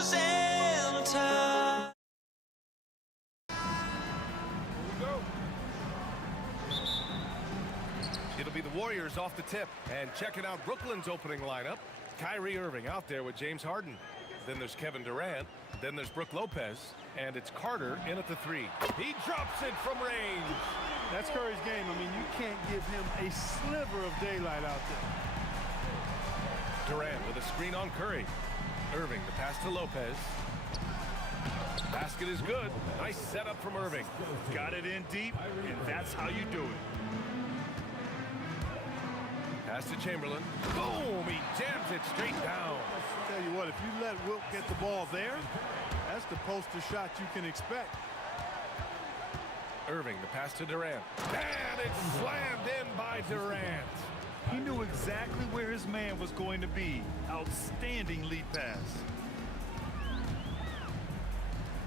losing time? It'll be the Warriors off the tip. And checking out Brooklyn's opening lineup. Kyrie Irving out there with James Harden. Then there's Kevin Durant. Then there's Brook Lopez. And it's Carter in at the 3. He drops it from range. That's Curry's game. I mean, you can't give him a sliver of daylight out there. Durant with a screen on Curry. Irving, the pass to Lopez. Basket is good. Nice setup from Irving. Got it in deep, and that's how you do it. Pass to Chamberlain. Boom! He jams it straight down. Tell you what, if you let Wilt get the ball there, that's the poster shot you can expect. Irving, the pass to Durant. And it's slammed in by Durant. He knew exactly where his man was going to be. Outstanding lead pass.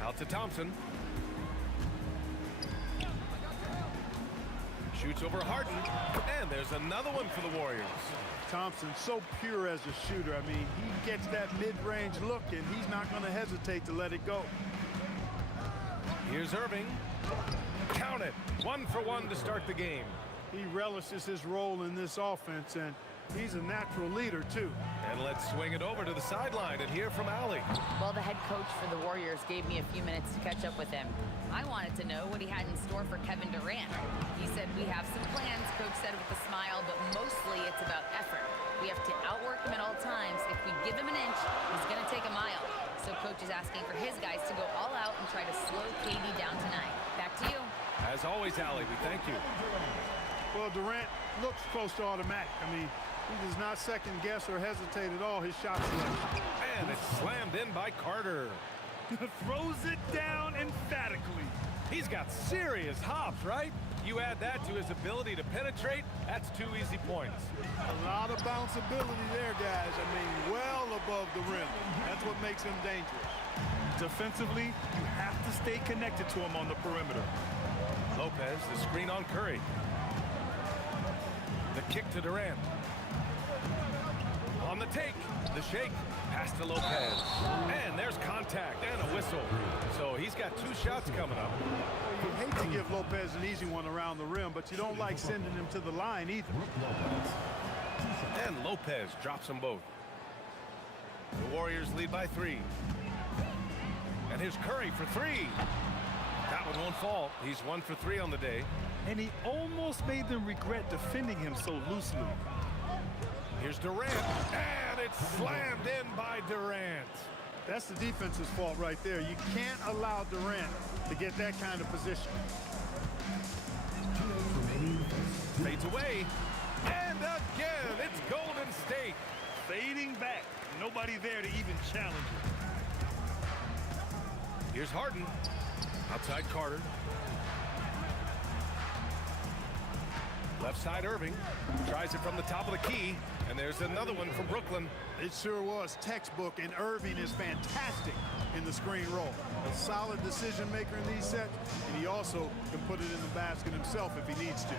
Out to Thompson. Shoots over Harden. And there's another one for the Warriors. Thompson, so pure as a shooter. I mean, he gets that mid-range look, and he's not going to hesitate to let it go. Here's Irving. Count it. 1 for 1 to start the game. He relishes his role in this offense, and he's a natural leader, too. And let's swing it over to the sideline and hear from Allie. Well, the head coach for the Warriors gave me a few minutes to catch up with him. I wanted to know what he had in store for Kevin Durant. He said, we have some plans, coach said with a smile, but mostly it's about effort. We have to outwork him at all times. If we give him an inch, he's going to take a mile. So coach is asking for his guys to go all out and try to slow KD down tonight. Back to you. As always, Allie, we thank you. Well, Durant looks close to automatic. I mean, he does not second guess or hesitate at all his shot selection. And it's slammed in by Carter. Throws it down emphatically. He's got serious hops, right? You add that to his ability to penetrate, that's 2 easy points. A lot of bounceability there, guys. I mean, well above the rim. That's what makes him dangerous. Defensively, you have to stay connected to him on the perimeter. Lopez, the screen on Curry. The kick to Durant. On the take, the shake, pass to Lopez. And there's contact and a whistle. So he's got 2 shots coming up. You hate to give Lopez an easy one around the rim, but you don't like sending him to the line either. And Lopez drops them both. The Warriors lead by 3. And here's Curry for 3. That one won't fall. He's 1 for 3 on the day. And he almost made them regret defending him so loosely. Here's Durant, and it's slammed in by Durant. That's the defense's fault right there. You can't allow Durant to get that kind of position. Fades away, and again, it's Golden State. Fading back. Nobody there to even challenge it. Here's Harden. Outside Carter. Left side Irving. Tries it from the top of the key. And there's another one from Brooklyn. It sure was textbook, and Irving is fantastic in the screen roll. A solid decision maker in these sets, and he also can put it in the basket himself if he needs to.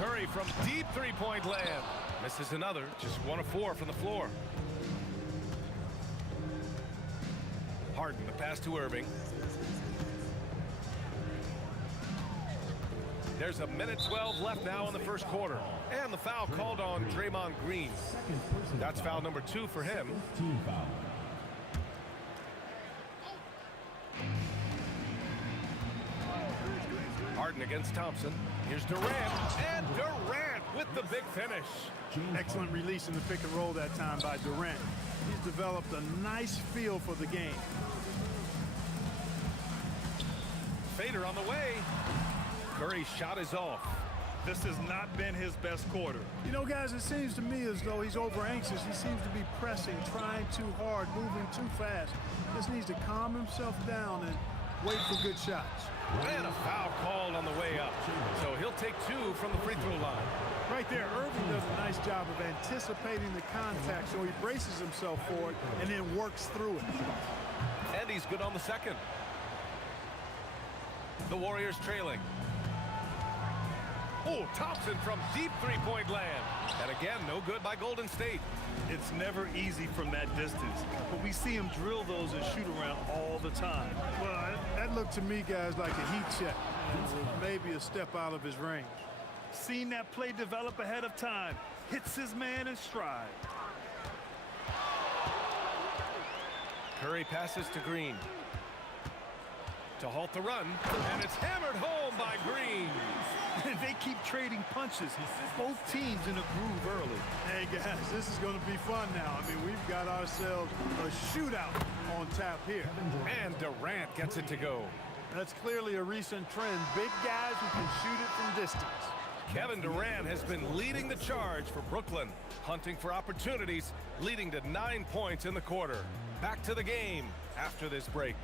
Curry from deep three-point land. Misses another, just 1 of 4 from the floor. Harden, the pass to Irving. There's a minute 12 left now in the first quarter. And the foul called on Draymond Green. That's foul number 2 for him. Harden against Thompson. Here's Durant. And Durant with the big finish. Excellent release in the pick and roll that time by Durant. He's developed a nice feel for the game. Fader on the way. Curry's shot is off. This has not been his best quarter. You know, guys, it seems to me as though he's over anxious. He seems to be pressing, trying too hard, moving too fast. Just needs to calm himself down and wait for good shots. And a foul called on the way up. So he'll take 2 from the free throw line. Right there, Irving does a nice job of anticipating the contact, so he braces himself for it and then works through it. And he's good on the second. The Warriors trailing. Oh, Thompson from deep three-point land. And again, no good by Golden State. It's never easy from that distance, but we see him drill those and shoot around all the time. Well, that looked to me, guys, like a heat check. It was maybe a step out of his range. Seen that play develop ahead of time. Hits his man in stride. Curry passes to Green. To halt the run, and it's hammered home by Green. They keep trading punches. Both teams in a groove early. Hey, guys, this is going to be fun now. I mean, we've got ourselves a shootout on tap here. And Durant gets it to go. That's clearly a recent trend. Big guys who can shoot it from distance. Kevin Durant has been leading the charge for Brooklyn, hunting for opportunities, leading to 9 points in the quarter. Back to the game after this break.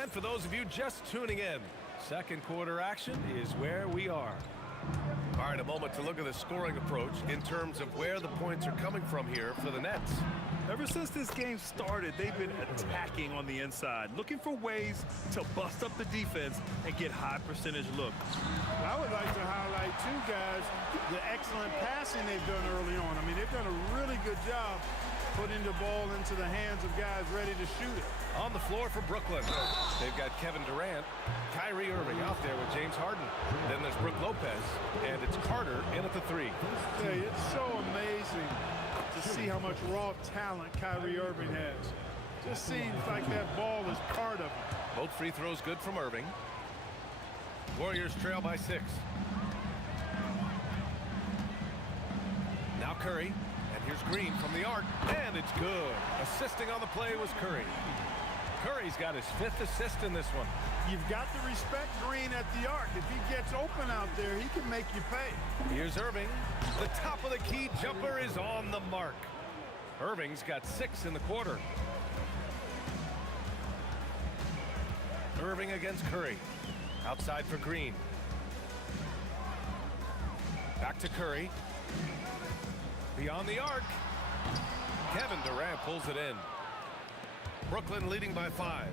And for those of you just tuning in, second quarter action is where we are. All right, a moment to look at the scoring approach in terms of where the points are coming from here for the Nets. Ever since this game started, they've been attacking on the inside, looking for ways to bust up the defense and get high percentage looks. I would like to highlight, too, guys, the excellent passing they've done early on. I mean, they've done a really good job putting the ball into the hands of guys ready to shoot it. On the floor for Brooklyn, they've got Kevin Durant, Kyrie Irving out there with James Harden. Then there's Brook Lopez, and it's Carter in at the three. Hey, it's so amazing to see how much raw talent Kyrie Irving has. Just seems like that ball is part of him. Both free throws good from Irving. Warriors trail by 6. Now Curry, and here's Green from the arc, and it's good. Assisting on the play was Curry. Curry's got his 5th assist in this one. You've got to respect Green at the arc. If he gets open out there, he can make you pay. Here's Irving. The top of the key jumper is on the mark. Irving's got 6 in the quarter. Irving against Curry. Outside for Green. Back to Curry. Beyond the arc. Kevin Durant pulls it in. Brooklyn leading by 5.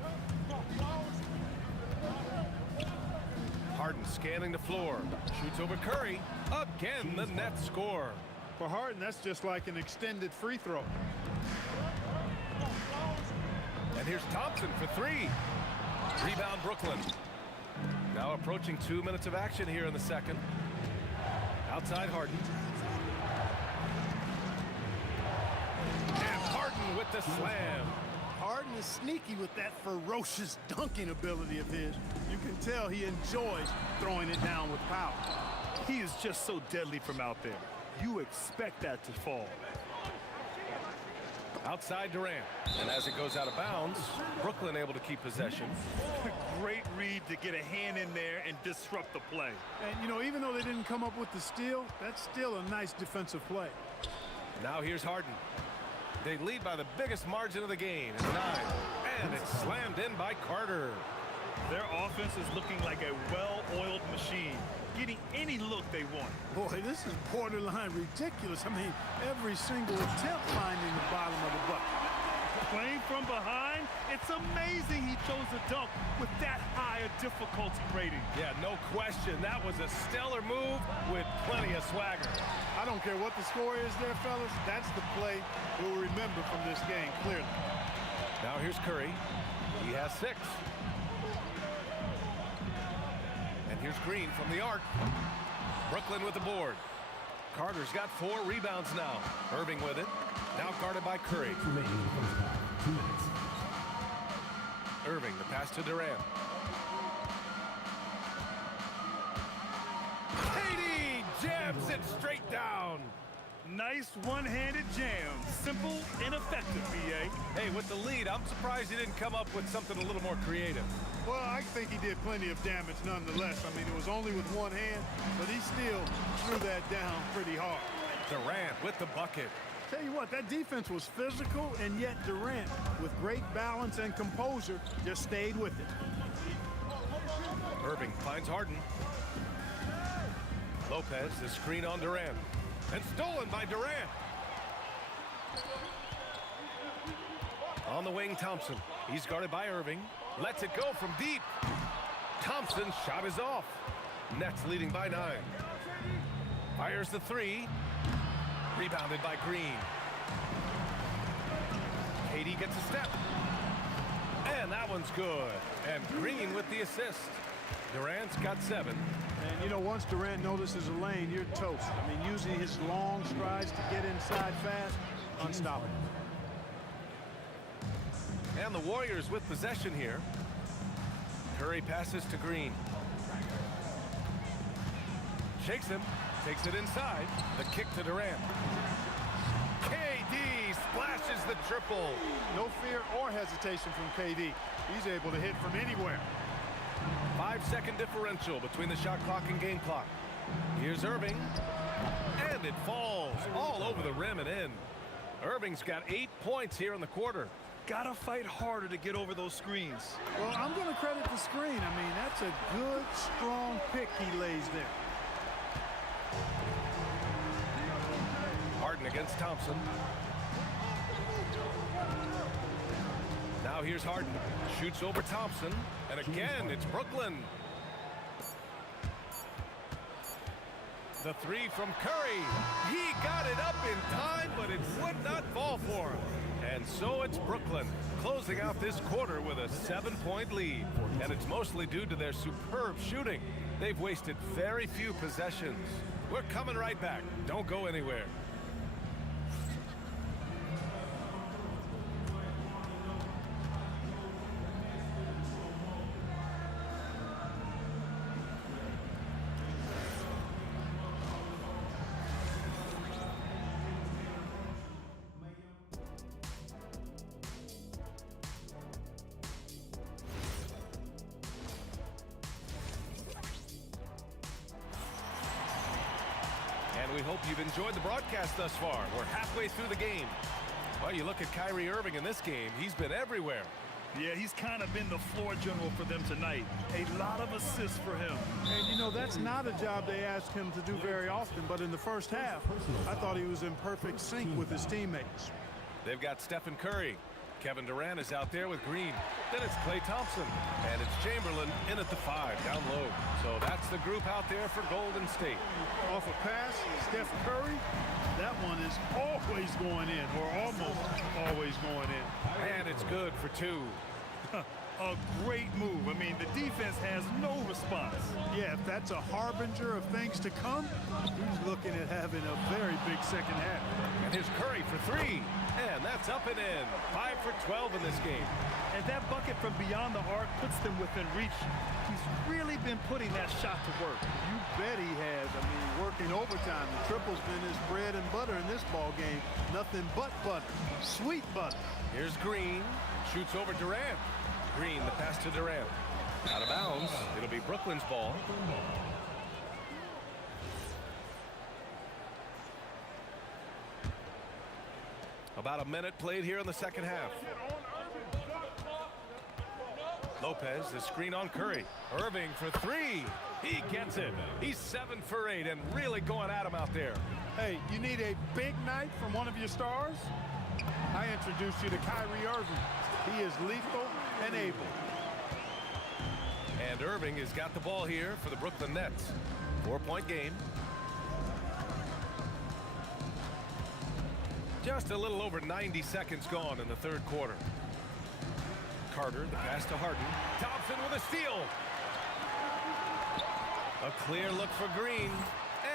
Harden scanning the floor. Shoots over Curry. Again, the Nets score. For Harden, that's just like an extended free throw. And here's Thompson for 3. Rebound Brooklyn. Now approaching 2 minutes of action here in the second. Outside Harden. And Harden with the slam. Harden is sneaky with that ferocious dunking ability of his. You can tell he enjoys throwing it down with power. He is just so deadly from out there. You expect that to fall. Outside Durant. And as it goes out of bounds, Brooklyn able to keep possession. Great read to get a hand in there and disrupt the play. And, you know, even though they didn't come up with the steal, that's still a nice defensive play. Now here's Harden. They lead by the biggest margin of the game. It's 9. And it's slammed in by Carter. Their offense is looking like a well-oiled machine, getting any look they want. Boy, this is borderline ridiculous. I mean, every single attempt finding the bottom of the bucket. Playing from behind, it's amazing he chose a dunk with that high a difficulty rating. Yeah, no question. That was a stellar move with plenty of swagger. I don't care what the score is there, fellas. That's the play we'll remember from this game, clearly. Now here's Curry. He has 6. And here's Green from the arc. Brooklyn with the board. Carter's got 4 rebounds now. Irving with it. Now guarded by Curry. Irving, the pass to Durant. KD jams it straight down. Nice one-handed jam. Simple and effective, B.A. Hey, with the lead, I'm surprised he didn't come up with something a little more creative. Well, I think he did plenty of damage nonetheless. I mean, it was only with one hand, but he still threw that down pretty hard. Durant with the bucket. Tell you what, that defense was physical, and yet Durant, with great balance and composure, just stayed with it. Irving finds Harden. Lopez, the screen on Durant. And stolen by Durant. On the wing, Thompson. He's guarded by Irving. Lets it go from deep. Thompson's shot is off. Nets leading by 9. Fires the 3. Rebounded by Green. Katie gets a step. And that one's good. And Green with the assist. Durant's got 7. And, you know, once Durant notices a lane, you're toast. I mean, using his long strides to get inside fast, unstoppable. And the Warriors with possession here. Curry passes to Green. Shakes him. Takes it inside. The kick to Durant. KD splashes the triple. No fear or hesitation from KD. He's able to hit from anywhere. 5-second differential between the shot clock and game clock. Here's Irving. And it falls all over the rim and in. Irving's got 8 points here in the quarter. Gotta fight harder to get over those screens. Well, I'm going to credit the screen. I mean, that's a good, strong pick he lays there. Harden against Thompson. Now here's Harden. Shoots over Thompson. And again, it's Brooklyn. The 3 from Curry. He got it up in time, but it would not fall for him. And so it's Brooklyn closing out this quarter with a 7-point lead. And it's mostly due to their superb shooting. They've wasted very few possessions. We're coming right back. Don't go anywhere. And we hope you've enjoyed the broadcast thus far. We're halfway through the game. Well, you look at Kyrie Irving in this game. He's been everywhere. Yeah, he's kind of been the floor general for them tonight. A lot of assists for him. And, you know, that's not a job they ask him to do very often. But in the first half, I thought he was in perfect sync with his teammates. They've got Stephen Curry. Kevin Durant is out there with Green. Then it's Klay Thompson. And it's Chamberlain in at the 5, down low. So that's the group out there for Golden State. Off a pass, Steph Curry, that one is always going in, or almost always going in. And it's good for 2. A great move. I mean, the defense has no response. Yeah, if that's a harbinger of things to come, he's looking at having a very big second half. And here's Curry for 3. And that's up and in. 5 for 12 in this game. And that bucket from beyond the arc puts them within reach. He's really been putting that shot to work. You bet he has. I mean, working overtime. The triple's been his bread and butter in this ball game. Nothing but butter. Sweet butter. Here's Green. Shoots over Durant. Green, the pass to Durant. Out of bounds. It'll be Brooklyn's ball. About a minute played here in the second half. Lopez, the screen on Curry. Irving for 3. He gets it. He's 7 for 8 and really going at him out there. Hey, you need a big night from one of your stars? I introduce you to Kyrie Irving. He is lethal and able. And Irving has got the ball here for the Brooklyn Nets. 4-point game. Just a little over 90 seconds gone in the third quarter. Carter, the pass to Harden. Thompson with a steal. A clear look for Green.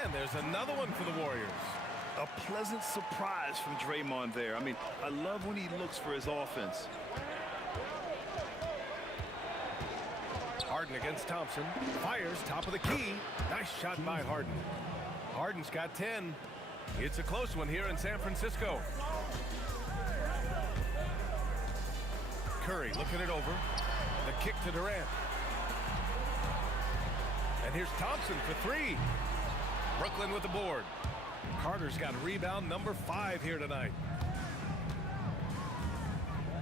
And there's another one for the Warriors. A pleasant surprise from Draymond there. I mean, I love when he looks for his offense. Harden against Thompson. Fires top of the key. Nice shot by Harden. Harden's got 10. It's a close one here in San Francisco. Curry looking it over. The kick to Durant. And here's Thompson for 3. Brooklyn with the board. Carter's got rebound number 5 here tonight.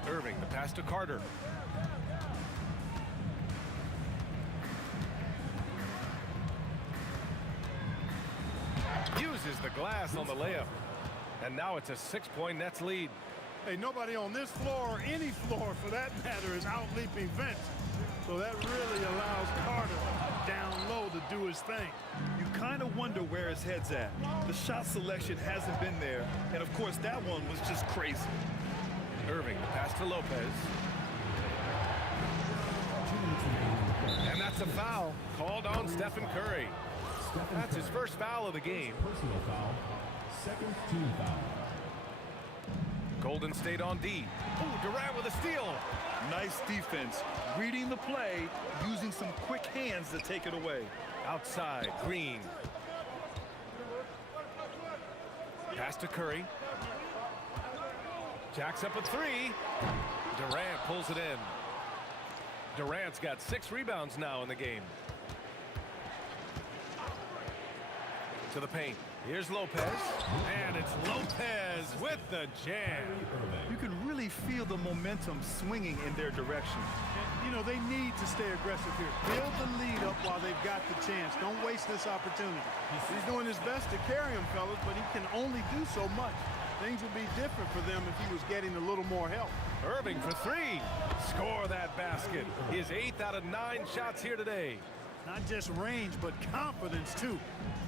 Irving, the pass to Carter. Uses the glass on the layup. And now it's a 6-point Nets lead. Hey, nobody on this floor or any floor for that matter is out leaping Vince. So that really allows Carter down low to do his thing. You kind of wonder where his head's at. The shot selection hasn't been there. And of course, that one was just crazy. Irving, the pass to Lopez. And that's a foul called on Stephen Curry. That's his first foul of the game. Personal foul. Second team foul. Golden State on D. Ooh, Durant with a steal. Nice defense. Reading the play, using some quick hands to take it away. Outside, Green. Pass to Curry. Jacks up a three. Durant pulls it in. Durant's got 6 rebounds now in the game. To the paint. Here's Lopez. And it's Lopez with the jam. You can really feel the momentum swinging in their direction. You know, they need to stay aggressive here. Build the lead up while they've got the chance. Don't waste this opportunity. He's doing his best to carry him, fellas, but he can only do so much. Things would be different for them if he was getting a little more help. Irving for 3. Score that basket. His 8th out of 9 shots here today. Not just range, but confidence, too.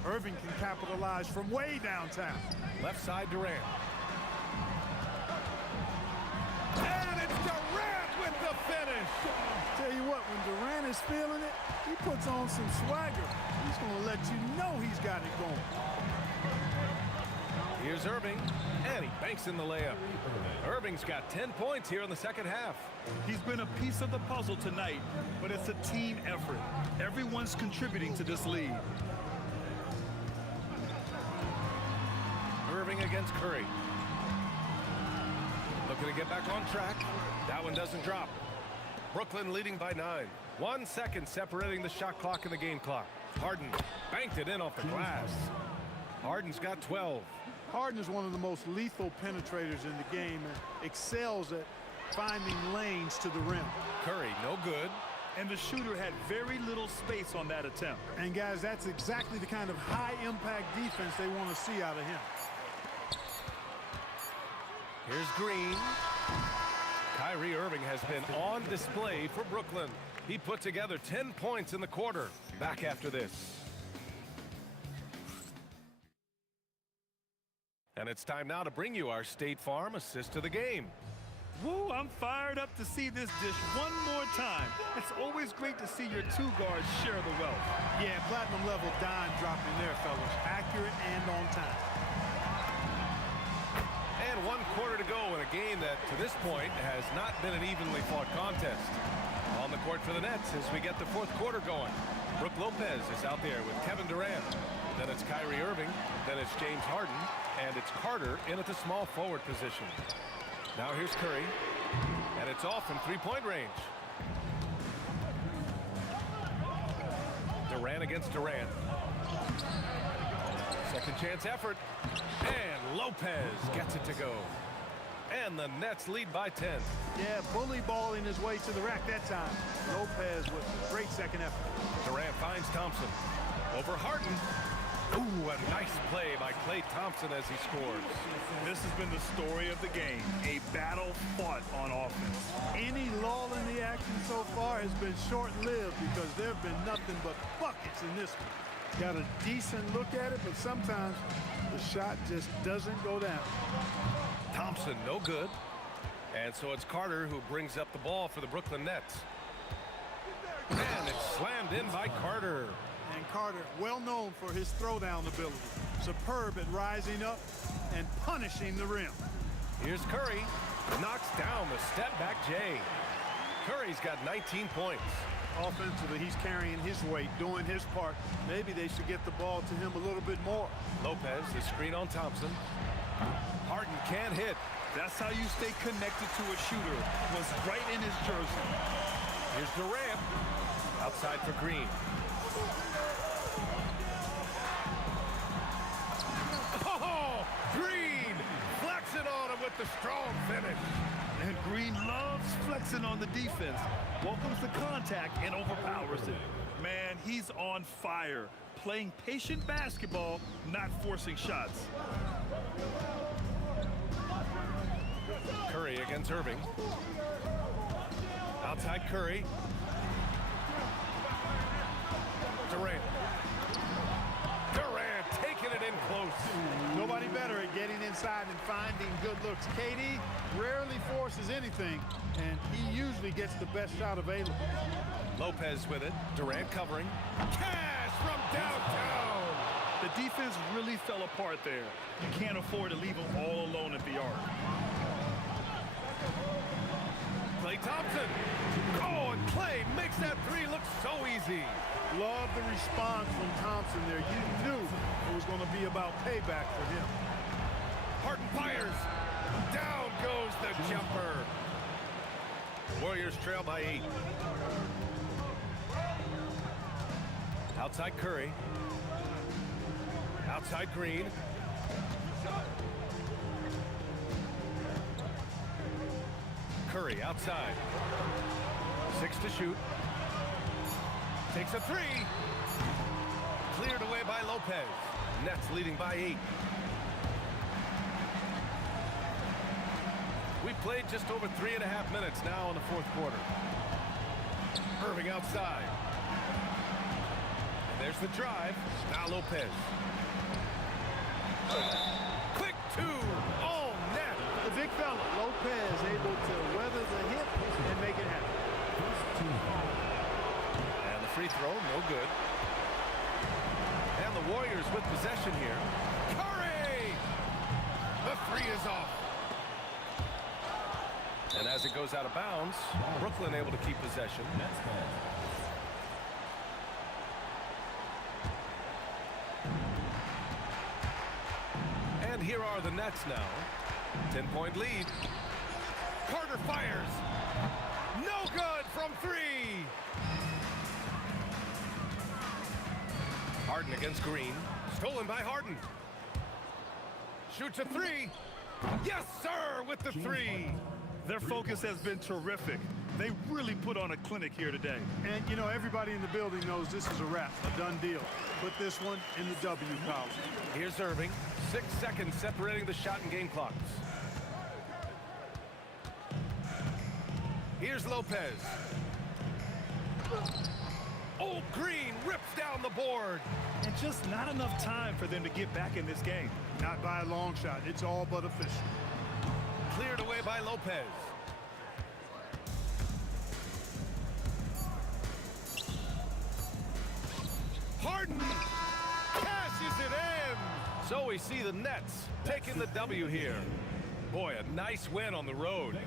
Irving can capitalize from way downtown. Left side, Durant. And it's Durant with the finish. Tell you what, when Durant is feeling it, he puts on some swagger. He's going to let you know he's got it going. Here's Irving, and he banks in the layup. Irving's got 10 points here in the second half. He's been a piece of the puzzle tonight, but it's a team effort. Everyone's contributing to this lead. Irving against Curry. Looking to get back on track. That one doesn't drop. Brooklyn leading by 9. 1 second separating the shot clock and the game clock. Harden banked it in off the glass. Harden's got 12. Harden is one of the most lethal penetrators in the game and excels at finding lanes to the rim. Curry, no good. And the shooter had very little space on that attempt. And guys, that's exactly the kind of high-impact defense they want to see out of him. Here's Green. Kyrie Irving has been on display for Brooklyn. He put together 10 points in the quarter. Back after this. And it's time now to bring you our State Farm assist to the game. Woo, I'm fired up to see this dish one more time. It's always great to see your 2 guards share the wealth. Yeah, platinum level dime dropping there, fellas. Accurate and on time. And 1 quarter to go in a game that, to this point, has not been an evenly fought contest. On the court for the Nets as we get the 4th quarter going. Brook Lopez is out there with Kevin Durant. Then it's Kyrie Irving. Then it's James Harden. And it's Carter in at the small forward position. Now here's Curry. And it's off from 3-point range. Durant against Durant. Second chance effort. And Lopez gets it to go. And the Nets lead by 10. Yeah, bully balling his way to the rack that time. Lopez with a great second effort. Durant finds Thompson. Over Harden. Ooh, a nice play by Klay Thompson as he scores. This has been the story of the game. A battle fought on offense. Any lull in the action so far has been short-lived because there have been nothing but buckets in this one. Got a decent look at it, but sometimes the shot just doesn't go down. Thompson, no good. And so it's Carter who brings up the ball for the Brooklyn Nets. And it's slammed in by Carter. And Carter, well known for his throwdown ability. Superb at rising up and punishing the rim. Here's Curry. Knocks down the step-back J. Curry's got 19 points. Offensively, he's carrying his weight, doing his part. Maybe they should get the ball to him a little bit more. Lopez, the screen on Thompson. Harden can't hit. That's how you stay connected to a shooter. Was right in his jersey. Here's Durant. Outside for Green. Oh, Green flexing on him with the strong finish. And Green loves flexing on the defense. Welcomes the contact and overpowers it. Man, he's on fire. Playing patient basketball, not forcing shots. Curry against Irving. Outside Curry. Durant. Durant taking it in close. Nobody better at getting inside and finding good looks. KD rarely forces anything, and he usually gets the best shot available. Lopez with it. Durant covering. Cash from downtown. The defense really fell apart there. You can't afford to leave them all alone at the arc. Klay Thompson. Oh, and Klay makes that three look so easy. Love the response from Thompson there. You knew it was going to be about payback for him. Harden fires. Down goes the jumper. Warriors trail by 8. Outside Curry. Outside Green. Curry outside. 6 to shoot. Takes a three. Cleared away by Lopez. Nets leading by 8. We played just over 3.5 minutes now in the fourth quarter. Irving outside. And there's the drive. Now Lopez. Quick two. Oh, net. The big fella, Lopez, able to weather the hit and make it happen. And the free throw, no good. And the Warriors with possession here. Curry! The three is off. And as it goes out of bounds, Brooklyn able to keep possession. And here are the Nets now. 10-point lead. Carter fires. No good from 3. Harden against Green. Stolen by Harden. Shoots a 3. Yes, sir, with the 3. Their focus has been terrific. They really put on a clinic here today. And, you know, everybody in the building knows this is a wrap, a done deal. Put this one in the W column. Here's Irving. 6 seconds separating the shot and game clocks. Here's Lopez. Oh, Green rips down the board. And just not enough time for them to get back in this game. Not by a long shot. It's all but official. Cleared away by Lopez. Harden cashes it in. So we see the Nets taking the W here. Boy, a nice win on the road.